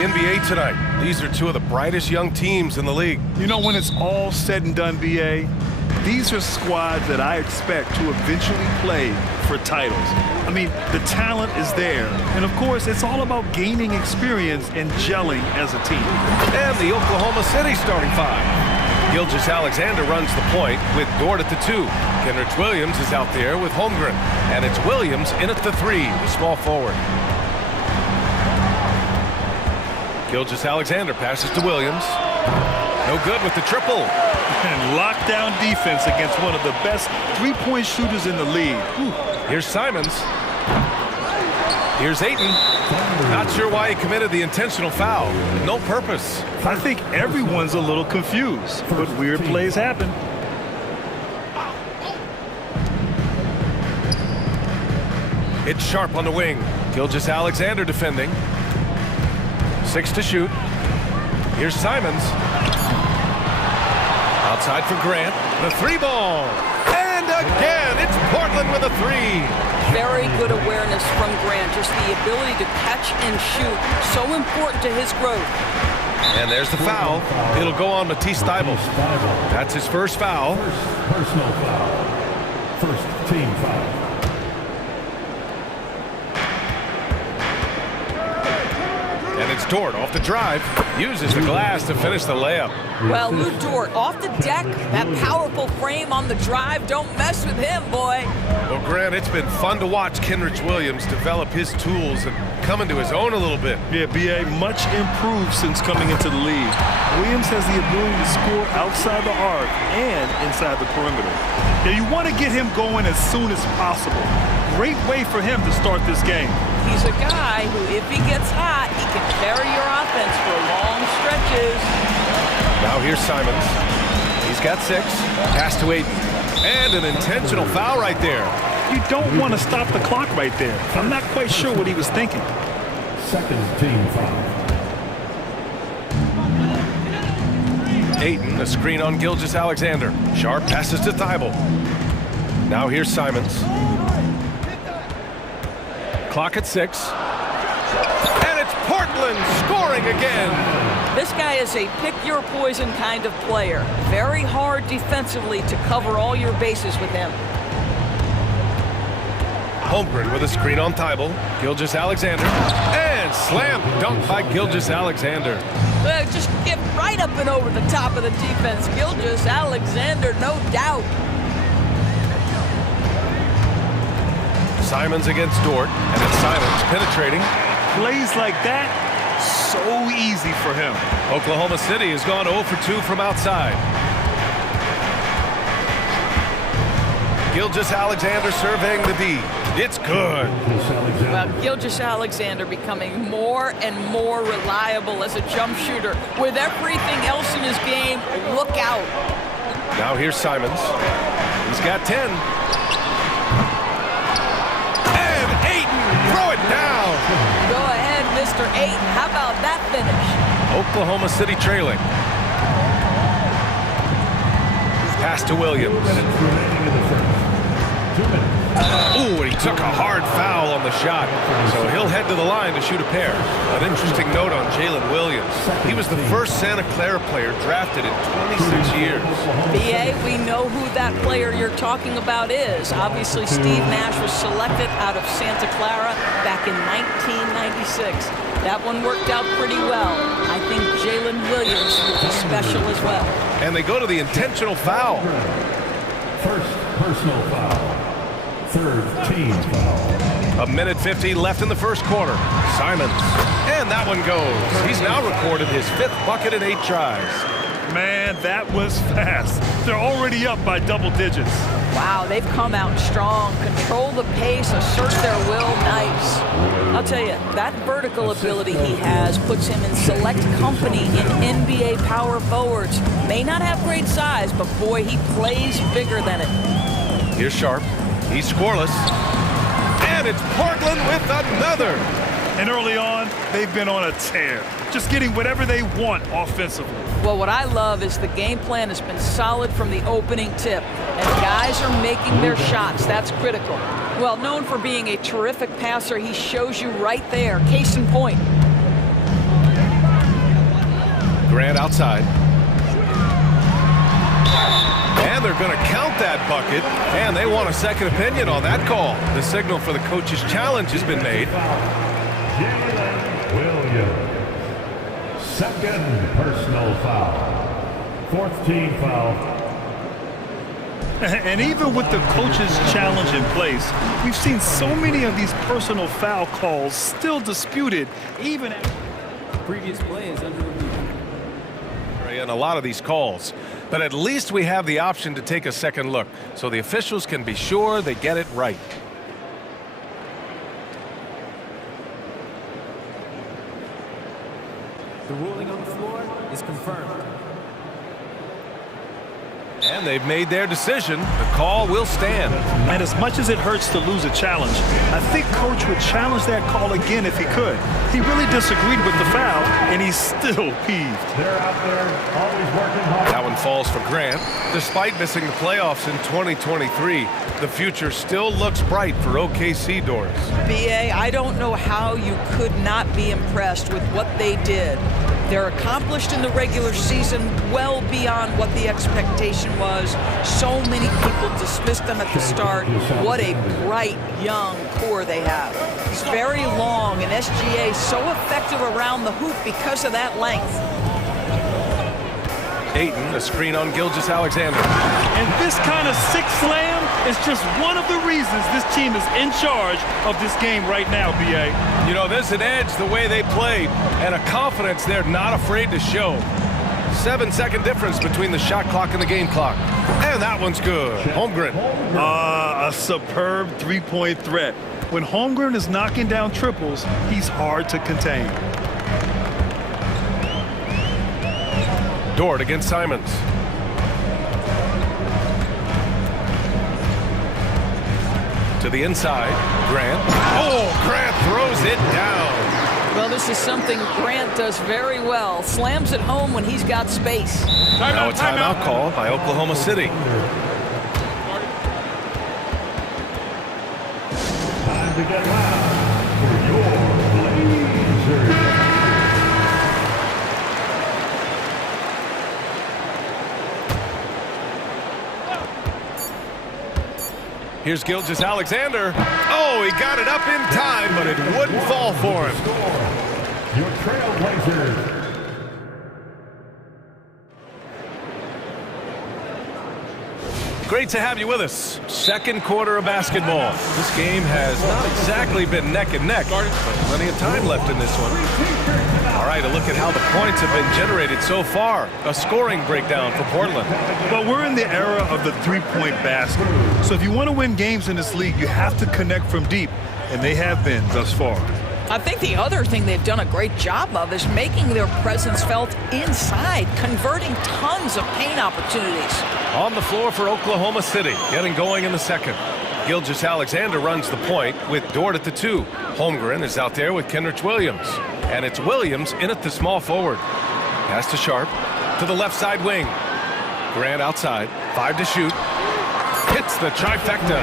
NBA tonight. These are two of the brightest young teams in the league. You know, when it's all said and done, BA, these are squads that I expect to eventually play for titles. I mean, the talent is there. And of course, it's all about gaining experience and gelling as a team. And the Oklahoma City starting five. Gilgeous Alexander runs the point with Dort at the 2. Kenrich Williams is out there with Holmgren. And it's Williams in at the 3, the small forward. Gilgeous Alexander passes to Williams. No good with the triple. And lockdown defense against one of the best three-point shooters in the league. Whew. Here's Simons. Here's Ayton. Not sure why he committed the intentional foul. No purpose. I think everyone's a little confused, but weird plays happen. It's Sharp on the wing. Gilgeous Alexander defending. 6 to shoot. Here's Simons. Outside for Grant. The 3-ball. And again, it's Portland with a 3. Very good awareness from Grant. Just the ability to catch and shoot. So important to his growth. And there's the foul. It'll go on Matisse Thybulle. That's his first foul. Personal foul. First team foul. And it's Dort off the drive. Uses the glass to finish the layup. Well, Lou Dort off the deck. That powerful frame on the drive. Don't mess with him, boy. Well, Grant, it's been fun to watch Kenrich Williams develop his tools and come into his own a little bit. Yeah, BA, much improved since coming into the league. Williams has the ability to score outside the arc and inside the perimeter. Yeah, you want to get him going as soon as possible. Great way for him to start this game. He's a guy who, if he gets hot, he can carry your offense for long stretches. Now here's Simons. He's got 6. Pass to Ayton. And an intentional foul right there. You don't want to stop the clock right there. I'm not quite sure what he was thinking. Second team foul. Ayton, a screen on Gilgeous Alexander. Sharp passes to Thybulle. Now here's Simons. Clock at 6. And it's Portland scoring again. This guy is a pick-your-poison kind of player. Very hard defensively to cover all your bases with him. Holmgren with a screen on Thybulle. Gilgeous Alexander. And slam dunk by Gilgeous Alexander. Well, just get right up and over the top of the defense. Gilgeous Alexander, no doubt. Simons against Dort, and it's Simons penetrating. Plays like that, so easy for him. Oklahoma City has gone 0 for 2 from outside. Gilgeous Alexander surveying the D. It's good. Well, Gilgeous Alexander becoming more and more reliable as a jump shooter. With everything else in his game, look out. Now here's Simons. He's got 10. Throw it down. Go ahead, Mr. 8. How about that finish? Oklahoma City trailing. Pass to Williams. Ooh, and he took a hard foul on the shot. So he'll head to the line to shoot a pair. An interesting note on Jalen Williams. He was the first Santa Clara player drafted in 26 years. BA, we know who that player you're talking about is. Obviously, Steve Nash was selected out of Santa Clara back in 1996. That one worked out pretty well. I think Jalen Williams will be special as well. And they go to the intentional foul. First personal foul. Third team foul. 1:50 left in the first quarter. Simons. And that one goes. He's now recorded his 5th bucket in 8 tries. Man, that was fast. They're already up by double digits. Wow, they've come out strong. Control the pace, assert their will. Nice. I'll tell you, that vertical ability he has puts him in select company in NBA power forwards. May not have great size, but boy, he plays bigger than it. Here's Sharp. He's scoreless. And it's Portland with another. And early on, they've been on a tear. Just getting whatever they want offensively. Well, what I love is the game plan has been solid from the opening tip. And guys are making their shots. That's critical. Well, known for being a terrific passer, he shows you right there. Case in point. Grant outside. And they're going to count that bucket, and they want a second opinion on that call. The signal for the coach's challenge has been made. Williams. Second personal foul. Fourth team foul. And even with the coach's challenge in place, we've seen so many of these personal foul calls still disputed, even after previous play is under review. And a lot of these calls, but at least we have the option to take a second look, so the officials can be sure they get it right. The ruling on the floor is confirmed. And they've made their decision. The call will stand. And as much as it hurts to lose a challenge, I think Coach would challenge that call again if he could. He really disagreed with the foul, and he's still peeved. They're out there always working hard. That one falls for Grant. Despite missing the playoffs in 2023, the future still looks bright for OKC doors. BA, I don't know how you could not be impressed with what they did. They're accomplished in the regular season well beyond what the expectation was. So many people dismissed them at the start. What a bright, young core they have. He's very long, and SGA so effective around the hoop because of that length. Ayton, a screen on Gilgeous-Alexander. And this kind of six slam is just one of the reasons this team is in charge of this game right now, BA. You know, there's an edge the way they played and a confidence they're not afraid to show. 7-second difference between the shot clock and the game clock. And that one's good. Holmgren. A superb three-point threat. When Holmgren is knocking down triples, he's hard to contain. Dort against Simons. To the inside, Grant. Oh, Grant throws it down. Well, this is something Grant does very well. Slams it home when he's got space. Now a timeout call by Oklahoma City. Time to get loud for your Blazers. Here's Gilgeous-Alexander. Oh, he got it up in time, but it wouldn't fall for him. Your Trailblazers. Great to have you with us. Second quarter of basketball. This game has not exactly been neck and neck, but plenty of time left in this one. All right, a look at how the points have been generated so far. A scoring breakdown for Portland. Well, we're in the era of the three-point basket. So if you want to win games in this league, you have to connect from deep, and they have been thus far. I think the other thing they've done a great job of is making their presence felt inside, converting tons of paint opportunities. On the floor for Oklahoma City, getting going in the second. Gilgeous-Alexander runs the point with Dort at the 2. Holmgren is out there with Kenrich Williams. And it's Williams in at the small forward. Pass to Sharp, to the left side wing. Grant outside, 5 to shoot. Hits the trifecta.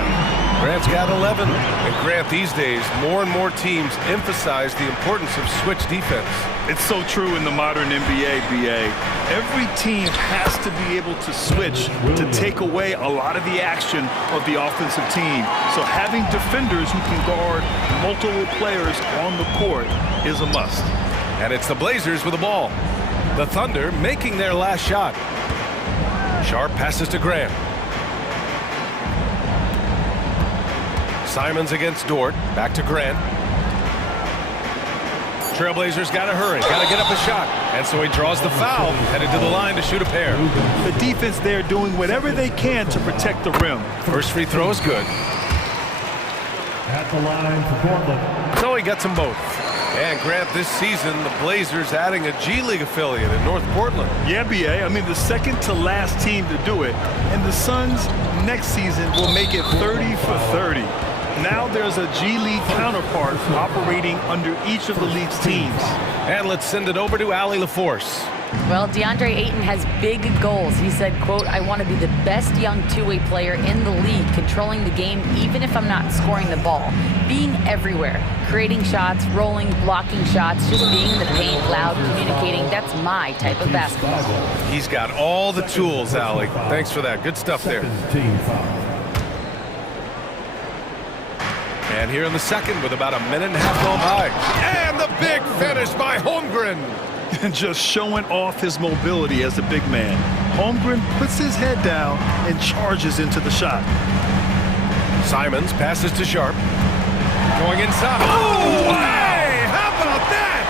Grant's got 11. And Grant, these days, more and more teams emphasize the importance of switch defense. It's so true in the modern NBA, BA. Every team has to be able to switch to take away a lot of the action of the offensive team. So having defenders who can guard multiple players on the court is a must. And it's the Blazers with the ball. The Thunder making their last shot. Sharp passes to Grant. Simons against Dort. Back to Grant. Trailblazers got to hurry. Got to get up a shot. And so he draws the foul. Headed to the line to shoot a pair. The defense there doing whatever they can to protect the rim. First free throw is good. At the line for Portland. So he gets them both. And Grant, this season, the Blazers adding a G League affiliate in North Portland. Yeah, BA. I mean, the second to last team to do it. And the Suns next season will make it 30 for 30. Now there's a G League counterpart operating under each of the league's teams. And let's send it over to Allie LaForce. Well, DeAndre Ayton has big goals. He said, quote, "I want to be the best young two-way player in the league, controlling the game even if I'm not scoring the ball. Being everywhere, creating shots, rolling, blocking shots, just being in the paint, loud, communicating. That's my type of basketball." He's got all the tools, Allie. Thanks for that. Good stuff there. And here in the second with about a minute and a half gone by. And the big finish by Holmgren. Just showing off his mobility as a big man. Holmgren puts his head down and charges into the shot. Simons passes to Sharp. Going inside. Oh, hey! How about that?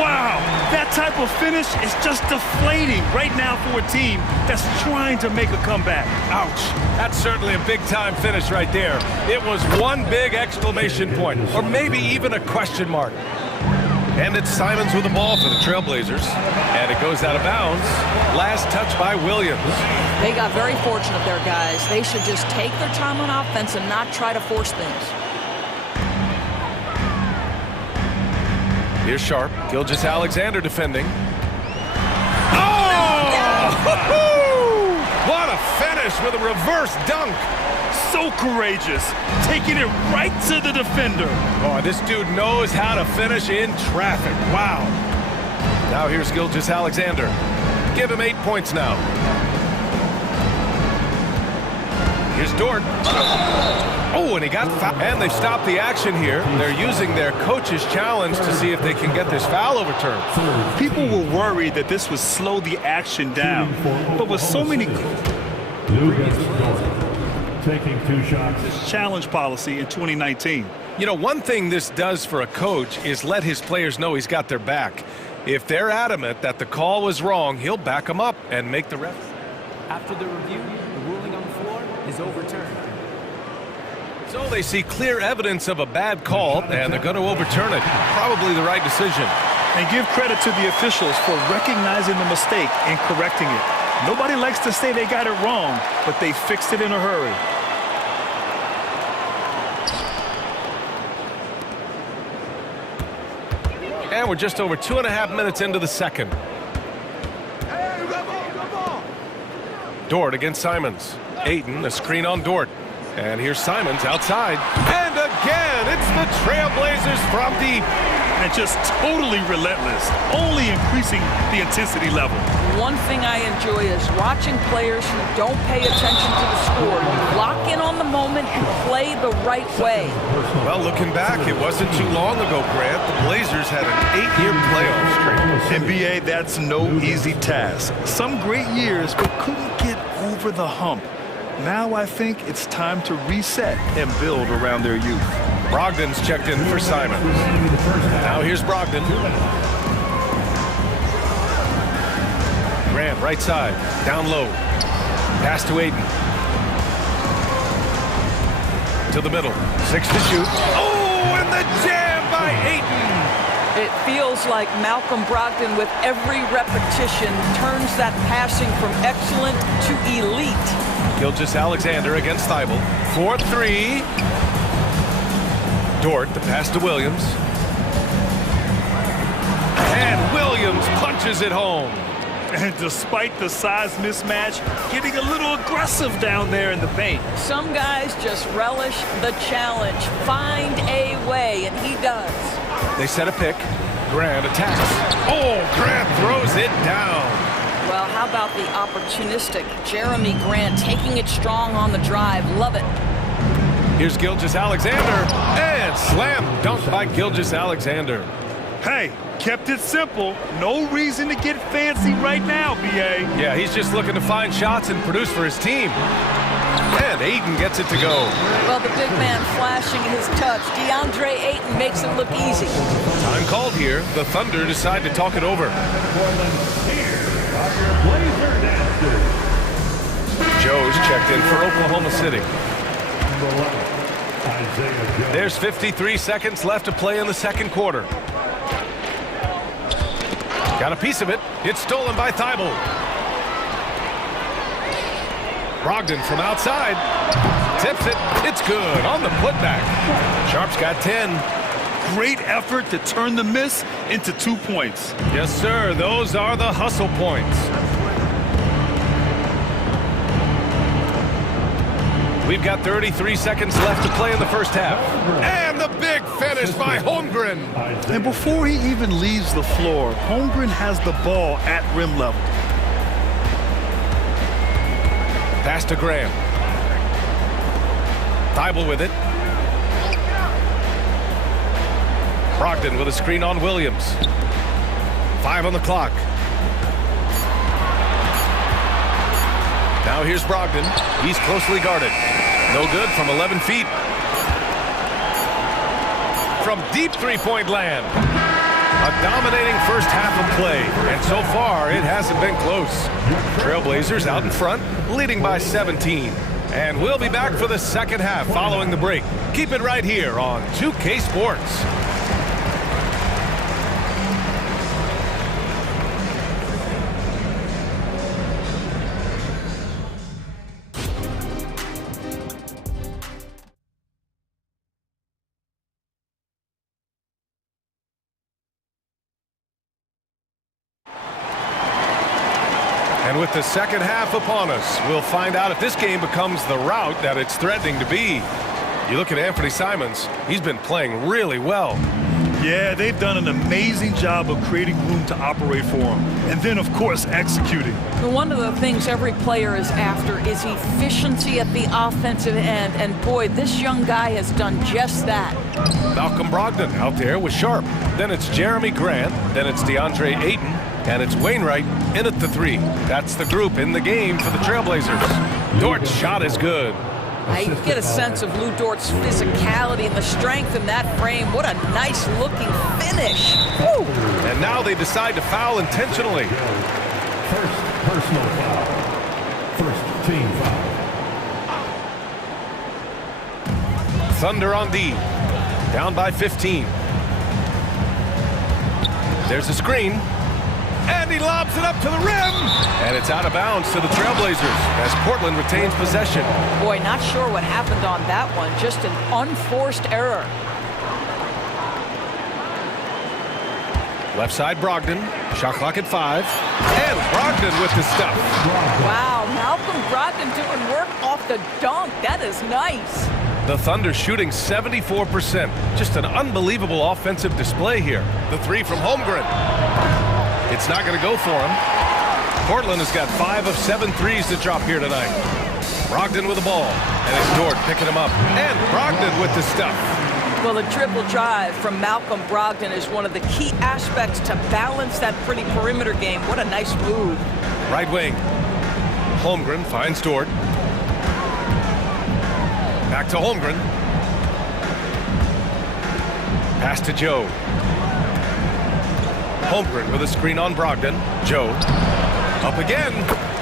Wow! That type of finish is just deflating right now for a team that's trying to make a comeback. Ouch. That's certainly a big-time finish right there. It was one big exclamation point, or maybe even a question mark. And it's Simons with the ball for the Trailblazers. And it goes out of bounds. Last touch by Williams. They got very fortunate there, guys. They should just take their time on offense and not try to force things. Here's Sharp. Gilgeous-Alexander defending. Oh! What a finish with a reverse dunk. So courageous, taking it right to the defender. Oh, this dude knows how to finish in traffic. Wow. Now here's Gilgeous-Alexander. Give him 8 points now. Here's Dort. Oh, and he got fouled. And they've stopped the action here. They're using their coach's challenge to see if they can get this foul overturned. People were worried that this would slow the action down. But with so many... Taking 2 shots. This challenge policy in 2019. You know, one thing this does for a coach is let his players know he's got their back. If they're adamant that the call was wrong, he'll back them up and make the ref. After the review, the ruling on the floor is overturned. So they see clear evidence of a bad call, and they're going to overturn it. Probably the right decision. And give credit to the officials for recognizing the mistake and correcting it. Nobody likes to say they got it wrong, but they fixed it in a hurry. And we're just over 2.5 minutes into the second. Dort against Simons. Ayton, a screen on Dort. And here's Simons outside. And again, it's the Trailblazers from deep. And just totally relentless, only increasing the intensity level. One thing I enjoy is watching players who don't pay attention to the score. You lock in on the moment and play the right way. Well, looking back, it wasn't too long ago, Grant. The Blazers had an 8-year playoff streak. NBA, that's no easy task. Some great years, but couldn't get over the hump. Now I think it's time to reset and build around their youth. Brogdon's checked in for Simons. Now here's Brogdon. Grant, right side, down low. Pass to Ayton. To the middle, 6 to shoot. Oh, and the jam by Ayton! It feels like Malcolm Brogdon, with every repetition, turns that passing from excellent to elite. Gilgeous-Alexander against Thibault. 4-3. Dort, the pass to Williams. And Williams punches it home. And despite the size mismatch, getting a little aggressive down there in the paint. Some guys just relish the challenge. Find a way, and he does. They set a pick. Grant attacks. Oh, Grant throws it down. Well, how about the opportunistic Jeremy Grant taking it strong on the drive? Love it. Here's Gilgeous-Alexander. And slam dunk by Gilgeous-Alexander. Hey, kept it simple. No reason to get fancy right now, B.A. Yeah, he's just looking to find shots and produce for his team. And Ayton gets it to go. Well, the big man flashing his touch. DeAndre Ayton makes it look easy. Time called here. The Thunder decide to talk it over. Joe's checked in for Oklahoma City. There's 53 seconds left to play in the second quarter. Got a piece of it. It's stolen by Thibault. Brogdon from outside. Tips it. It's good on the putback. Sharp's got 10. Great effort to turn the miss into 2 points. Yes, sir. Those are the hustle points. We've got 33 seconds left to play in the first half. And the big finish by Holmgren. And before he even leaves the floor, Holmgren has the ball at rim level. Pass to Graham. Thibault with it. Brogdon with a screen on Williams. 5 on the clock. Now here's Brogdon. He's closely guarded. No good from 11 feet. From deep three-point land. A dominating first half of play, and so far it hasn't been close. Trailblazers out in front, leading by 17. And we'll be back for the second half following the break. Keep it right here on 2K Sports. And with the second half upon us, we'll find out if this game becomes the rout that it's threatening to be. You look at Anthony Simons, he's been playing really well. Yeah, they've done an amazing job of creating room to operate for him. And then, of course, executing. One of the things every player is after is efficiency at the offensive end. And boy, this young guy has done just that. Malcolm Brogdon out there with Sharp. Then it's Jeremy Grant. Then it's DeAndre Ayton. And it's Wainwright in at the 3. That's the group in the game for the Trailblazers. Dort's shot is good. I get a sense of Lou Dort's physicality and the strength in that frame. What a nice-looking finish. Woo! And now they decide to foul intentionally. First personal foul. First team foul. Thunder on D. Down by 15. There's a screen. And he lobs it up to the rim. And it's out of bounds to the Trailblazers as Portland retains possession. Boy, not sure what happened on that one. Just an unforced error. Left side Brogdon. Shot clock at 5. And Brogdon with the stuff. Wow, Malcolm Brogdon doing work off the dunk. That is nice. The Thunder shooting 74%. Just an unbelievable offensive display here. The 3 from Holmgren. It's not going to go for him. Portland has got 5 of 7 threes to drop here tonight. Brogdon with the ball. And it's Dort picking him up. And Brogdon with the stuff. Well, the triple drive from Malcolm Brogdon is one of the key aspects to balance that pretty perimeter game. What a nice move. Right wing. Holmgren finds Dort. Back to Holmgren. Pass to Joe. Holmgren with a screen on Brogdon. Joe. Up again.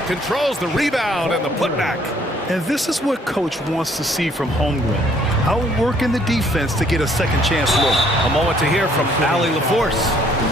Controls the rebound and the putback. And this is what Coach wants to see from Holmgren. Outworking the defense to get a second chance look. A moment to hear from Allie LaForce.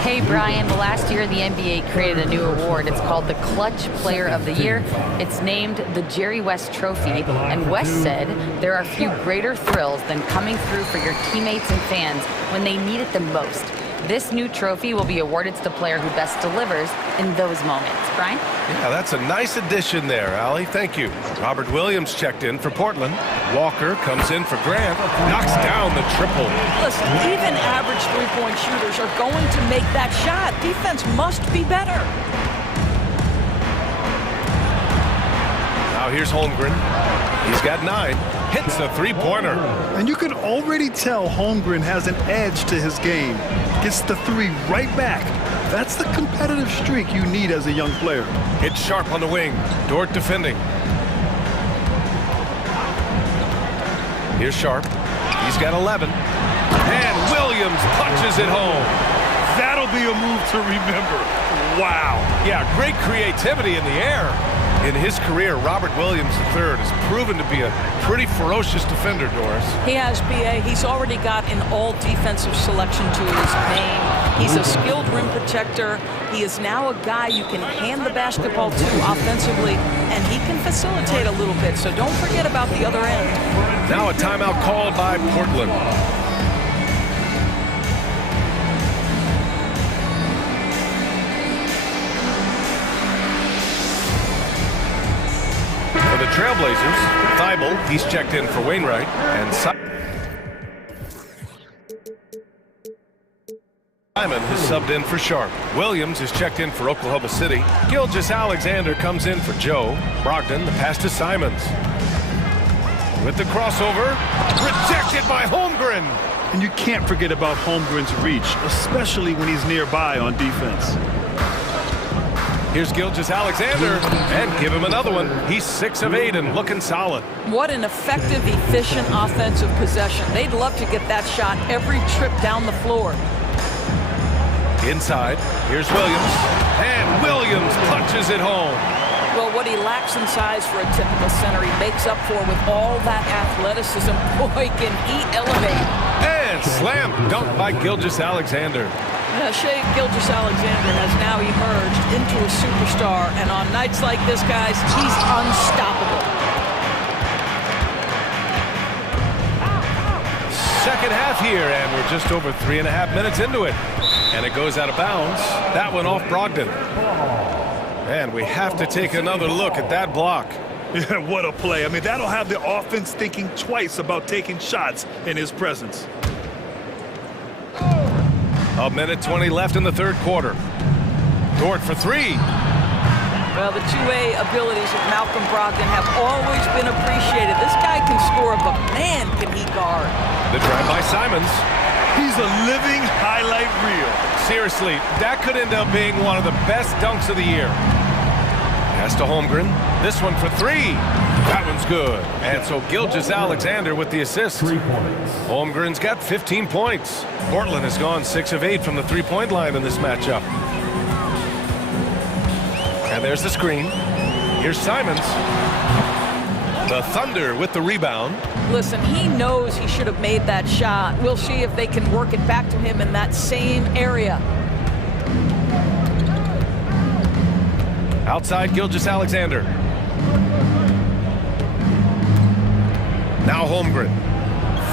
Hey, Brian, last year the NBA created a new award. It's called the Clutch Player of the Year. It's named the Jerry West Trophy. And West said there are few greater thrills than coming through for your teammates and fans when they need it the most. This new trophy will be awarded to the player who best delivers in those moments. Brian? Yeah, that's a nice addition there, Allie. Thank you. Robert Williams checked in for Portland. Walker comes in for Grant. Knocks down the triple. Listen, even average three-point shooters are going to make that shot. Defense must be better. Now here's Holmgren. He's got 9. Hits the three-pointer. And you can already tell Holmgren has an edge to his game. Gets the 3 right back. That's the competitive streak you need as a young player. It's Sharp on the wing. Dort defending. Here's Sharp. He's got 11. And Williams punches it home. That'll be a move to remember. Wow. Yeah, great creativity in the air. In his career, Robert Williams III has proven to be a pretty ferocious defender, Doris. He has, B.A. He's already got an all-defensive selection to his name. He's a skilled rim protector. He is now a guy you can hand the basketball to offensively, and he can facilitate a little bit, so don't forget about the other end. Now a timeout called by Portland. Trailblazers. Thibault, he's checked in for Wainwright. And Simon has subbed in for Sharp. Williams is checked in for Oklahoma City. Gilgeous-Alexander comes in for Joe. Brogdon, the pass to Simons. With the crossover, rejected by Holmgren. And you can't forget about Holmgren's reach, especially when he's nearby on defense. Here's Gilgeous-Alexander, and give him another one. He's 6 of 8 and looking solid. What an effective, efficient offensive possession. They'd love to get that shot every trip down the floor. Inside, here's Williams, and Williams punches it home. Well, what he lacks in size for a typical center, he makes up for with all that athleticism. Boy, can he elevate. And slam dunk by Gilgeous-Alexander. Shea Gilgeous-Alexander has now emerged into a superstar, and on nights like this, guys, he's unstoppable. Second half here, and we're just over 3.5 minutes into it. And it goes out of bounds. That one off Brogdon. And we have to take another look at that block. Yeah, what a play. I mean, that'll have the offense thinking twice about taking shots in his presence. 1:20 left in the third quarter. Dort for three. Well, the two-way abilities of Malcolm Brogdon have always been appreciated. This guy can score, but man, can he guard. The drive by Simons. He's a living highlight reel. Seriously, that could end up being one of the best dunks of the year. Pass to Holmgren. This one for three. That one's good. And so Gilgeous-Alexander with the assist. 3 points. Holmgren's got 15 points. Portland has gone 6 of 8 from the three-point line in this matchup. And there's the screen. Here's Simons. The Thunder with the rebound. Listen, he knows he should have made that shot. We'll see if they can work it back to him in that same area. Outside Gilgeous-Alexander. Now Holmgren.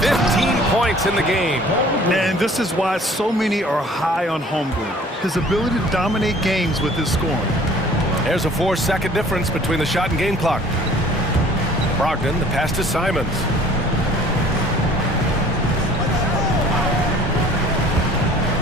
15 points in the game. And this is why so many are high on Holmgren. His ability to dominate games with his scoring. There's a 4-second difference between the shot and game clock. Brogdon, the pass to Simons.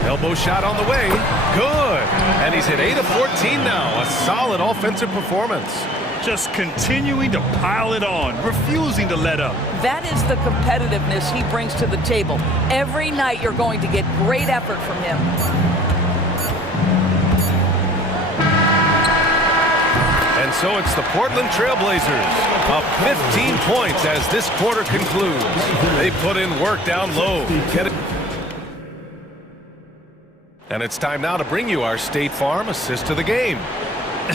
Elbow shot on the way. Good. And he's hit 8 of 14 now. A solid offensive performance. Just continuing to pile it on, refusing to let up. That is the competitiveness he brings to the table. Every night you're going to get great effort from him. And so it's the Portland Trailblazers up 15 points as this quarter concludes. They put in work down low. Get it. And it's time now to bring you our State Farm assist of the game.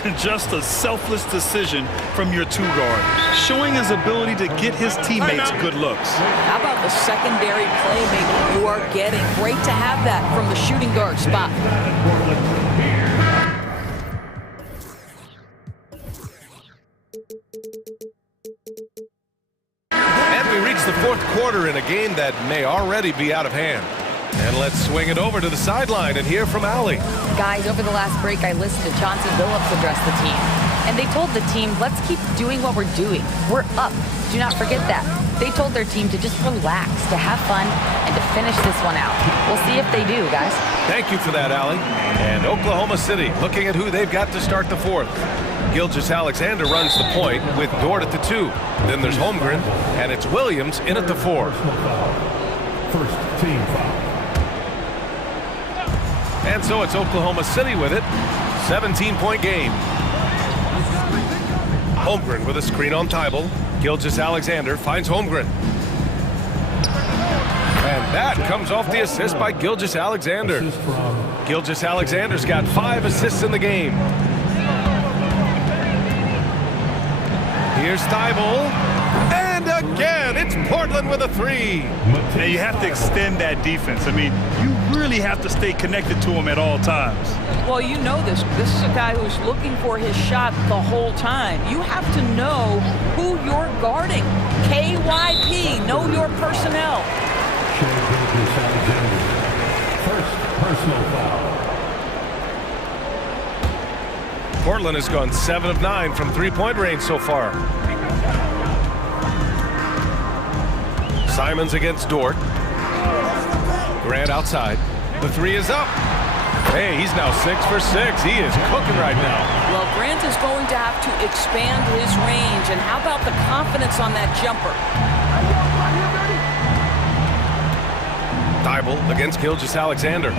And just a selfless decision from your two guard, showing his ability to get his teammates good looks. How about the secondary playmaking you are getting? Great to have that from the shooting guard spot. And we reach the fourth quarter in a game that may already be out of hand. And let's swing it over to the sideline and hear from Allie. Guys, over the last break, I listened to Chauncey Billups address the team. And they told the team, let's keep doing what we're doing. We're up. Do not forget that. They told their team to just relax, to have fun, and to finish this one out. We'll see if they do, guys. Thank you for that, Allie. And Oklahoma City looking at who they've got to start the fourth. Gilgeous-Alexander runs the point with Dort at the 2. Then there's Holmgren, and it's Williams in at the 4. First team foul. And so it's Oklahoma City with it. 17-point game. Holmgren with a screen on Thibault. Gilgeous-Alexander finds Holmgren. And that comes off the assist by Gilgeous-Alexander. Gilgeous-Alexander's got 5 assists in the game. Here's Thibault. And again, it's Portland with a 3. Now you have to extend that defense. I mean, you really have to stay connected to him at all times. Well, you know this. This is a guy who's looking for his shot the whole time. You have to know who you're guarding. KYP, know your personnel. First personal foul. Portland has gone 7 of 9 from three-point range so far. Simons against Dort. Grant outside. The three is up. Hey, he's now 6 for 6. He is cooking right now. Well, Grant is going to have to expand his range. And how about the confidence on that jumper? Thibault against Gilgeous-Alexander.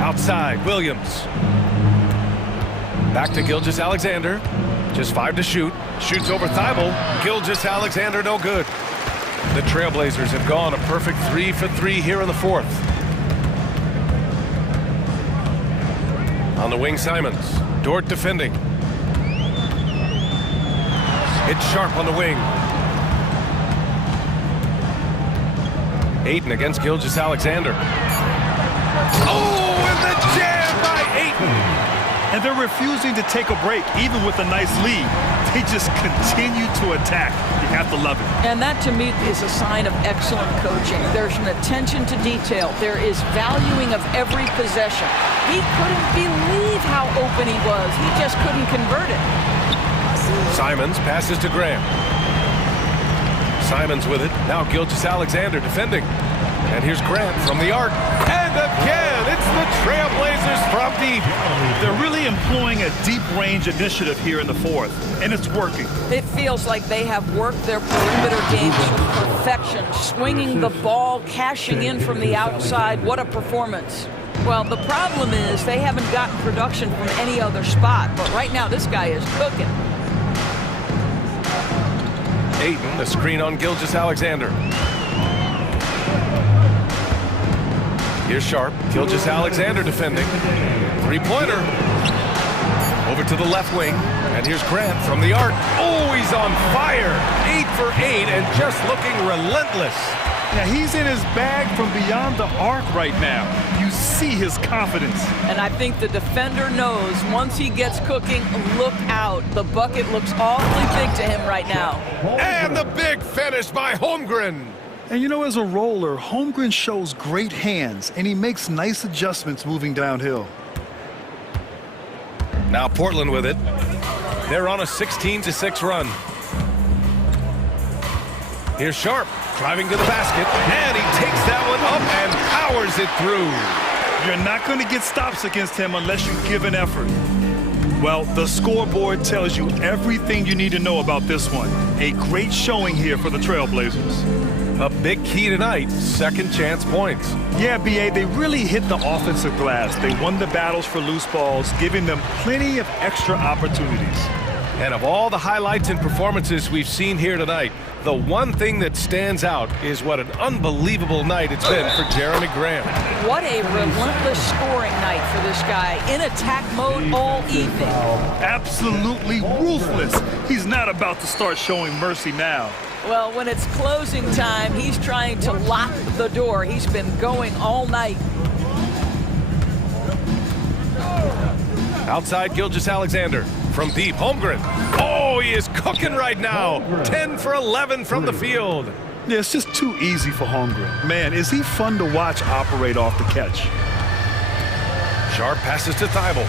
Outside, Williams. Back to Gilgeous-Alexander. Just 5 to shoot. Shoots over Thibault. Gilgeous-Alexander, no good. The Trailblazers have gone a perfect 3 for 3 here in the fourth. On the wing, Simons. Dort defending. It's Sharp on the wing. Ayton against Gilgeous-Alexander. Oh, and the jam by Ayton! And they're refusing to take a break, even with a nice lead. They just continue to attack. You have to love it. And that, to me, is a sign of excellent coaching. There's an attention to detail. There is valuing of every possession. He couldn't believe how open he was. He just couldn't convert it. Simons passes to Graham. Simons with it. Now Gilgeous-Alexander defending. And here's Grant from the arc. And again, it's the Trailblazers from deep. They're really employing a deep range initiative here in the fourth, and it's working. It feels like they have worked their perimeter game to perfection, swinging the ball, cashing in from the outside. What a performance. Well, the problem is they haven't gotten production from any other spot, but right now this guy is cooking. Ayton, the screen on Gilgeous-Alexander. Here's Sharp. Gilgeous-Alexander defending. Three-pointer. Over to the left wing. And here's Grant from the arc. Oh, he's on fire. 8 for 8 and just looking relentless. Now, he's in his bag from beyond the arc right now. You see his confidence. And I think the defender knows once he gets cooking, look out. The bucket looks awfully big to him right now. And the big finish by Holmgren. And you know, as a roller, Holmgren shows great hands, and he makes nice adjustments moving downhill. Now Portland with it. They're on a 16-6 run. Here's Sharp driving to the basket, and he takes that one up and powers it through. You're not going to get stops against him unless you give an effort. Well, the scoreboard tells you everything you need to know about this one. A great showing here for the Trailblazers. A big key tonight, second chance points. Yeah, B.A., they really hit the offensive glass. They won the battles for loose balls, giving them plenty of extra opportunities. And of all the highlights and performances we've seen here tonight, the one thing that stands out is what an unbelievable night it's been for Jeremy Graham. What a relentless scoring night for this guy. In attack mode all evening. Absolutely ruthless. He's not about to start showing mercy now. Well, when it's closing time, he's trying to lock the door. He's been going all night. Outside Gilgeous-Alexander from deep. Holmgren. Oh, he is cooking right now. 10 for 11 from the field. Yeah, it's just too easy for Holmgren. Man, is he fun to watch operate off the catch. Sharp passes to Thibault.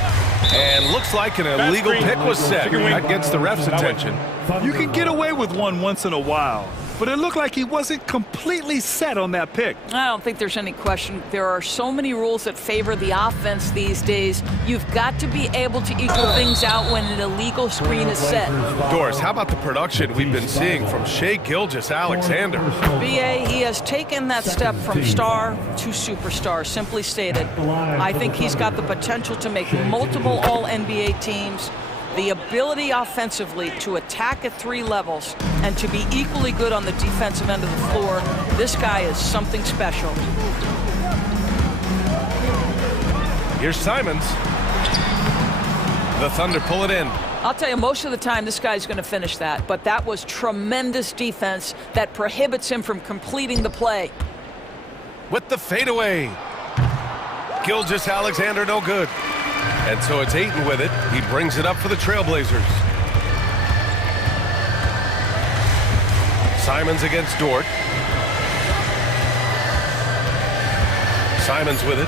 And looks like an illegal pick was set. That gets the ref's attention. You can get away with one once in a while, but it looked like he wasn't completely set on that pick. I don't think there's any question. There are so many rules that favor the offense these days. You've got to be able to equal things out when an illegal screen is set. Doris, how about the production we've been seeing from Shai Gilgeous-Alexander? BA, he has taken that step from star to superstar, simply stated. I think he's got the potential to make multiple All-NBA teams. The ability offensively to attack at 3 levels and to be equally good on the defensive end of the floor. This guy is something special. Here's Simons. The Thunder pull it in. I'll tell you, most of the time this guy's going to finish that, but that was tremendous defense that prohibits him from completing the play. With the fadeaway. Gilgeous-Alexander no good. And so it's Ayton with it. He brings it up for the Trailblazers. Simons against Dort. Simons with it.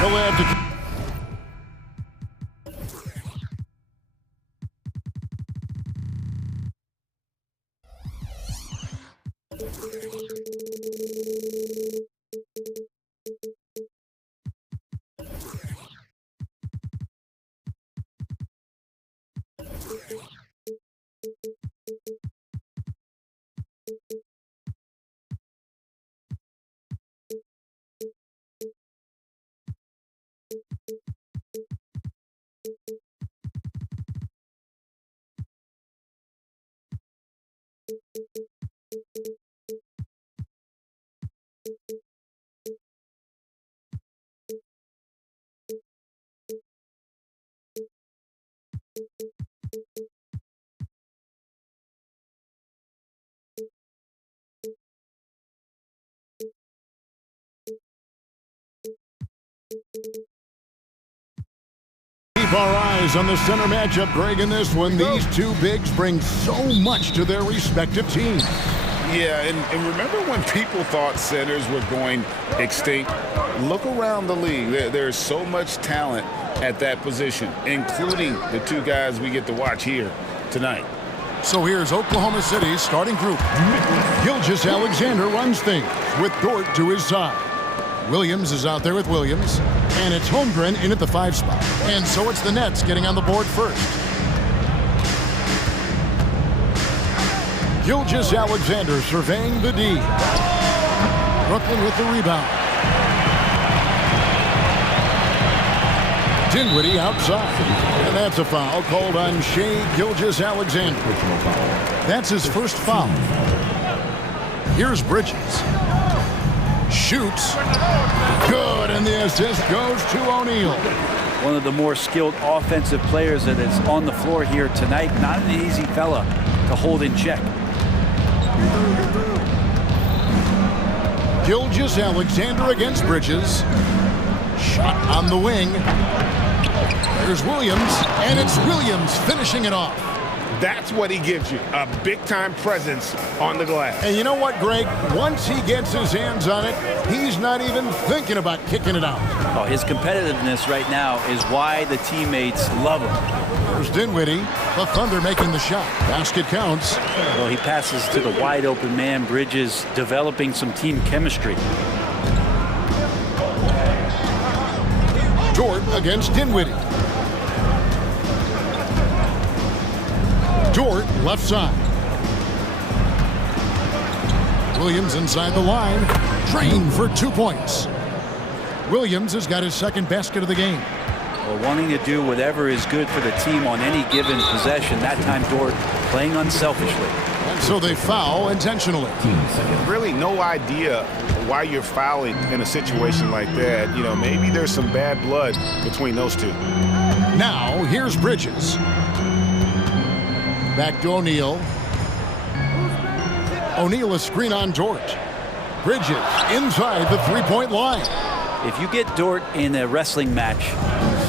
He'll have to... Keep our eyes on the center matchup, Greg, in this one. These two bigs bring so much to their respective teams. Yeah, and remember when people thought centers were going extinct? Look around the league. There's so much talent at that position, including the two guys we get to watch here tonight. So here's Oklahoma City's starting group. Gilgeous-Alexander runs things with Dort to his side. Williams is out there with Williams, and it's Holmgren in at the 5 spot. And so it's the Nets getting on the board first. Gilgeous-Alexander surveying the D. Brooklyn with the rebound. Dinwiddie outside. And that's a foul called on Shai Gilgeous-Alexander. That's his first foul. Here's Bridges. Shoots. Good, and the assist goes to O'Neal. One of the more skilled offensive players that is on the floor here tonight. Not an easy fella to hold in check. Gilgeous-Alexander against Bridges. Shot on the wing. There's Williams, and it's Williams finishing it off. That's what he gives you, a big-time presence on the glass. And you know what, Greg? Once he gets his hands on it, he's not even thinking about kicking it out. Oh, his competitiveness right now is why the teammates love him. There's Dinwiddie, the Thunder making the shot. Basket counts. Well, he passes to the wide-open man. Bridges developing some team chemistry. Dort against Dinwiddie. Dort left side. Williams inside the line. Drain for 2 points. Williams has got his second basket of the game. Well, wanting to do whatever is good for the team on any given possession. That time Dort playing unselfishly. And so they foul intentionally. Really no idea why you're fouling in a situation like that. You know, maybe there's some bad blood between those two. Now, here's Bridges. Back to O'Neal. O'Neal a screen on Dort. Bridges inside the three-point line. If you get Dort in a wrestling match,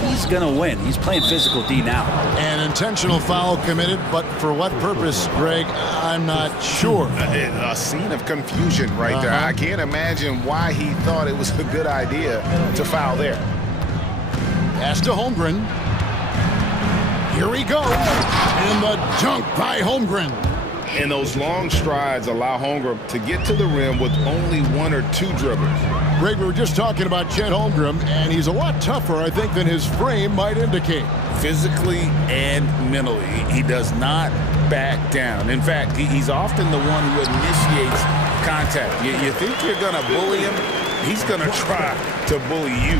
he's going to win. He's playing physical D now. An intentional foul committed, but for what purpose, Greg, I'm not sure. A scene of confusion right there. I can't imagine why he thought it was a good idea to foul there. Pass to Holmgren. Here he goes. And the dunk by Holmgren. And those long strides allow Holmgren to get to the rim with only 1 or 2 dribbles. Greg, we were just talking about Chet Holmgren, and he's a lot tougher, I think, than his frame might indicate. Physically and mentally, he does not back down. In fact, he's often the one who initiates contact. You think you're going to bully him? He's going to try to bully you.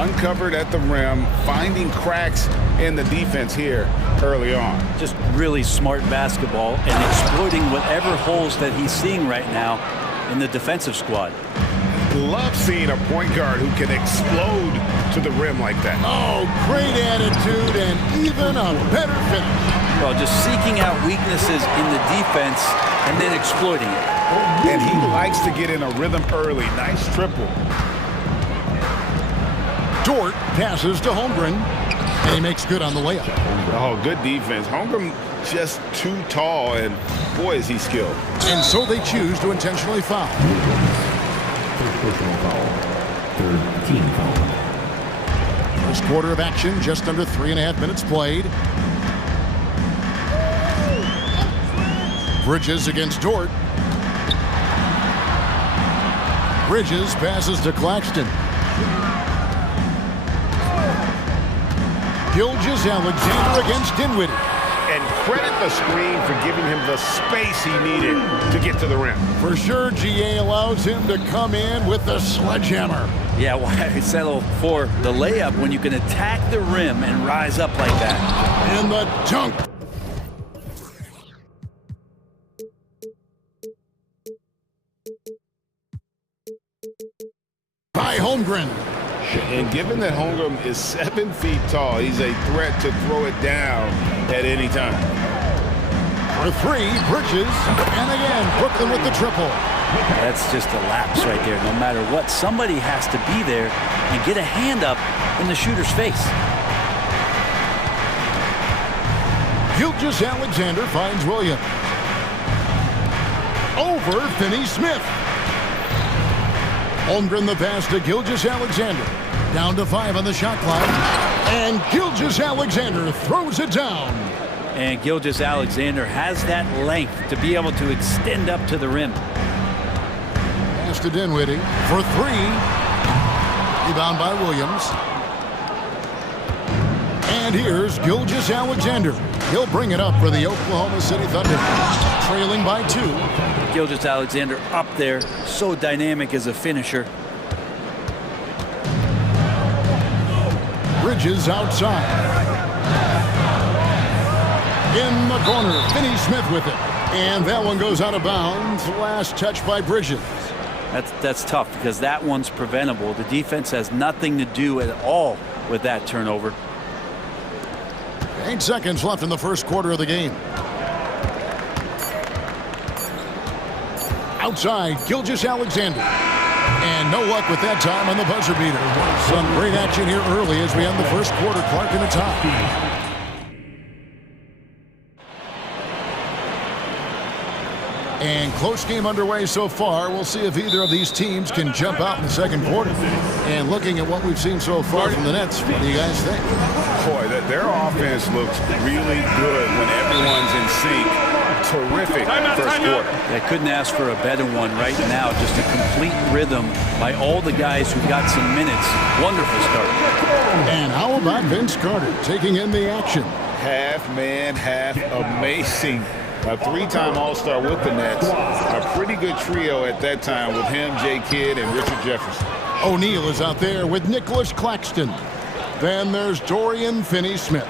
Uncovered at the rim, finding cracks in the defense here early on. Just really smart basketball and exploiting whatever holes that he's seeing right now in the defensive squad. Love seeing a point guard who can explode to the rim like that. Oh, great attitude and even a better finish. Well, just seeking out weaknesses in the defense and then exploiting it. And he likes to get in a rhythm early. Nice triple. Dort passes to Holmgren, and he makes good on the layup. Oh, good defense. Holmgren just too tall, and boy, is he skilled. And so they choose to intentionally foul. First personal foul. Third team foul. First quarter of action, just under 3.5 minutes played. Bridges against Dort. Bridges passes to Claxton. Gilgeous-Alexander against Dinwiddie. And credit the screen for giving him the space he needed to get to the rim. For sure, GA allows him to come in with the sledgehammer. Yeah, why settle for the layup when you can attack the rim and rise up like that? And the dunk. By Holmgren. And given that Holmgren is 7 feet tall, he's a threat to throw it down at any time. For three, Bridges. And again, Brooklyn with the triple. That's just a lapse right there. No matter what, somebody has to be there and get a hand up in the shooter's face. Gilgeous-Alexander finds Williams. Over Finney-Smith. Holmgren the pass to Gilgeous-Alexander. Down to 5 on the shot clock. And Gilgeous-Alexander throws it down. And Gilgeous-Alexander has that length to be able to extend up to the rim. Pass to Dinwiddie for 3. Rebound by Williams. And here's Gilgeous-Alexander. He'll bring it up for the Oklahoma City Thunder. Trailing by 2. Gilgeous-Alexander up there, so dynamic as a finisher. Bridges outside. In the corner, Finney-Smith with it. And that one goes out of bounds. Last touch by Bridges. That's tough because that one's preventable. The defense has nothing to do at all with that turnover. 8 seconds left in the first quarter of the game. Outside, Gilgeous-Alexander. And no luck with that time on the buzzer beater. Some great action here early as we end the first quarter. Clark in the top. And close game underway so far. We'll see if either of these teams can jump out in the second quarter. And looking at what we've seen so far from the Nets, what do you guys think? Boy, their offense looks really good when everyone's in sync. Terrific first quarter. I couldn't ask for a better one right now. Just a complete rhythm by all the guys who got some minutes. Wonderful start. And how about Vince Carter taking in the action? Half man, half amazing. A 3-time All-Star with the Nets. A pretty good trio at that time with him, Jay Kidd, and Richard Jefferson. O'Neal is out there with Nicholas Claxton. Then there's Dorian Finney-Smith.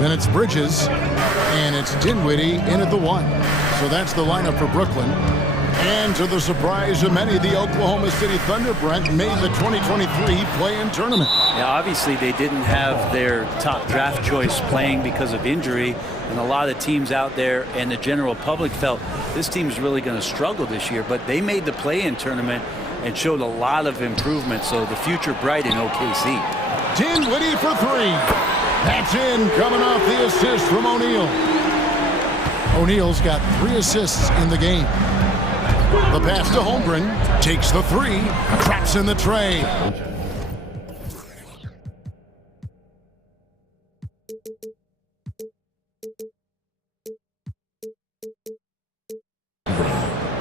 Then it's Bridges. And it's Dinwiddie in at the 1. So that's the lineup for Brooklyn. And to the surprise of many, the Oklahoma City Thunder, Brent, made the 2023 play-in tournament. Yeah, obviously they didn't have their top draft choice playing because of injury. And a lot of teams out there and the general public felt this team's really going to struggle this year. But they made the play-in tournament and showed a lot of improvement. So the future bright in OKC. Dinwiddie for 3. That's in, coming off the assist from O'Neal. O'Neal's got 3 assists in the game. The pass to Holmgren. Takes the 3. Traps in the tray.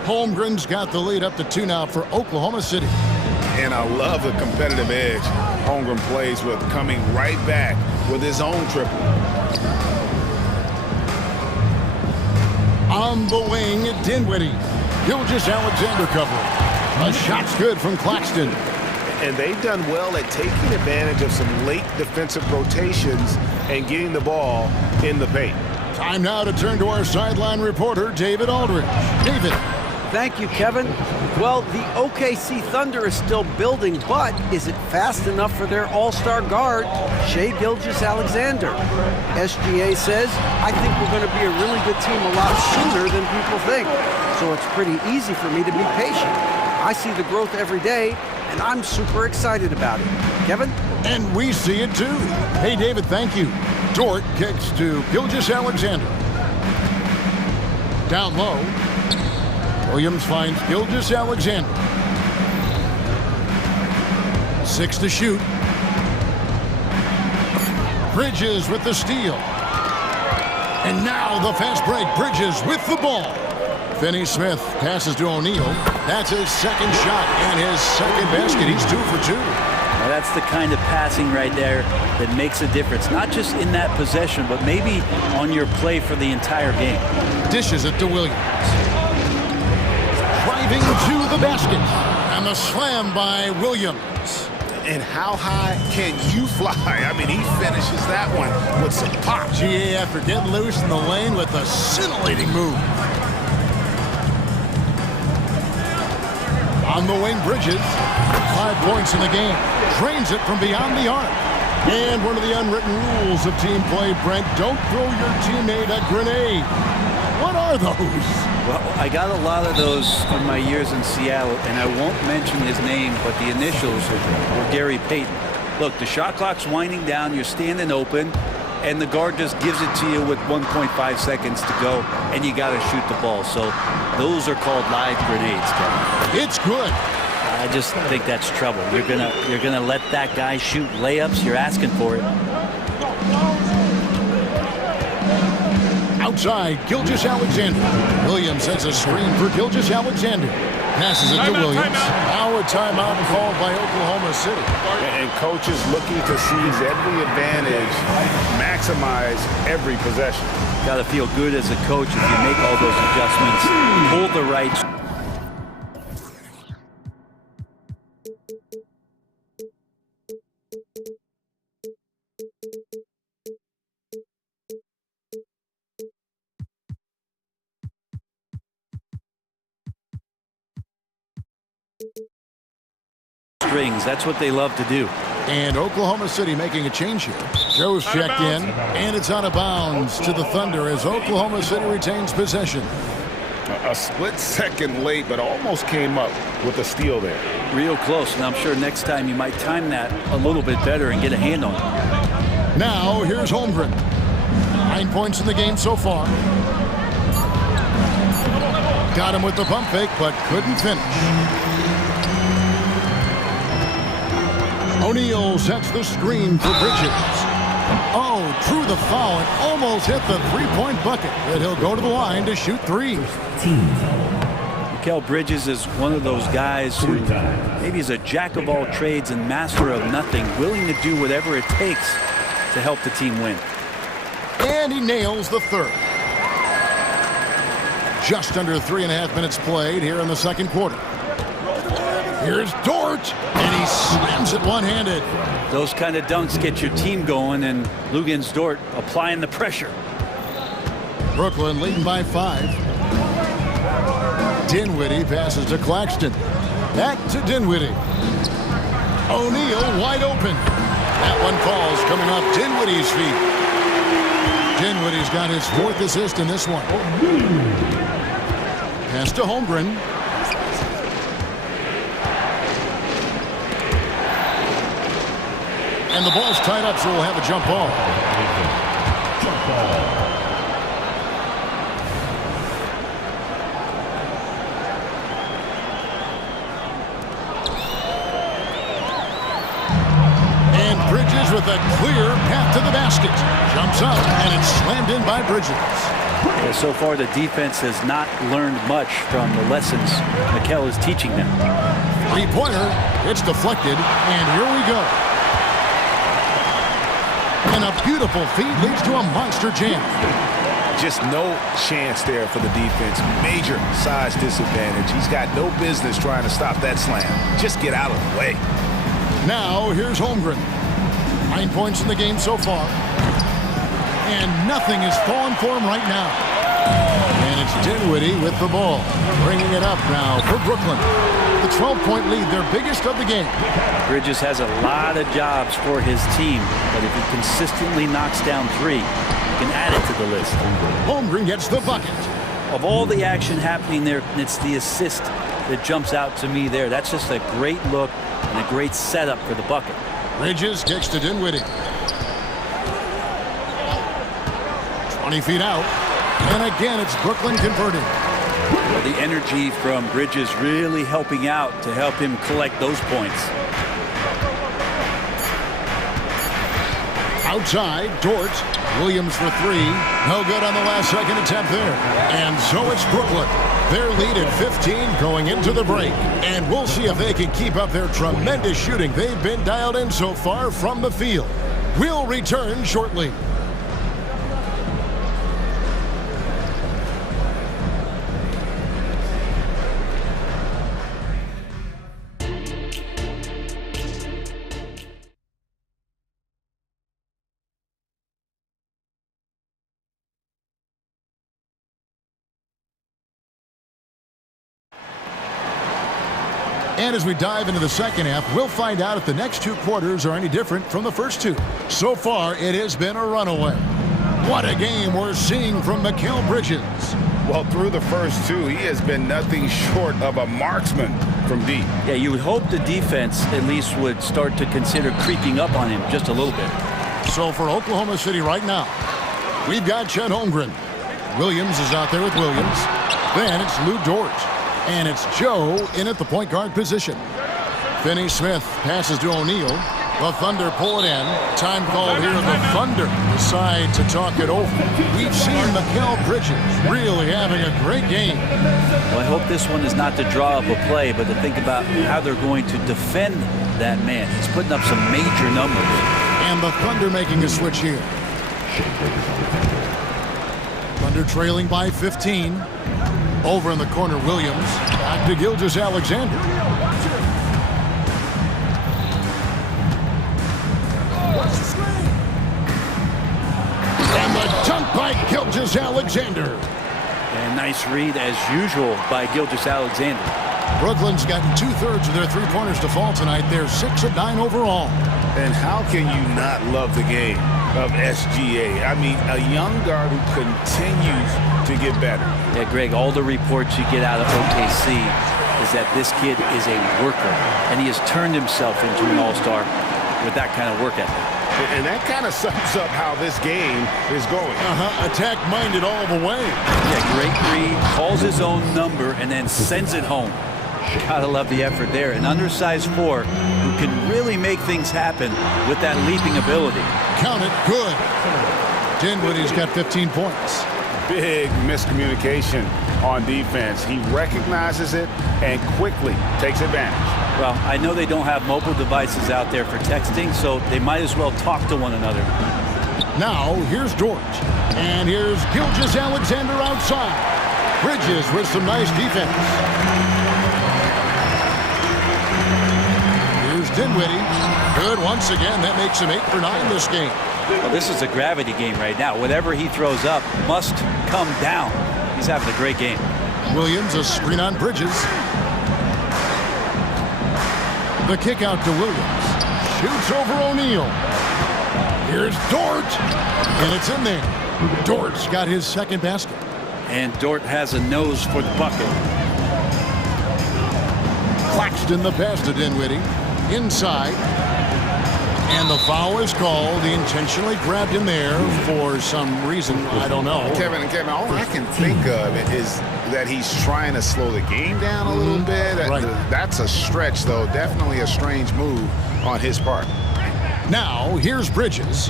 Holmgren's got the lead up to 2 now for Oklahoma City. And I love the competitive edge Holmgren plays with, coming right back with his own triple. On the wing, Dinwiddie. Gilgeous-Alexander covering. A shot's good from Claxton. and they've done well at taking advantage of some late defensive rotations and getting the ball in the paint. Time now to turn to our sideline reporter, David Aldridge. David. Thank you, Kevin. Well, the OKC Thunder is still building, but is it fast enough for their all-star guard, Shai Gilgeous-Alexander? SGA says, I think we're going to be a really good team a lot sooner than people think. So it's pretty easy for me to be patient. I see the growth every day, and I'm super excited about it. Kevin? And we see it too. Hey, David, thank you. Dort kicks to Gilgeous-Alexander. Down low. Williams finds Gilgeous-Alexander. 6 to shoot. Bridges with the steal. And now the fast break. Bridges with the ball. Finney-Smith passes to O'Neal. That's his second shot and his second basket. He's 2 for 2. Well, that's the kind of passing right there that makes a difference. Not just in that possession, but maybe on your play for the entire game. Dishes it to Williams. Driving to the basket. And the slam by Williams. And how high can you fly? I mean, he finishes that one with some pop. GA after getting loose in the lane with a scintillating move. On the wing, Bridges. 5 points in the game. Drains it from beyond the arc. And one of the unwritten rules of team play, Brent, don't throw your teammate a grenade. What are those? Well, I got a lot of those in my years in Seattle, and I won't mention his name, but the initials were Gary Payton. Look, the shot clock's winding down, you're standing open, and the guard just gives it to you with 1.5 seconds to go, and you got to shoot the ball. So those are called live grenades, Kevin. It's good. I just think that's trouble. You're gonna let that guy shoot layups. You're asking for it. Outside, Gilgeous-Alexander. Williams sets a screen for Gilgeous-Alexander. Passes it to Williams. Now a timeout called by Oklahoma City. And coaches looking to seize every advantage, maximize every possession. Got to feel good as a coach if you make all those adjustments, pull the right. Strings. That's what they love to do. And Oklahoma City making a change here. Joe's checked in, and it's out of bounds to the Thunder as Oklahoma City retains possession. A split second late, but almost came up with a steal there. Real close, and I'm sure next time you might time that a little bit better and get a hand on it. Now, here's Holmgren. 9 points in the game so far. Got him with the pump fake, but couldn't finish. O'Neal sets the screen for Bridges. Oh, drew the foul and almost hit the three-point bucket. But he'll go to the line to shoot 3. Mikal Bridges is one of those guys who maybe is a jack of all trades and master of nothing, willing to do whatever it takes to help the team win. And he nails the third. Just under 3.5 minutes played here in the second quarter. Here's Dort, and he slams it one-handed. Those kind of dunks get your team going, and Luguentz Dort applying the pressure. Brooklyn leading by 5. Dinwiddie passes to Claxton. Back to Dinwiddie. O'Neal wide open. That one falls coming off Dinwiddie's feet. Dinwiddie's got his 4th assist in this one. Pass to Holmgren. And the ball's tied up, so we'll have a jump ball. And Bridges with a clear path to the basket. Jumps up, and it's slammed in by Bridges. Yeah, so far, the defense has not learned much from the lessons Mikal is teaching them. Three-pointer. It's deflected, and here we go. And a beautiful feed leads to a monster jam. Just no chance there for the defense. Major size disadvantage. He's got no business trying to stop that slam. Just get out of the way. Now, here's Holmgren. 9 points in the game so far. And nothing is falling for him right now. And it's Dinwiddie with the ball. Bringing it up now for Brooklyn. The 12-point lead, their biggest of the game. Bridges has a lot of jobs for his team, but if he consistently knocks down three, you can add it to the list. Holmgren gets the bucket. Of all the action happening there, it's the assist that jumps out to me there. That's just a great look and a great setup for the bucket. Bridges kicks to Dinwiddie. 20 feet out. And again, it's Brooklyn converting. Well, the energy from Bridges really helping out to help him collect those points. Outside, Dort. Williams for three. No good on the last second attempt there. And so it's Brooklyn. Their lead at 15 going into the break. And we'll see if they can keep up their tremendous shooting they've been dialed in so far from the field. We'll return shortly. And as we dive into the second half, we'll find out if the next two quarters are any different from the first two. So far, it has been a runaway. What a game we're seeing from Mikal Bridges. Well, through the first two, he has been nothing short of a marksman from deep. Yeah, you would hope the defense at least would start to consider creeping up on him just a little bit. So for Oklahoma City right now, we've got Chet Holmgren. Williams is out there with Williams. Then it's Lou Dort. And it's Joe in at the point guard position. Finney-Smith passes to O'Neal. The Thunder pull it in. Time called here. The Thunder decide to talk it over. We've seen Mikal Bridges really having a great game. Well, I hope this one is not to draw up a play, but to think about how they're going to defend that man. He's putting up some major numbers. And the Thunder making a switch here. Thunder trailing by 15. Over in the corner, Williams. Back to Gilgeous-Alexander. And the dunk by Gilgeous-Alexander. And nice read, as usual, by Gilgeous-Alexander. Brooklyn's gotten 2/3 of their three-pointers to fall tonight. They're 6 of 9 overall. And how can you not love the game of SGA? I mean, a young guard who continues to get better. Yeah, Greg, all the reports you get out of OKC is that this kid is a worker, and he has turned himself into an all-star with that kind of work ethic. And that kind of sums up how this game is going. Attack-minded all the way. Yeah, great read, calls his own number, and then sends it home. Gotta love the effort there. An undersized four who can really make things happen with that leaping ability. Count it, good. Dinwiddie's got 15 points. Big miscommunication on defense. He recognizes it and quickly takes advantage. Well, I know they don't have mobile devices out there for texting, so they might as well talk to one another. Now, here's Dort. And here's Gilgeous-Alexander outside. Bridges with some nice defense. Here's Dinwiddie. Good once again. That makes him 8 for 9 this game. Well, this is a gravity game right now. Whatever he throws up must come down. He's having a great game. Williams, a screen on Bridges. The kick out to Williams. Shoots over O'Neal. Here's Dort. And it's in there. Dort's got his second basket. And Dort has a nose for the bucket. Claxton the pass to Dinwiddie. Inside. And the foul is called. He intentionally grabbed him there for some reason. I don't know. Kevin, all I can think of is that he's trying to slow the game down a little bit. Right. That's a stretch, though. Definitely a strange move on his part. Now, here's Bridges.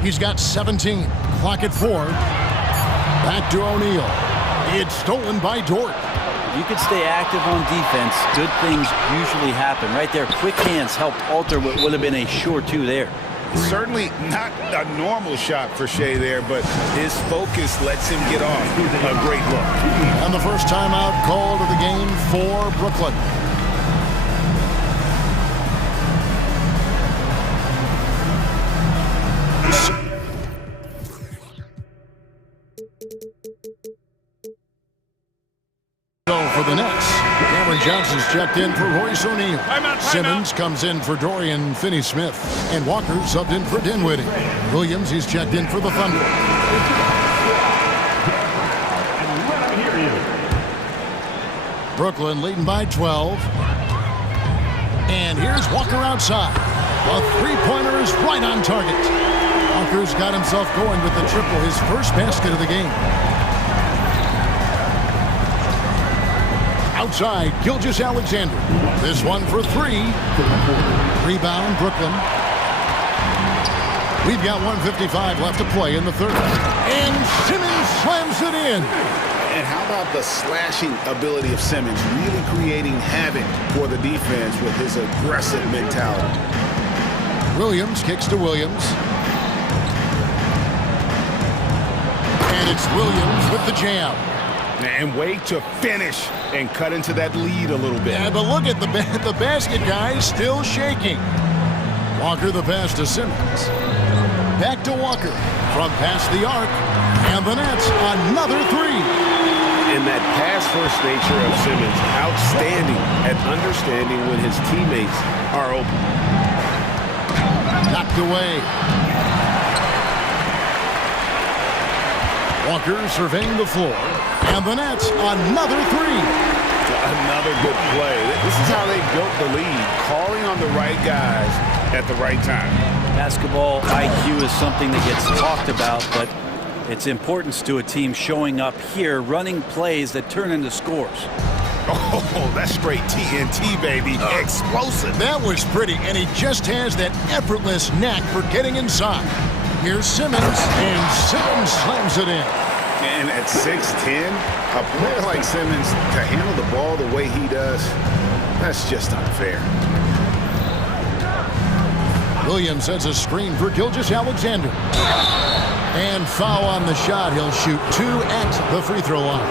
He's got 17. Clock at 4. Back to O'Neal. It's stolen by Dort. If you could stay active on defense, good things usually happen. Right there, quick hands helped alter what would have been a sure two there. Certainly not a normal shot for Shea there, but his focus lets him get off a great look. And the first timeout called of the game for Brooklyn. for the Nets. Cameron Johnson's checked in for Royce O'Neal. Simmons comes in for Dorian Finney-Smith. And Walker subbed in for Dinwiddie. Williams, he's checked in for the Thunder. Brooklyn leading by 12. And here's Walker outside. A three-pointer is right on target. Walker's got himself going with the triple, his first basket of the game. Outside, Gilgeous-Alexander. This one for three. Rebound, Brooklyn. We've got 1:55 left to play in the third. And Simmons slams it in. And how about the slashing ability of Simmons, really creating havoc for the defense with his aggressive mentality. Williams kicks to Williams. And it's Williams with the jam. And wait to finish and cut into that lead a little bit. Yeah, but look at the basket guy still shaking. Walker the pass to Simmons. Back to Walker from past the arc. And the Nets, another three. And that pass-first nature of Simmons, outstanding at understanding when his teammates are open. Knocked away. Walker surveying the floor. And the Nets, another three. Another good play. This is how they built the lead, calling on the right guys at the right time. Basketball IQ is something that gets talked about, but its importance to a team showing up here, running plays that turn into scores. Oh, that's straight TNT, baby. Explosive. That was pretty, and he just has that effortless knack for getting inside. Here's Simmons, and Simmons slams it in. And at 6'10", a player like Simmons, to handle the ball the way he does, that's just unfair. Williams has a screen for Gilgeous-Alexander. And foul on the shot. He'll shoot two at the free throw line.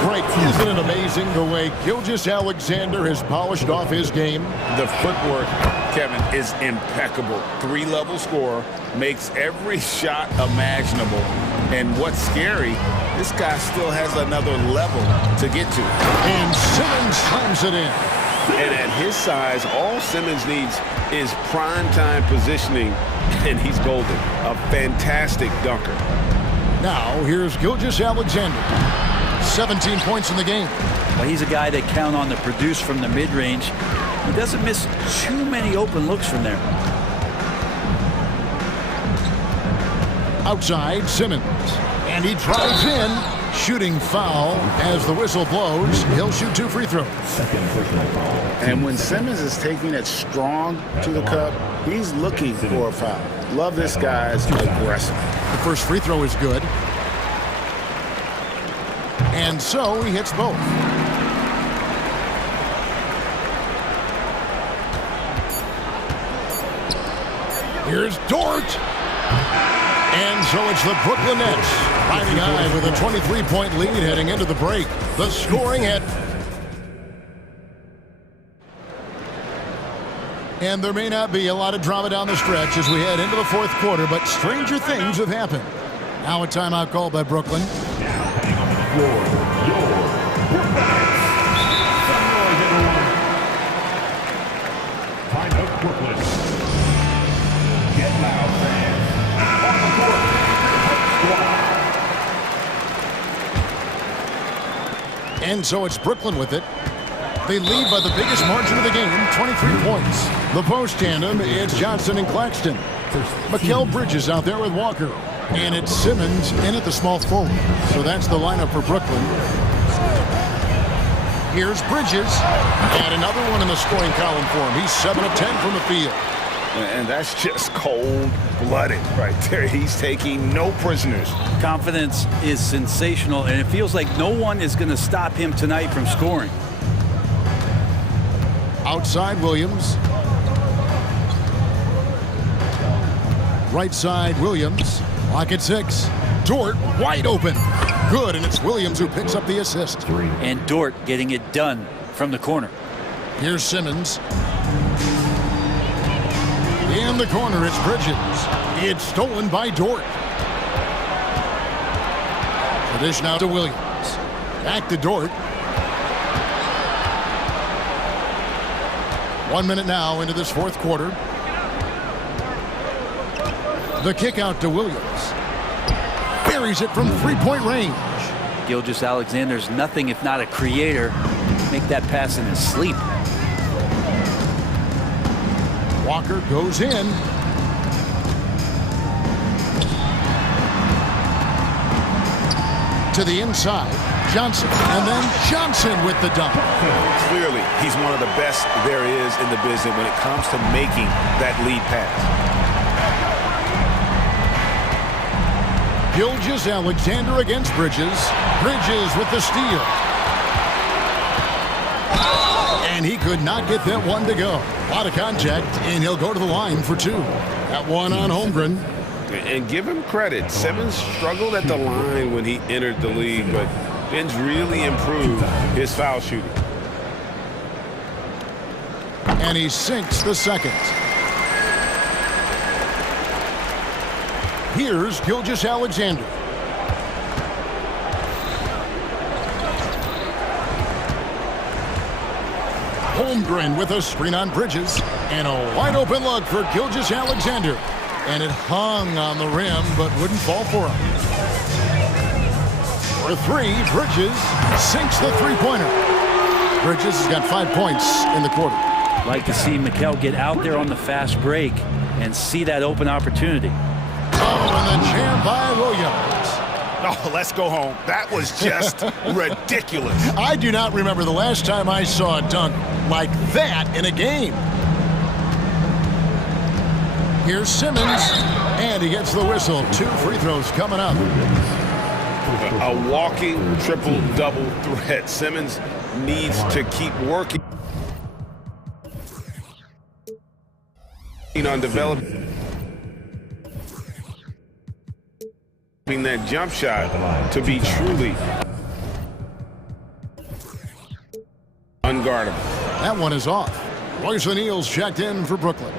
Great. Isn't it amazing the way Gilgeous-Alexander has polished off his game? The footwork, Kevin, is impeccable. Three-level scorer, makes every shot imaginable. And what's scary, this guy still has another level to get to. And Simmons slams it in. And at his size, all Simmons needs is prime-time positioning, and he's golden. A fantastic dunker. Now, here's Gilgeous-Alexander. 17 points in the game. Well, he's a guy that count on to produce from the mid-range. He doesn't miss too many open looks from there. Outside, Simmons. And he drives in. Shooting foul as the whistle blows. He'll shoot two free throws. And when Simmons is taking it strong to the cup, he's looking for a foul. Love this guy's aggressive. The first free throw is good. And so he hits both. Here's Dort. And so it's the Brooklyn Nets riding high with a 23-point lead heading into the break. The scoring at... And there may not be a lot of drama down the stretch as we head into the fourth quarter, but stranger things have happened. Now a timeout call by Brooklyn. Timeout Brooklyn. Get loud, fans. On the court. And so it's Brooklyn with it. They lead by the biggest margin of the game, 23 points. The post tandem, it's Johnson and Claxton. Mikal Bridges out there with Walker. And it's Simmons in at the small forward. So that's the lineup for Brooklyn. Here's Bridges. And another one in the scoring column for him. He's 7 of 10 from the field. And that's just cold-blooded right there. He's taking no prisoners. Confidence is sensational, and it feels like no one is going to stop him tonight from scoring. Outside, Williams. Right side, Williams. Lock at 6. Dort wide open. Good, and it's Williams who picks up the assist. And Dort getting it done from the corner. Here's Simmons. In the corner, it's Bridges. It's stolen by Dort. The dish now to Williams. Back to Dort. 1 minute now into this fourth quarter. The kick out to Williams. Buries it from three-point range. Gilgeous-Alexander's nothing if not a creator. Make that pass in his sleep. Walker goes in. To the inside. Johnson. And then Johnson with the dunk. Clearly, he's one of the best there is in the business when it comes to making that lead pass. Gilgeous-Alexander against Bridges. Bridges with the steal. And he could not get that one to go. A lot of contact, and he'll go to the line for two. That one on Holmgren. And give him credit. Simmons struggled at the line when he entered the league, but Ben's really improved his foul shooting. And he sinks the second. Here's Gilgeous-Alexander. Holmgren with a screen on Bridges. And a wide open look for Gilgeous-Alexander. And it hung on the rim, but wouldn't fall for him. For three, Bridges sinks the three-pointer. Bridges has got 5 points in the quarter. Like to see Mikel get out there on the fast break and see that open opportunity. Oh, and the jam by Williams. Oh, let's go home. That was just ridiculous. I do not remember the last time I saw a dunk like that in a game. Here's Simmons, and he gets the whistle. 2 free throws coming up. A walking triple-double threat. Simmons needs to keep working on developing that jump shot to be truly unguardable. That one is off. Royce O'Neal's checked in for Brooklyn.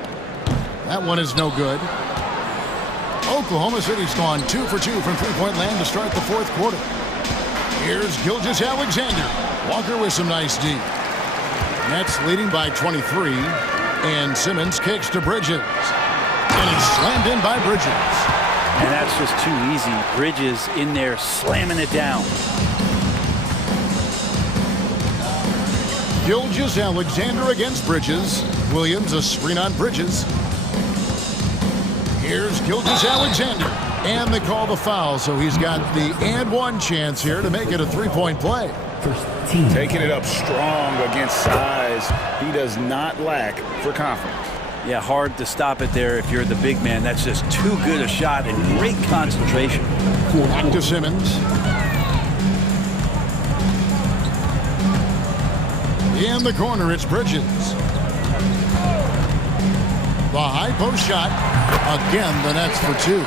That one is no good. Oklahoma City's gone 2 for 2 from three-point land to start the fourth quarter. Here's Gilgeous-Alexander. Walker with some nice D. Nets leading by 23. And Simmons kicks to Bridges. And it's slammed in by Bridges. And that's just too easy. Bridges in there slamming it down. Gilgeous-Alexander against Bridges. Williams a screen on Bridges. Here's Gilgeous-Alexander. And they call the foul, so he's got the and one chance here to make it a three-point play. Taking it up strong against size. He does not lack for confidence. Yeah, hard to stop it there if you're the big man. That's just too good a shot and great concentration. Back to Simmons. In the corner, it's Bridges. The high post shot. Again, the Nets for 2.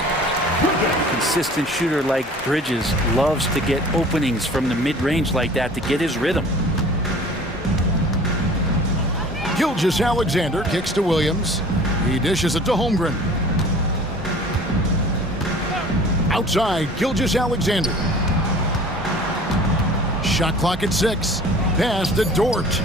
Consistent shooter like Bridges loves to get openings from the mid-range like that to get his rhythm. Gilgeous-Alexander kicks to Williams. He dishes it to Holmgren. Outside, Gilgeous-Alexander. Shot clock at 6. Pass to Dort.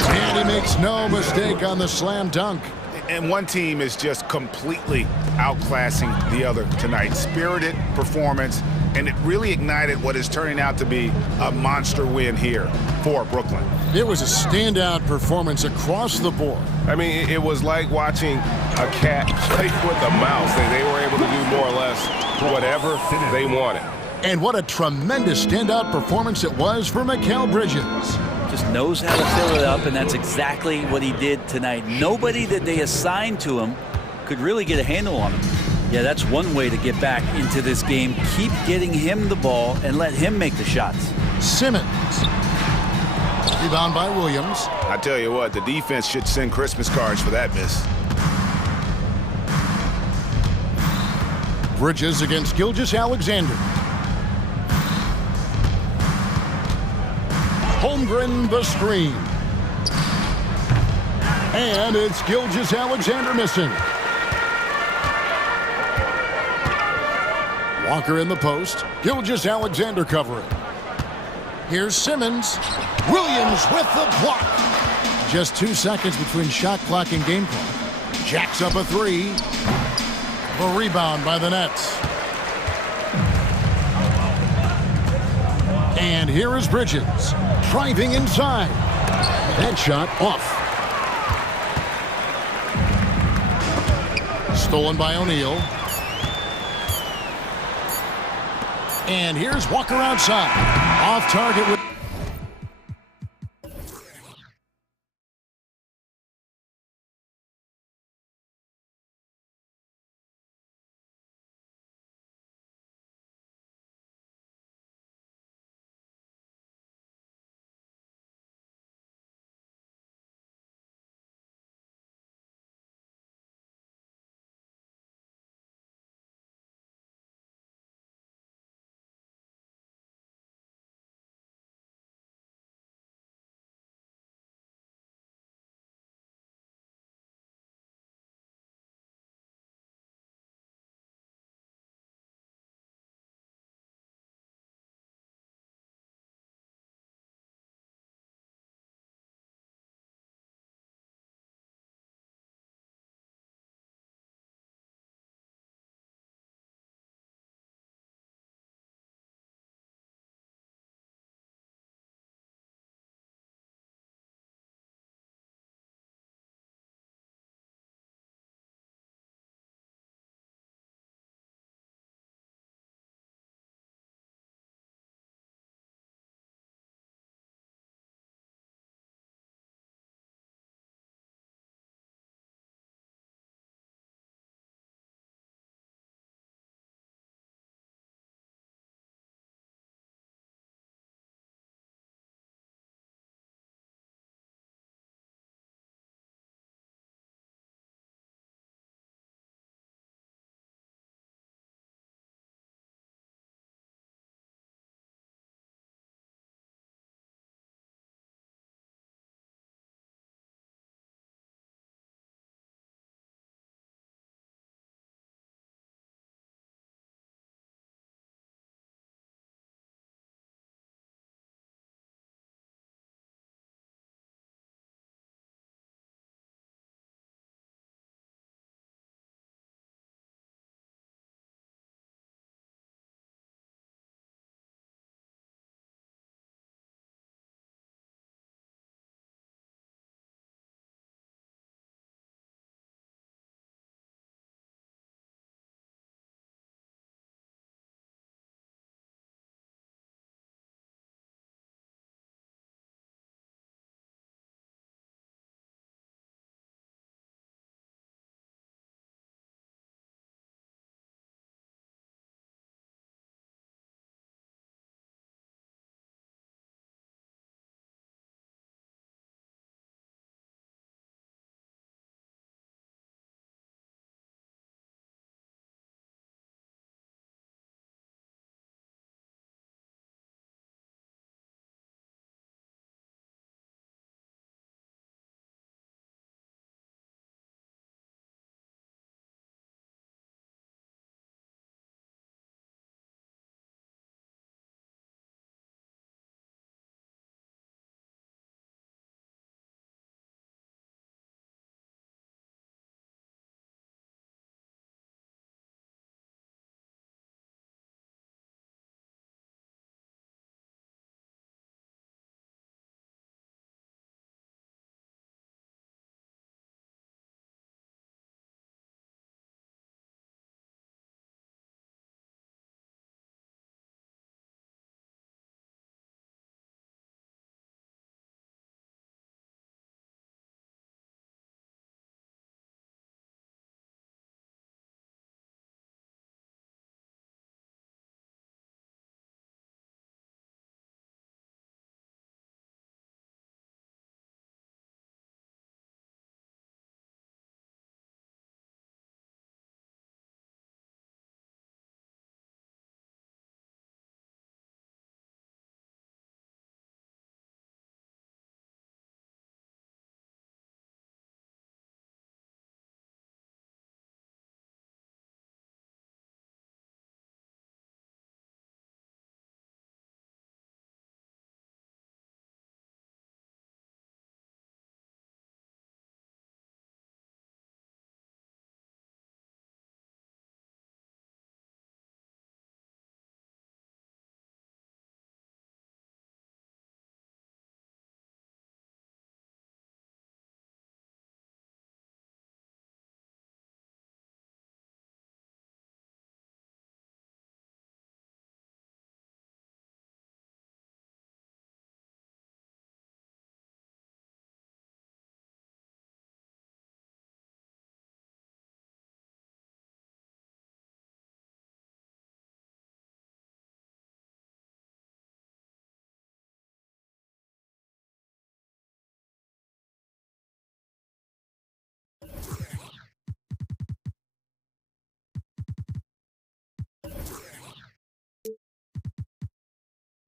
And he makes no mistake on the slam dunk. And one team is just completely outclassing the other tonight. Spirited performance, and it really ignited what is turning out to be a monster win here for Brooklyn. It was a standout performance across the board. I mean, it was like watching a cat play with a mouse. They were able to do more or less whatever they wanted. And what a tremendous standout performance it was for Mikel Bridges. Just knows how to fill it up, and that's exactly what he did tonight. Nobody that they assigned to him could really get a handle on him. Yeah, that's one way to get back into this game. Keep getting him the ball and let him make the shots. Simmons. Rebound by Williams. I tell you what, the defense should send Christmas cards for that miss. Bridges against Gilgeous-Alexander. Holmgren the screen. And it's Gilgeous-Alexander missing. Walker in the post. Gilgeous-Alexander covering. Here's Simmons. Williams with the block. Just 2 seconds between shot clock and game clock. Jacks up a three. A rebound by the Nets. And here is Bridges. Driving inside. That shot off. Stolen by O'Neal. And here's Walker outside. Off target with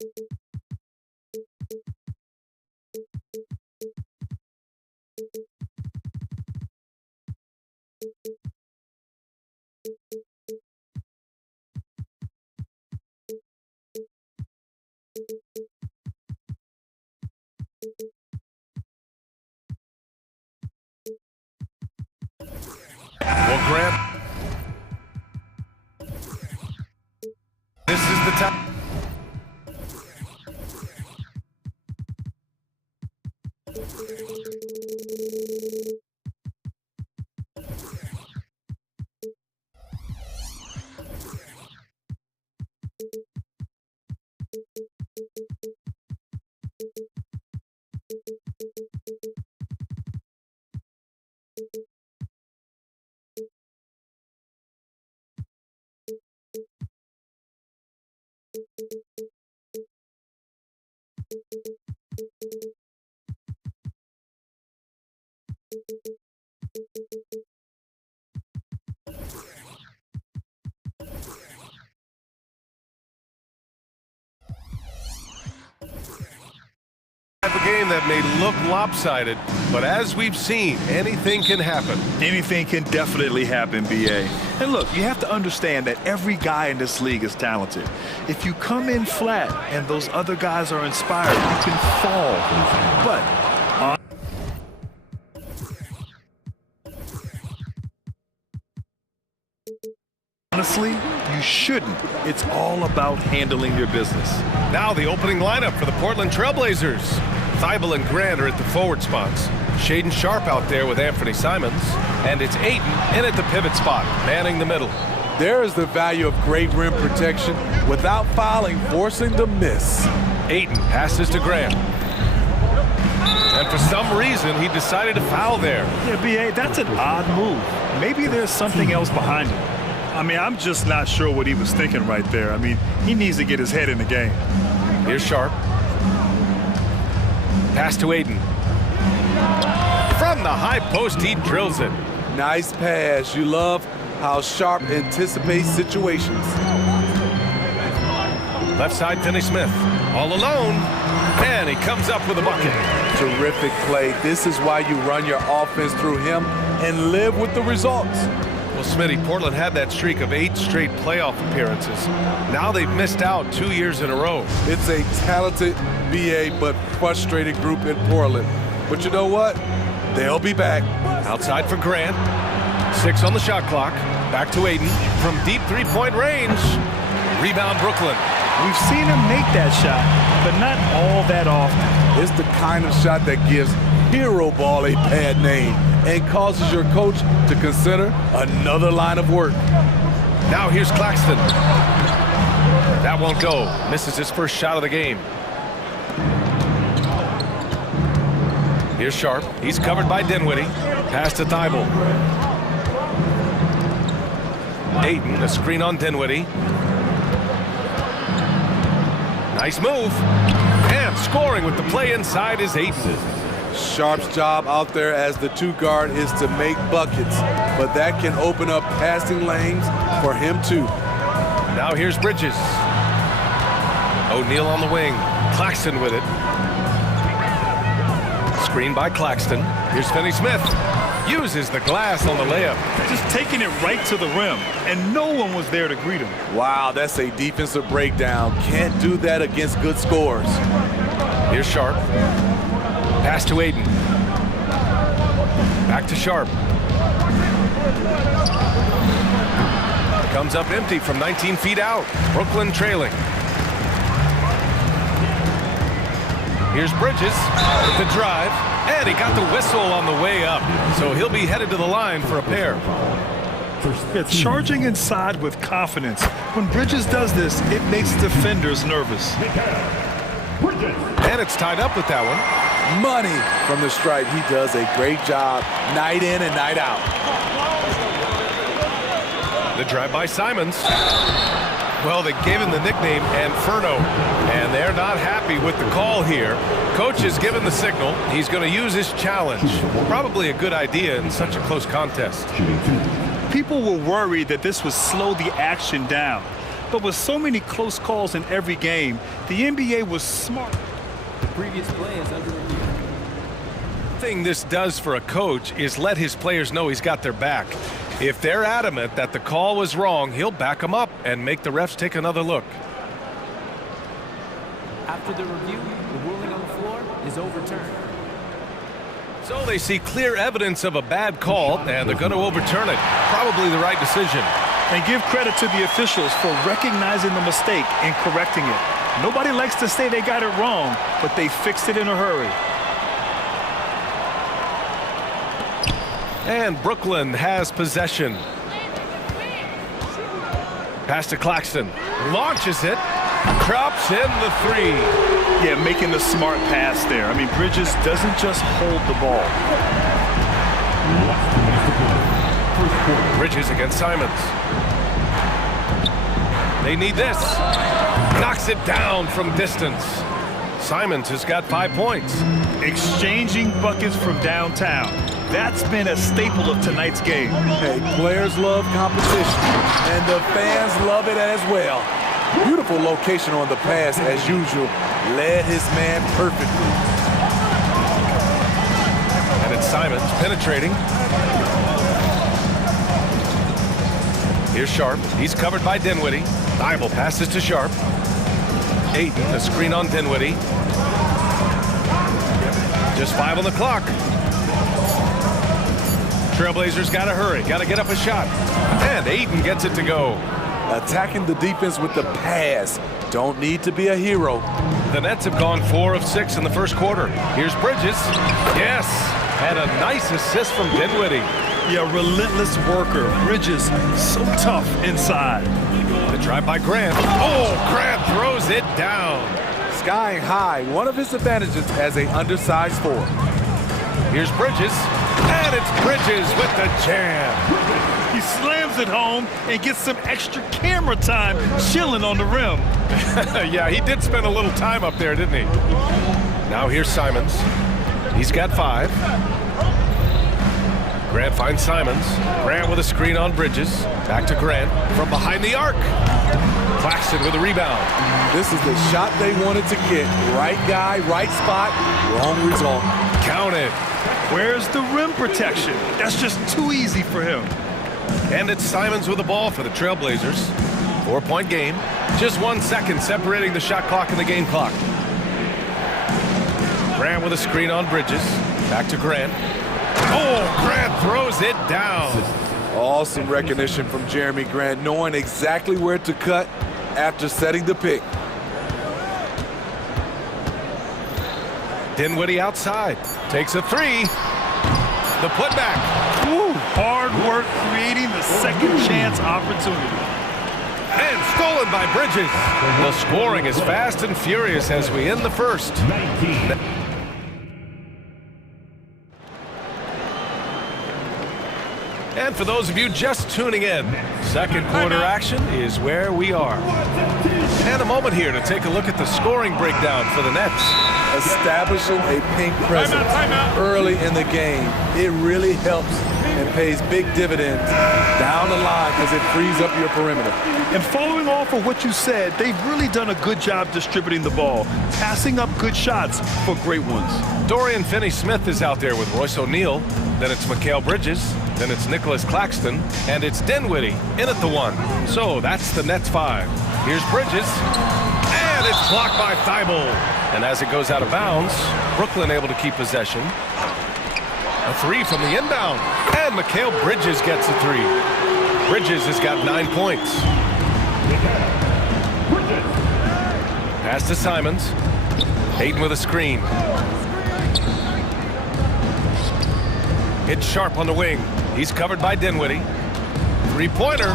Well, Grant, this is the time. A game that may look lopsided, but as we've seen, anything can happen. Anything can definitely happen, BA. And look, you have to understand that every guy in this league is talented. If you come in flat and those other guys are inspired, you can fall. But honestly, you shouldn't. It's all about handling your business. Now the opening lineup for the Portland Trailblazers. Thibault and Grant are at the forward spots. Shaden Sharp out there with Anthony Simons. And it's Ayton in at the pivot spot, manning the middle. There is the value of great rim protection without fouling, forcing the miss. Ayton passes to Grant. And for some reason, he decided to foul there. Yeah, BA, that's an odd move. Maybe there's something else behind it. I mean, I'm just not sure what he was thinking right there. I mean, he needs to get his head in the game. Here's Sharp. Pass to Ayton. From the high post, he drills it. Nice pass. You love how Sharp anticipates situations. Left side, Finney-Smith. All alone. And he comes up with a bucket. Terrific play. This is why you run your offense through him and live with the results. Well, Smitty, Portland had that streak of 8 straight playoff appearances. Now they've missed out 2 years in a row. It's a talented BA but frustrated group in Portland. But you know what? They'll be back. Outside for Grant. 6 on the shot clock. Back to Ayton from deep three-point range. Rebound Brooklyn. We've seen him make that shot, but not all that often. It's the kind of shot that gives hero ball a bad name and causes your coach to consider another line of work. Now here's Claxton. That won't go. Misses his first shot of the game. Here's Sharp. He's covered by Dinwiddie. Pass to Thibault. Ayton, a screen on Dinwiddie. Nice move. And scoring with the play inside is Ayton. Sharp's job out there as the 2 guard is to make buckets, but that can open up passing lanes for him too. Now here's Bridges. O'Neal on the wing. Claxton with it. Screen by Claxton. Here's Finney-Smith. Uses the glass on the layup. Just taking it right to the rim, and no one was there to greet him. Wow, that's a defensive breakdown. Can't do that against good scores. Here's Sharp. Pass to Ayton. Back to Sharp. Comes up empty from 19 feet out. Brooklyn trailing. Here's Bridges with the drive. And he got the whistle on the way up. So he'll be headed to the line for a pair. Yeah, charging inside with confidence. When Bridges does this, it makes defenders nervous. And it's tied up with that one. Money from the stripe. He does a great job night in and night out. The drive by Simons. Well, they gave him the nickname Inferno, and they're not happy with the call here. Coach has given the signal. He's going to use his challenge. Probably a good idea in such a close contest. People were worried that this would slow the action down. But with so many close calls in every game, the NBA was smart. The previous play is under review. The thing this does for a coach is let his players know he's got their back. If they're adamant that the call was wrong, he'll back them up and make the refs take another look. After the review, the ruling on the floor is overturned. So they see clear evidence of a bad call, and they're going to overturn it. Probably the right decision. And give credit to the officials for recognizing the mistake and correcting it. Nobody likes to say they got it wrong, but they fixed it in a hurry. And Brooklyn has possession. Pass to Claxton. Launches it. Drops in the three. Yeah, making the smart pass there. I mean, Bridges doesn't just hold the ball. Bridges against Simons. They need this. Knocks it down from distance. Simons has got 5 points. Exchanging buckets from downtown. That's been a staple of tonight's game. Hey, players love competition, and the fans love it as well. Beautiful location on the pass, as usual. Led his man perfectly. And it's Simons penetrating. Here's Sharp. He's covered by Dinwiddie. Thibault passes to Sharp. Ayton, a screen on Dinwiddie. Just 5 on the clock. Trailblazers got to hurry. Got to get up a shot. And Ayton gets it to go. Attacking the defense with the pass. Don't need to be a hero. The Nets have gone 4 of 6 in the first quarter. Here's Bridges. Yes. And a nice assist from Dinwiddie. Yeah, relentless worker. Bridges, so tough inside. The drive by Grant. Oh, Grant throws it down. Skying high, one of his advantages as an undersized forward. Here's Bridges. And it's Bridges with the jam. He slams it home and gets some extra camera time chilling on the rim. Yeah, he did spend a little time up there, didn't he? Now here's Simons. He's got 5. Grant finds Simons. Grant with a screen on Bridges. Back to Grant from behind the arc. Claxton with a rebound. This is the shot they wanted to get. Right guy, right spot, wrong result. Count it. Where's the rim protection? That's just too easy for him. And it's Simons with the ball for the Trailblazers. 4-point game. Just 1 second separating the shot clock and the game clock. Grant with a screen on Bridges. Back to Grant. Oh, Grant throws it down. Awesome recognition from Jeremy Grant, knowing exactly where to cut after setting the pick. Dinwiddie outside. Takes a 3. The putback. Ooh, hard work creating the second chance opportunity. And stolen by Bridges. The scoring is fast and furious as we end the first. And for those of you just tuning in, second quarter action is where we are. And a moment here to take a look at the scoring breakdown for the Nets. Establishing a pink presence early in the game. It really helps and pays big dividends down the line because it frees up your perimeter. And following off of what you said, they've really done a good job distributing the ball, passing up good shots for great ones. Dorian Finney-Smith is out there with Royce O'Neal. Then it's Mikal Bridges. Then it's Nicholas Claxton. And it's Dinwiddie in at the 1. So that's the Nets 5. Here's Bridges. And it's blocked by Thibault. And as it goes out of bounds, Brooklyn able to keep possession. A 3 from the inbound. And Mikal Bridges gets a 3. Bridges has got 9 points. Pass to Simons. Ayton with a screen. It's Sharp on the wing. He's covered by Dinwiddie. 3-pointer.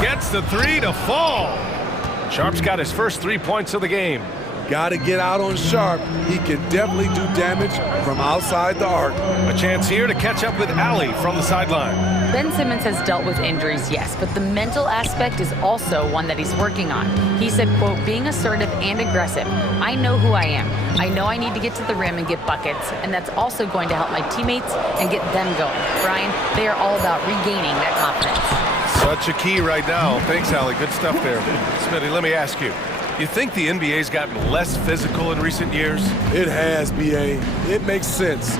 Gets the 3 to fall. Sharp's got his first 3 points of the game. Got to get out on Sharp. He can definitely do damage from outside the arc. A chance here to catch up with Allie from the sideline. Ben Simmons has dealt with injuries, yes, but the mental aspect is also one that he's working on. He said, quote, being assertive and aggressive. I know who I am. I know I need to get to the rim and get buckets, and that's also going to help my teammates and get them going. Brian, they are all about regaining that confidence. Such a key right now. Thanks, Allie. Good stuff there. Smitty, let me ask you. You think the NBA's gotten less physical in recent years? It has, BA. It makes sense.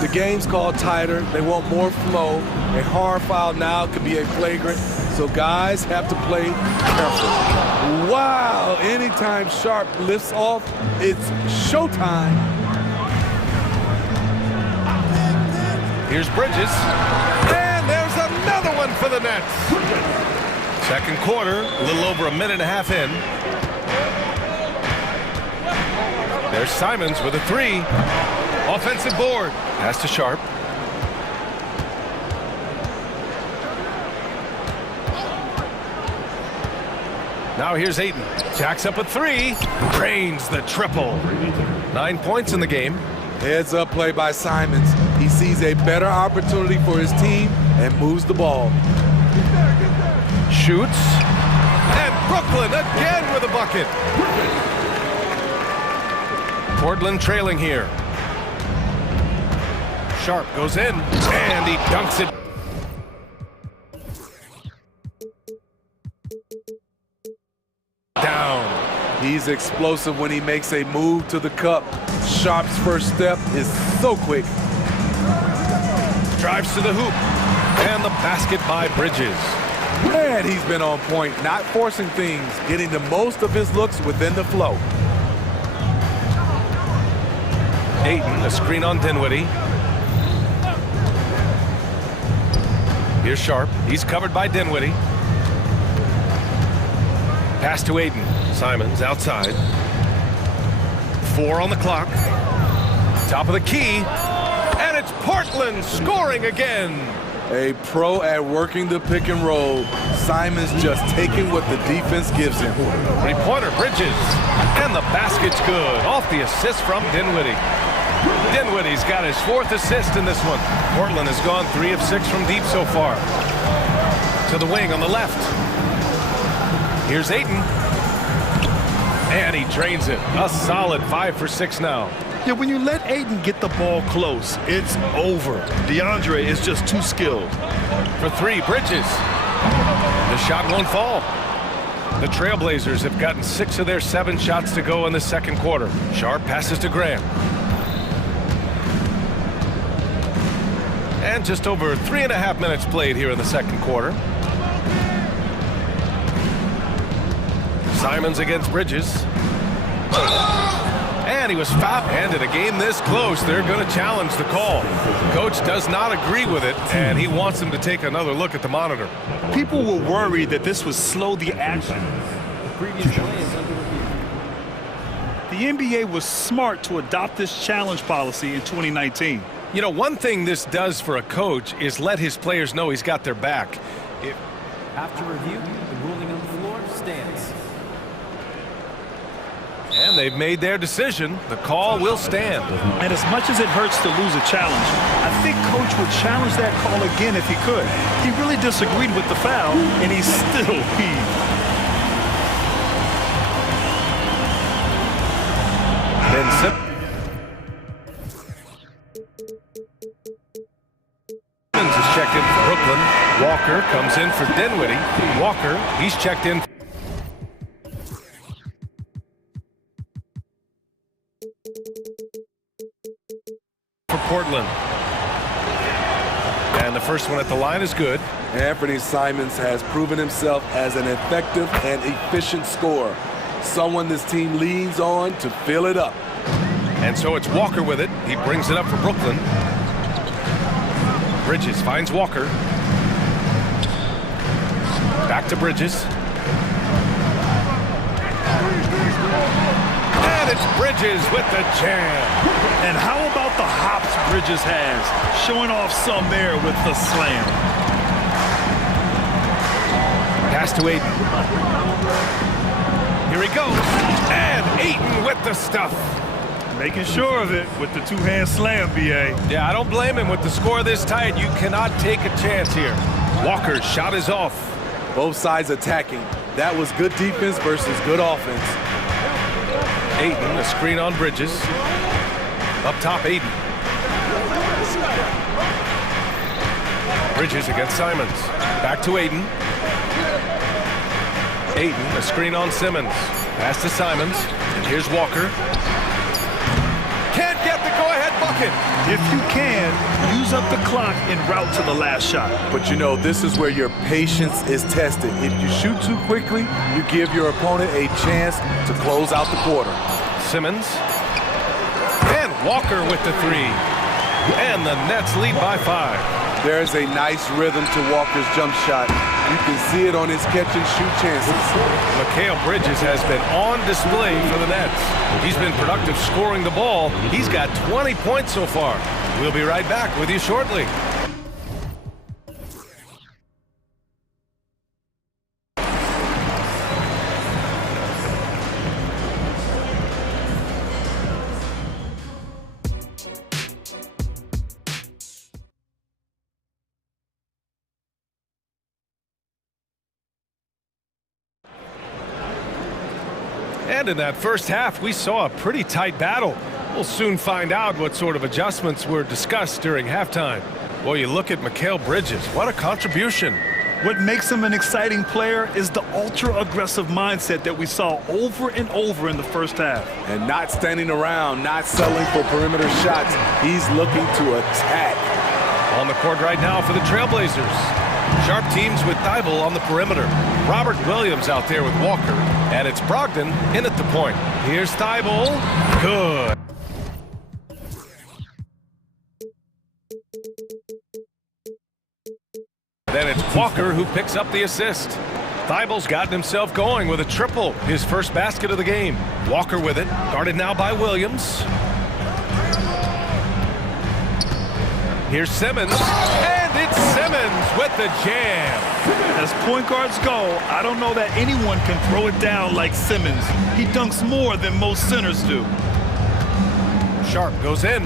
The game's called tighter. They want more flow. A hard foul now could be a flagrant, so guys have to play careful. Wow, anytime Sharp lifts off, it's showtime. Here's Bridges, and there's another one for the Nets. Second quarter, a little over a minute and a half in. There's Simons with a three. Offensive board. Pass to Sharp. Now here's Ayton. Jacks up a three. Drains the triple. 9 points in the game. Heads up play by Simons. He sees a better opportunity for his team and moves the ball. Shoots. And Brooklyn again with a bucket. Portland trailing here. Sharp goes in, and he dunks it. Down. He's explosive when he makes a move to the cup. Sharp's first step is so quick. Drives to the hoop, and the basket by Bridges. Man, he's been on point, not forcing things, getting the most of his looks within the flow. Ayton, a screen on Dinwiddie. Here's Sharp. He's covered by Dinwiddie. Pass to Ayton. Simons outside. 4 on the clock. Top of the key. And it's Portland scoring again. A pro at working the pick and roll. Simons just taking what the defense gives him. Three-pointer, Bridges. And the basket's good. Off the assist from Dinwiddie. Dinwiddie's got his 4th assist in this one. Portland has gone 3 of 6 from deep so far. To the wing on the left. Here's Ayton. And he drains it. A solid 5 for 6 now. Yeah, when you let Ayton get the ball close, it's over. DeAndre is just too skilled. For 3, Bridges. The shot won't fall. The Trailblazers have gotten 6 of their 7 shots to go in the second quarter. Sharp passes to Graham. And just over 3.5 minutes played here in the second quarter. Simons against Bridges. And he was fouled. And in a game this close, they're going to challenge the call. Coach does not agree with it, and he wants him to take another look at the monitor. People were worried that this would slow the action. The previous play is under review. The NBA was smart to adopt this challenge policy in 2019. You know, one thing this does for a coach is let his players know he's got their back. After review, the ruling on the floor stands. And they've made their decision. The call will stand. And as much as it hurts to lose a challenge, I think Coach would challenge that call again if he could. He really disagreed with the foul, and he's still peeved. Ben Simmons is checked in for Brooklyn. Walker comes in for Dinwiddie. Walker, he's checked in for Portland. And the first one at the line is good. Anthony Simons has proven himself as an effective and efficient scorer. Someone this team leans on to fill it up. And so it's Walker with it. He brings it up for Brooklyn. Bridges finds Walker. Back to Bridges. And it's Bridges with the jam. And how about the hops Bridges has? Showing off some there with the slam. Pass to Ayton. Here he goes. And Ayton with the stuff. Making sure of it with the two-hand slam, B.A. Yeah, I don't blame him. With the score this tight, you cannot take a chance here. Walker's shot is off. Both sides attacking. That was good defense versus good offense. Ayton, a screen on Bridges. Up top, Ayton. Bridges against Simons. Back to Ayton. Ayton, a screen on Simmons. Pass to Simons. And here's Walker. Can't get the go-ahead bucket. If you can, use up the clock en route to the last shot. But you know, this is where your patience is tested. If you shoot too quickly, you give your opponent a chance to close out the quarter. Simmons. And Walker with the three. And the Nets lead by 5. There's a nice rhythm to Walker's jump shot. You can see it on his catch-and-shoot chances. Mikal Bridges has been on display for the Nets. He's been productive scoring the ball. He's got 20 points so far. We'll be right back with you shortly. And in that first half, we saw a pretty tight battle. We'll soon find out what sort of adjustments were discussed during halftime. Well, you look at Mikal Bridges. What a contribution. What makes him an exciting player is the ultra-aggressive mindset that we saw over and over in the first half. And not standing around, not settling for perimeter shots. He's looking to attack. On the court right now for the Trailblazers. Sharp teams with Thibault on the perimeter. Robert Williams out there with Walker. And it's Brogdon in at the point. Here's Thibault. Good. Then it's Walker who picks up the assist. Thibault's gotten himself going with a triple. His first basket of the game. Walker with it. Guarded now by Williams. Here's Simmons. And it's Simmons with the jam. As point guards go, I don't know that anyone can throw it down like Simmons. He dunks more than most centers do. Sharp goes in.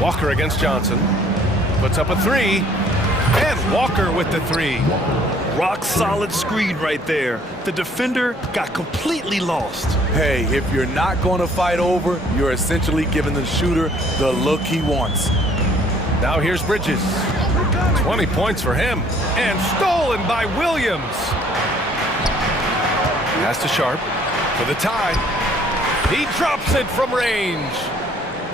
Walker against Johnson. Puts up a three. And Walker with the three. Rock solid screen right there. The defender got completely lost. Hey, if you're not going to fight over, you're essentially giving the shooter the look he wants. Now here's Bridges. 20 points for him. And stolen by Williams. Pass to Sharp for the tie. He drops it from range.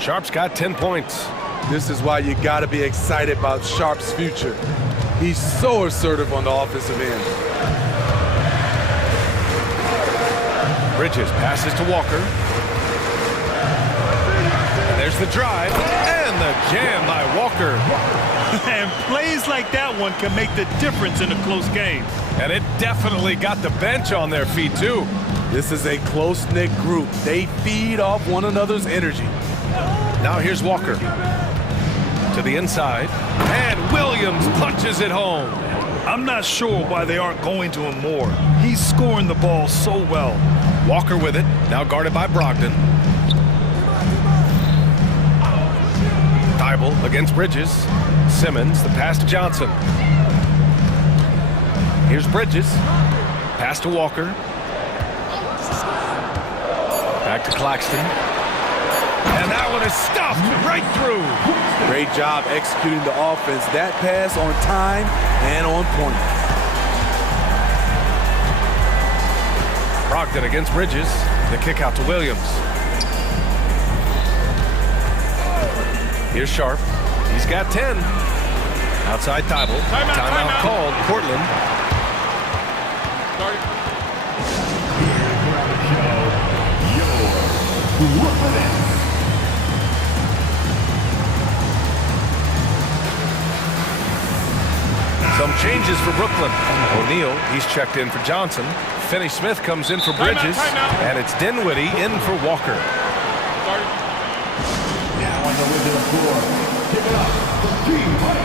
Sharp's got 10 points. This is why you got to be excited about Sharp's future. He's so assertive on the offensive end. Bridges passes to Walker. And there's the drive and the jam by Walker. And plays like that one can make the difference in a close game. And it definitely got the bench on their feet, too. This is a close-knit group. They feed off one another's energy. Now here's Walker. To the inside. And Williams punches it home. I'm not sure why they aren't going to him more. He's scoring the ball so well. Walker with it. Now guarded by Brogdon. Thibault against Bridges. Simmons, the pass to Johnson. Here's Bridges. Pass to Walker. Back to Claxton. And that one is stuffed right through. Great job executing the offense. That pass on time and on point. Brogdon against Bridges. The kick out to Williams. Here's Sharp. He's got 10. Outside Thibault. Timeout called. Portland. Some changes for Brooklyn. O'Neal, he's checked in for Johnson. Finney-Smith comes in for Bridges. And it's Dinwiddie in for Walker. Now on the way to the floor. Give it up for Team Fight.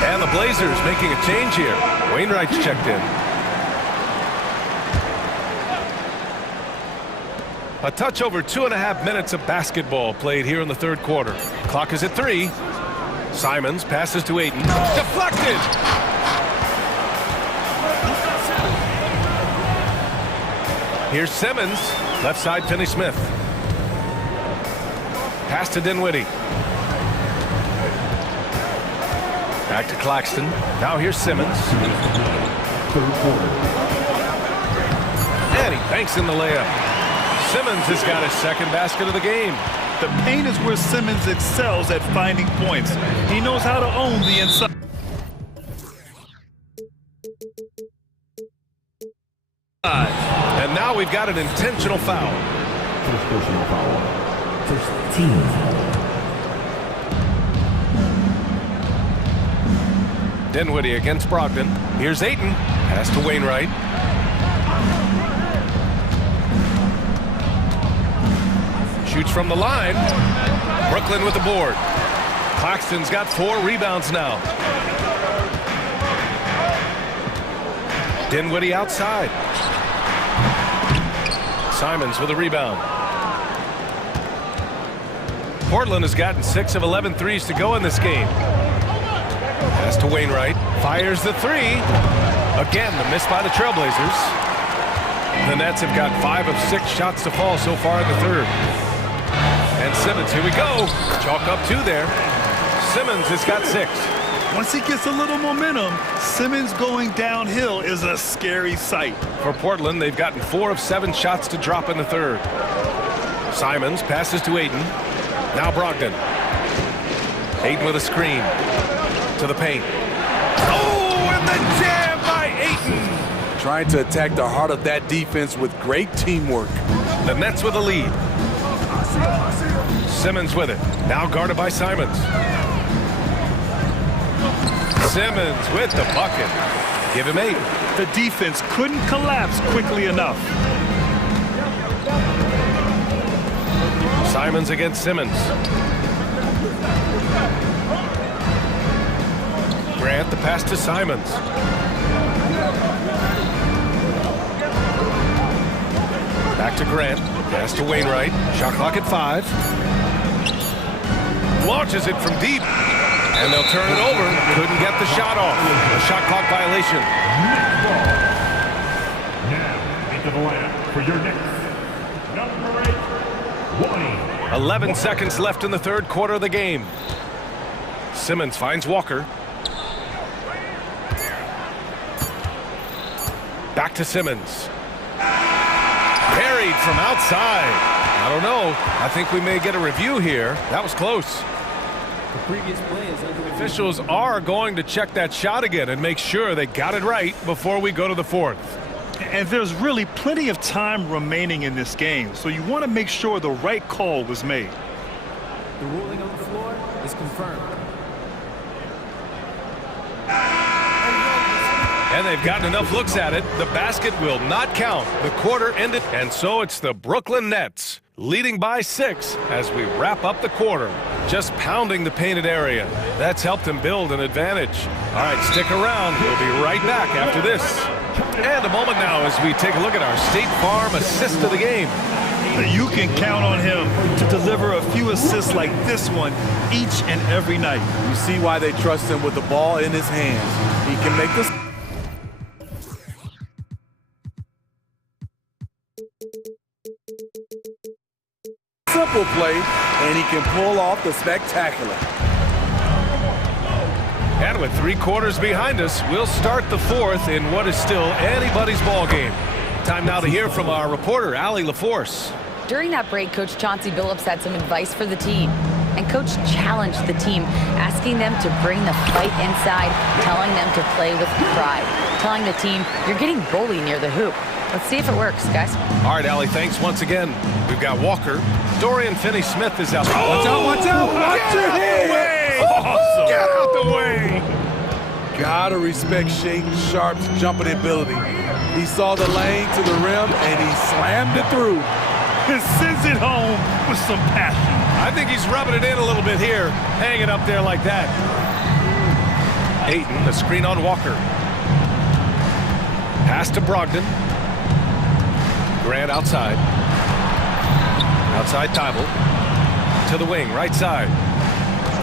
And the Blazers making a change here. Wainwright's checked in. A touch over 2.5 minutes of basketball played here in the third quarter. Clock is at 3. Simons passes to Ayton. Deflected! Here's Simmons. Left side, Finney-Smith. Pass to Dinwiddie. Back to Claxton. Now here's Simmons. And he banks in the layup. Simmons has got his second basket of the game. The paint is where Simmons excels at finding points. He knows how to own the inside. And now we've got an intentional foul. First personal foul. First team foul. Dinwiddie against Brogdon. Here's Ayton. Pass to Wainwright. Shoots from the line. Brooklyn with the board. Claxton's got 4 rebounds now. Dinwiddie outside. Simons with a rebound. Portland has gotten 6 of 11 threes to go in this game. Pass to Wainwright. Fires the 3. Again, the miss by the Trailblazers. The Nets have got 5 of 6 shots to fall so far in the third. And Simmons, here we go. Chalk up 2 there. Simmons has got 6. Once he gets a little momentum, Simmons going downhill is a scary sight. For Portland, they've gotten 4 of 7 shots to drop in the third. Simons passes to Ayton. Now Brogdon. Ayton with a screen. To the paint. Oh, and the jam by Ayton. Trying to attack the heart of that defense with great teamwork. The Nets with a lead. Simmons with it. Now guarded by Simons. Simmons with the bucket. Give him 8. The defense couldn't collapse quickly enough. Simons against Simmons. Grant the pass to Simons. Back to Grant. Pass to Wainwright. Shot clock at 5. Launches it from deep. And they'll turn it over. Couldn't get the shot off. A shot clock violation. Now into the lineup for your next number 8, Wayne. 11 seconds left in the third quarter of the game. Simmons finds Walker. Back to Simmons. Parried from outside. I don't know. I think we may get a review here. That was close. The previous play is under review. Officials are going to check that shot again and make sure they got it right before we go to the fourth. And there's really plenty of time remaining in this game, so you want to make sure the right call was made. The ruling on the floor is confirmed. And they've gotten enough looks at it. The basket will not count. The quarter ended, and so it's the Brooklyn Nets leading by 6 as we wrap up the quarter. Just pounding the painted area. That's helped them build an advantage. All right, stick around. We'll be right back after this. And a moment now as we take a look at our State Farm assist of the game. You can count on him to deliver a few assists like this one each and every night. You see why they trust him with the ball in his hands. He can make this. Simple play, and he can pull off the spectacular. And with 3 quarters behind us, we'll start the fourth in what is still anybody's ball game. Time now to hear from our reporter, Allie LaForce. During that break, Coach Chauncey Billups had some advice for the team. And Coach challenged the team, asking them to bring the fight inside, telling them to play with pride, telling the team, you're getting bullied near the hoop. Let's see if it works, guys. All right, Allie, thanks once again. We've got Walker. Dorian Finney-Smith is out. Oh, watch out, watch out, watch your head. Awesome. Get out the way. Gotta respect Shaden Sharp's jumping ability. He saw the lane to the rim, and he slammed it through. He sends it home with some passion. I think he's rubbing it in a little bit here, hanging up there like that. Ayton, the screen on Walker. Pass to Brogdon. Grant outside. Outside Tybalt. To the wing, right side.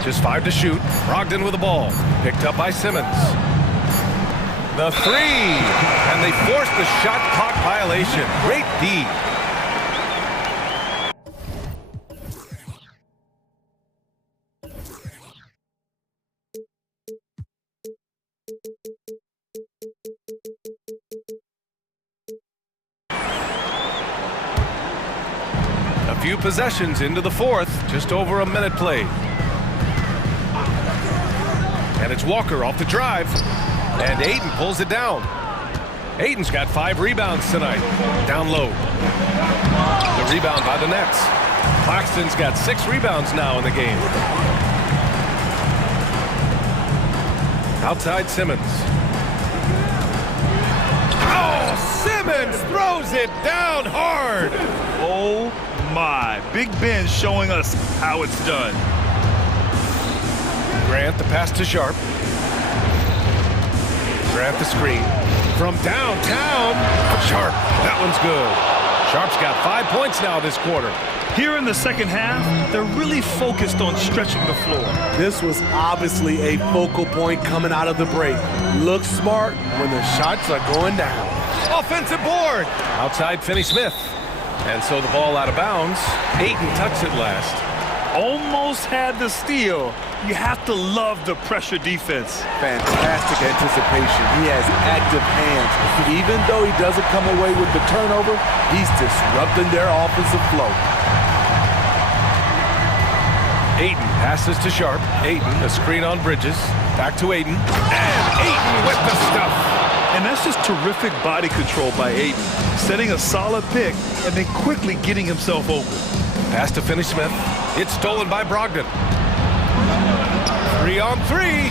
Just 5 to shoot. Brogdon with the ball. Picked up by Simmons. The three, and they forced the shot clock violation. Great D. A few possessions into the fourth, just over a minute played. And it's Walker off the drive, and Aiden pulls it down. Aiden's got 5 rebounds tonight, down low. The rebound by the Nets. Claxton's got 6 rebounds now in the game. Outside Simmons. Oh, Simmons throws it down hard. Oh my, Big Ben showing us how it's done. Grant the pass to Sharp. Grant the screen. From downtown, Sharp. That one's good. Sharp's got 5 points now this quarter. Here in the second half, they're really focused on stretching the floor. This was obviously a focal point coming out of the break. Look smart when the shots are going down. Offensive board. Outside Finney-Smith. And so the ball out of bounds. Ayton tucks it last. Almost had the steal. You have to love the pressure defense. Fantastic anticipation. He has active hands. Even though he doesn't come away with the turnover, he's disrupting their offensive flow. Ayton passes to Sharp. Ayton, a screen on Bridges. Back to Ayton. And Ayton with the stuff. And that's just terrific body control by Ayton. Setting a solid pick and then quickly getting himself open. Pass to Finney-Smith. It's stolen by Brogdon. 3 on 3.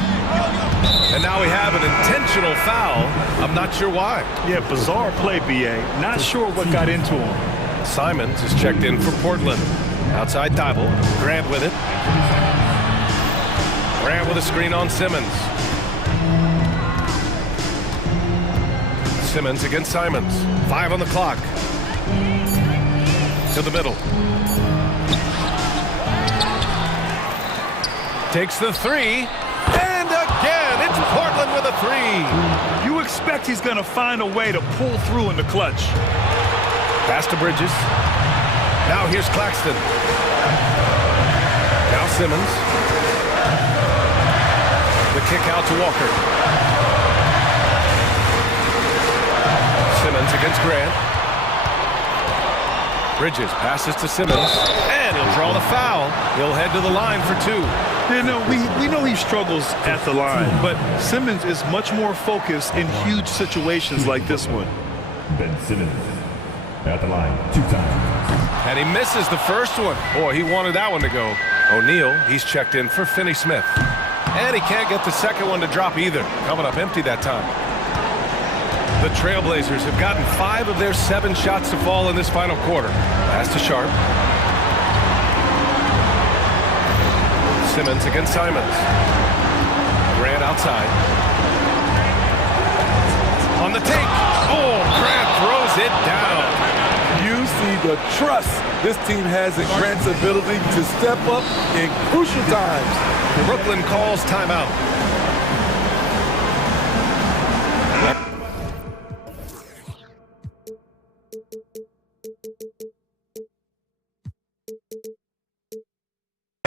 And now we have an intentional foul. I'm not sure why. Yeah, bizarre play, B.A. Not sure what got into him. Simons is checked in for Portland. Outside Thibault. Grant with it. Grant with a screen on Simmons. Simmons against Simons. 5 on the clock. To the middle. Takes the 3. And again, it's Portland with a 3. You expect he's going to find a way to pull through in the clutch. Pass to Bridges. Now here's Claxton. Now Simmons. The kick out to Walker. Simmons against Grant. Bridges passes to Simmons. And he'll draw the foul. He'll head to the line for 2. You know, we know he struggles at the line, but Simmons is much more focused in huge situations like this one. Ben Simmons at the line 2 times. And he misses the first one. Boy, he wanted that one to go. O'Neal, he's checked in for Finney-Smith. And he can't get the second one to drop either. Coming up empty that time. The Trailblazers have gotten 5 of their 7 shots to fall in this final quarter. Pass to Sharp. Simmons against Simons. Grant outside. On the take. Oh, Grant throws it down. You see the trust this team has in Grant's ability to step up in crucial times. Brooklyn calls timeout.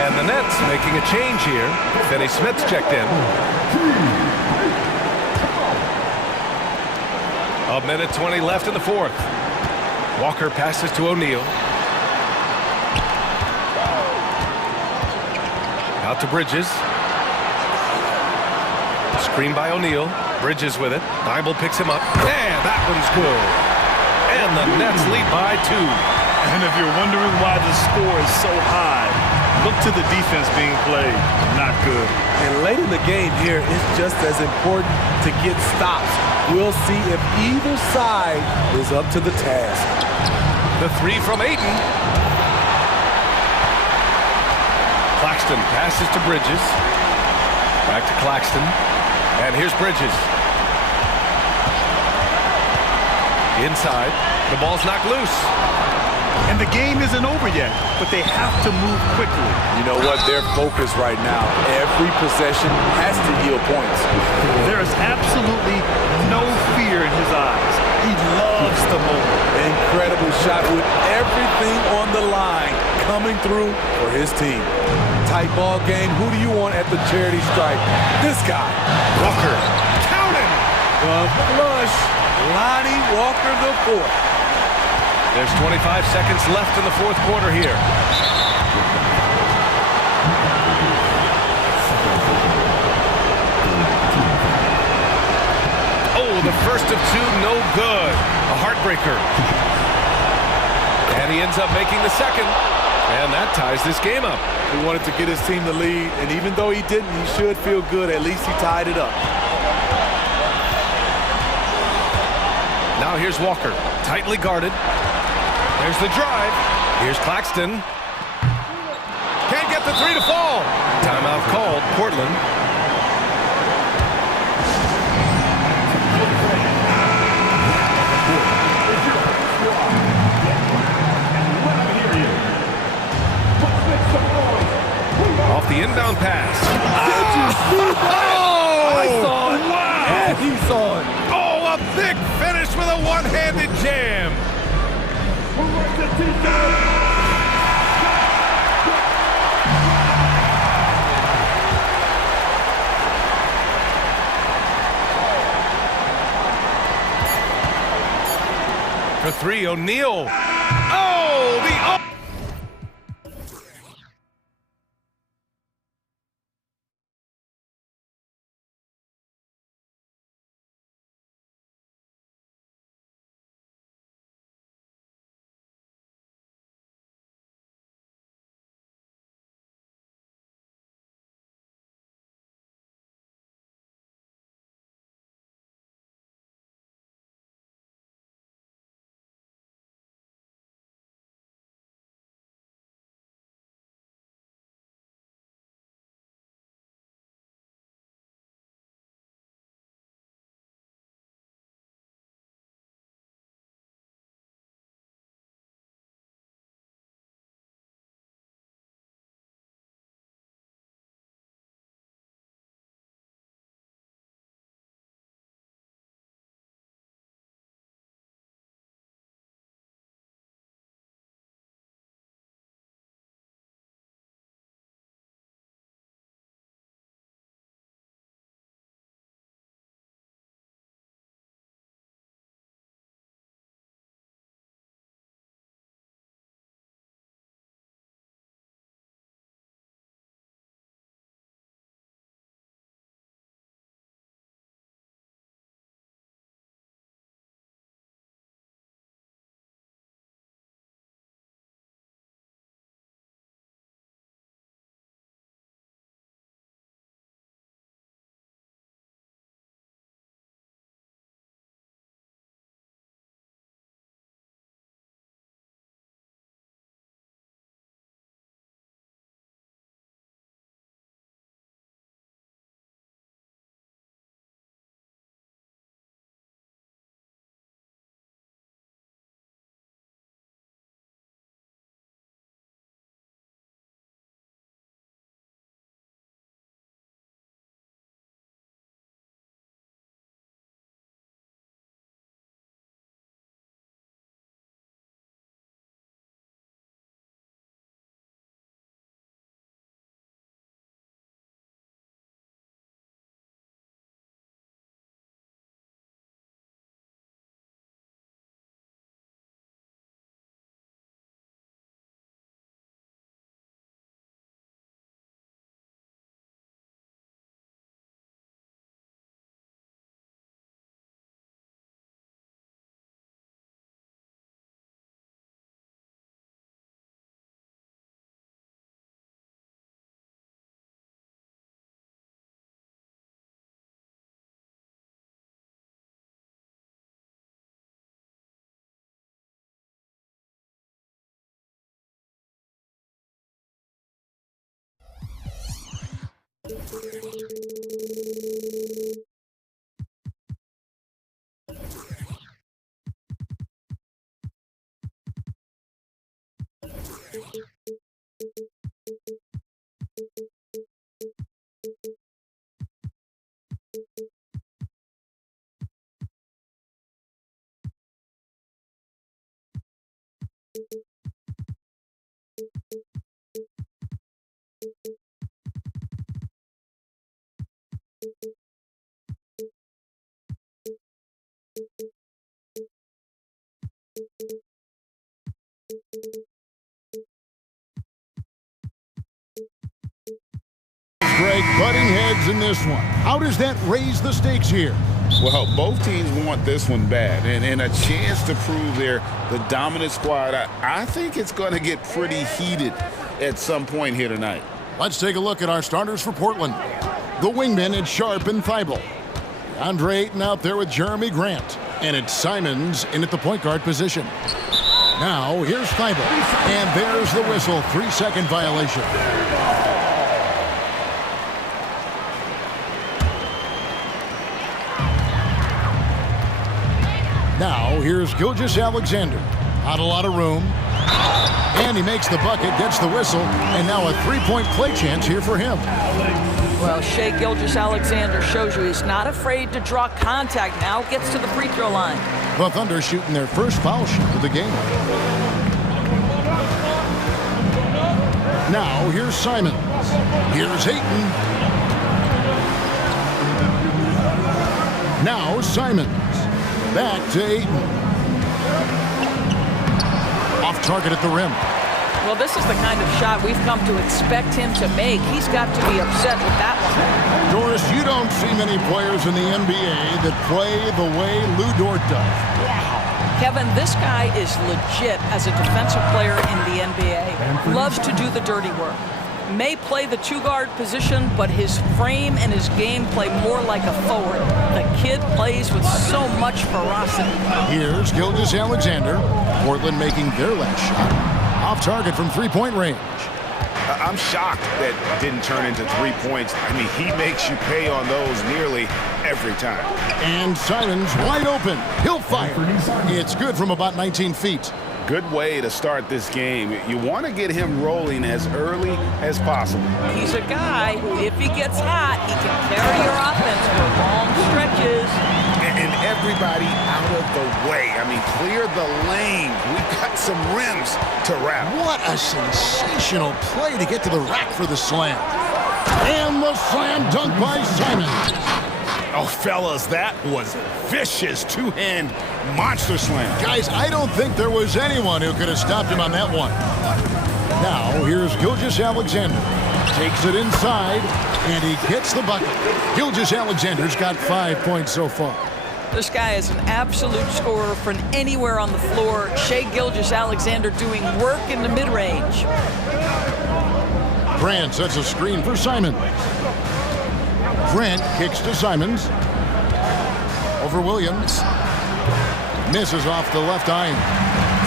And the Nets making a change here. Finney-Smith's checked in. A minute 20 left in the fourth. Walker passes to O'Neal. Out to Bridges. Screen by O'Neal. Bridges with it. Thibault picks him up. And that one's good. And the Nets lead by 2. And if you're wondering why the score is so high, look to the defense being played. Not good. And late in the game here, it's just as important to get stops. We'll see if either side is up to the task. The 3 from Ayton. Claxton passes to Bridges. Back to Claxton. And here's Bridges. Inside. The ball's knocked loose. And the game isn't over yet, but they have to move quickly. You know what? They're focused right now. Every possession has to yield points. There is absolutely no fear in his eyes. He loves the moment. Incredible shot with everything on the line coming through for his team. Tight ball game. Who do you want at the charity stripe? This guy. Walker. Count him. The flush. Lonnie Walker the fourth. There's 25 seconds left in the fourth quarter here. Oh, the first of two, no good. A heartbreaker. And he ends up making the second. And that ties this game up. He wanted to get his team the lead, and even though he didn't, he should feel good. At least he tied it up. Now here's Walker, tightly guarded. There's the drive. Here's Claxton. Can't get the three to fall. Timeout called, Portland. Off the inbound pass. I saw it. Wow. Yeah, he saw it. Oh, a big finish with a one-handed jam. For three, O'Neal. Oh, the... Greg, butting heads in this one. How does that raise the stakes here? Well, both teams want this one bad, and a chance to prove they're the dominant squad. I think it's going to get pretty heated at some point here tonight. Let's take a look at our starters for Portland. The wingmen, it's Sharp and Thibault. Andre Ayton out there with Jeremy Grant. And it's Simons in at the point guard position. Now, here's Thibault. And there's the whistle. 3-second violation. Now, here's Gilgeous-Alexander. Not a lot of room. And he makes the bucket, gets the whistle, and now a three-point play chance here for him. Well, Shai Gilgeous-Alexander shows you he's not afraid to draw contact. Now gets to the free throw line. The Thunder shooting their first foul shot of the game. Now, here's Simons. Here's Ayton. Now, Simons. Back to Ayton. Off target at the rim. Well, this is the kind of shot we've come to expect him to make. He's got to be upset with that one. Doris, you don't see many players in the NBA that play the way Lou Dort does. Kevin, this guy is legit as a defensive player in the NBA. Loves to do the dirty work. May play the two-guard position, but his frame and his game play more like a forward. The kid plays with so much ferocity. Here's Gilgeous-Alexander. Portland making their last shot. Off target from three-point range. I'm shocked that didn't turn into 3 points. I mean, he makes you pay on those nearly every time. And Simons wide open. He'll fire. It's good from about 19 feet. Good way to start this game. You want to get him rolling as early as possible. He's a guy who, if he gets hot, he can carry your offense for long stretches. And everybody out of the way. I mean, clear the lane. We've got some rims to wrap. What a sensational play to get to the rack for the slam. And the slam dunk by Simons. Oh, fellas, that was vicious two-hand monster slam. Guys, I don't think there was anyone who could have stopped him on that one. Now, here's Gilgeous-Alexander. Takes it inside, and he gets the bucket. Gilgeous-Alexander's got 5 points so far. This guy is an absolute scorer from anywhere on the floor. Shai Gilgeous-Alexander doing work in the mid-range. Grant sets a screen for Simons. Grant kicks to Simons. Over Williams. Misses off the left iron.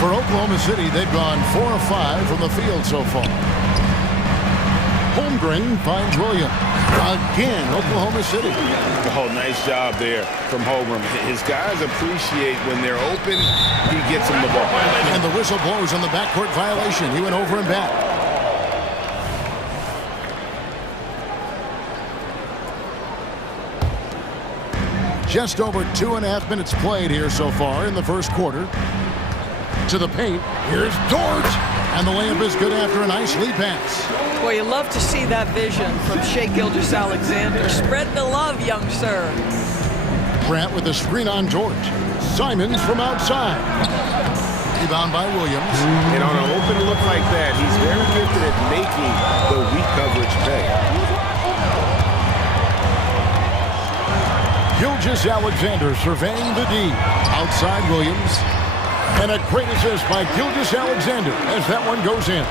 For Oklahoma City, they've gone 4 of 5 from the field so far. Holmgren finds Williams. Again, Oklahoma City. Oh, nice job there from Holmgren. His guys appreciate when they're open, he gets them the ball. And the whistle blows on the backcourt violation. He went over and back. Just over 2.5 minutes played here so far in the first quarter. To the paint. Here's Dort. And the layup is good after a nice lead pass. Boy, you love to see that vision from Shai Gilgeous-Alexander. Spread the love, young sir. Grant with a screen on Dort. Simons from outside. Rebound by Williams. And on an open look like that, he's very gifted at making the weak coverage pay. Gilgeous-Alexander surveying the D. Outside Williams. And a great assist by Gilgeous-Alexander as that one goes in.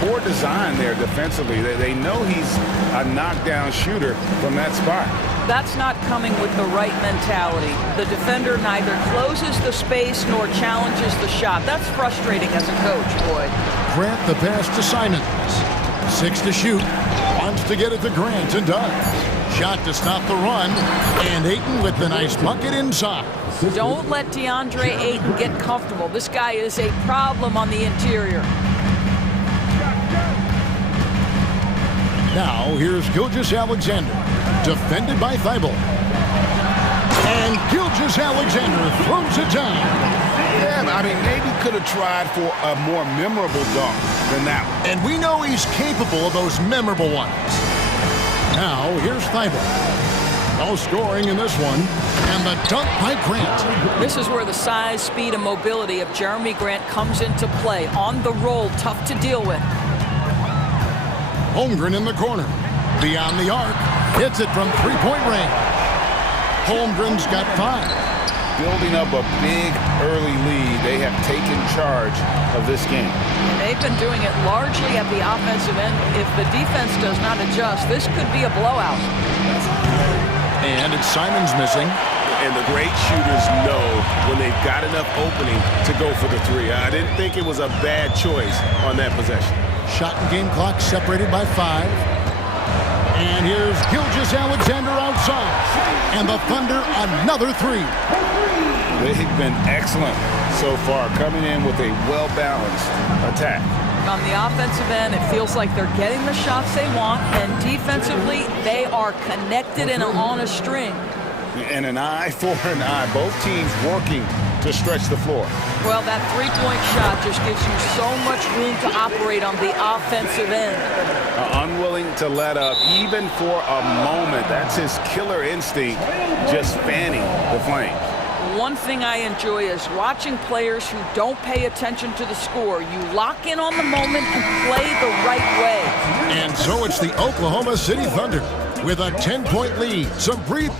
Poor design there defensively. They know he's a knockdown shooter from that spot. That's not coming with the right mentality. The defender neither closes the space nor challenges the shot. That's frustrating as a coach, boy. Grant the pass to Simons. 6 to shoot. Wants to get it to Grant and does. Shot to stop the run. And Ayton with the nice bucket inside. Don't let DeAndre Ayton get comfortable. This guy is a problem on the interior. Now, here's Gilgeous-Alexander, defended by Thibault. And Gilgeous-Alexander throws it down. Yeah, I mean, maybe could have tried for a more memorable dunk than that one. And we know he's capable of those memorable ones. Now, here's Thibault. No scoring in this one. And the dunk by Grant. This is where the size, speed, and mobility of Jeremy Grant comes into play. On the roll, tough to deal with. Holmgren in the corner. Beyond the arc. Hits it from three-point range. Holmgren's got 5. Building up a big early lead. They have taken charge of this game. They've been doing it largely at the offensive end. If the defense does not adjust, this could be a blowout. And it's Simons missing. And the great shooters know when they've got enough opening to go for the 3. I didn't think it was a bad choice on that possession. Shot and game clock separated by 5. And here's Gilgeous-Alexander outside. And the Thunder, another 3. They've been excellent so far, coming in with a well-balanced attack. On the offensive end, it feels like they're getting the shots they want, and defensively, they are connected and on a string. And an eye for an eye. Both teams working to stretch the floor. Well, that three-point shot just gives you so much room to operate on the offensive end. Unwilling to let up, even for a moment. That's his killer instinct, just fanning the flame. One thing I enjoy is watching players who don't pay attention to the score. You lock in on the moment and play the right way. And so it's the Oklahoma City Thunder with a 10-point lead. Some brief.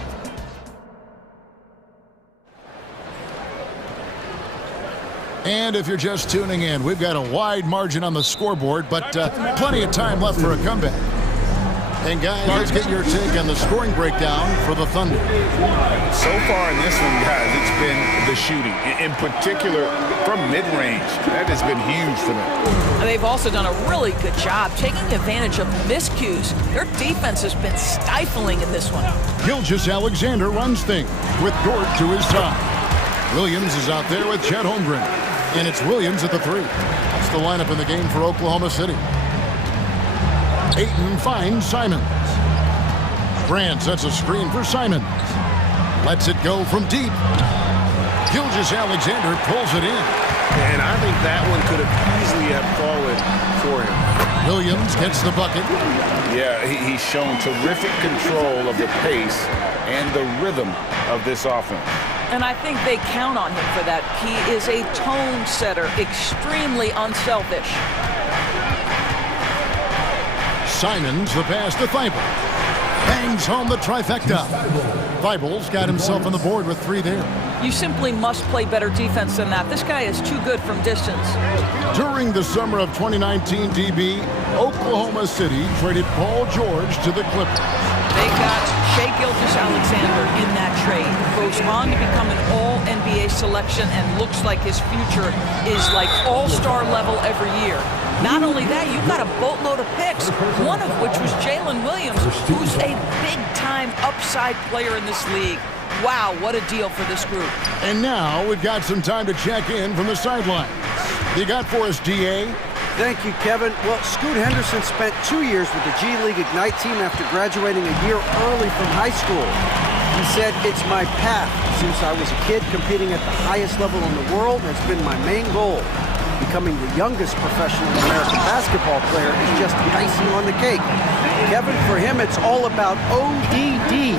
And if you're just tuning in, we've got a wide margin on the scoreboard, but plenty of time left for a comeback. And guys, let's get your take on the scoring breakdown for the Thunder. So far in this one, guys, it's been the shooting. In particular, from mid-range. That has been huge for them. And they've also done a really good job taking advantage of miscues. Their defense has been stifling in this one. Gilgeous-Alexander runs things with Dort to his side. Williams is out there with Chet Holmgren. And it's Williams at the 3. That's the lineup in the game for Oklahoma City. Ayton finds Simons. Grant sets a screen for Simons. Lets it go from deep. Gilgeous-Alexander pulls it in. And I think that one could have easily have fallen for him. Williams gets the bucket. Yeah, he's shown terrific control of the pace and the rhythm of this offense. And I think they count on him for that. He is a tone setter, extremely unselfish. Simons, the pass to Thibault. Bangs home the trifecta. Thibault's got himself on the board with 3 there. You simply must play better defense than that. This guy is too good from distance. During the summer of 2019, DB, Oklahoma City traded Paul George to the Clippers. They got Shai Gilgeous-Alexander in that trade. Goes on to become an all-NBA selection and looks like his future is like all-star level every year. Not only that, you've got a boatload of picks, one of which was Jalen Williams, who's a big-time upside player in this league. Wow, what a deal for this group. And now we've got some time to check in from the sidelines. You got for us, DA? Thank you, Kevin. Well, Scoot Henderson spent 2 years with the G League Ignite team after graduating a year early from high school. He said, "It's my path. Since I was a kid, competing at the highest level in the world has been my main goal. Becoming the youngest professional American basketball player is just icing on the cake." Kevin, for him, it's all about ODD,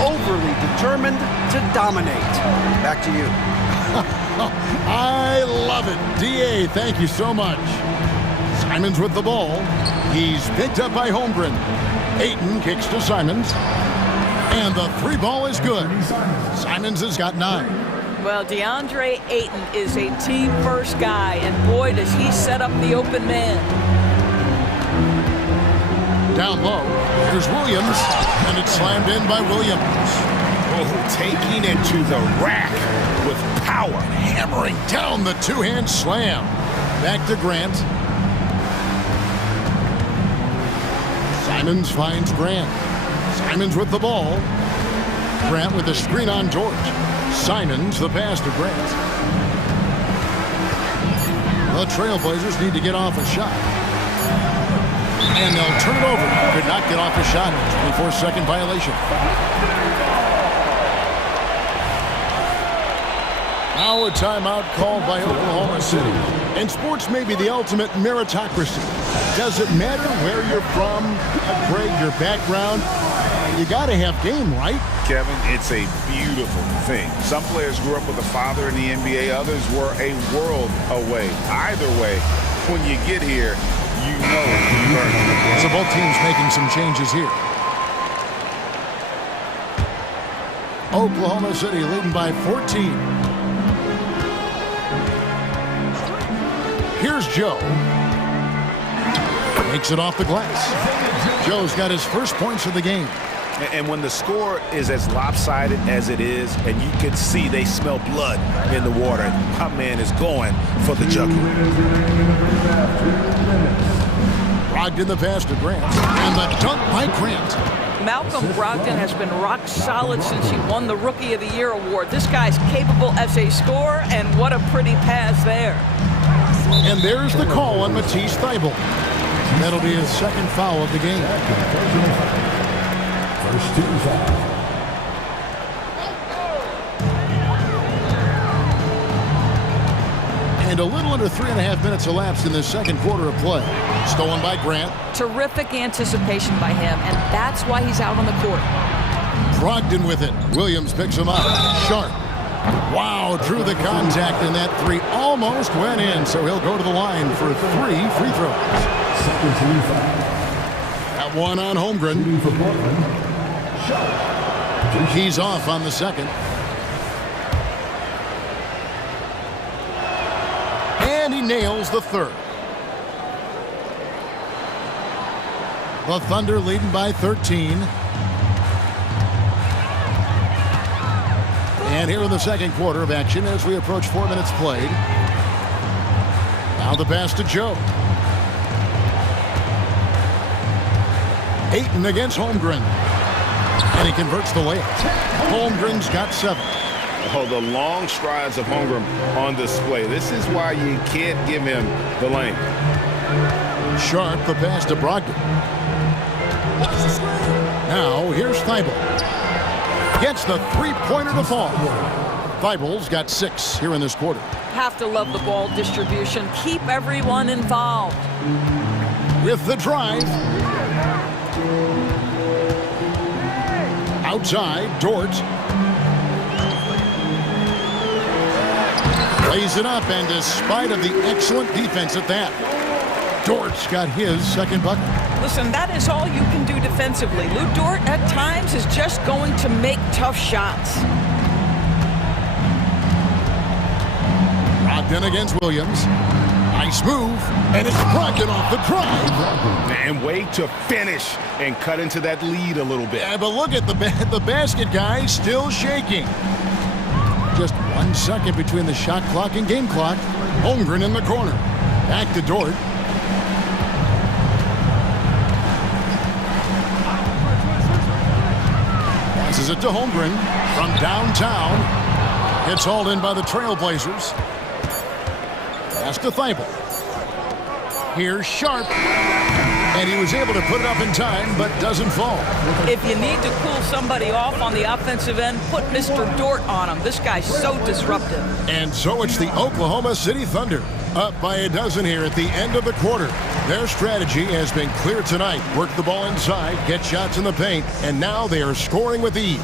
overly determined to dominate. Back to you. I love it. DA, thank you so much. Simons with the ball. He's picked up by Holmgren. Ayton kicks to Simons. And the 3 ball is good. Simons has got 9. Well, DeAndre Ayton is a team-first guy, and boy, does he set up the open man. Down low, here's Williams, and it's slammed in by Williams. Oh, taking it to the rack with power, hammering down the 2-hand slam. Back to Grant. Simons finds Grant. Simons with the ball. Grant with the screen on George. Simons, the pass to Grant. The Trailblazers need to get off a shot. And they'll turn it over. Could not get off the shot. 24-second violation. Now a timeout called by Oklahoma City. And sports may be the ultimate meritocracy. Does it matter where you're from, Greg, your background? You got to have game, right? Kevin, it's a beautiful thing. Some players grew up with a father in the NBA. Others were a world away. Either way, when you get here, you know you earned it. So both teams making some changes here. Oklahoma City leading by 14. Here's Joe. Makes it off the glass. Joe's got his first points of the game. And when the score is as lopsided as it is, and you can see they smell blood in the water, my man is going for the jugular. Brogdon the pass to Grant. And the dunk by Grant. Malcolm Brogdon has been rock solid since he won the Rookie of the Year award. This guy's capable as a scorer, and what a pretty pass there. And there's the call on Matisse Thybulle. That'll be his second foul of the game. First team foul. And a little under 3.5 minutes elapsed in the second quarter of play. Stolen by Grant. Terrific anticipation by him, and that's why he's out on the court. Brogdon with it. Williams picks him up. Sharp. Wow, drew the contact, and that three almost went in, so he'll go to the line for 3 free throws. Second team foul. That one on Holmgren. For Portland. He's off on the second. And he nails the third. The Thunder leading by 13. And here in the second quarter of action as we approach 4 minutes played. Now the pass to Joe. Ayton against Holmgren. And he converts the layup. Holmgren's got 7. Oh, the long strides of Holmgren on display. This is why you can't give him the lane. Sharp the pass to Brogdon. Now here's Thybulle. Gets the three-pointer to fall. Thybulle's got 6 here in this quarter. Have to love the ball distribution. Keep everyone involved. With the drive. Outside, Dort. Lays it up, and despite of the excellent defense at that, Dort's got his second bucket. Listen, that is all you can do defensively. Lou Dort, at times, is just going to make tough shots. Brogdon against Williams. Nice move, and it's Brogdon off the drive. And way to finish and cut into that lead a little bit. Yeah, but look at the basket guy still shaking. Just 1 second between the shot clock and game clock. Holmgren in the corner. Back to Dort. Passes it to Holmgren from downtown. It's hauled in by the Trailblazers. Pass to Thybulle. Here's Sharp. And he was able to put it up in time, but doesn't fall. If you need to cool somebody off on the offensive end, put Mr. Dort on him. This guy's so disruptive. And so it's the Oklahoma City Thunder, up by a dozen here at the end of the quarter. Their strategy has been clear tonight. Work the ball inside, get shots in the paint, and now they are scoring with ease.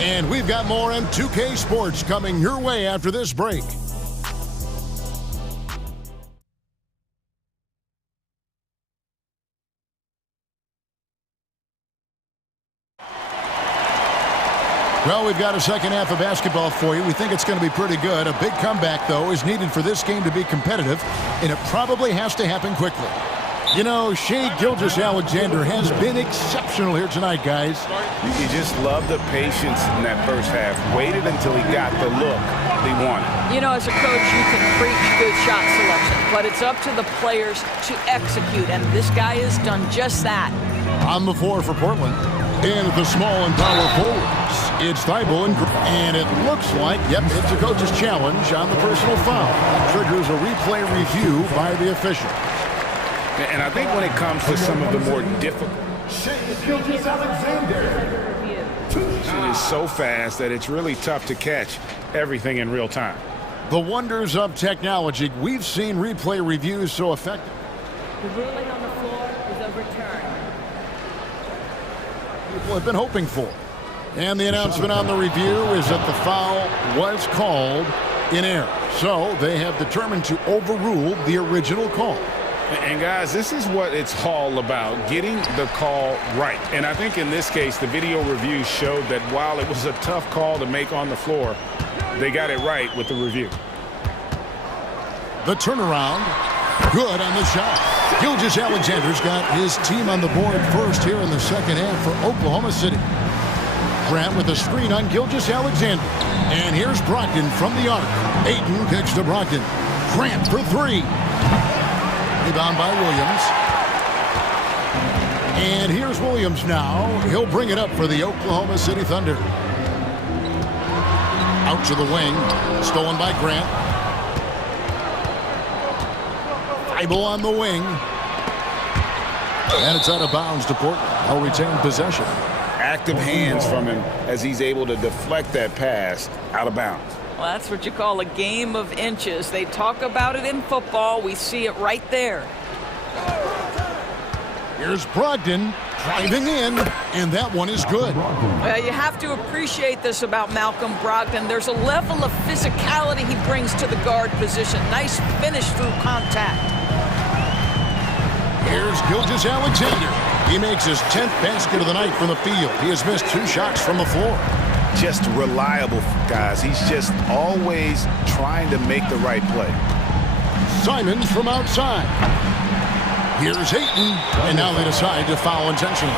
And we've got more on 2K Sports coming your way after this break. Well, we've got a second half of basketball for you. We think it's going to be pretty good. A big comeback, though, is needed for this game to be competitive, and it probably has to happen quickly. You know, Shai Gilgeous-Alexander has been exceptional here tonight, guys. You just love the patience in that first half. Waited until he got the look he wanted. You know, as a coach, you can preach good shot selection, but it's up to the players to execute, and this guy has done just that. On the floor for Portland. And at the small and power forwards, it's Thybulle and it looks like, yep, it's a coach's challenge on the personal foul. Triggers a replay review by the officials. And I think when it comes to some of the more difficult, it is so fast that it's really tough to catch everything in real time. The wonders of technology. We've seen replay reviews so effective. The ruling on the floor is overturned. People have been hoping for. And the announcement on the review is that the foul was called in error. So they have determined to overrule the original call. And guys, this is what it's all about, getting the call right. And I think in this case, the video review showed that while it was a tough call to make on the floor, they got it right with the review. The turnaround, good on the shot. Gilgeous-Alexander's got his team on the board first here in the second half for Oklahoma City. Grant with a screen on Gilgeous-Alexander. And here's Brogdon from the arc. Ayton kicks to Brogdon. Grant for three. Rebound by Williams. And here's Williams now. He'll bring it up for the Oklahoma City Thunder. Out to the wing. Stolen by Grant. Thibault on the wing. And it's out of bounds to Portland. They'll retain possession. Active hands from him as he's able to deflect that pass out of bounds. Well, that's what you call a game of inches. They talk about it in football. We see it right there. Here's Brogdon driving in, and that one is good. Well, you have to appreciate this about Malcolm Brogdon. There's a level of physicality he brings to the guard position. Nice finish through contact. Here's Gilgeous-Alexander. He makes his 10th basket of the night from the field. He has missed 2 shots from the floor. Just reliable, guys. He's just always trying to make the right play. Simons from outside. Here's Ayton, and now they decide to foul intentionally.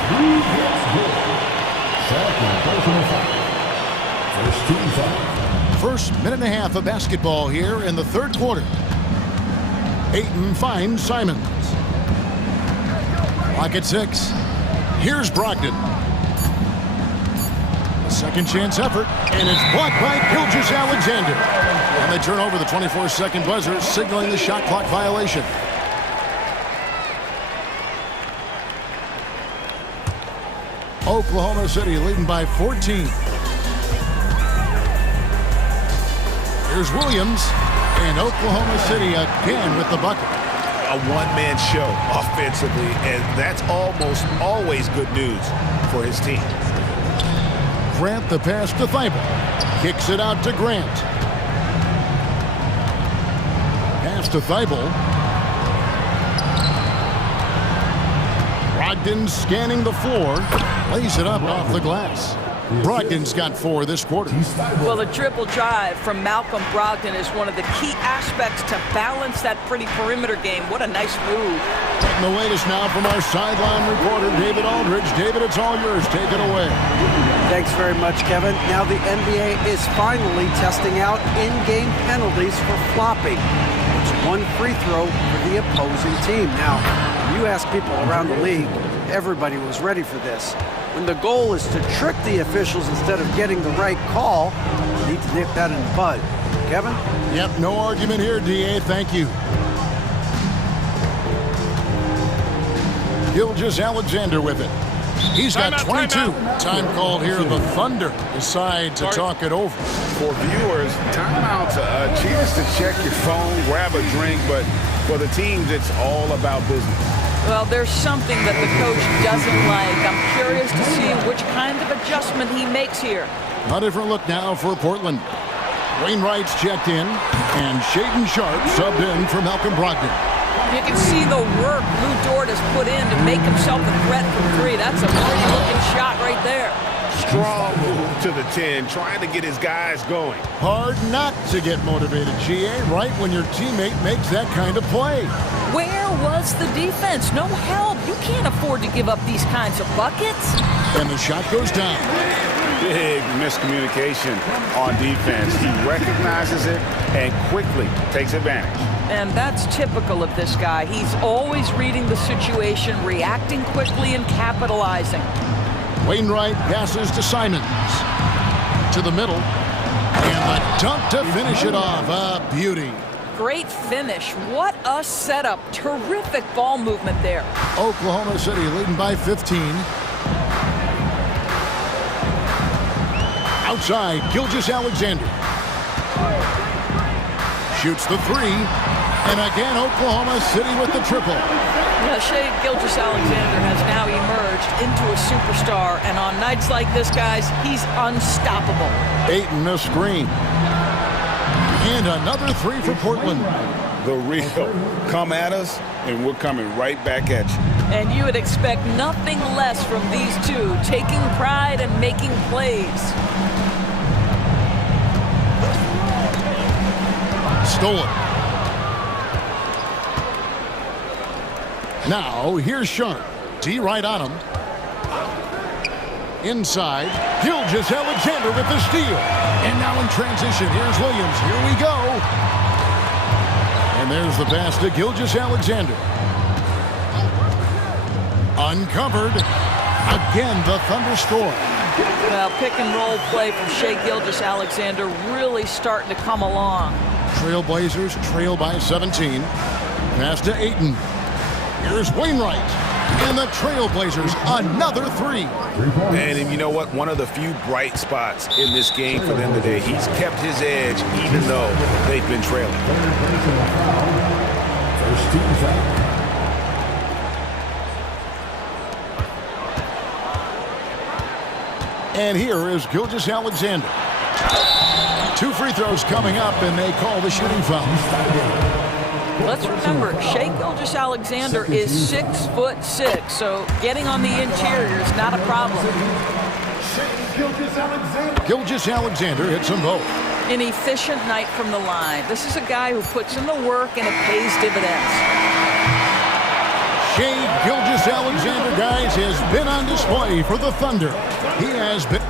First minute and a half of basketball here in the third quarter. Ayton finds Simons. Clock at 6. Here's Brogdon. A second chance effort, and it's blocked by Gilgeous-Alexander. And they turn over the 24-second buzzer, signaling the shot clock violation. Oklahoma City leading by 14. Here's Williams, and Oklahoma City again with the bucket. A one-man show offensively, and that's almost always good news for his team. Grant the pass to Thibault. Kicks it out to Grant. Pass to Thibault. Brogdon scanning the floor. Lays it up off the glass. Brogdon's got 4 this quarter. Well, the triple drive from Malcolm Brogdon is one of the key aspects to balance that pretty perimeter game. What a nice move. Taking the latest now from our sideline reporter, David Aldridge. David, it's all yours. Take it away. Thanks very much, Kevin. Now the NBA is finally testing out in-game penalties for flopping. It's 1 free throw for the opposing team. Now, when you ask people around the league, everybody was ready for this. When the goal is to trick the officials instead of getting the right call, you need to nip that in the bud. Kevin? Yep, no argument here, DA. Thank you. Gilgeous-Alexander with it. He's got 22. Time called here. The Thunder decide to talk it over. For viewers, timeout's a chance to check your phone, grab a drink, but for the teams, it's all about business. Well, there's something that the coach doesn't like. I'm curious to see which kind of adjustment he makes here. A different look now for Portland. Wainwright's checked in, and Shaedon Sharpe subbed in for Malcolm Brogdon. You can see the work Lou Dort has put in to make himself a threat from 3. That's a pretty looking shot right there. Strong move to the 10, trying to get his guys going. Hard not to get motivated, GA, right when your teammate makes that kind of play. Where was the defense? No help. You can't afford to give up these kinds of buckets. And the shot goes down. Big miscommunication on defense. He recognizes it and quickly takes advantage. And that's typical of this guy. He's always reading the situation, reacting quickly, and capitalizing. Wainwright passes to Simons. To the middle. And the dunk to finish it off. A beauty. great finish. What a setup. Terrific ball movement there. Oklahoma City leading by 15. Outside, Gilgeous-Alexander. Shoots the three. And again, Oklahoma City with the triple. Yeah, Shea Gilgeous-Alexander has now emerged into a superstar. And on nights like this, guys, he's unstoppable. Ayton a screen. And another three for Portland. The real. Come at us, and we're coming right back at you. And you would expect nothing less from these two, taking pride and making plays. Stolen. Now, here's Sharp. D right on him. Inside, Gilgeous-Alexander with the steal. And now in transition, here's Williams. Here we go. And there's the pass to Gilgeous-Alexander. Uncovered. Again, the Thunder score. Well, pick and roll play from Shea Gilgeous-Alexander really starting to come along. Trailblazers trail by 17. Pass to Ayton. Here's Wainwright. And the Trailblazers, another three. And you know what? One of the few bright spots in this game for them today. He's kept his edge even though they've been trailing. First team's out. And here is Gilgeous-Alexander. 2 free throws coming up, and they call the shooting foul. Let's remember, Shea Gilgeous-Alexander is 6'6", so getting on the interior is not a problem. Gilgeous-Alexander hits them both. An efficient night from the line. This is a guy who puts in the work and it pays dividends. Shea Gilgeous-Alexander, guys, has been on display for the Thunder. He has been.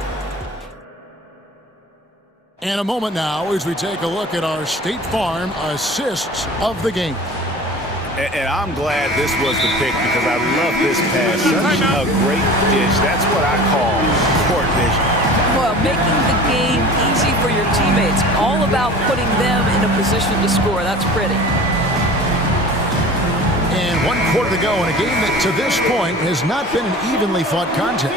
And a moment now as we take a look at our State Farm assists of the game. And I'm glad this was the pick because I love this pass. Such a great dish. That's what I call court vision. Well, making the game easy for your teammates. All about putting them in a position to score. That's pretty. And 1 quarter to go in a game that to this point has not been an evenly fought contest.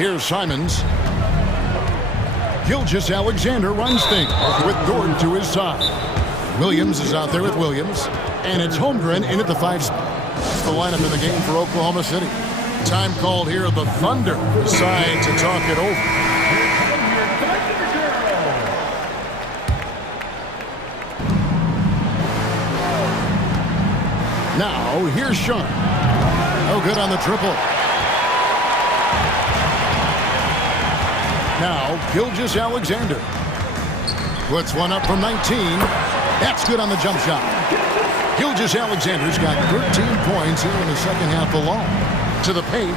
Here's Simons. Gilgeous-Alexander runs things with Dort to his side. Williams is out there with Williams. And it's Holmgren in at the 5 spot. It's the lineup in the game for Oklahoma City. Time called here. The Thunder decide to talk it over. Now, here's Sharp. No good on the triple. Now, Gilgeous-Alexander puts one up from 19. That's good on the jump shot. Gilgeous-Alexander's got 13 points here in the second half alone. To the paint.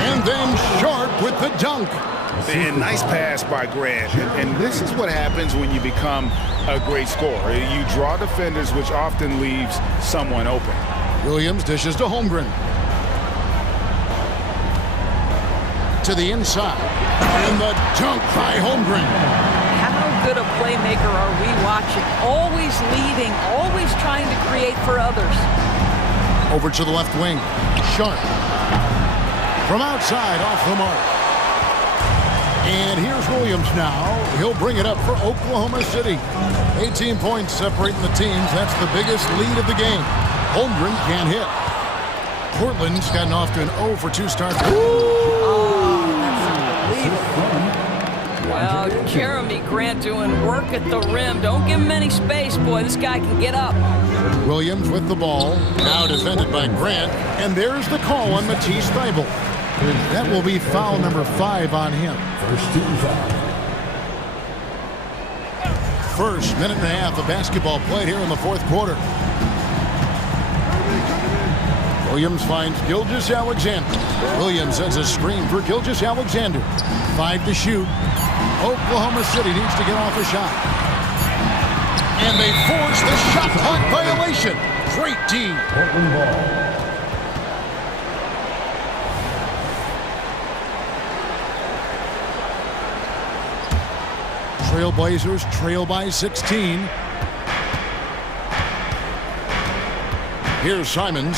And then Sharp with the dunk. And nice pass by Grant. And this is what happens when you become a great scorer. You draw defenders, which often leaves someone open. Williams dishes to Holmgren. To the inside. And the dunk by Holmgren. How good a playmaker are we watching? Always leading, always trying to create for others. Over to the left wing. Sharp. From outside, off the mark. And here's Williams now. He'll bring it up for Oklahoma City. 18 points separating the teams. That's the biggest lead of the game. Holmgren can't hit. Portland's gotten off to an 0 for 2 start. Well, Jeremy Grant doing work at the rim. Don't give him any space, boy. This guy can get up. Williams with the ball. Now defended by Grant. And there's the call on Matisse Thybulle. That will be foul number 5 on him. First team foul. First minute and a half of basketball played here in the 4th quarter. Williams finds Gilgeous-Alexander. Williams sends a screen for Gilgeous-Alexander. 5 to shoot. Oklahoma City needs to get off a shot. And they force the shot clock violation. Great D. Portland ball. Trailblazers trail by 16. Here's Simons.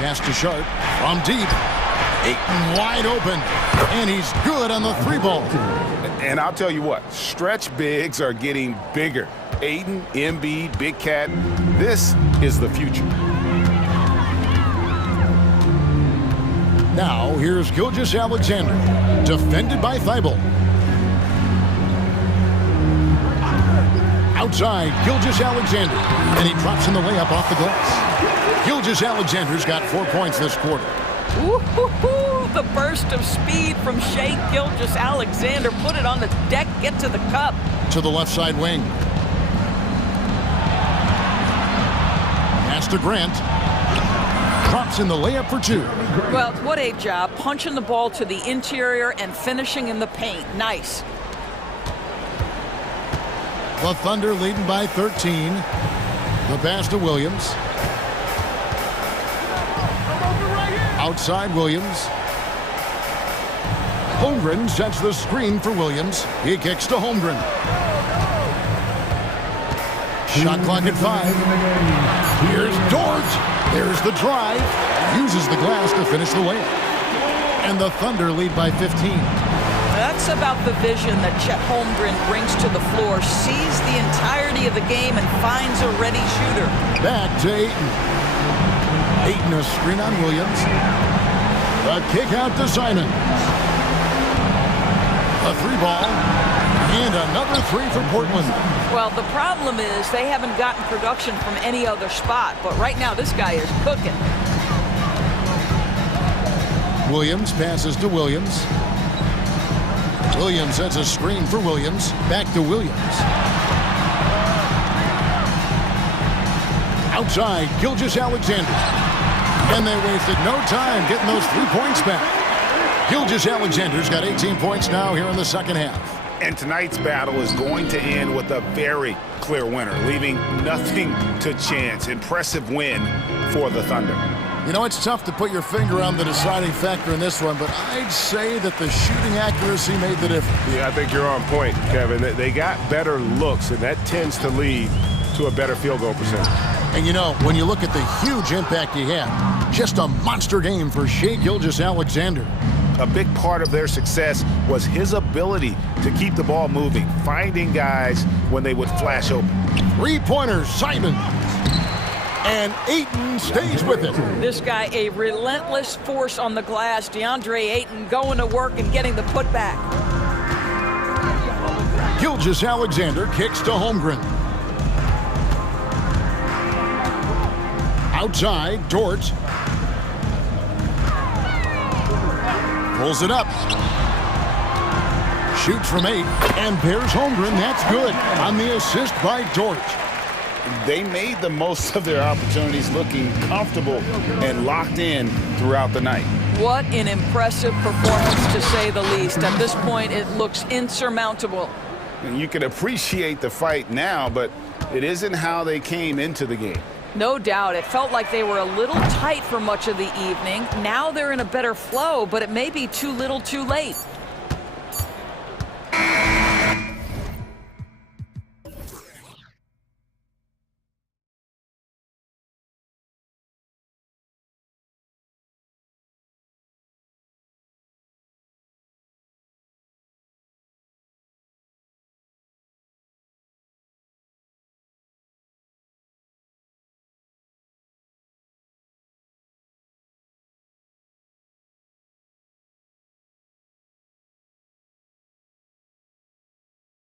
Pass to Sharp from deep. Ayton wide open, and he's good on the three ball. And I'll tell you what, stretch bigs are getting bigger. Ayton, Embiid, Big Cat, this is the future. Now, here's Gilgeous-Alexander, defended by Thibault. Outside, Gilgeous-Alexander, and he drops in the layup off the glass. Gilgeous-Alexander's got 4 points this quarter. Ooh, the burst of speed from Shai Gilgeous-Alexander. Put it on the deck, get to the cup. To the left side wing. Pass to Grant. Drops in the layup for 2. Well, what a job. Punching the ball to the interior and finishing in the paint. Nice. The Thunder leading by 13. The pass to Williams. Outside Williams. Holmgren sets the screen for Williams. He kicks to Holmgren. Shot clock at 5. Here's Dort. There's the drive. Uses the glass to finish the layup. And the Thunder lead by 15. That's about the vision that Chet Holmgren brings to the floor. Sees the entirety of the game and finds a ready shooter. Back to Ayton. Ayton a screen on Williams. A kick out to Simons. A three ball. And another 3 for Portland. Well, the problem is they haven't gotten production from any other spot. But right now, this guy is cooking. Williams passes to Williams. Williams sets a screen for Williams. Back to Williams. Outside, Gilgeous-Alexander. And they wasted no time getting those 3 points back. Gilgeous-Alexander's got 18 points now here in the second half. And tonight's battle is going to end with a very clear winner, leaving nothing to chance. Impressive win for the Thunder. You know, it's tough to put your finger on the deciding factor in this one, but I'd say that the shooting accuracy made the difference. Yeah, I think you're on point, Kevin. They got better looks, and that tends to lead to a better field goal percentage. And you know, when you look at the huge impact he had, just a monster game for Shai Gilgeous-Alexander. A big part of their success was his ability to keep the ball moving, finding guys when they would flash open. 3-pointer, Simons. And Ayton stays with it. This guy, a relentless force on the glass. DeAndre Ayton going to work and getting the putback. Gilgeous-Alexander kicks to Holmgren. Outside, Dort. Pulls it up. Shoots from 8 and pairs Holmgren. That's good on the assist by Dort. They made the most of their opportunities, looking comfortable and locked in throughout the night. What an impressive performance, to say the least. At this point, it looks insurmountable. And you can appreciate the fight now, but it isn't how they came into the game. No doubt. It felt like they were a little tight for much of the evening. Now they're in a better flow, but it may be too little too late.